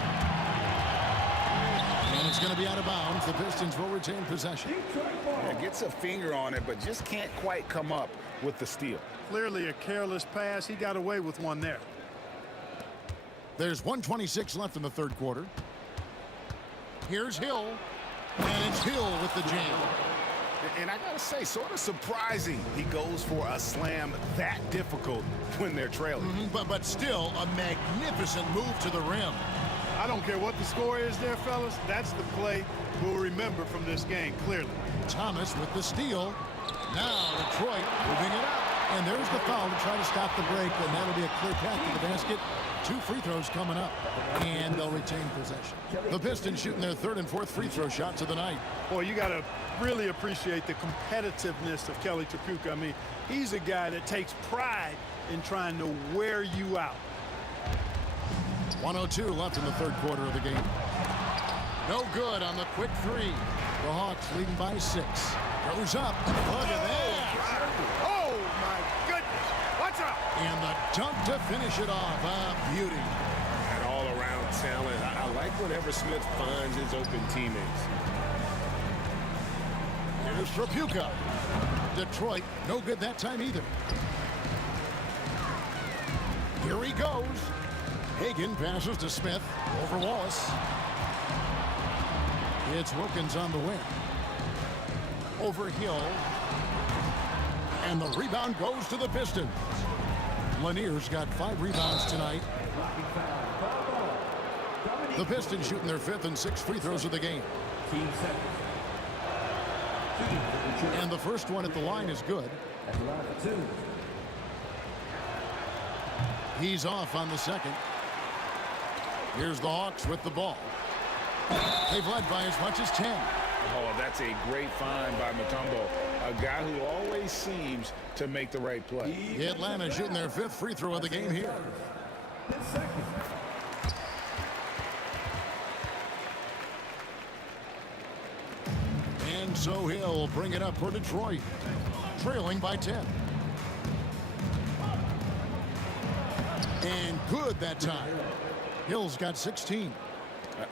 And it's going to be out of bounds. The Pistons will retain possession. Yeah, gets a finger on it, but just can't quite come up with the steal. Clearly a careless pass. He got away with one there. There's 1:26 left in the third quarter. Here's Hill. And it's Hill with the jam. And I gotta say, sort of surprising he goes for a slam that difficult when they're trailing. But still a magnificent move to the rim. I don't care what the score is there, fellas. That's the play we'll remember from this game, clearly. Thomas with the steal. Now Detroit moving it up. And there's the foul to try to stop the break, and that'll be a clear path to the basket. 2 free throws coming up, and they'll retain possession. The Pistons shooting their 3rd and 4th free throw shots of the night. Boy, you got to really appreciate the competitiveness of Kelly Tripucka. I mean, he's a guy that takes pride in trying to wear you out. 1:02 left in the third quarter of the game. No good on the quick 3. The Hawks leading by 6. Goes up. Look at that. Oh, my goodness. Watch out. And the dunk to finish it off. Beauty. And all-around talent. I like whenever Smith finds his open teammates. Here's Tripucka. Detroit, no good that time either. Here he goes. Hagen passes to Smith over Wallace. It's Wilkins on the wing. Over Hill. And the rebound goes to the Pistons. Lanier's got 5 rebounds tonight. The Pistons shooting their 5th and 6th free throws of the game. And the first one at the line is good. He's off on the second. Here's the Hawks with the ball. They've led by as much as 10. Oh, that's a great find by Mutombo, a guy who always seems to make the right play. Atlanta shooting their 5th free throw of the game here. And so he'll bring it up for Detroit, trailing by 10. And good that time. Hill's got 16.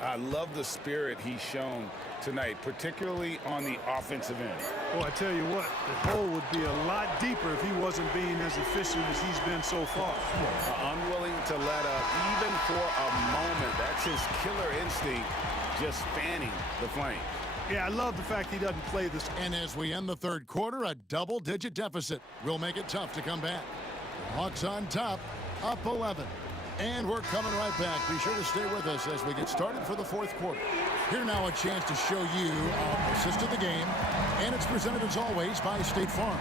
I love the spirit he's shown tonight, particularly on the offensive end. Well, I tell you what, the hole would be a lot deeper if he wasn't being as efficient as he's been so far. Unwilling to let up even for a moment. That's his killer instinct, just fanning the flames. Yeah, I love the fact he doesn't play this. And as we end the third quarter, a double-digit deficit will make it tough to come back. Hawks on top, up 11. And we're coming right back. Be sure to stay with us as we get started for the fourth quarter. Here now a chance to show you our assist of the game. And it's presented as always by State Farm.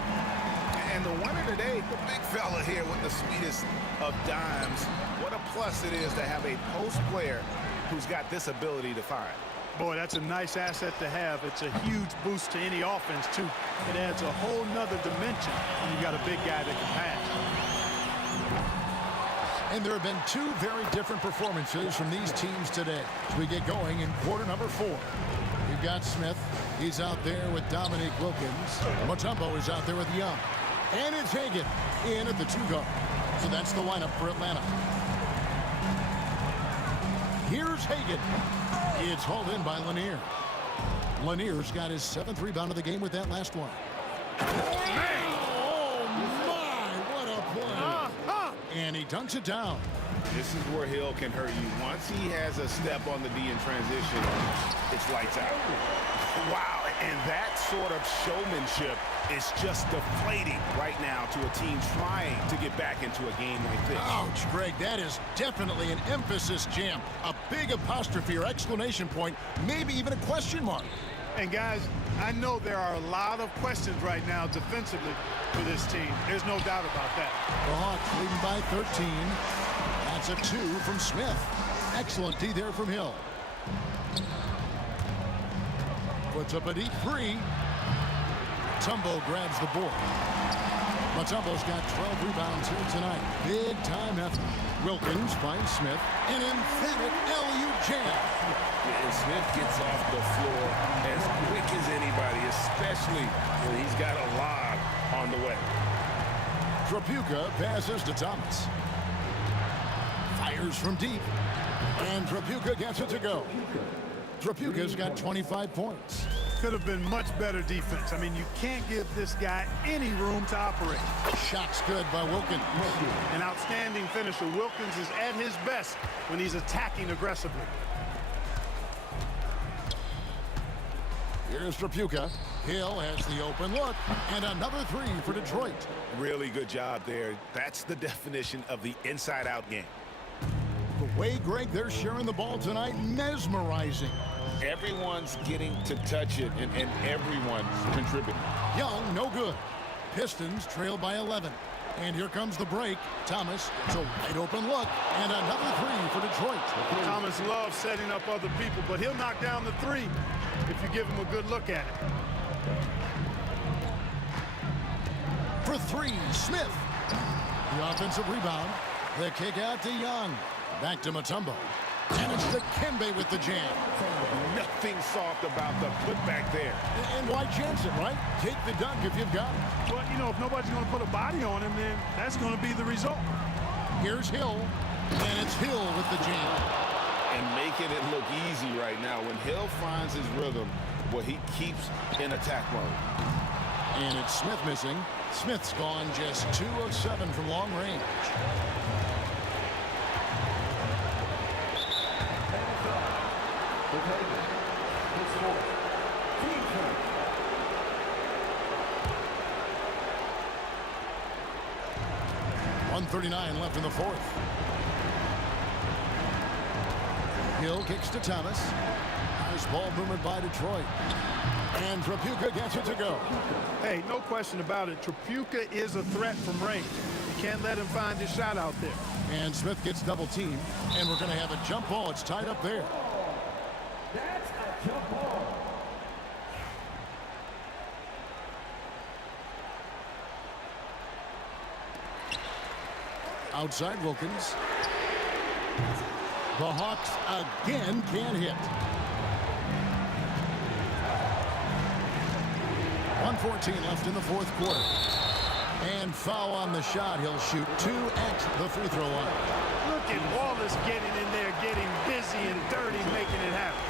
And the winner today, the big fella here with the sweetest of dimes. What a plus it is to have a post player who's got this ability to find. Boy, that's a nice asset to have. It's a huge boost to any offense, too. It adds a whole nother dimension when you got a big guy that can pass. And there have been 2 very different performances from these teams today as we get going in quarter number 4. We've got Smith. He's out there with Dominique Wilkins. Mutombo is out there with Young. And it's Hagan in at the 2 guard. So that's the lineup for Atlanta. Here's Hagan. It's hauled in by Lanier. Lanier's got his 7th rebound of the game with that last one. And he dunks it down. This is where Hill can hurt you. Once he has a step on the D in transition, it's lights out. Wow, and that sort of showmanship is just deflating right now to a team trying to get back into a game like this. Ouch, Greg, that is definitely an emphasis jam. A big apostrophe or exclamation point, maybe even a question mark. And guys, I know there are a lot of questions right now defensively for this team. There's no doubt about that. The Hawks leading by 13. That's a 2 from Smith. Excellent D there from Hill. Puts up a deep 3. Mutombo grabs the board. Mutombo's got 12 rebounds here tonight. Big time effort. Wilkins finds Smith. An emphatic LU jam. And Smith gets off the floor as quick as anybody, especially when he's got a lob on the way. Trapuka passes to Thomas. Fires from deep. And Trapuka gets it to go. Trapuka's got 25 points. Could have been much better defense. I mean, you can't give this guy any room to operate. Shot's good by Wilkins. An outstanding finisher. Wilkins is at his best when he's attacking aggressively. Here's Trapuka. Hill has the open look. And another 3 for Detroit. Really good job there. That's the definition of the inside-out game. The way, Greg, they're sharing the ball tonight, mesmerizing. Everyone's getting to touch it, and everyone's contributing. Young, no good. Pistons trail by 11. And here comes the break. Thomas, it's a wide open look. And another 3 for Detroit. Thomas loves setting up other people, but he'll knock down the 3 if you give him a good look at it. For 3, Smith. The offensive rebound. The kick out to Young. Back to Mutombo. And it's the Kembe with the jam. Nothing soft about the putback there. And why chance it, right? Take the dunk if you've got it. Well, you know, if nobody's going to put a body on him, then that's going to be the result. Here's Hill. And it's Hill with the jam. And making it look easy right now. When Hill finds his rhythm, well, he keeps in attack mode. And it's Smith missing. Smith's gone just 2 of 7 from long range. .139 left in the fourth. Hill kicks to Thomas. Nice ball movement by Detroit. And Trapuka gets it to go. Hey, no question about it. Trapuka is a threat from range. You can't let him find his shot out there. And Smith gets double teamed. And we're going to have a jump ball. It's tied up there. That's a jump ball. Outside Wilkins. The Hawks again can't hit. 1:14 left in the fourth quarter. And foul on the shot. He'll shoot 2 at the free throw line. Look at Wallace getting in there, getting busy and dirty, making it happen.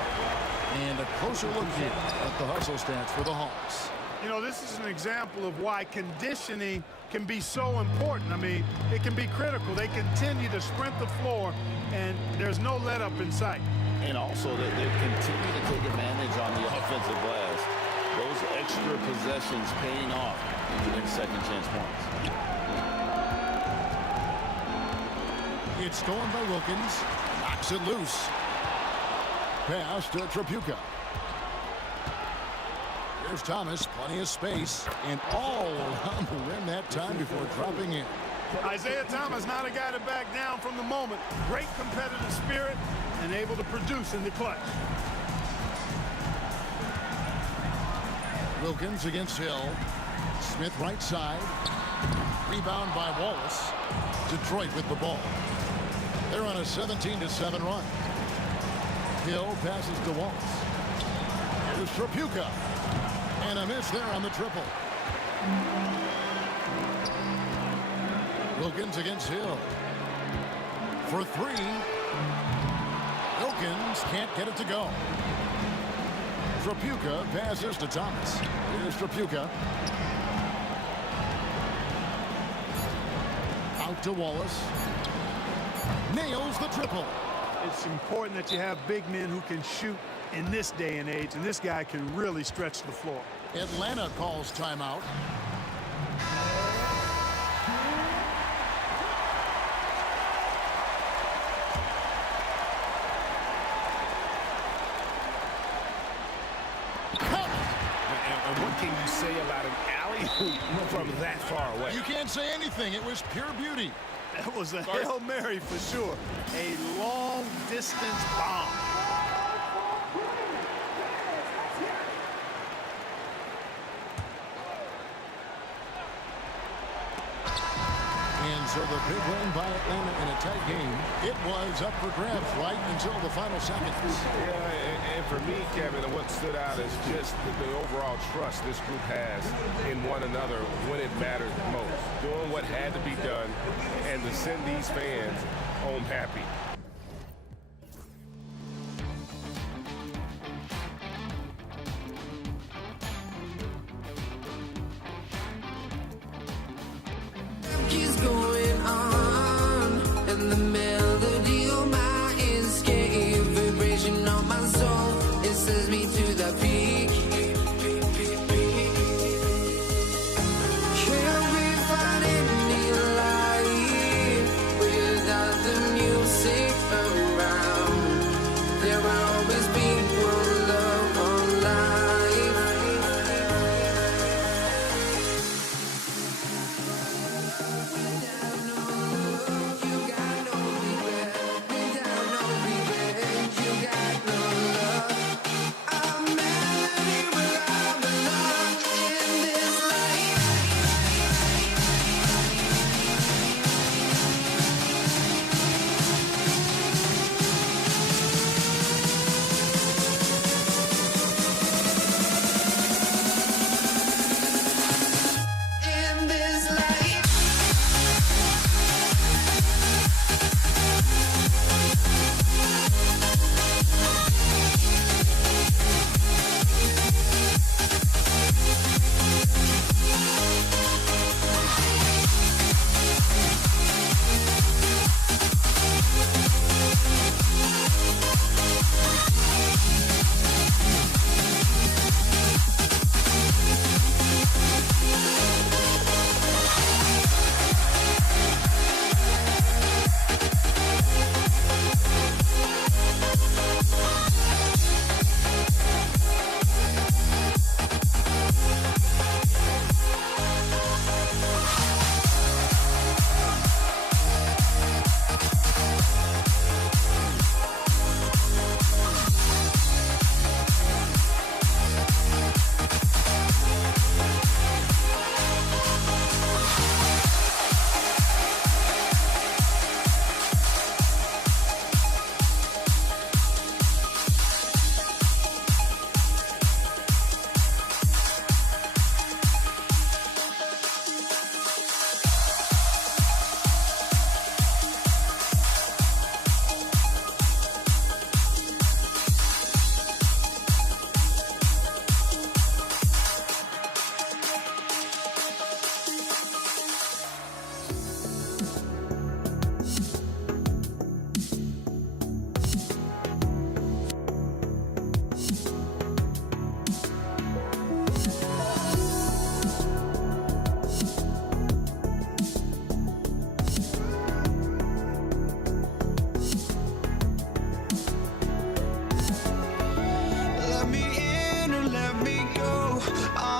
And a closer look here at the hustle stats for the Hawks. You know, this is an example of why conditioning can be so important. I mean, it can be critical. They continue to sprint the floor, and there's no let up in sight. And also that they continue to take advantage on the offensive glass. Those extra possessions paying off to their second chance points. It's stolen by Wilkins. Knocks it loose. Pass to Trapuka. Here's Thomas, plenty of space, and all around the rim that time before dropping in. Isaiah Thomas, not a guy to back down from the moment. Great competitive spirit and able to produce in the clutch. Wilkins against Hill. Smith right side. Rebound by Wallace. Detroit with the ball. They're on a 17-7 run. Hill passes to Wallace. Here's Trapuka. And a miss there on the triple. Wilkins against Hill. For 3. Wilkins can't get it to go. Trapuka passes to Thomas. Here's Trapuka. Out to Wallace. Nails the triple. It's important that you have big men who can shoot in this day and age, and this guy can really stretch the floor. Atlanta calls timeout. And what can you say about an alley-oop from that far away? You can't say anything. It was pure beauty. That was a Hail Mary for sure. A long-distance bomb. And so the big win by Atlanta in a tight game. It was up for grabs right until the final seconds. Yeah, and for me, Kevin, what stood out is just the overall trust this group has in one another when it mattered most. Doing what had to be done and to send these fans home happy. Keeps going on, and the melody of my escape, vibration on my soul, it sends me to the peak. Can't we find any light without the music?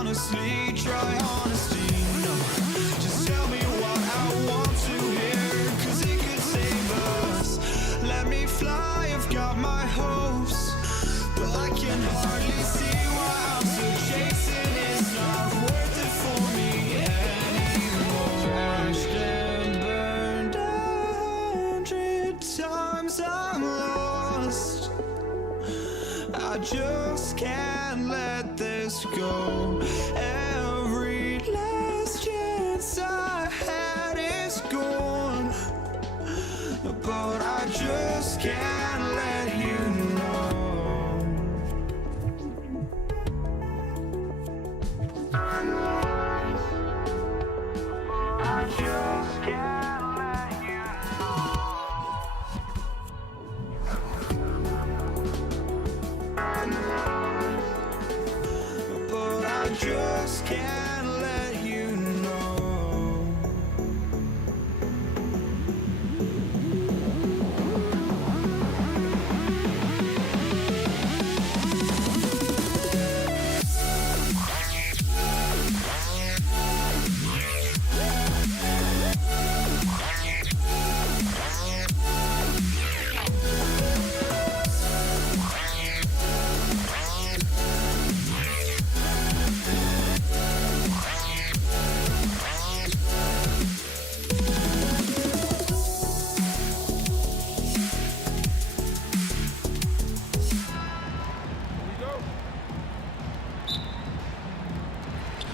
honestly, try honesty. No, just tell me what I want to hear, 'cause it could save us. Let me fly, I've got my hopes, but I can hardly see why I'm still chasing. It's not worth it for me anymore. Crashed and burned 100 times, I'm lost. I just can't let this go. Every last chance I had is gone, but I just can't let you know. I just can't let you know. But I just can't let you know.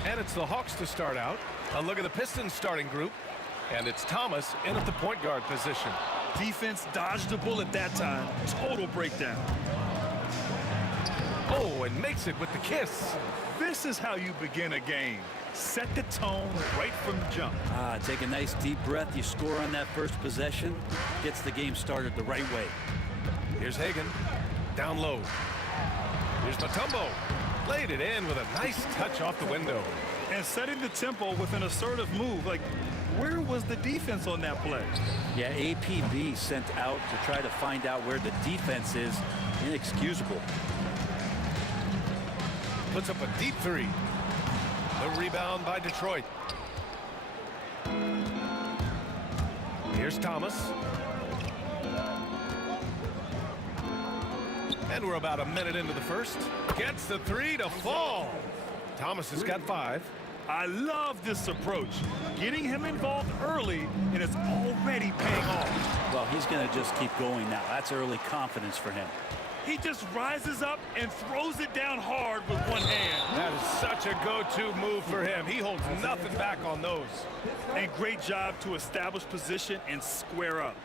And it's the Hawks to start out. A look at the Pistons starting group. And it's Thomas in at the point guard position. Defense dodged the bullet that time. Total breakdown. Oh, and makes it with the kiss. This is how you begin a game. Set the tone right from the jump. Take a nice deep breath. You score on that first possession. Gets the game started the right way. Here's Hagan. Down low. Here's Mutombo. Laid it in with a nice touch off the window. And setting the tempo with an assertive move. Like, where was the defense on that play? Yeah, APB sent out to try to find out where the defense is. Inexcusable. Puts up a deep three. The rebound by Detroit. Here's Thomas. And we're about a minute into the first. Gets the three to fall. Thomas has got 5. I love this approach. Getting him involved early, and it's already paying off. Well, he's going to just keep going now. That's early confidence for him. He just rises up and throws it down hard with one hand. That is such a go-to move for him. He holds nothing back on those. And great job to establish position and square up.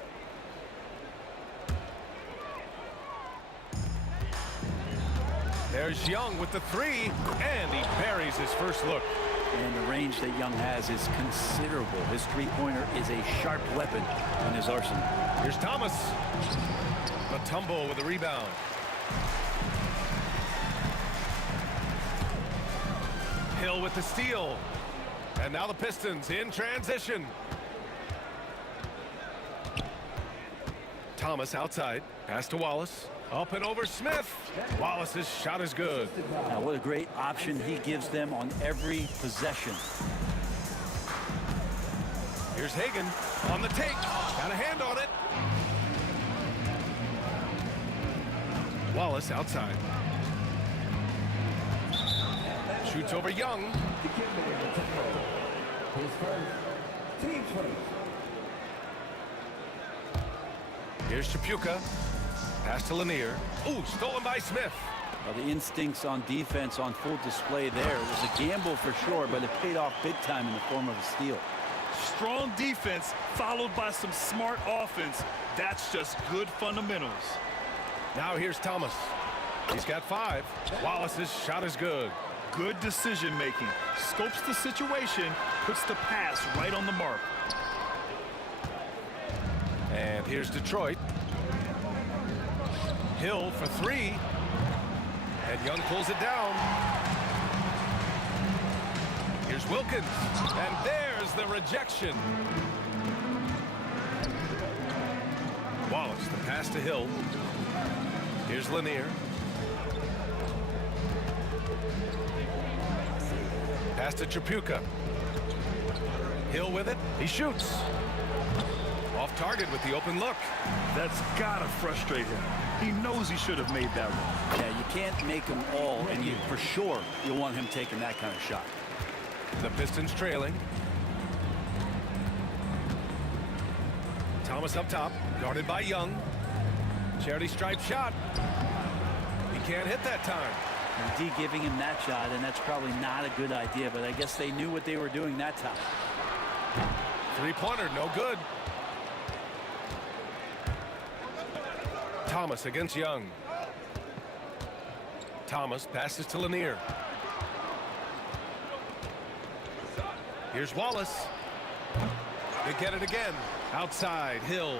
There's Young with the 3, and he buries his first look. And the range that Young has is considerable. His three-pointer is a sharp weapon in his arsenal. Here's Thomas. Mutombo with the rebound. Hill with the steal. And now the Pistons in transition. Thomas outside. Pass to Wallace. Up and over Smith. Wallace's shot is good. Now, what a great option he gives them on every possession. Here's Hagan on the take. Got a hand on it. Wallace outside. Shoots over Young. Here's Chapuka. Pass to Lanier. Ooh, stolen by Smith. Well, the instincts on defense on full display there. It was a gamble for sure, but it paid off big time in the form of a steal. Strong defense followed by some smart offense. That's just good fundamentals. Now here's Thomas. He's got 5. Wallace's shot is good. Good decision making. Scopes the situation, puts the pass right on the mark. And here's Detroit. Hill for 3. And Young pulls it down. Here's Wilkins. And there's the rejection. Wallace, the pass to Hill. Here's Lanier. Pass to Tripucka. Hill with it. He shoots. Off target with the open look. That's gotta frustrate him. He knows he should have made that one. Yeah, you can't make them all, and for sure you'll want him taking that kind of shot. The Pistons trailing. Thomas up top, guarded by Young. Charity stripe shot. He can't hit that time. And D giving him that shot, and that's probably not a good idea, but I guess they knew what they were doing that time. Three-pointer, no good. Thomas against Young. Thomas passes to Lanier. Here's Wallace. They get it again. Outside, Hill.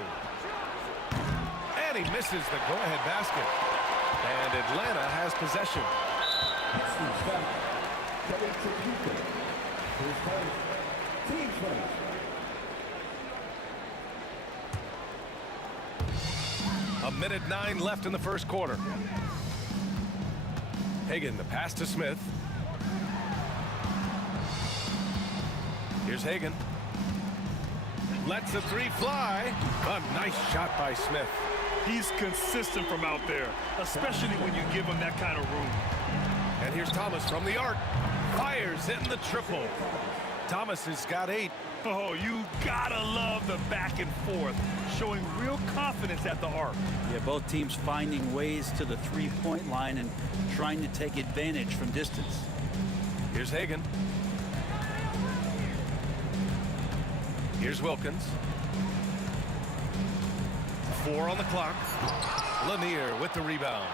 And he misses the go-ahead basket. And Atlanta has possession. A minute 9 left in the first quarter. Hagan, the pass to Smith. Here's Hagan. Lets the three fly. A nice shot by Smith. He's consistent from out there, especially when you give him that kind of room. And here's Thomas from the arc. Fires in the triple. Thomas has got 8. Oh, you gotta love the back and forth, showing real confidence at the arc. Yeah, both teams finding ways to the three-point line and trying to take advantage from distance. Here's Hagan. Here's Wilkins. 4 on the clock. Lanier with the rebound.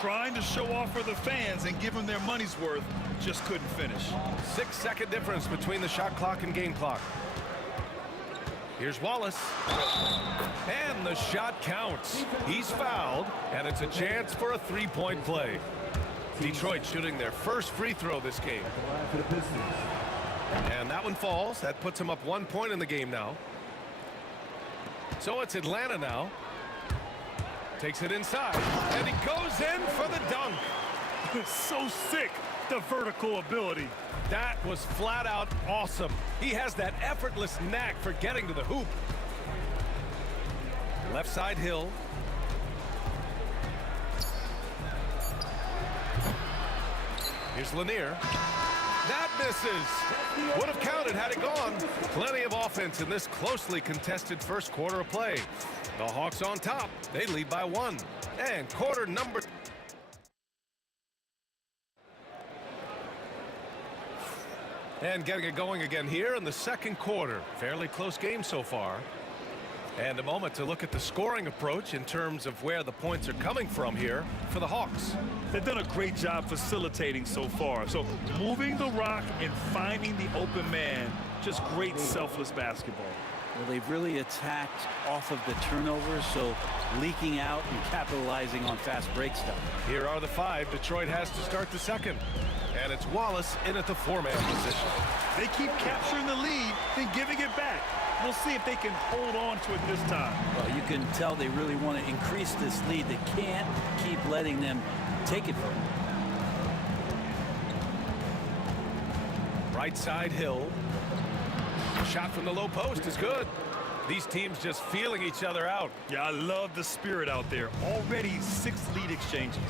Trying to show off for the fans and give them their money's worth, just couldn't finish. 6-second difference between the shot clock and game clock. Here's Wallace. And the shot counts. He's fouled, and it's a chance for a three-point play. Detroit shooting their first free throw this game. And that one falls. That puts him up 1 point in the game now. So it's Atlanta now. Takes it inside, and he goes in for the dunk. So sick, the vertical ability. That was flat out awesome. He has that effortless knack for getting to the hoop. Left side Hill. Here's Lanier. That misses. Would have counted had it gone. Plenty of offense in this closely contested first quarter of play. The Hawks on top. They lead by 1. And quarter number. And getting it going again here in the second quarter. Fairly close game so far. And a moment to look at the scoring approach in terms of where the points are coming from here for the Hawks. They've done a great job facilitating so far. So moving the rock and finding the open man, just great selfless basketball. Well, they've really attacked off of the turnovers, so leaking out and capitalizing on fast break stuff. Here are the 5 Detroit has to start the second. And it's Wallace in at the 4-man position. They keep capturing the lead, then giving it back. We'll see if they can hold on to it this time. Well, you can tell they really want to increase this lead. They can't keep letting them take it from them. Right side Hill. Shot from the low post is good. These teams just feeling each other out. Yeah, I love the spirit out there. Already 6 lead exchanges.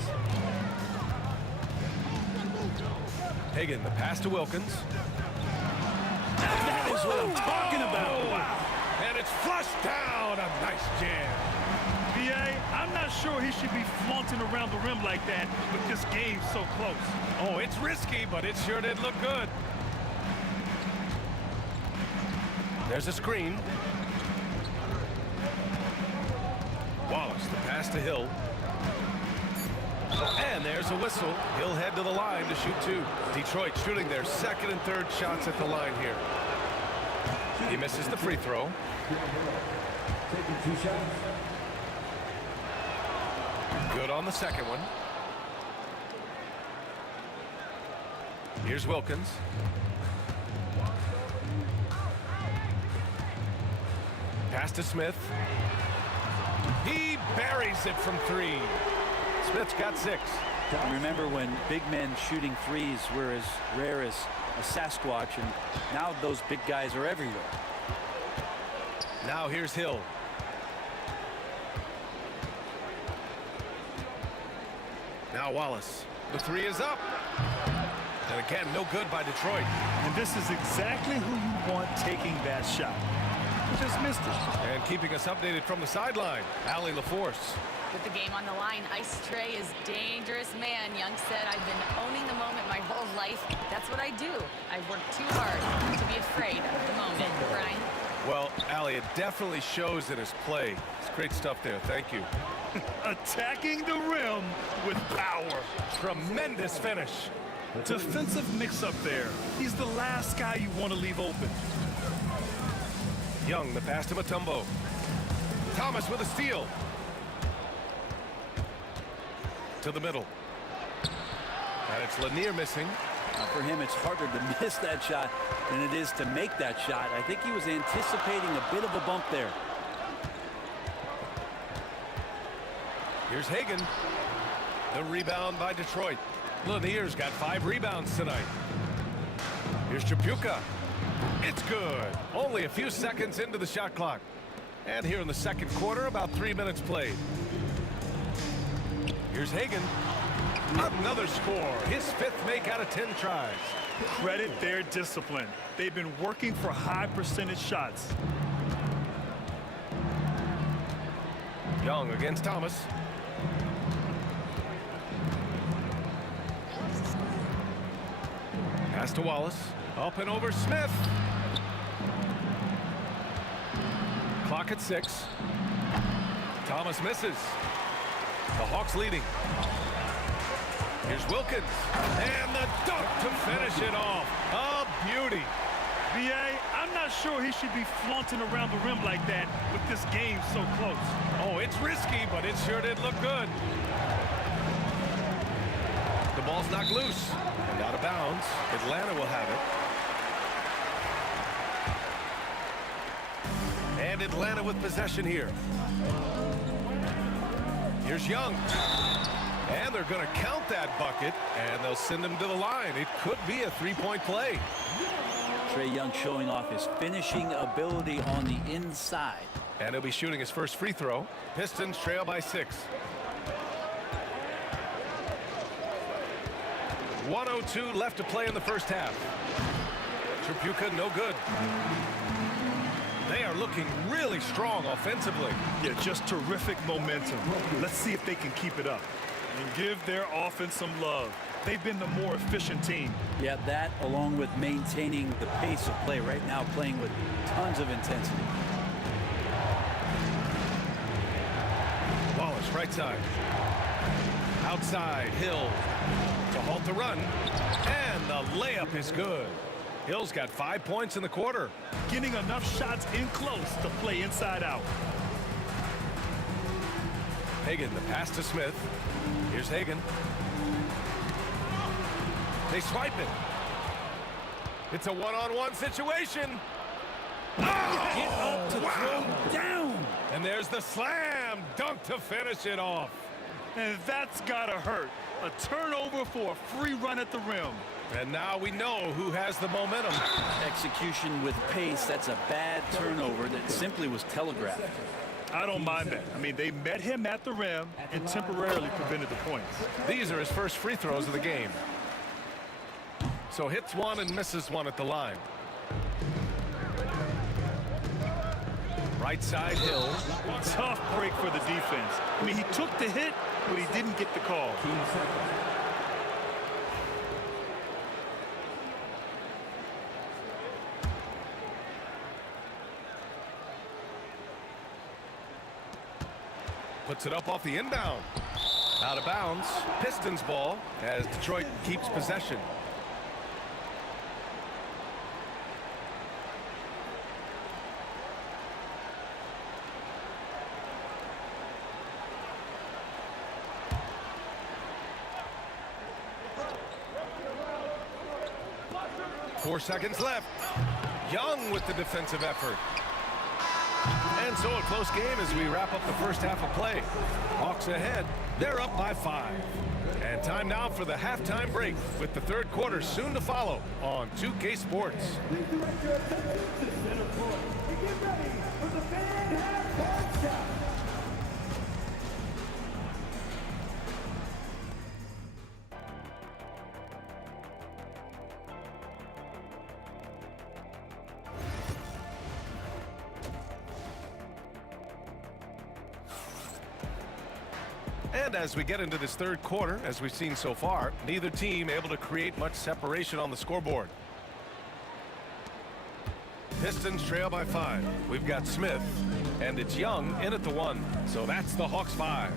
Hagan, the pass to Wilkins. That is what I'm talking about. Wow. And it's flushed down. A nice jam. B.A., I'm not sure he should be flaunting around the rim like that with this game so close. Oh, it's risky, but it sure did look good. There's a screen. Wallace, the pass to Hill. And there's a whistle. He'll head to the line to shoot 2. Detroit shooting their second and third shots at the line here. He misses the free throw. Good on the second one. Here's Wilkins. Pass to Smith. He buries it from 3. Smith's got 6. Remember when big men shooting threes were as rare as a Sasquatch, and now those big guys are everywhere. Now here's Hill. Now Wallace. The three is up. And again, no good by Detroit. And this is exactly who you want taking that shot. He just missed it. And keeping us updated from the sideline, Allie LaForce. With the game on the line, Ice Trey is dangerous man. Young said, I've been owning the moment my whole life. That's what I do. I work too hard to be afraid of the moment. Brian? Well, Allie, it definitely shows in his play. It's great stuff there. Thank you. Attacking the rim with power. Tremendous finish. Defensive mix-up there. He's the last guy you want to leave open. Young, the pass to Mutombo. Thomas with a steal. To the middle. And it's Lanier missing. For him, it's harder to miss that shot than it is to make that shot. I think he was anticipating a bit of a bump there. Here's Hagan. The rebound by Detroit. Lanier's got 5 rebounds tonight. Here's Tripucka. It's good. Only a few seconds into the shot clock. And here in the second quarter, about 3 minutes played. Here's Hagan. Another score. His 5th make out of 10 tries. Credit their discipline. They've been working for high percentage shots. Young against Thomas. Pass to Wallace. Up and over Smith. Clock at 6. Thomas misses. The Hawks leading. Here's Wilkins. And the dunk to finish it off. A beauty. B.A., I'm not sure he should be flaunting around the rim like that with this game so close. Oh, it's risky, but it sure did look good. The ball's knocked loose and out of bounds. Atlanta will have it. And Atlanta with possession here. Here's Young. And they're going to count that bucket, and they'll send him to the line. It could be a 3-point play. Trae Young showing off his finishing ability on the inside. And he'll be shooting his first free throw. Pistons trail by 6. 1:02 left to play in the first half. Tripucka no good. They are looking really strong offensively. Yeah, just terrific momentum. Let's see if they can keep it up and give their offense some love. They've been the more efficient team. Yeah, that along with maintaining the pace of play right now, playing with tons of intensity. Wallace right side. Outside, Hill to halt the run. And the layup is good. Hill's got 5 points in the quarter. Getting enough shots in close to play inside out. Hagan, the pass to Smith. Here's Hagan. They swipe it. It's a one-on-one situation. Oh! Get up to throw down. And there's the slam dunk to finish it off. And that's gotta hurt. A turnover for a free run at the rim. And now we know who has the momentum. Execution with pace, that's a bad turnover that simply was telegraphed. I don't mind that. I mean, they met him at the rim and temporarily prevented the points. These are his first free throws of the game. So hits one and misses one at the line. Right side, Hill. Tough break for the defense. I mean, he took the hit, but he didn't get the call. Puts it up off the inbound. Out of bounds. Pistons ball as Detroit keeps possession. .4 seconds left. Young with the defensive effort. And so a close game as we wrap up the first half of play. Hawks ahead. They're up by 5. And time now for the halftime break with the third quarter soon to follow on 2K Sports. And as we get into this third quarter, as we've seen so far, neither team able to create much separation on the scoreboard. Pistons trail by 5. We've got Smith, and it's Young in at the 1. So that's the Hawks 5.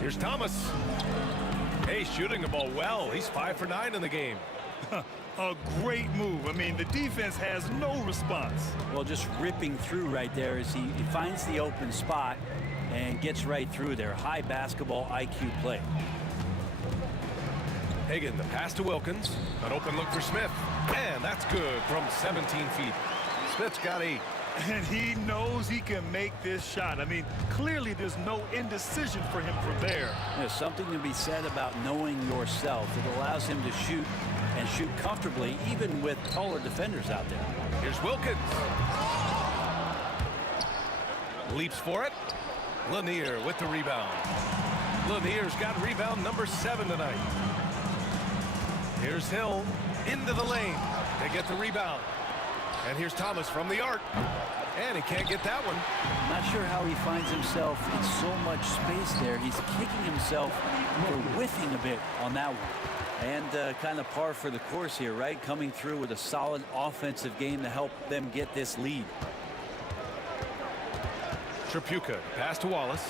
Here's Thomas. Hey, shooting the ball well. He's 5 for 9 in the game. A great move. I mean, the defense has no response. Well, just ripping through right there as he finds the open spot and gets right through there. High basketball IQ play. Hagan, the pass to Wilkins. An open look for Smith. And that's good from 17 feet. Smith's got 8. And he knows he can make this shot. I mean, clearly there's no indecision for him from there. There's something to be said about knowing yourself. It allows him to shoot and shoot comfortably, even with taller defenders out there. Here's Wilkins. Leaps for it. Lanier with the rebound. Lanier's got rebound number 7 tonight. Here's Hill into the lane. They get the rebound. And here's Thomas from the arc. And he can't get that one. Not sure how he finds himself in so much space there. He's kicking himself for whiffing a bit on that one. And kind of par for the course here, right? Coming through with a solid offensive game to help them get this lead. Tripucka, pass to Wallace.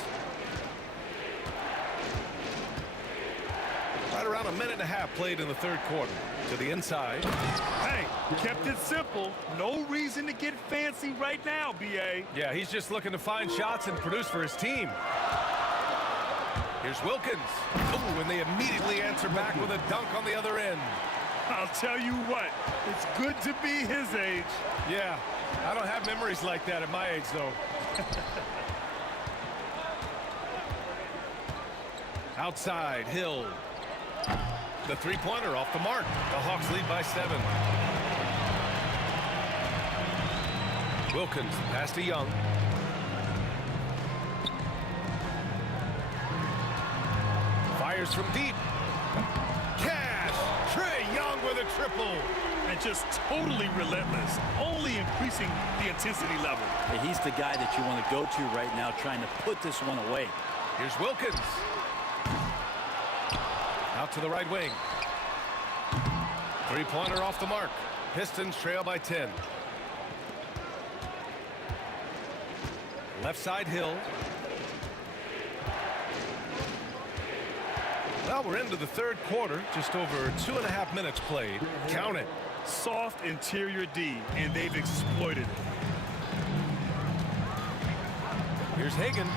Right around a minute and a half played in the third quarter. To the inside. Hey, kept it simple. No reason to get fancy right now, B.A. Yeah, he's just looking to find shots and produce for his team. Here's Wilkins. Oh, and they immediately answer back with a dunk on the other end. I'll tell you what, it's good to be his age. Yeah, I don't have memories like that at my age, though. Outside, Hill. The three-pointer off the mark. The Hawks lead by 7. Wilkins, pass to Young. Fires from deep. Cash! Trae Young with a triple. And just totally relentless, only increasing the intensity level. Hey, he's the guy that you want to go to right now, trying to put this one away. Here's Wilkins. Out to the right wing. Three-pointer off the mark. Pistons trail by 10. Left side, Hill. Well, we're into the third quarter. Just over 2.5 minutes played. Count it. Soft interior D, and they've exploited it. Here's Hagan.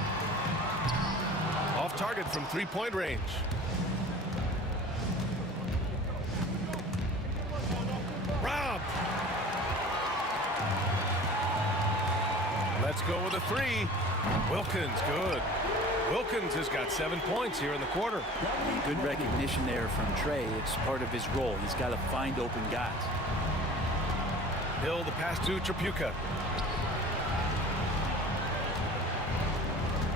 Off target from three-point range. Rob. Let's go with a 3. Wilkins, good. Wilkins has got 7 points here in the quarter. Good recognition there from Trae. It's part of his role. He's got to find open guys. Hill, the pass to Tripucka.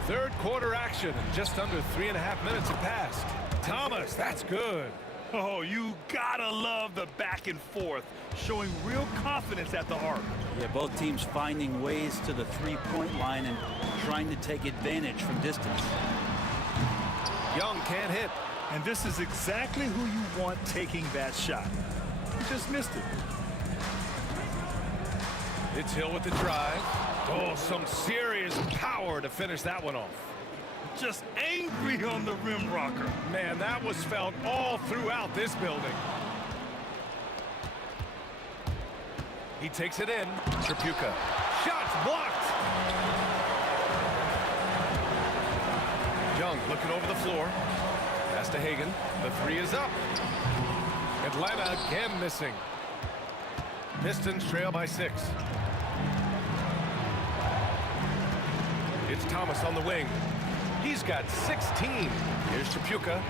Third quarter action. Just under 3.5 minutes have passed. Thomas, that's good. Oh, you gotta love the back and forth, showing real confidence at the arc. Yeah, both teams finding ways to the three-point line and trying to take advantage from distance. Young can't hit. And this is exactly who you want taking that shot. He just missed it. It's Hill with the drive. Oh, some serious power to finish that one off. Just angry on the rim rocker. Man, that was felt all throughout this building. He takes it in. Tripucka. Shots blocked. Young looking over the floor. Pass to Hagan. The 3 is up. Atlanta again missing. Pistons trail by 6. It's Thomas on the wing. He's got 16. Here's Chapuka.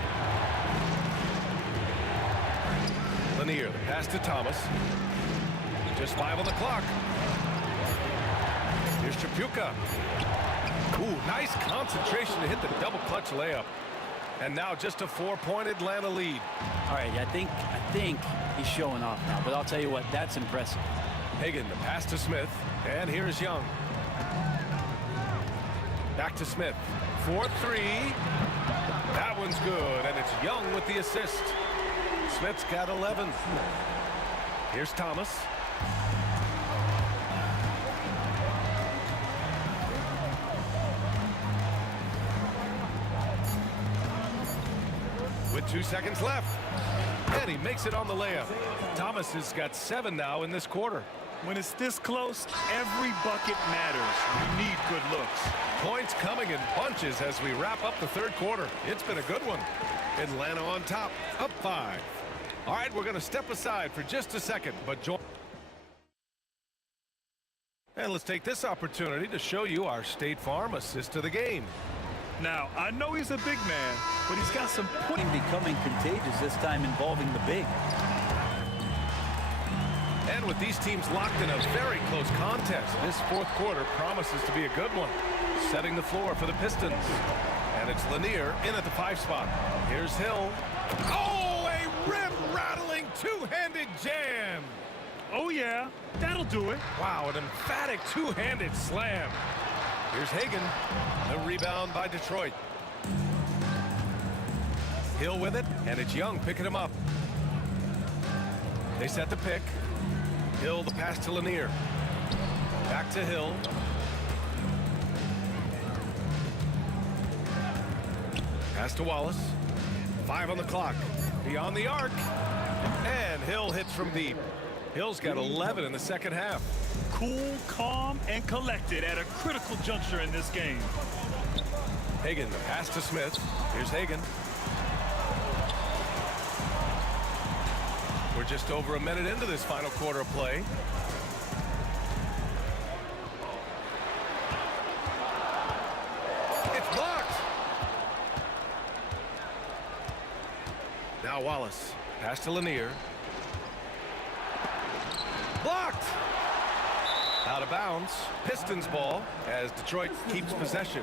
Lanier, the pass to Thomas. Just 5 on the clock. Here's Chapuka. Ooh, nice concentration to hit the double clutch layup. And now just a 4-point Atlanta lead. All right, I think he's showing off now, but I'll tell you what, that's impressive. Hagan, the pass to Smith, and here's Young. Back to Smith. 4-3. That one's good, and it's Young with the assist. Smith's got 11. Here's Thomas. With 2 seconds left. And he makes it on the layup. Thomas has got 7 now in this quarter. When it's this close, every bucket matters. You need good looks. Points coming in bunches as we wrap up the third quarter. It's been a good one. Atlanta on top, up 5. All right, we're going to step aside for just a second, but join. And let's take this opportunity to show you our State Farm assist of the game. Now, I know he's a big man, but he's got some point becoming contagious this time involving the big. And with these teams locked in a very close contest, this fourth quarter promises to be a good one. Setting the floor for the Pistons. And it's Lanier in at the 5 spot. Here's Hill. Oh, a rim-rattling two-handed jam. Oh, yeah, that'll do it. Wow, an emphatic two-handed slam. Here's Hagan. The rebound by Detroit. Hill with it, and it's Young picking him up. They set the pick. Hill, the pass to Lanier. Back to Hill. Pass to Wallace. 5 on the clock. Beyond the arc. And Hill hits from deep. Hill's got 11 in the second half. Cool, calm, and collected at a critical juncture in this game. Hagan, the pass to Smith. Here's Hagan. We're just over a minute into this final quarter of play. It's blocked. Now Wallace. Pass to Lanier. Blocked. Out of bounds. Pistons ball as Detroit keeps possession.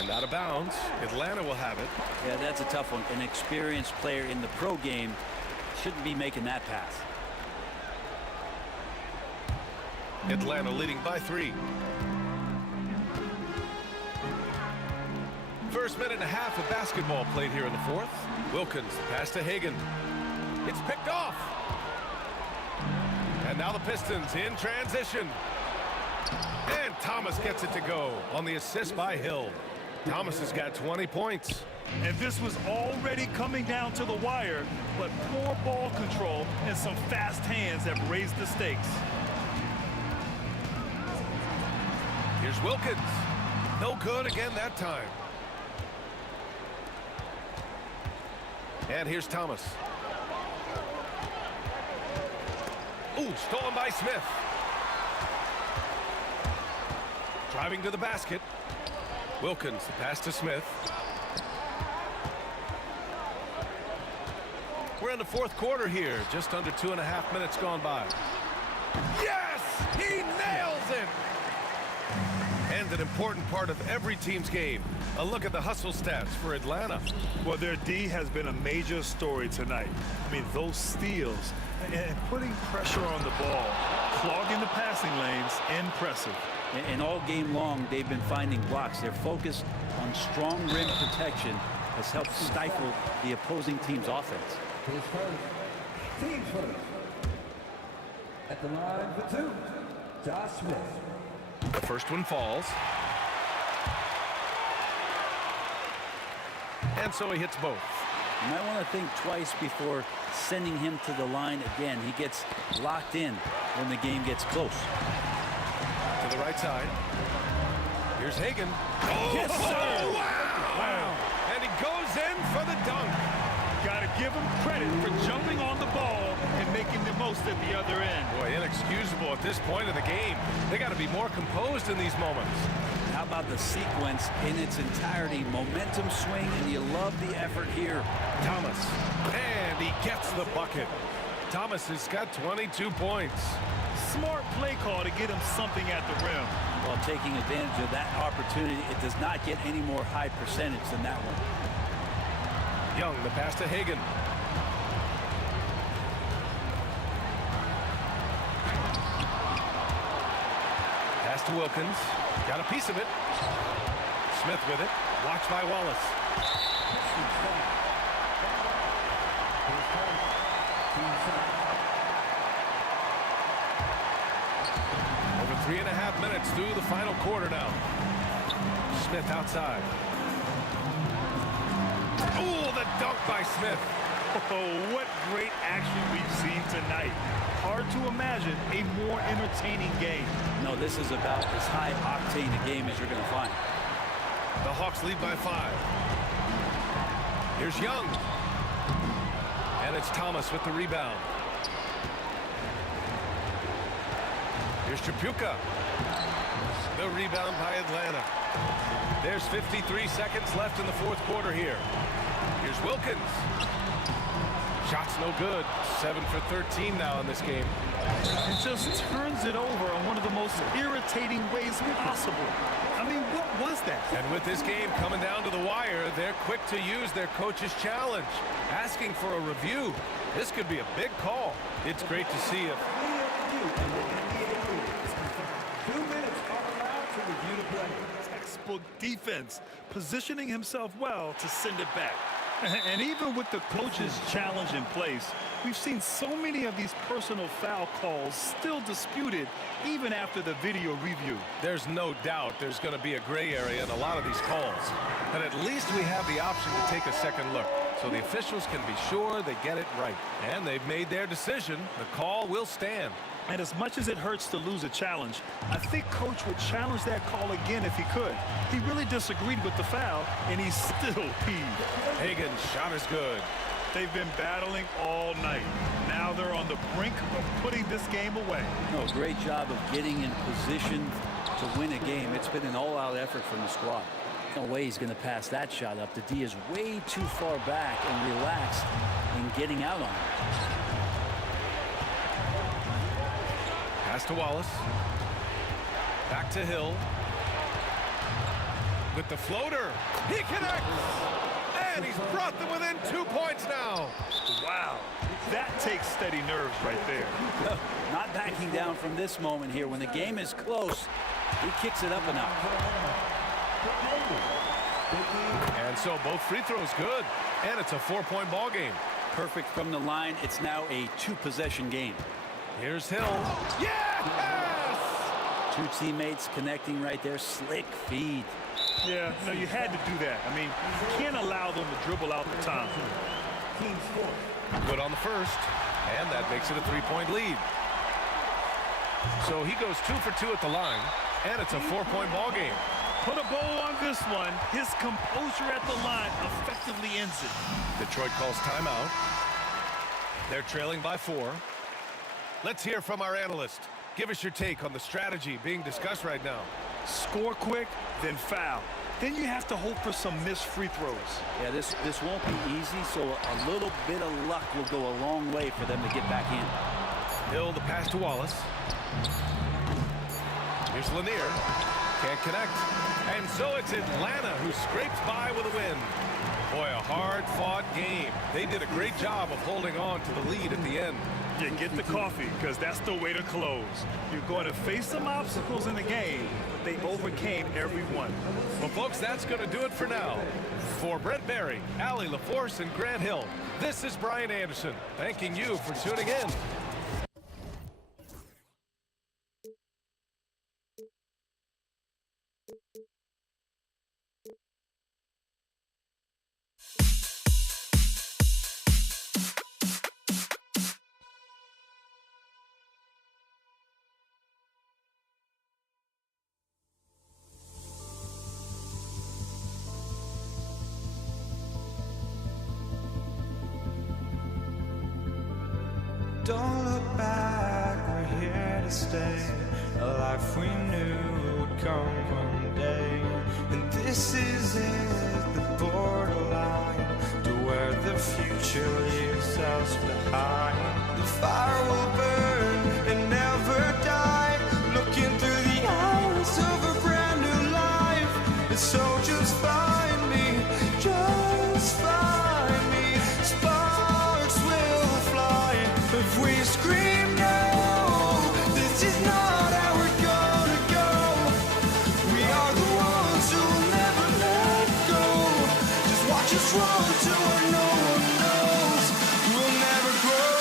And out of bounds. Atlanta will have it. Yeah, that's a tough one. An experienced player in the pro game shouldn't be making that pass. Atlanta leading by 3. First minute and a half of basketball played here in the fourth. Wilkins, pass to Hagan. It's picked off. And now the Pistons in transition. And Thomas gets it to go on the assist by Hill. Thomas has got 20 points. And this was already coming down to the wire, but poor ball control and some fast hands have raised the stakes. Here's Wilkins. No good again that time. And here's Thomas. Ooh, stolen by Smith. Driving to the basket. Wilkins, the pass to Smith. We're in the fourth quarter here. Just under 2.5 minutes gone by. Yes! He nails it! And an important part of every team's game. A look at the hustle stats for Atlanta. Well, their D has been a major story tonight. I mean, those steals and putting pressure on the ball, clogging the passing lanes, impressive. And all game long, they've been finding blocks. Their focus on strong rim protection has helped stifle the opposing team's offense. His first, team first. At the line for 2, Josh Smith. The first one falls. And so he hits both. You might want to think twice before sending him to the line again. He gets locked in when the game gets close. To the right side. Here's Hagan. Oh, yes, sir! Wow! And he goes in for the dunk. give him credit for jumping on the ball and making the most at the other end. Boy, inexcusable at this point of the game. They got to be more composed in these moments. How about the sequence in its entirety? Momentum swing, and you love the effort here. Thomas, and he gets the bucket. Thomas has got 22 points. Smart play call to get him something at the rim. While taking advantage of that opportunity, it does not get any more high percentage than that one. Young, the pass to Hagan. Pass to Wilkins. Got a piece of it. Smith with it. Watched by Wallace. Over 3.5 minutes through the final quarter now. Smith outside. Oh, the dunk by Smith. Oh, what great action we've seen tonight. Hard to imagine a more entertaining game. No, this is about as high octane a game as you're going to find. The Hawks lead by 5. Here's Young. And it's Thomas with the rebound. Here's Tripucka. The rebound by Atlanta. There's 53 seconds left in the fourth quarter here. Here's Wilkins. Shot's no good. 7 for 13 now in this game. It just turns it over in one of the most irritating ways possible. I mean, what was that? And with this game coming down to the wire, they're quick to use their coach's challenge, asking for a review. This could be a big call. It's great to see it. 2 minutes are allowed to review the play. Textbook defense, positioning himself well to send it back. And even with the coach's challenge in place, we've seen so many of these personal foul calls still disputed even after the video review. There's no doubt there's going to be a gray area in a lot of these calls. But at least we have the option to take a second look, so the officials can be sure they get it right. And they've made their decision. The call will stand. And as much as it hurts to lose a challenge, I think Coach would challenge that call again if he could. He really disagreed with the foul, and he's still peeved. Hagan's shot is good. They've been battling all night. Now they're on the brink of putting this game away. No, great job of getting in position to win a game. It's been an all-out effort from the squad. No way he's going to pass that shot up. The D is way too far back and relaxed in getting out on it. Pass to Wallace. Back to Hill. With the floater. He connects. And he's brought them within 2 points now. Wow. That takes steady nerves right there. Not backing down from this moment here. When the game is close, he kicks it up a notch. And so both free throws good. And it's a 4-point ball game. Perfect from the line. It's now a 2-possession game. Here's Hill. Yes! 2 teammates connecting right there. Slick feed. Yeah, no, you had to do that. I mean, you can't allow them to dribble out the time. Good on the first. And that makes it a 3-point lead. So he goes 2 for 2 at the line. And it's a 4-point ball game. Put a bow on this one. His composure at the line effectively ends it. Detroit calls timeout. They're trailing by 4. Let's hear from our analyst. Give us your take on the strategy being discussed right now. Score quick, then foul. Then you have to hope for some missed free throws. Yeah, this won't be easy, so a little bit of luck will go a long way for them to get back in. Hill, the pass to Wallace. Here's Lanier. Can't connect. And so it's Atlanta who scrapes by with a win. Boy, a hard-fought game. They did a great job of holding on to the lead at the end. You get the coffee, because that's the way to close. You're going to face some obstacles in the game, but they overcame every one. Well, folks, that's going to do it for now. For Brent Barry, Allie LaForce, and Grant Hill, this is Brian Anderson, thanking you for tuning in. Don't look back, we're here to stay. A life we knew would come one day. And this is it, the borderline to where the future leaves us behind. The fire will burn and never die, looking through the eyes of a brand new life. And so just find me, just find me. Sparks will fly if we scream no. This is not how we're gonna go. We are the ones who will never let go. Just watch us run to where no one knows. We'll never grow.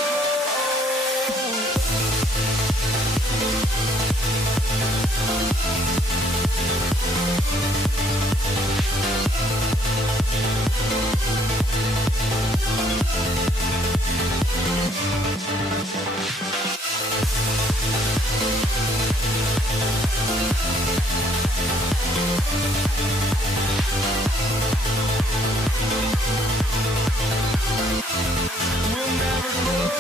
We'll never grow.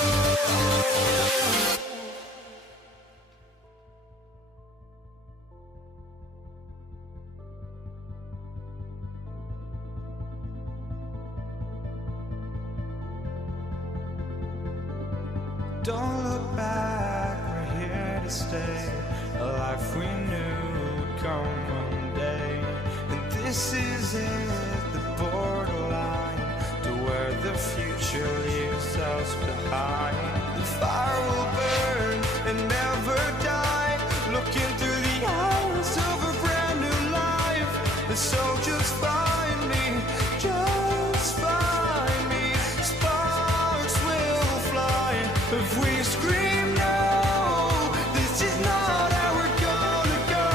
Don't look back, we're here to stay. A life we knew would come one day. And this is it, the borderline to where the future leaves us behind. The fire will burn and never die, looking through the eyes of a brand new life. And so just find me, just find me. Sparks will fly if we scream no. This is not how we're gonna go.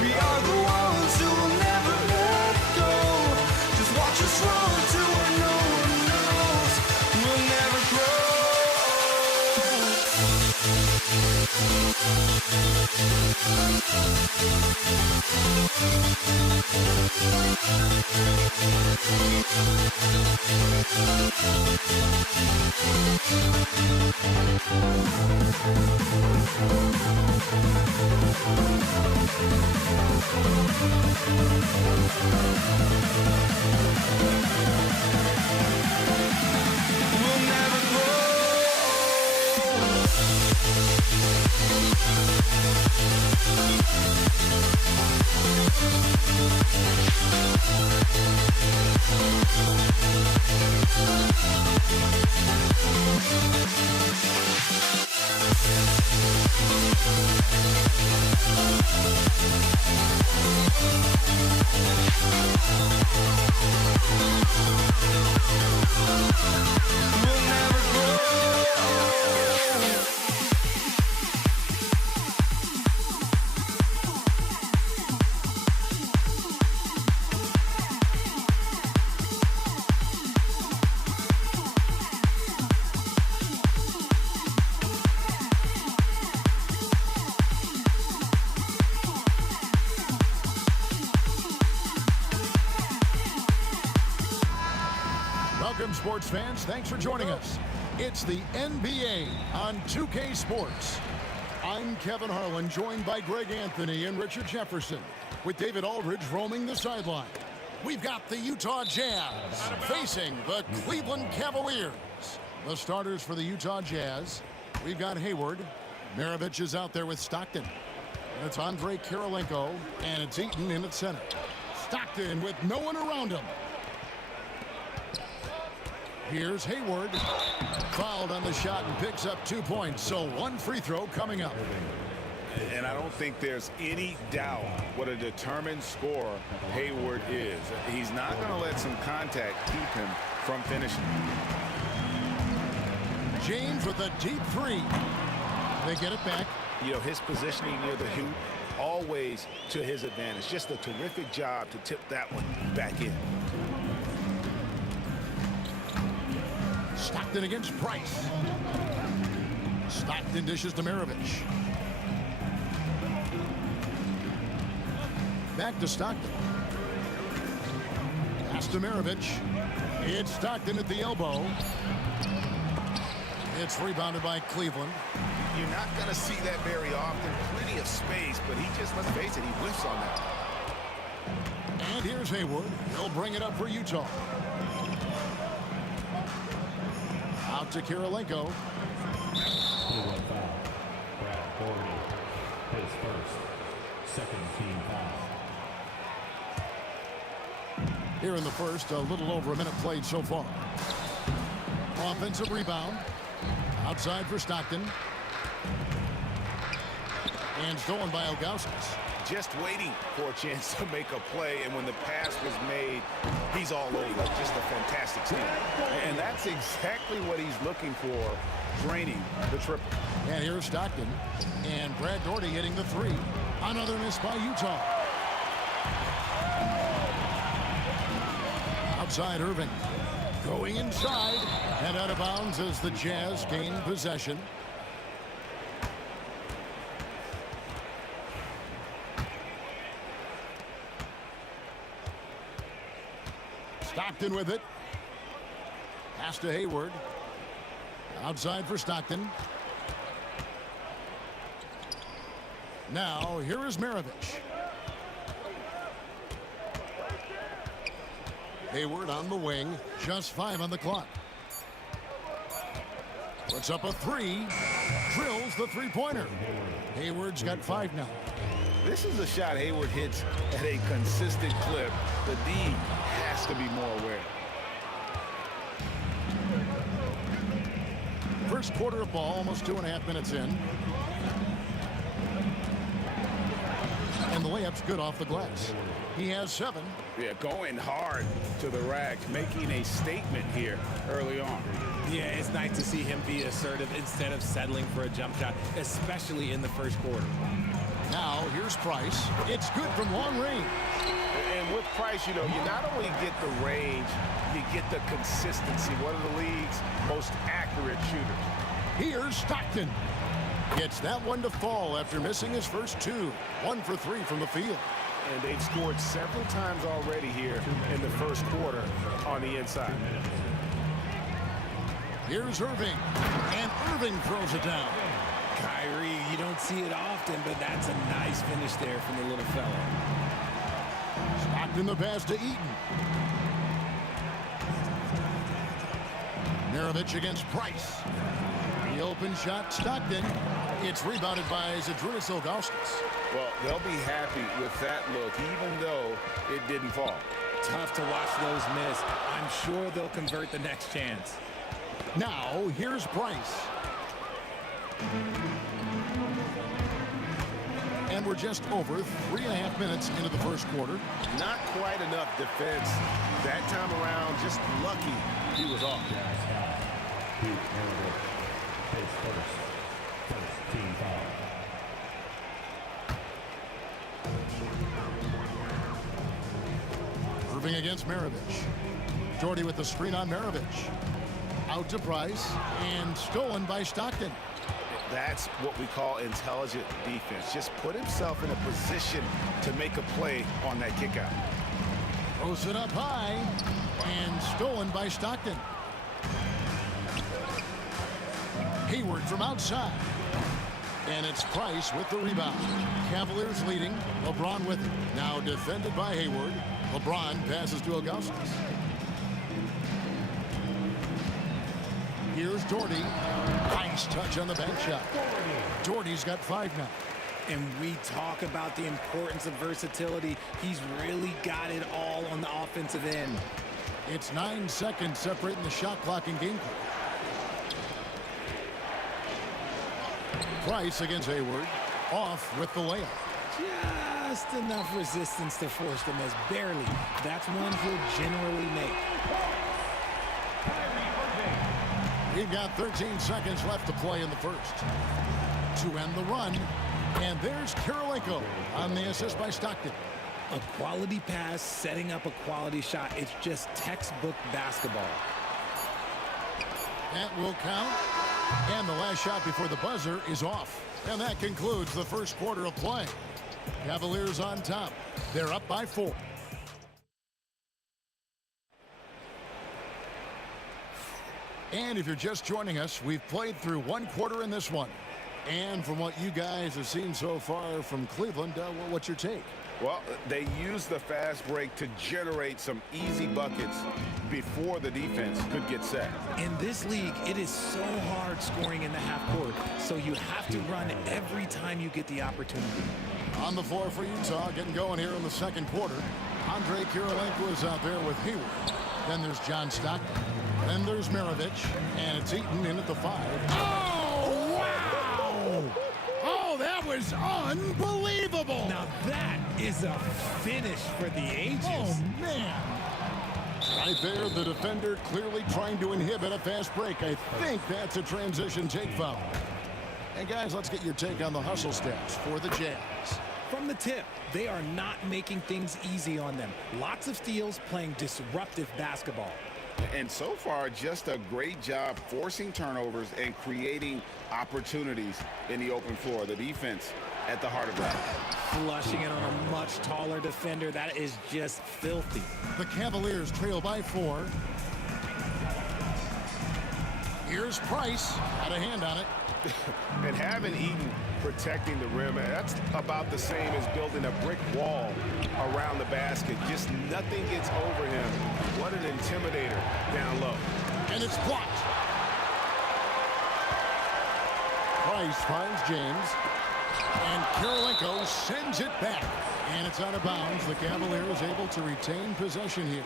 We are the ones who will never let go. Just watch us run to where no one knows. We'll never grow. We'll never grow. We'll never grow. Welcome, sports fans. Thanks for joining us. It's the NBA on 2K Sports. I'm Kevin Harlan, joined by Greg Anthony and Richard Jefferson, with David Aldridge roaming the sideline. We've got the Utah Jazz facing the Cleveland Cavaliers. The starters for the Utah Jazz, we've got Hayward. Maravich is out there with Stockton. And it's Andre Kirilenko, and it's Eaton in at center. Stockton with no one around him. Here's Hayward. Fouled on the shot and picks up 2 points. So one free throw coming up. And I don't think there's any doubt what a determined scorer Hayward is. He's not going to let some contact keep him from finishing. James with a deep three. They get it back. You know, his positioning near the hoop, always to his advantage. Just a terrific job to tip that one back in. Stockton against Price. Stockton dishes to Maravich. Back to Stockton. Pass to Maravich. It's Stockton at the elbow. It's rebounded by Cleveland. You're not going to see that very often. Plenty of space, but he just, let's face it, he whiffs on that. And here's Hayward. He'll bring it up for Utah. Out to Kirilenko. Brad Gordon, his first, second team foul. Here in the first, a little over a minute played so far. Offensive rebound. Outside for Stockton. And stolen by Ilgauskas. Just waiting for a chance to make a play, and when the pass was made, he's all over it. Just a fantastic steal. And that's exactly what he's looking for, draining the triple. And here's Stockton. And Brad Doherty hitting the three. Another miss by Utah. Outside Irving. Going inside. And out of bounds as the Jazz gain possession. Stockton with it. Pass to Hayward. Outside for Stockton. Now, here is Maravich. Hayward on the wing. Just 5 on the clock. Puts up a three. Drills the three-pointer. Hayward's got 5 now. This is a shot Hayward hits at a consistent clip. The D has to be more aware. First quarter of ball, almost 2.5 minutes in. And the layup's good off the glass. He has 7. Yeah, going hard to the rack, making a statement here early on. Yeah, it's nice to see him be assertive instead of settling for a jump shot, especially in the first quarter. Now, here's Price. It's good from long range. And with Price, you know, you not only get the range, you get the consistency. One of the league's most accurate shooters. Here's Stockton. Gets that one to fall after missing his first 2. 1 for 3 from the field. And they've scored several times already here in the first quarter on the inside. Here's Irving. And Irving throws it down. Kyrie, you don't see it often, but that's a nice finish there from the little fella. Stockton the pass to Eaton. Maravich against Price. The open shot, Stockton. It's rebounded by Zydrunas Ilgauskas. Well, they'll be happy with that look, even though it didn't fall. Tough to watch those miss. I'm sure they'll convert the next chance. Now, here's Price. And we're just over 3.5 minutes into the first quarter. Not quite enough defense that time around. Just lucky he was off. His first team foul. Irving against Maravich. Doherty with the screen on Maravich. Out to Price and stolen by Stockton. That's what we call intelligent defense. Just put himself in a position to make a play on that kick out. Throws it up high and stolen by Stockton. Hayward from outside. And it's Price with the rebound. Cavaliers leading. LeBron with it. Now defended by Hayward. LeBron passes to Ilgauskas. Here's Doherty. Nice touch on the bank shot. Doherty's got 5 now. And we talk about the importance of versatility. He's really got it all on the offensive end. It's 9 seconds separating the shot clock and game clock. Price against Hayward. Off with the layup. Just enough resistance to force the miss. Barely. That's one he'll generally make. We've got 13 seconds left to play in the first. To end the run. And there's Kirilenko on the assist by Stockton. A quality pass, setting up a quality shot. It's just textbook basketball. That will count. And the last shot before the buzzer is off. And that concludes the first quarter of play. Cavaliers on top. They're up by 4. And if you're just joining us, we've played through one quarter in this one. And from what you guys have seen so far from Cleveland, what's your take? Well, they used the fast break to generate some easy buckets before the defense could get set. In this league, it is so hard scoring in the half court, so you have to run every time you get the opportunity. On the floor for Utah, getting going here in the second quarter. Andre Kirilenko is out there with Hayward. Then there's John Stockton. Then there's Maravich, and it's Eaton in at the 5. Oh, wow! Oh, that was unbelievable! Now that is a finish for the ages. Oh, man! Right there, the defender clearly trying to inhibit a fast break. I think that's a transition take foul. And guys, let's get your take on the hustle stats for the Jazz. From the tip, they are not making things easy on them. Lots of steals, playing disruptive basketball. And so far, just a great job forcing turnovers and creating opportunities in the open floor. The defense at the heart of that. Flushing it on a much taller defender. That is just filthy. The Cavaliers trail by 4. Here's Price. Had a hand on it. And having Eaton protecting the rim, that's about the same as building a brick wall around the basket. Just nothing gets over him. What an intimidator down low. And it's blocked. Price finds James. And Kirilenko sends it back. And it's out of bounds. The Cavaliers able to retain possession here.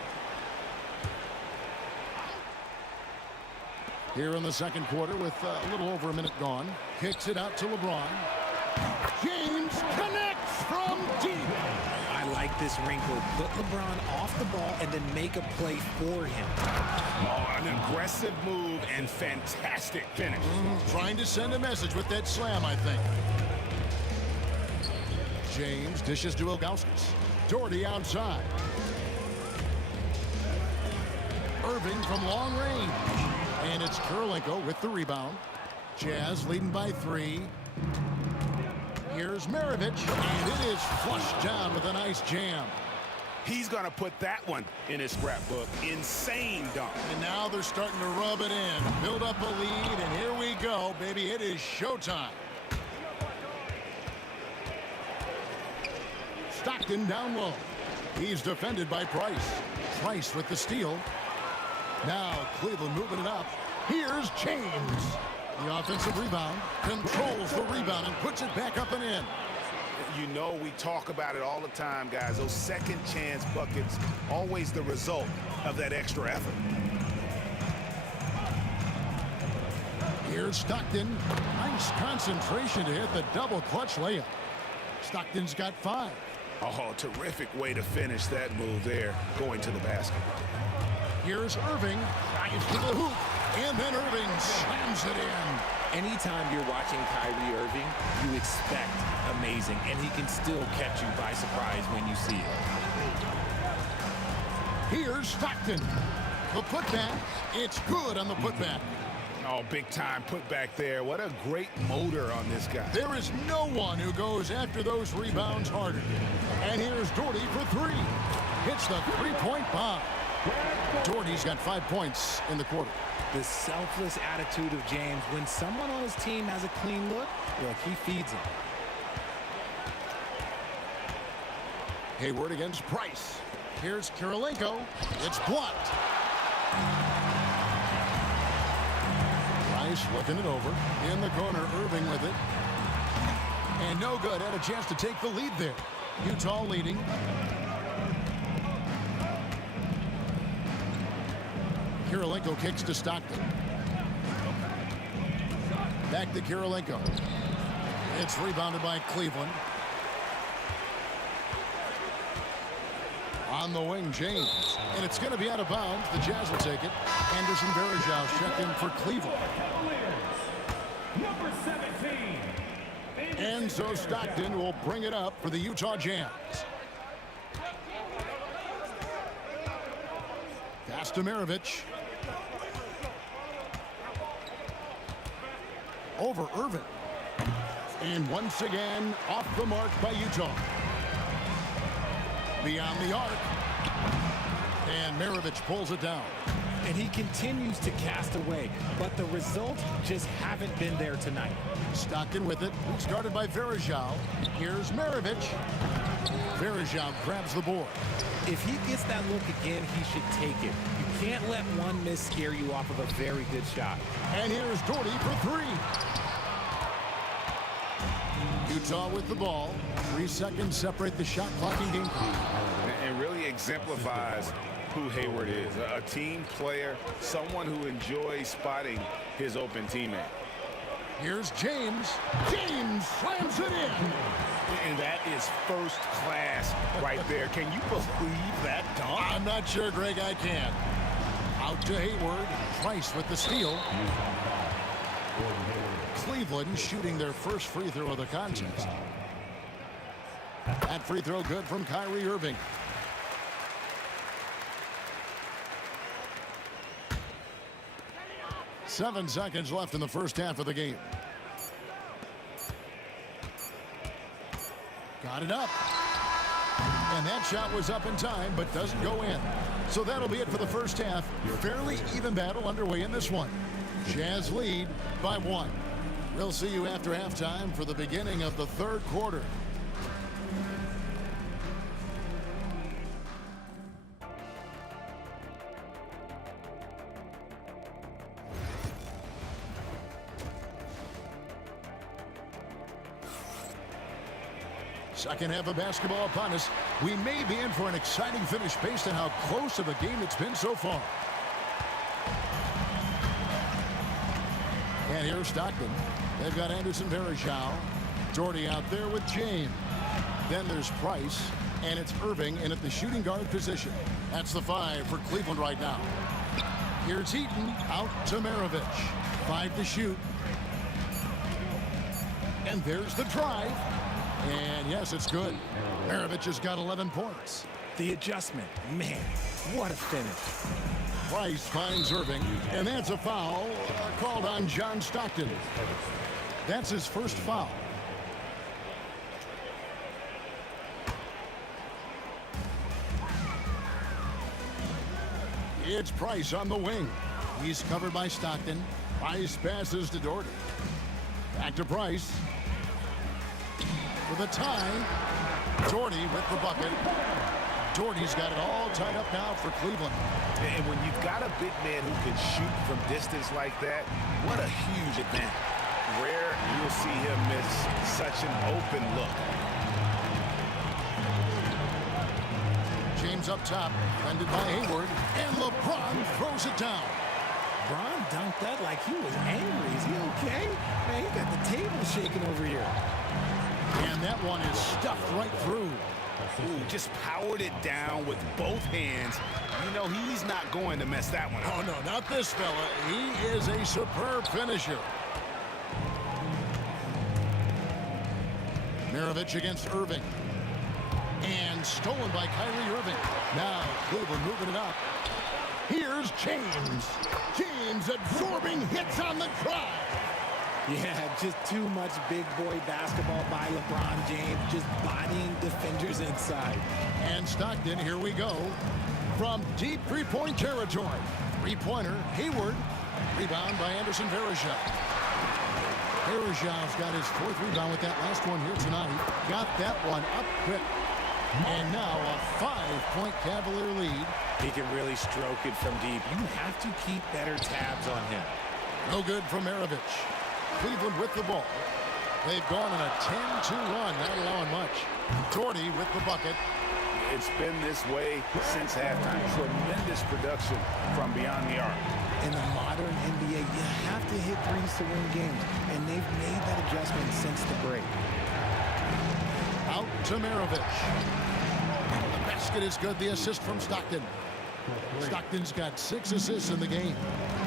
Here in the second quarter with a little over a minute gone. Kicks it out to LeBron. James connects from deep. I like this wrinkle. Put LeBron off the ball and then make a play for him. Oh, an aggressive move and fantastic finish. Trying to send a message with that slam, I think. James dishes to Ilgauskas. Doherty outside. Irving from long range. And it's Kirilenko with the rebound. Jazz leading by 3. Here's Maravich, and it is flushed down with a nice jam. He's going to put that one in his scrapbook. Insane dunk. And now they're starting to rub it in. Build up a lead, and here we go, baby. It is showtime. Stockton down low. He's defended by Price. Price with the steal. Now Cleveland moving it up. Here's James. The offensive rebound. Controls the rebound and puts it back up and in. You know, we talk about it all the time, guys. Those second chance buckets, always the result of that extra effort. Here's Stockton. Nice concentration to hit the double clutch layup. Stockton's got 5. Oh, terrific way to finish that move there, going to the basket. Here's Irving, drives to the hoop, and then Irving slams it in. Anytime you're watching Kyrie Irving, you expect amazing, and he can still catch you by surprise when you see it. Here's Stockton. The putback, it's good on the putback. Oh, big time putback there. What a great motor on this guy. There is no one who goes after those rebounds harder. And here's Doherty for 3. Hits the three-point bomb. Doherty's got 5 points in the quarter. The selfless attitude of James. When someone on his team has a clean look, he feeds him. Hayward against Price. Here's Kirilenko. It's blocked. Price looking it over. In the corner, Irving with it. And no good. Had a chance to take the lead there. Utah leading. Kirilenko kicks to Stockton. Back to Kirilenko. It's rebounded by Cleveland. On the wing, James. And it's going to be out of bounds. The Jazz will take it. Anderson Varejao checked in for Cleveland. Number 17. And so Stockton will bring it up for the Utah Jazz. Pass to Maravich. Over Irving. And once again, off the mark by Utah. Beyond the arc. And Maravich pulls it down. And he continues to cast away, but the results just haven't been there tonight. Stockton with it. Started by Varejao. Here's Maravich. Varejao grabs the board. If he gets that look again, he should take it. You can't let one miss scare you off of a very good shot. And here's Doherty for three. Utah with the ball. 3 seconds separate the shot clock and game clock. And really exemplifies who Hayward is. A team player, someone who enjoys spotting his open teammate. Here's James. James slams it in. And that is first class right there. Can you believe that dunk? I'm not sure, Greg, I can. Out to Hayward. Price with the steal. Cleveland shooting their first free throw of the contest. That free throw good from Kyrie Irving. Seven seconds left in the first half of the game. Got it up. And that shot was up in time, but doesn't go in. So that'll be it for the first half. Fairly even battle underway in this one. Jazz lead by 1. We'll see you after halftime for the beginning of the third quarter. Second half of basketball upon us. We may be in for an exciting finish based on how close of a game it's been so far. And here's Stockton. They've got Anderson Varejao. Doherty out there with James. Then there's Price. And it's Irving in at the shooting guard position. That's the 5 for Cleveland right now. Here's Heaton out to Maravich. 5 to shoot. And there's the drive. And yes, it's good. Maravich has got 11 points. The adjustment, man, what a finish. Price finds Irving, and that's a foul called on John Stockton. That's his first foul. It's Price on the wing. He's covered by Stockton. Price passes to Doherty. Back to Price. For the tie, Doherty with the bucket. Doherty's got it all tied up now for Cleveland. And when you've got a big man who can shoot from distance like that, what a huge advantage. Rare you'll see him miss such an open look. James up top, defended by Hayward, and LeBron throws it down. Bron dunked that like he was angry. Is he okay? Man, he got the table shaking over here. And that one is stuffed right through. Ooh, just powered it down with both hands. You know, he's not going to mess that one up. Oh, no, not this fella. He is a superb finisher. Maravich against Irving. And stolen by Kyrie Irving. Now Cleveland moving it up. Here's James. James absorbing hits on the drive. Yeah, just too much big boy basketball by LeBron James, just bodying defenders inside. And Stockton, here we go. From deep three-point territory. Three-pointer, Hayward. Rebound by Anderson Varejao. Varejao's got his 4th rebound with that last one here tonight. Got that one up quick. And now a 5-point Cavalier lead. He can really stroke it from deep. You have to keep better tabs on him. No good from Maravich. Cleveland with the ball. They've gone on a 10-2 run, not allowing much. Doherty with the bucket. It's been this way since halftime. Tremendous production from beyond the arc. In the modern NBA, you have to hit threes to win games, and they've made that adjustment since the break. Out to Maravich. The basket is good. The assist from Stockton. Stockton's got 6 assists in the game.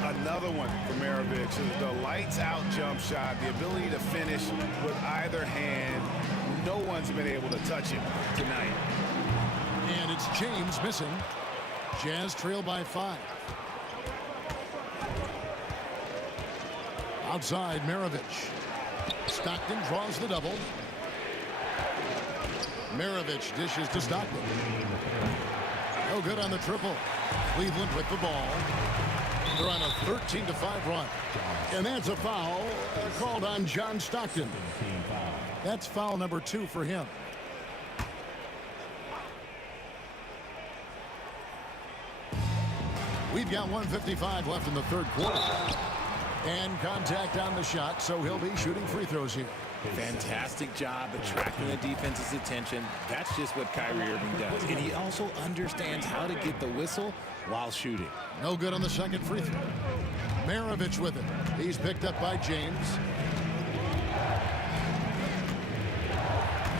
Another one for Maravich. The lights-out jump shot, the ability to finish with either hand. No one's been able to touch him tonight. And it's James missing. Jazz trail by 5. Outside, Maravich. Stockton draws the double. Maravich dishes to Stockton. No good on the triple. Cleveland with the ball. They're on a 13-5 run. And that's a foul called on John Stockton. That's foul number 2 for him. We've got 1:55 left in the third quarter. And contact on the shot, so he'll be shooting free throws here. Fantastic job attracting the defense's attention. That's just what Kyrie Irving does. And he also understands how to get the whistle while shooting. No good on the second free throw. Maravich with it. He's picked up by James.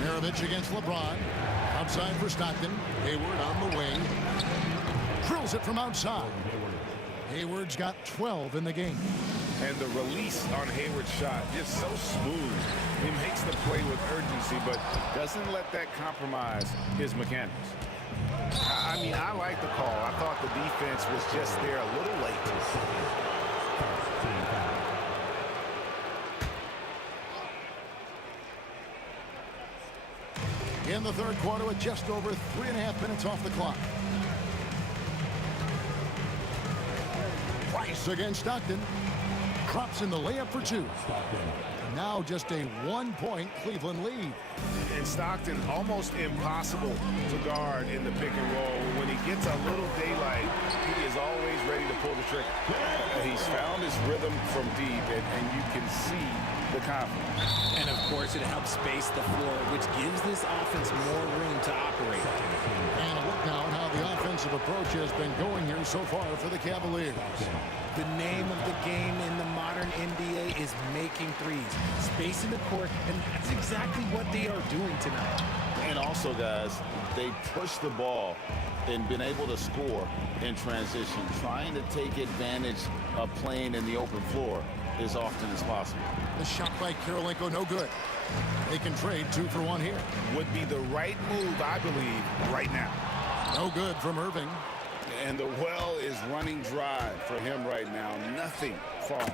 Maravich against LeBron. Outside for Stockton. Hayward on the wing. Drills it from outside. Hayward's got 12 in the game. And the release on Hayward's shot, just so smooth. He makes the play with urgency, but doesn't let that compromise his mechanics. I mean, I like the call. I thought the defense was just there a little late. In the third quarter with just over 3.5 minutes off the clock. Price against Stockton. Drops in the layup for 2. Now just a 1-point Cleveland lead. And Stockton almost impossible to guard in the pick and roll. When he gets a little daylight, he is always ready to pull the trigger. He's found his rhythm from deep, and you can see the confidence. And of course it helps space the floor, which gives this offense more room to operate. And a look now at how the offensive approach has been going here so far for the Cavaliers. The name of the game in the modern NBA is making threes, spacing the court, and that's exactly what they are doing tonight. And also, guys, they push the ball and been able to score in transition, trying to take advantage of playing in the open floor as often as possible. The shot by Kirilenko, no good. They can trade 2 for 1 here. Would be the right move, I believe, right now. No good from Irving. And the well is running dry for him right now. Nothing falling.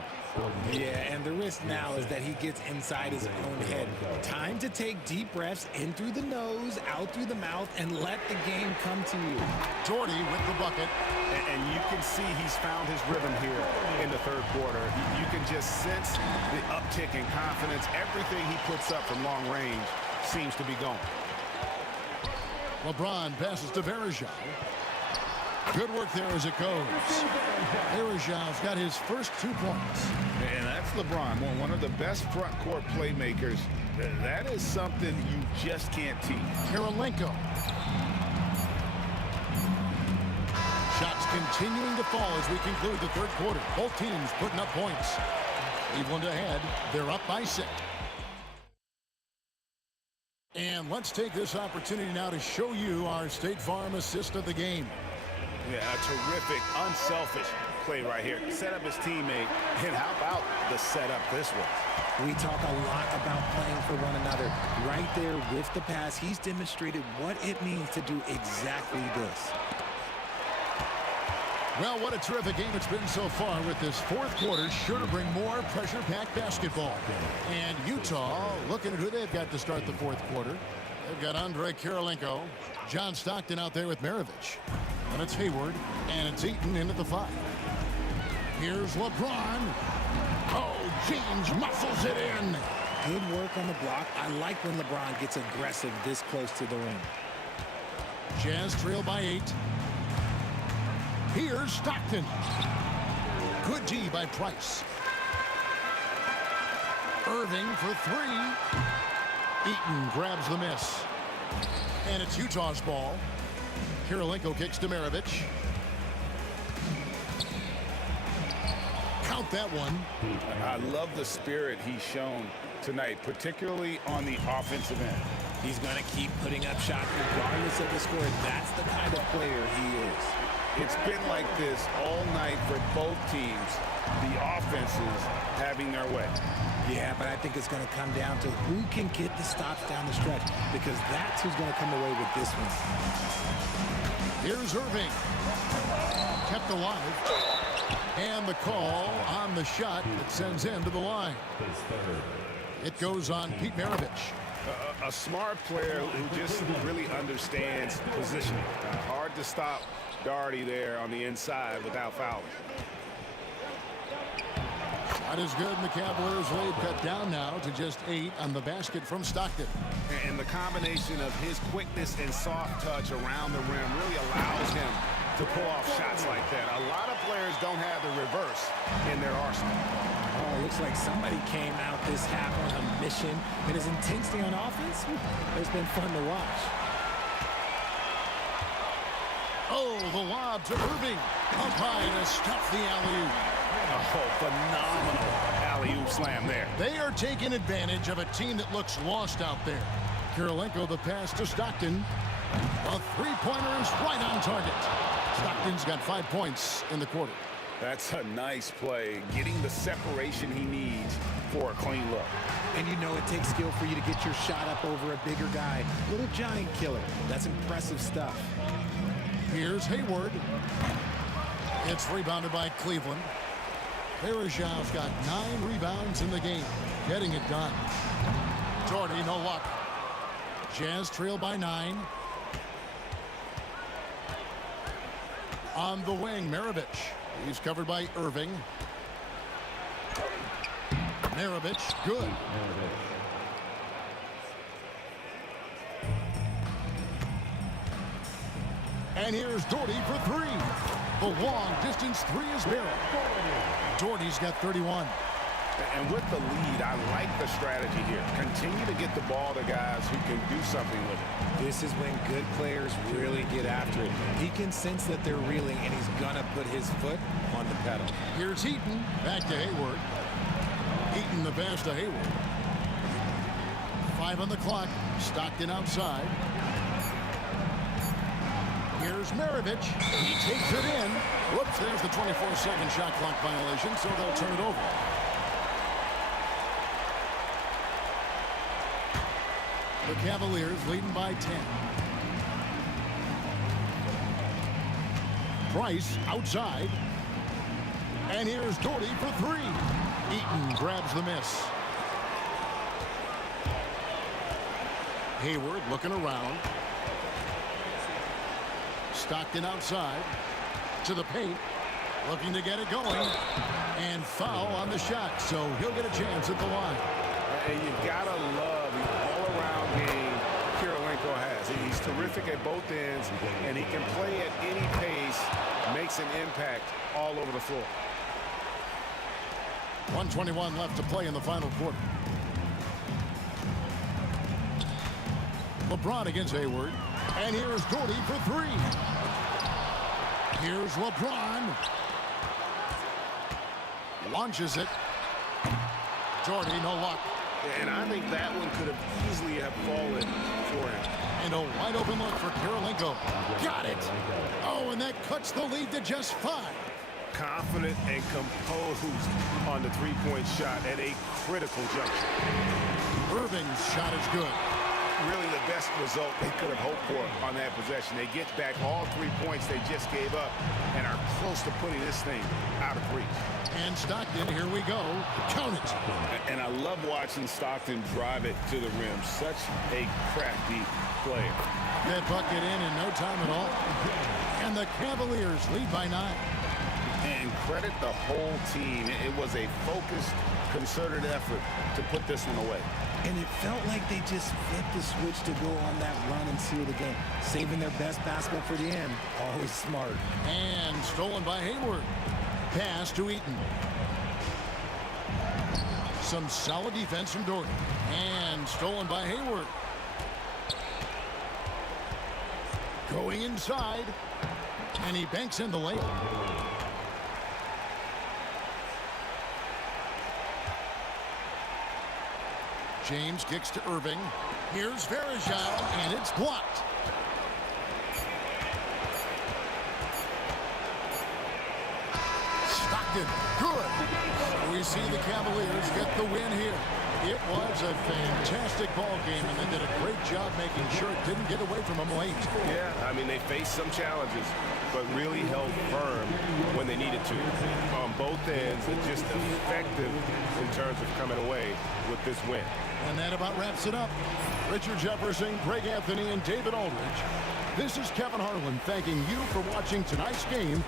Yeah, and the risk now is that he gets inside his own head. Time to take deep breaths in through the nose, out through the mouth, and let the game come to you. Jordy with the bucket. And you can see he's found his rhythm here in the third quarter. You can just sense the uptick in confidence. Everything he puts up from long range seems to be going. LeBron passes to Varejao. Good work there as it goes. Varejao's got his first 2 points. And that's LeBron, one of the best front court playmakers. That is something you just can't teach. Kirilenko. Shots continuing to fall as we conclude the third quarter. Both teams putting up points. Cleveland ahead. They're up by 6. And let's take this opportunity now to show you our State Farm assist of the game. Yeah, a terrific, unselfish play right here. Set up his teammate, and how about the setup this was? We talk a lot about playing for one another. Right there with the pass, he's demonstrated what it means to do exactly this. Well, what a terrific game it's been so far with this fourth quarter. Sure to bring more pressure-packed basketball. And Utah looking at who they've got to start the fourth quarter. They've got Andre Kirilenko, John Stockton out there with Maravich. And it's Hayward, and it's Eaton in at the 5. Here's LeBron. Oh, James muscles it in. Good work on the block. I like when LeBron gets aggressive this close to the rim. Jazz trail by 8. Here's Stockton. Good D by Price. Irving for 3. Eaton grabs the miss. And it's Utah's ball. Kirilenko kicks to Maravich. Count that one. I love the spirit he's shown tonight, particularly on the offensive end. He's going to keep putting up shots regardless of the score. That's the kind of player he is. It's been like this all night for both teams. The offenses having their way. Yeah, but I think it's going to come down to who can get the stops down the stretch, because that's who's going to come away with this one. Here's Irving. Kept alive. And the call on the shot that sends him to the line. It goes on Pete Maravich. A smart player who just really understands positioning. Hard to stop Doherty there on the inside without fouling. Shot is good, and the Cavaliers lead cut down now to just 8 on the basket from Stockton. And the combination of his quickness and soft touch around the rim really allows him to pull off shots like that. A lot of players don't have the reverse in their arsenal. Oh, looks like somebody came out this half on a mission, and his intensity on offense, it's been fun to watch. Oh, the lob to Irving. Up high to stuff the alley-oop. Oh, phenomenal alley-oop slam there. They are taking advantage of a team that looks lost out there. Kirilenko the pass to Stockton. A three-pointer is right on target. Stockton's got 5 points in the quarter. That's a nice play, getting the separation he needs for a clean look. And you know it takes skill for you to get your shot up over a bigger guy. Little giant killer. That's impressive stuff. Here's Hayward. It's rebounded by Cleveland. Varejão's got 9 rebounds in the game, getting it done. Doherty, no luck. Jazz trail by 9. On the wing, Maravich. He's covered by Irving. Maravich, good. And here's Doherty for 3. The long distance 3 is barreled. Doherty's got 31. And with the lead, I like the strategy here. Continue to get the ball to guys who can do something with it. This is when good players really get after it. He can sense that they're reeling, and he's going to put his foot on the pedal. Here's Heaton. Back to Hayward. Heaton the pass to Hayward. 5 on the clock. Stockton outside. Here's Maravich. He takes it in. Whoops, there's the 24-second shot clock violation, so they'll turn it over. The Cavaliers leading by 10. Price outside. And here's Doherty for 3. Eaton grabs the miss. Hayward looking around. Stockton outside to the paint, looking to get it going, and foul on the shot, so he'll get a chance at the line. And you've got to love the all-around game Kirilenko has. He's terrific at both ends, and he can play at any pace, makes an impact all over the floor. 1:21 left to play in the final quarter. LeBron against Hayward, and here's Doherty for 3. Here's LeBron. Launches it. Doherty, no luck. And I think that one could have easily have fallen for him. And a wide open look for Kirilenko. Got it. Oh, and that cuts the lead to just 5. Confident and composed on the three-point shot at a critical juncture. Irving's shot is good. Really the best result they could have hoped for on that possession. They get back all 3 points they just gave up and are close to putting this thing out of reach. And Stockton, here we go. Count it. And I love watching Stockton drive it to the rim. Such a crafty player. That bucket in no time at all. And the Cavaliers lead by 9. And credit the whole team. It was a focused, concerted effort to put this one away. And it felt like they just flipped the switch to go on that run and seal the game. Saving their best basketball for the end. Always smart. And stolen by Hayward. Pass to Eaton. Some solid defense from Doherty. And stolen by Hayward. Going inside. And he banks in the layup. James kicks to Irving. Here's Varejão, and it's blocked. Stockton, good. We see the Cavaliers get the win here. It was a fantastic ball game, and they did a great job making sure it didn't get away from them late. Yeah, I mean, they faced some challenges, but really held firm when they needed to. On both ends, and just effective in terms of coming away with this win. And that about wraps it up. Richard Jefferson, Greg Anthony, and David Aldridge. This is Kevin Harlan thanking you for watching tonight's game.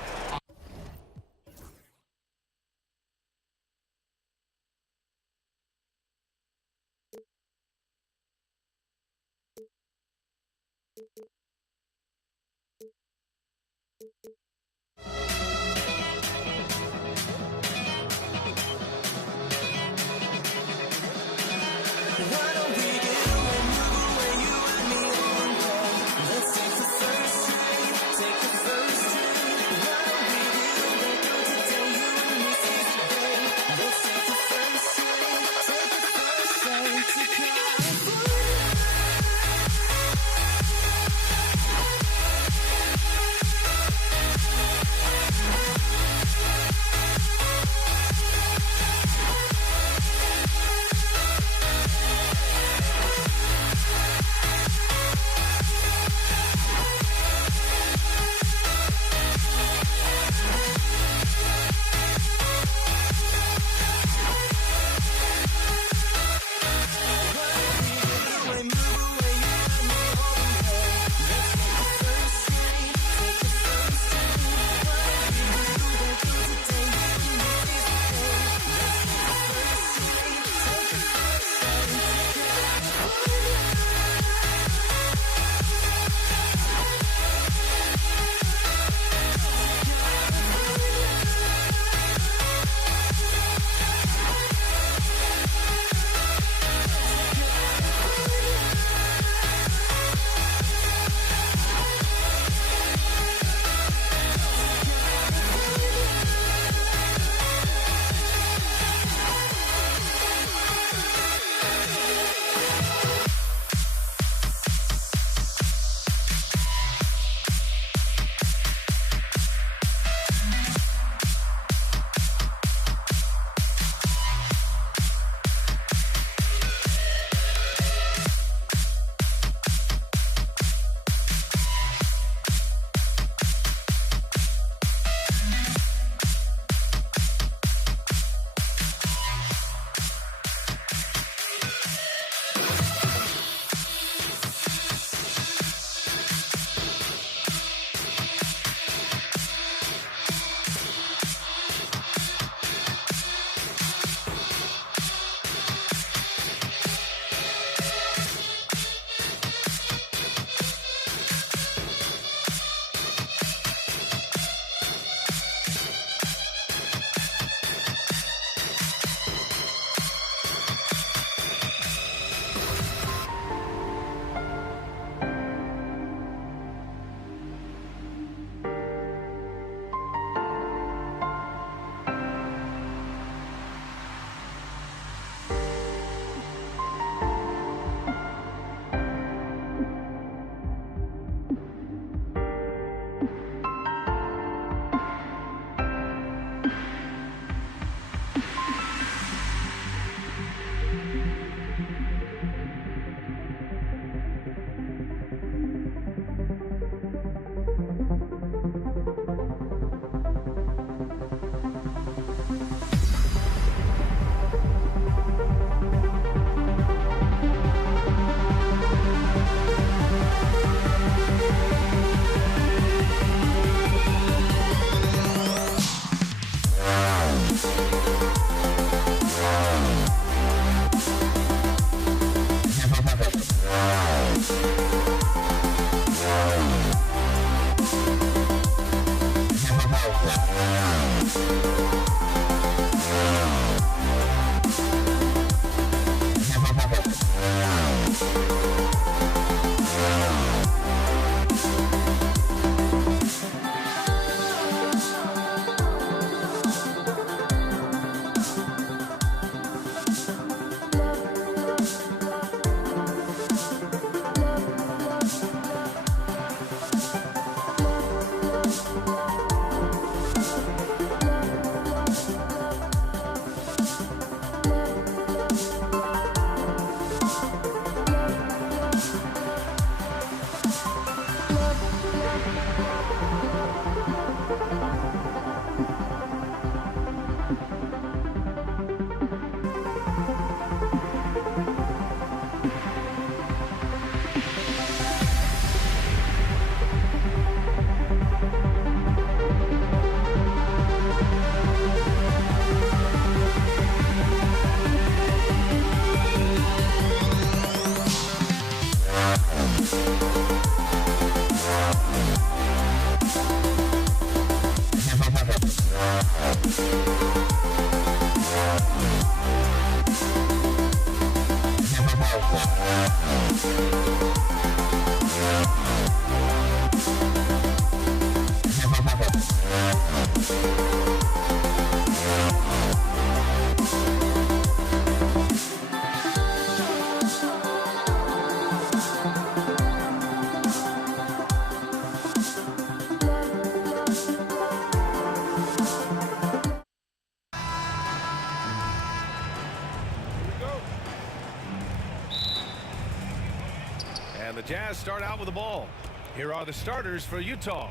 And the Jazz start out with the ball. Here are the starters for Utah.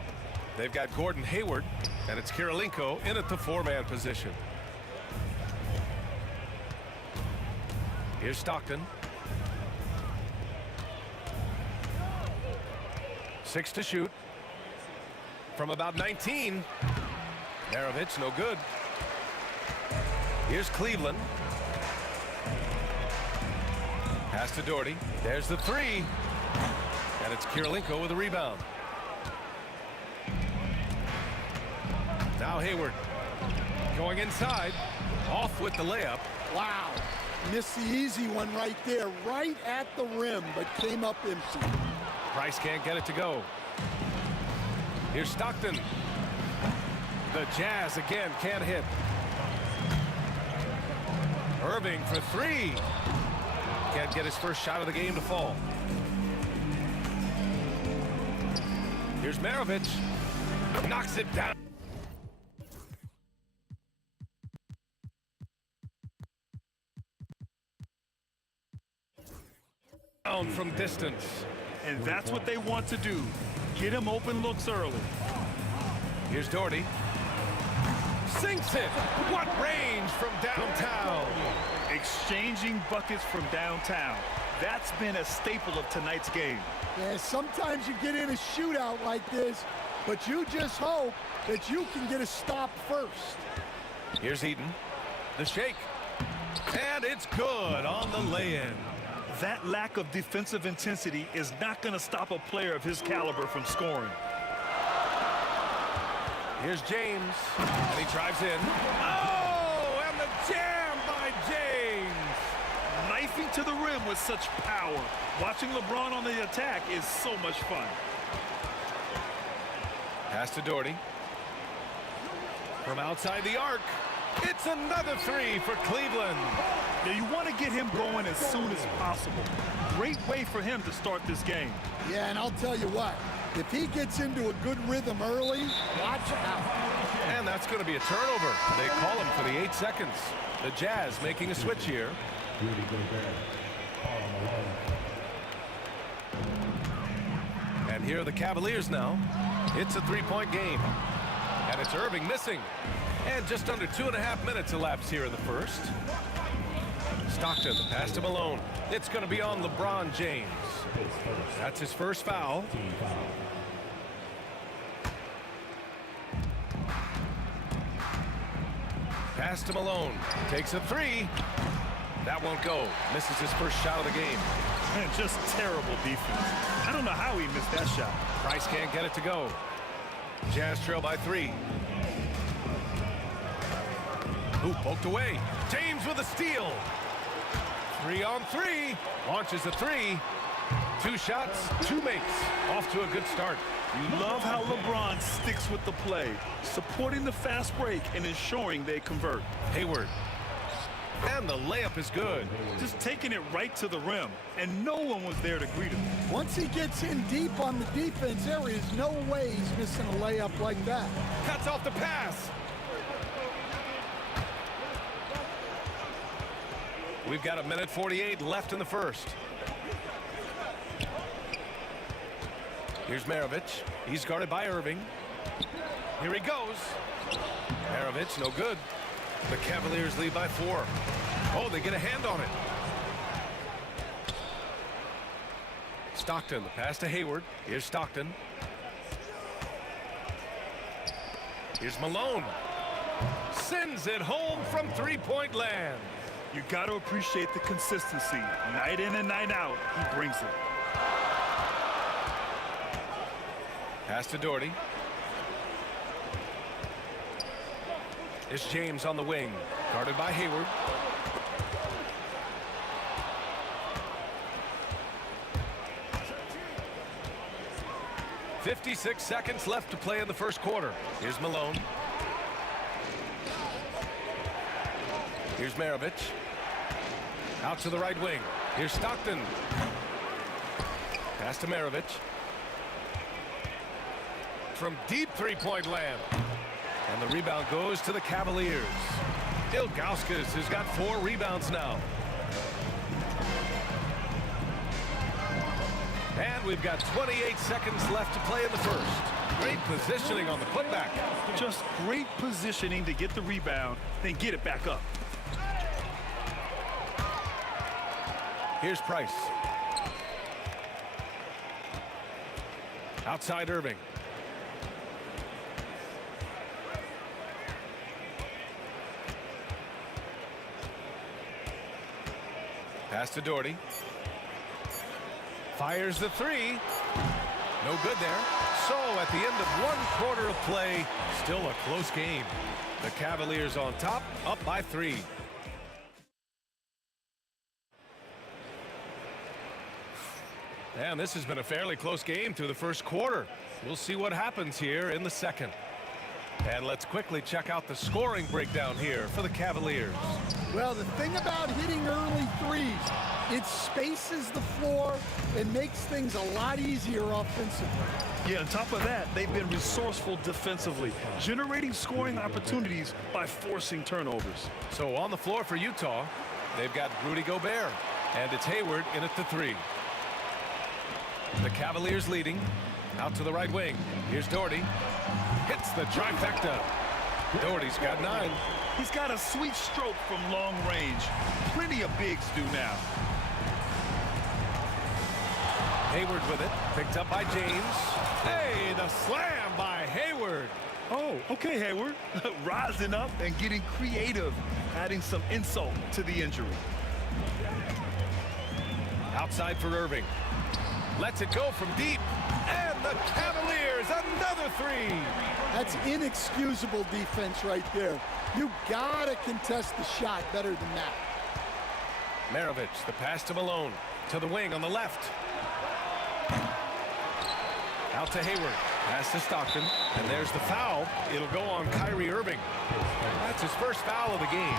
They've got Gordon Hayward, and it's Kirilenko in at the four-man position. Here's Stockton. 6 to shoot. From about 19. Maravich, no good. Here's Cleveland. Pass to Doherty. There's the three. And it's Kirilenko with a rebound. Now Hayward going inside. Off with the layup. Wow. Missed the easy one right there, right at the rim, but came up empty. Price can't get it to go. Here's Stockton. The Jazz again can't hit. Irving for three. Can't get his first shot of the game to fall. Here's Maravich. Knocks it down. Down from distance. And that's what they want to do. Get him open looks early. Here's Doherty. Sinks it. What range from downtown. Exchanging buckets from downtown. That's been a staple of tonight's game. Yeah, sometimes you get in a shootout like this, but you just hope that you can get a stop first. Here's Eaton. The shake. And it's good on the lay-in. That lack of defensive intensity is not going to stop a player of his caliber from scoring. Here's James, and he drives in. Oh, and the jam by James. Knifing to the rim with such power. Watching LeBron on the attack is so much fun. Pass to Doherty. From outside the arc, it's another three for Cleveland. Now you want to get him going as soon as possible. Great way for him to start this game. Yeah, and I'll tell you what, if he gets into a good rhythm early, watch out. And that's going to be a turnover. They call him for the 8 seconds. The Jazz making a switch here. And here are the Cavaliers now. It's a three-point game. And it's Irving missing. And just under 2.5 minutes elapsed here in the first. Stockton, the pass to Malone. It's going to be on LeBron James. That's his first foul. Pass to Malone. Takes a three. That won't go. Misses his first shot of the game. Man, just terrible defense. I don't know how he missed that shot. Price can't get it to go. Jazz trail by 3. Ooh, poked away. James with a steal. 3 on 3. Launches a 3. 2 shots, 2 makes. Off to a good start. You love how LeBron sticks with the play, supporting the fast break and ensuring they convert. Hayward. And the layup is good. Just taking it right to the rim, and no one was there to greet him. Once he gets in deep on the defense, there is no way he's missing a layup like that. Cuts off the pass. We've got 1:48 left in the first. Here's Maravich. He's guarded by Irving. Here he goes. Maravich, no good. The Cavaliers lead by 4. Oh, they get a hand on it. Stockton, the pass to Hayward. Here's Stockton. Here's Malone. Sends it home from three-point land. You got to appreciate the consistency. Night in and night out, he brings it. Pass to Doherty. It's James on the wing, guarded by Hayward. "56 seconds left to play in the first quarter. Here's Malone. Here's Maravich. Out to the right wing. Here's Stockton. Pass to Maravich. From deep three-point land. And the rebound goes to the Cavaliers. Ilgauskas has got 4 rebounds now. And we've got 28 seconds left to play in the first. Great positioning on the putback. Just great positioning to get the rebound, then get it back up. Here's Price. Outside Irving. Pass to Doherty. Fires the 3. No good there. So at the end of 1 quarter of play, still a close game. The Cavaliers on top, up by 3. And this has been a fairly close game through the first quarter. We'll see what happens here in the second. And let's quickly check out the scoring breakdown here for the Cavaliers. Well, the thing about hitting early threes, it spaces the floor and makes things a lot easier offensively. Yeah, on top of that, they've been resourceful defensively, generating scoring opportunities by forcing turnovers. So on the floor for Utah, they've got Rudy Gobert, and it's Hayward in at the 3. The Cavaliers leading. Out to the right wing. Here's Doherty. Hits the trifecta. Doherty's got 9. He's got a sweet stroke from long range. Plenty of bigs do now. Hayward with it. Picked up by James. Hey, the slam by Hayward. Oh, okay, Hayward. Rising up and getting creative, adding some insult to the injury. Outside for Irving. Lets it go from deep. And the Cavaliers, another 3. That's inexcusable defense right there. You gotta contest the shot better than that. Maravich, the pass to Malone. To the wing on the left. Out to Hayward. Pass to Stockton. And there's the foul. It'll go on Kyrie Irving. That's his first foul of the game.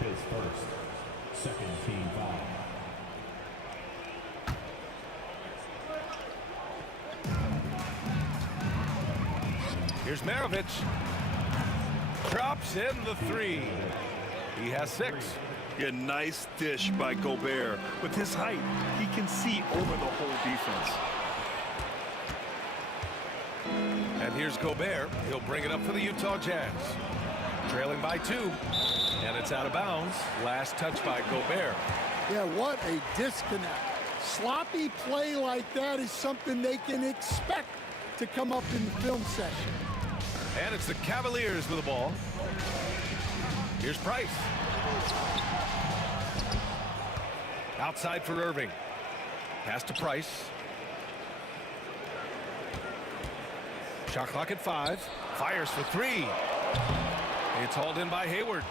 His first, second team foul. Here's Maravich. Drops in the 3. He has 6. Yeah, nice dish by Gobert. With his height, he can see over the whole defense. And here's Gobert. He'll bring it up for the Utah Jazz. Trailing by 2. And it's out of bounds. Last touch by Gobert. Yeah, what a disconnect. Sloppy play like that is something they can expect to come up in the film session. And it's the Cavaliers with the ball. Here's Price. Outside for Irving. Pass to Price. Shot clock at 5. Fires for 3. It's hauled in by Hayward.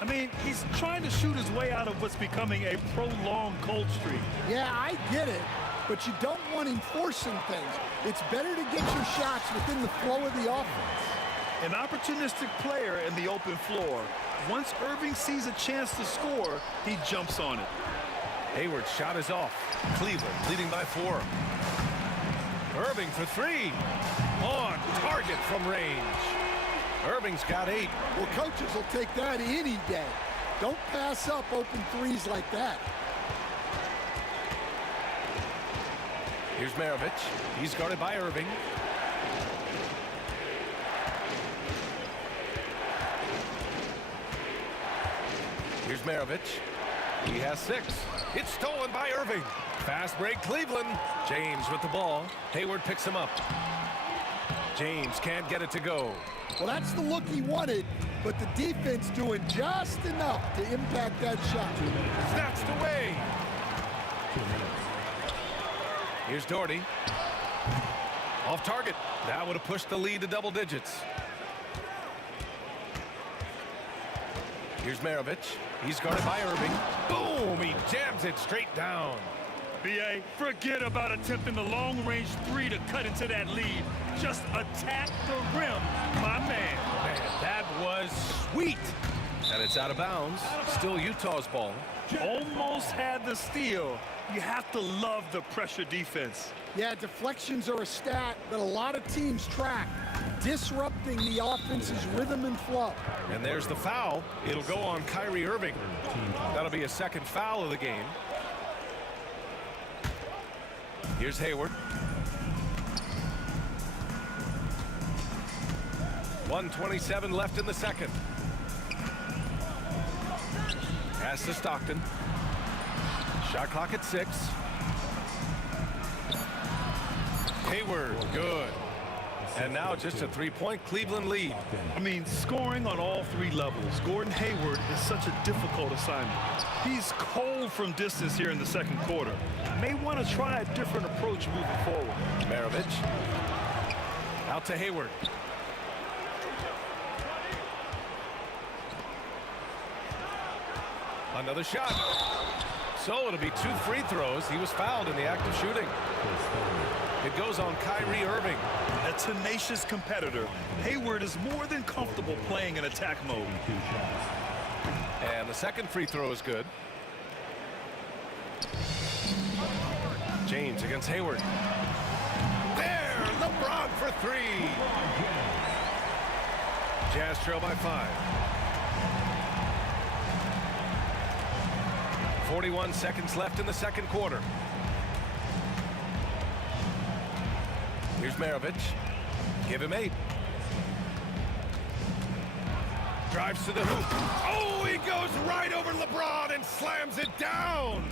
I mean, he's trying to shoot his way out of what's becoming a prolonged cold streak. Yeah, I get it, but you don't want him forcing things. It's better to get your shots within the flow of the offense. An opportunistic player in the open floor. Once Irving sees a chance to score, he jumps on it. Hayward's shot is off. Cleveland leading by 4. Irving for 3. On target from range. Irving's got 8. Well, coaches will take that any day. Don't pass up open threes like that. Here's Maravich. He's guarded by Irving. Here's Maravich. He has 6. It's stolen by Irving. Fast break, Cleveland. James with the ball. Hayward picks him up. James can't get it to go. Well, that's the look he wanted, but the defense doing just enough to impact that shot. Snatched away. Here's Doherty. Off target. That would have pushed the lead to double digits. Here's Maravich. He's guarded by Irving. Boom! He jams it straight down. B.A., forget about attempting the long-range 3 to cut into that lead. Just attack the rim, my man. Man, that was sweet. And it's out of bounds. Still Utah's ball. Almost had the steal. You have to love the pressure defense. Yeah, deflections are a stat that a lot of teams track, disrupting the offense's rhythm and flow. And there's the foul. It'll go on Kyrie Irving. That'll be a second foul of the game. Here's Hayward. 1:27 left in the second. Pass to Stockton. Shot clock at 6. Hayward, good. And now just a 3-point Cleveland lead. I mean, scoring on all 3 levels. Gordon Hayward is such a difficult assignment. He's cold from distance here in the second quarter. May want to try a different approach moving forward. Maravich. Out to Hayward. Another shot. So it'll be 2 free throws. He was fouled in the act of shooting. It goes on Kyrie Irving. A tenacious competitor, Hayward is more than comfortable playing in attack mode. And the second free throw is good. James against Hayward. There, LeBron for 3. Jazz trail by 5. 41 seconds left in the second quarter. Here's Maravich. Give him 8. Drives to the hoop. Oh, he goes right over LeBron and slams it down.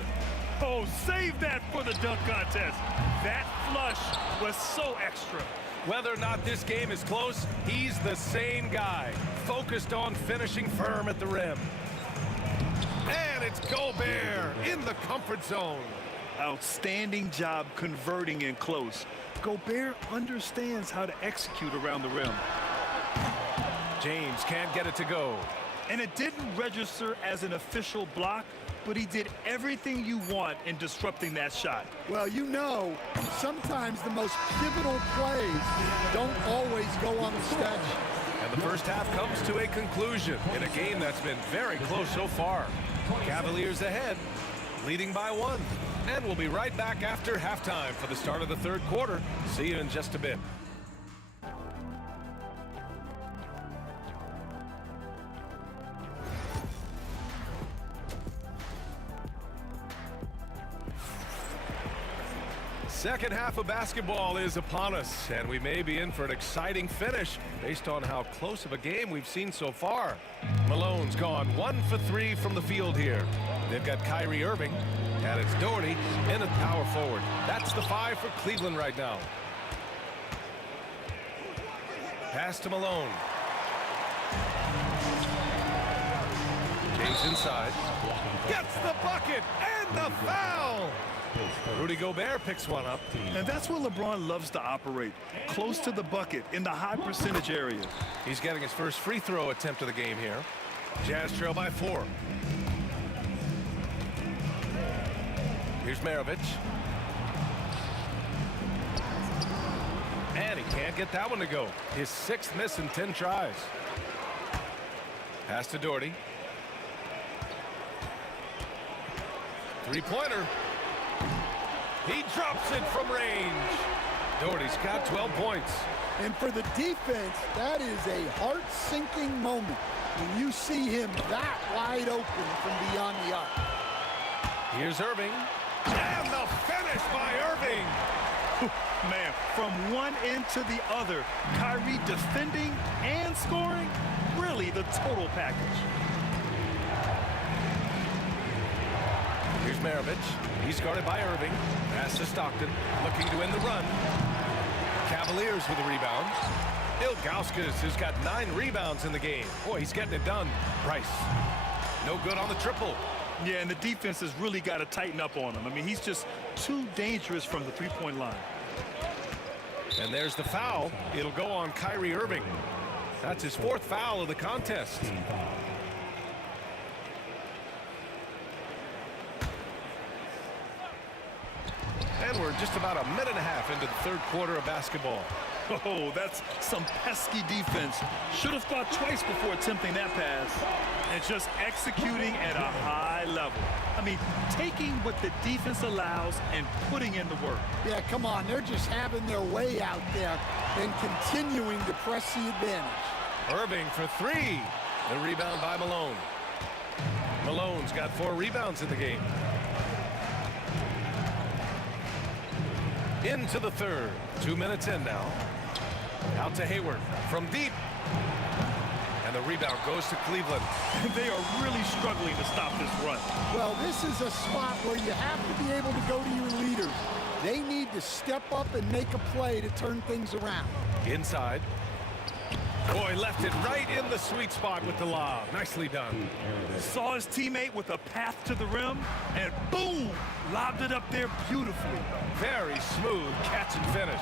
Oh, save that for the dunk contest. That flush was so extra. Whether or not this game is close, he's the same guy, focused on finishing firm at the rim. And it's Gobert in the comfort zone. Outstanding job converting in close. Gobert understands how to execute around the rim. James can't get it to go. And it didn't register as an official block, but he did everything you want in disrupting that shot. Well, you know, sometimes the most pivotal plays don't always go on the stretch. And the first half comes to a conclusion in a game that's been very close so far. Cavaliers ahead, leading by 1. And we'll be right back after halftime for the start of the third quarter. See you in just a bit. Second half of basketball is upon us, and we may be in for an exciting finish based on how close of a game we've seen so far. Malone's gone 1 for 3 from the field here. They've got Kyrie Irving, and it's Doherty in at power forward. That's the 5 for Cleveland right now. Pass to Malone. James inside. Gets the bucket and the foul. Rudy Gobert picks one up. And that's where LeBron loves to operate, close to the bucket in the high percentage area. He's getting his first free throw attempt of the game here. Jazz trail by 4. Here's Maravich. And he can't get that one to go. His 6th miss in 10 tries. Pass to Doherty. 3-pointer. He drops it from range. Doherty's got 12 points. And for the defense, that is a heart-sinking moment when you see him that wide open from beyond the arc. Here's Irving. And the finish by Irving. Man, from one end to the other, Kyrie defending and scoring, really the total package. Here's Maravich. He's guarded by Irving. Pass to Stockton, looking to win the run. Cavaliers with a rebound. Ilgauskas has got 9 rebounds in the game. Boy, he's getting it done. Price, no good on the triple. Yeah, and the defense has really got to tighten up on him. I mean, he's just too dangerous from the three-point line. And there's the foul. It'll go on Kyrie Irving. That's his 4th foul of the contest. And we're just about a minute and a half into the 3rd quarter of basketball. Oh, that's some pesky defense. Should have thought twice before attempting that pass. And just executing at a high level. I mean, taking what the defense allows and putting in the work. Yeah, come on. They're just having their way out there and continuing to press the advantage. Irving for 3. The rebound by Malone. Malone's got 4 rebounds in the game. Into the 3rd. 2 minutes in now. Out to Hayward from deep. And the rebound goes to Cleveland. They are really struggling to stop this run. Well, this is a spot where you have to be able to go to your leaders. They need to step up and make a play to turn things around. Inside. Boy, left it right in the sweet spot with the lob. Nicely done. Saw his teammate with a path to the rim, and boom, lobbed it up there beautifully. Very smooth catch and finish.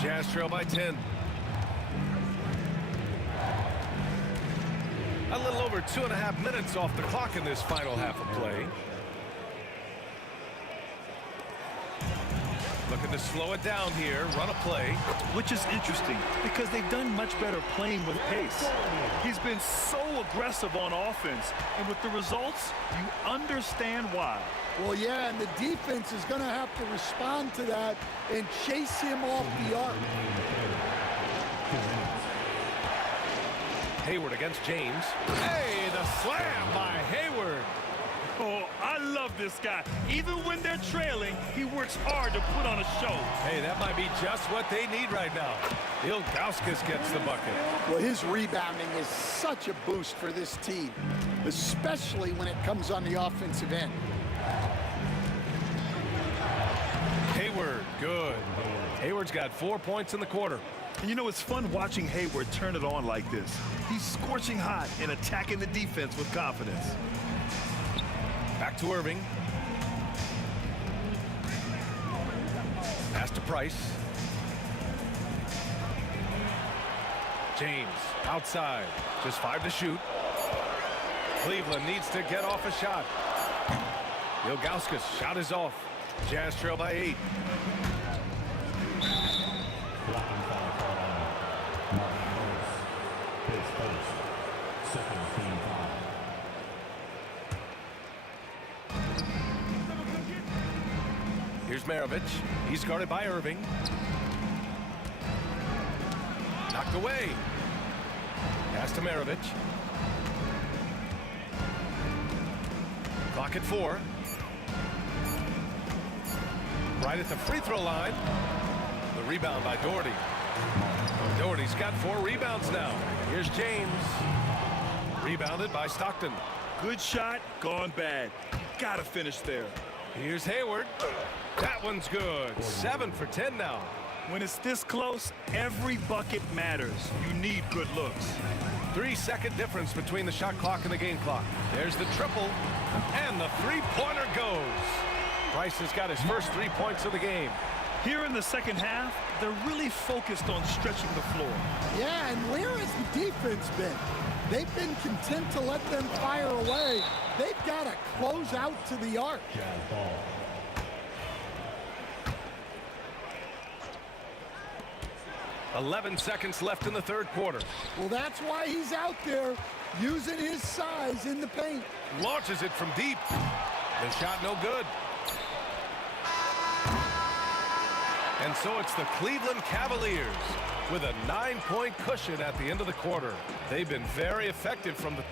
Jazz trail by 10. A little over 2.5 minutes off the clock in this final half of play. Looking to slow it down here, run a play. Which is interesting because they've done much better playing with pace. He's been so aggressive on offense, and with the results, you understand why. Well, yeah, and the defense is going to have to respond to that and chase him off the arc. Hayward against James. Hey, the slam by Hayward. Oh, I love this guy. Even when they're trailing, he works hard to put on a show. Hey, that might be just what they need right now. Ilgauskas gets the bucket. Well, his rebounding is such a boost for this team, especially when it comes on the offensive end. Hayward, good. Hayward's got 4 points in the quarter. And you know, it's fun watching Hayward turn it on like this. He's scorching hot and attacking the defense with confidence. Back to Irving. Pass to Price. James outside. Just 5 to shoot. Cleveland needs to get off a shot. Ilgauskas shot is off. Jazz trail by 8. Here's Maravich. He's guarded by Irving. Knocked away. Pass to Maravich. Clock at 4. Right at the free throw line. The rebound by Doherty. Doherty's got 4 rebounds now. Here's James. Rebounded by Stockton. Good shot, gone bad. Gotta finish there. Here's Hayward. That one's good. 7 for 10 now. When it's this close, every bucket matters. You need good looks. 3-second difference between the shot clock and the game clock. There's the triple, and the three-pointer goes. Price has got his first 3 points of the game. Here in the second half, they're really focused on stretching the floor. Yeah, and where has the defense been? They've been content to let them fire away. They've got to close out to the arc. 11 seconds left in the 3rd quarter. Well, that's why he's out there using his size in the paint. Launches it from deep. The shot no good. And so it's the Cleveland Cavaliers with a 9-point cushion at the end of the quarter. They've been very effective from the...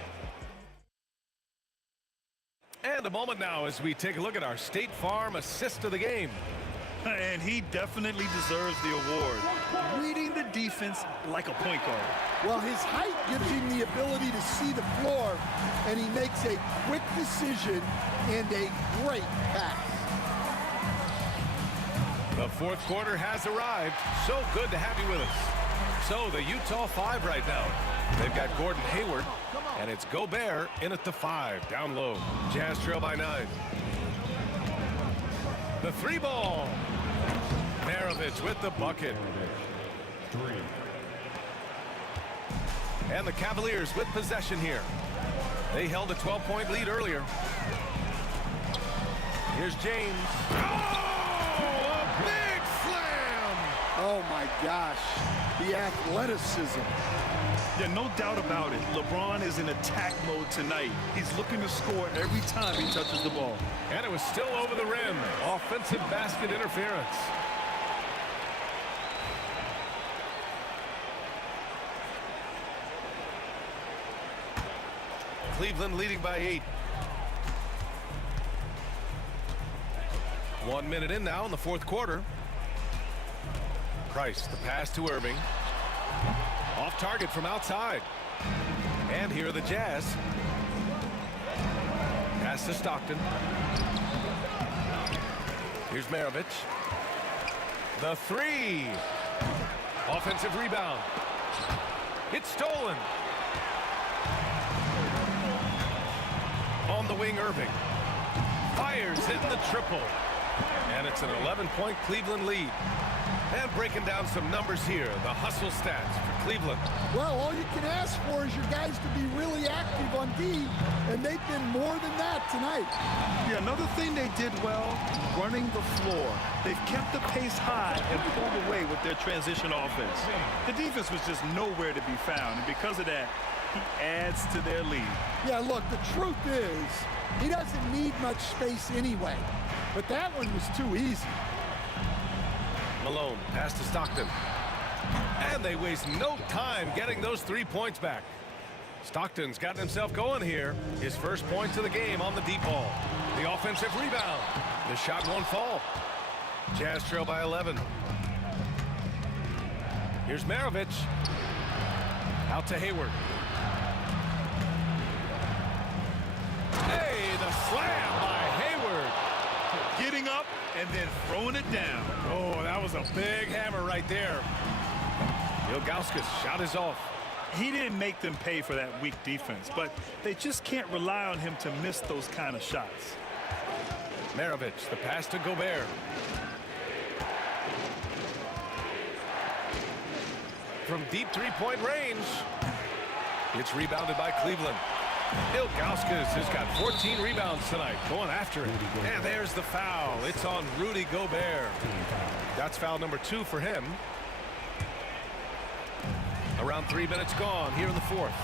And a moment now as we take a look at our State Farm assist of the game. And he definitely deserves the award. Reading the defense like a point guard. Well, his height gives him the ability to see the floor, and he makes a quick decision and a great pass. The fourth quarter has arrived. So good to have you with us. So the Utah 5 right now. They've got Gordon Hayward, and it's Gobert in at the 5, down low. Jazz trail by 9. The 3 ball. Maravich with the bucket. And the Cavaliers with possession here. They held a 12-point lead earlier. Here's James. Oh, a big slam! Oh, my gosh. The athleticism. Yeah, no doubt about it. LeBron is in attack mode tonight. He's looking to score every time he touches the ball. And it was still over the rim. Offensive basket interference. Cleveland leading by 8. 1 minute in now in the fourth quarter. Price, the pass to Irving. Off target from outside. And here are the Jazz. Pass to Stockton. Here's Maravich. The 3. Offensive rebound. It's stolen. On the wing, Irving. Fires in the triple. And it's an 11-point Cleveland lead. And breaking down some numbers here, the hustle stats for Cleveland. Well, all you can ask for is your guys to be really active on D, and they've been more than that tonight. Yeah, another thing they did well, running the floor. They've kept the pace high and pulled away with their transition offense. The defense was just nowhere to be found, and because of that, he adds to their lead. Yeah, look, the truth is, he doesn't need much space anyway, but that one was too easy. Malone, pass to Stockton. And they waste no time getting those 3 points back. Stockton's gotten himself going here. His first points of the game on the deep ball. The offensive rebound. The shot won't fall. Jazz trail by 11. Here's Maravich. Out to Hayward. Hey, the slam by Hayward. Getting up and then throwing it down. Oh, that was a big hammer right there. Ilgauskas shot is off. He didn't make them pay for that weak defense, but they just can't rely on him to miss those kind of shots. Maravich, the pass to Gobert. From deep three-point range. It's rebounded by Cleveland. Ilgauskas has got 14 rebounds tonight, going after it. And there's the foul. It's on Rudy Gobert. That's foul number 2 for him. Around 3 minutes gone here in the fourth.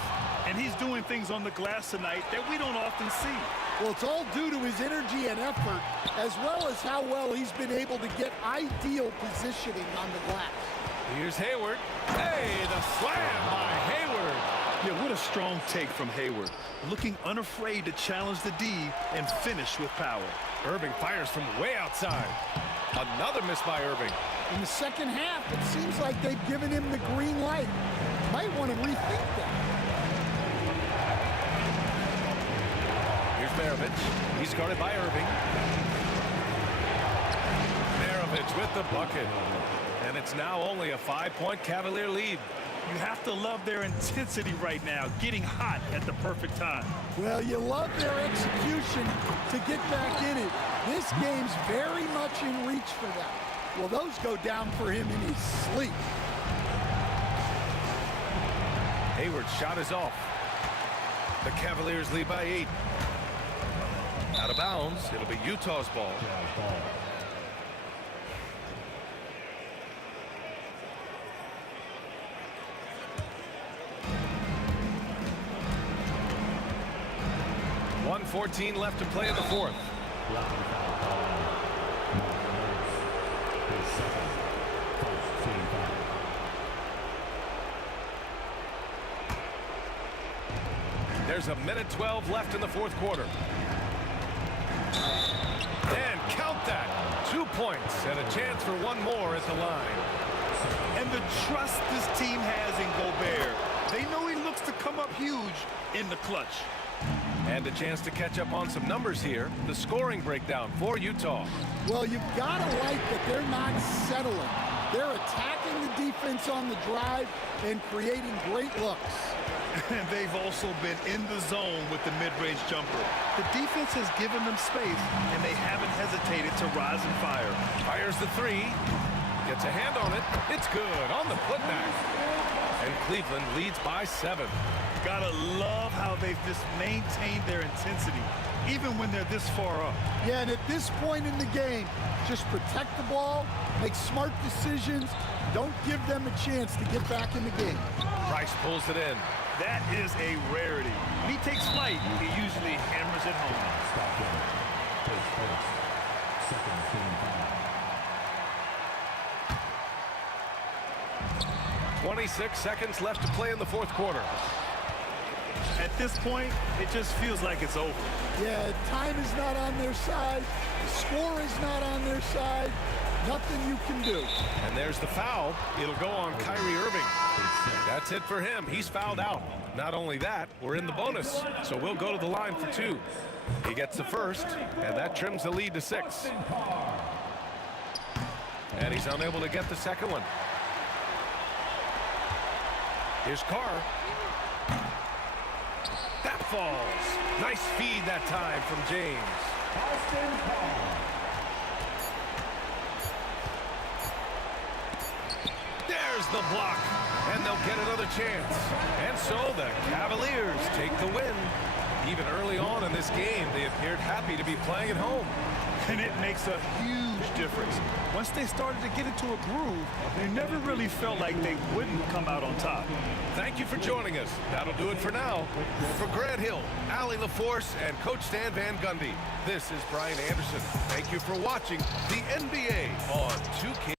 And he's doing things on the glass tonight that we don't often see. Well, it's all due to his energy and effort, as well as how well he's been able to get ideal positioning on the glass. Here's Hayward. Hey, the slam by Hayward. Yeah, what a strong take from Hayward. Looking unafraid to challenge the D and finish with power. Irving fires from way outside. Another miss by Irving. In the second half, it seems like they've given him the green light. Might want to rethink that. Here's Maravich. He's guarded by Irving. Maravich with the bucket. And it's now only a 5-point Cavalier lead. You have to love their intensity right now, getting hot at the perfect time. Well, you love their execution to get back in it. This game's very much in reach for them. Well, those go down for him in his sleep. Hayward's shot is off. The Cavaliers lead by 8. Out of bounds. It'll be Utah's ball. .114 left to play in the 4th. There's a minute 12 left in the fourth quarter. And count that. 2 points and a chance for one more at the line. And the trust this team has in Gobert. They know he looks to come up huge in the clutch. And a chance to catch up on some numbers here. The scoring breakdown for Utah. Well, you've got to like that they're not settling. They're attacking the defense on the drive and creating great looks. And they've also been in the zone with the mid-range jumper. The defense has given them space, and they haven't hesitated to rise and fire. Fires the three. Gets a hand on it. It's good on the putback. And Cleveland leads by 7. Gotta love how they've just maintained their intensity, even when they're this far up. Yeah, and at this point in the game, just protect the ball, make smart decisions, don't give them a chance to get back in the game. Price pulls it in. That is a rarity. When he takes flight, he usually hammers it home. 26 seconds left to play in the fourth quarter. At this point, it just feels like it's over. Yeah, time is not on their side. The score is not on their side. Nothing you can do. And there's the foul. It'll go on Kyrie Irving. That's it for him. He's fouled out. Not only that, we're in the bonus, so we'll go to the line for 2. He gets the first, and that trims the lead to 6. And he's unable to get the second one. Here's Carr. That falls. Nice feed that time from James. There's the block, and they'll get another chance. And so the Cavaliers take the win. Even early on in this game, they appeared happy to be playing at home. And it makes a huge difference. Once they started to get into a groove, they never really felt like they wouldn't come out on top. Thank you for joining us. That'll do it for now. For Grant Hill, Allie LaForce, and Coach Stan Van Gundy, this is Brian Anderson. Thank you for watching the NBA on 2K.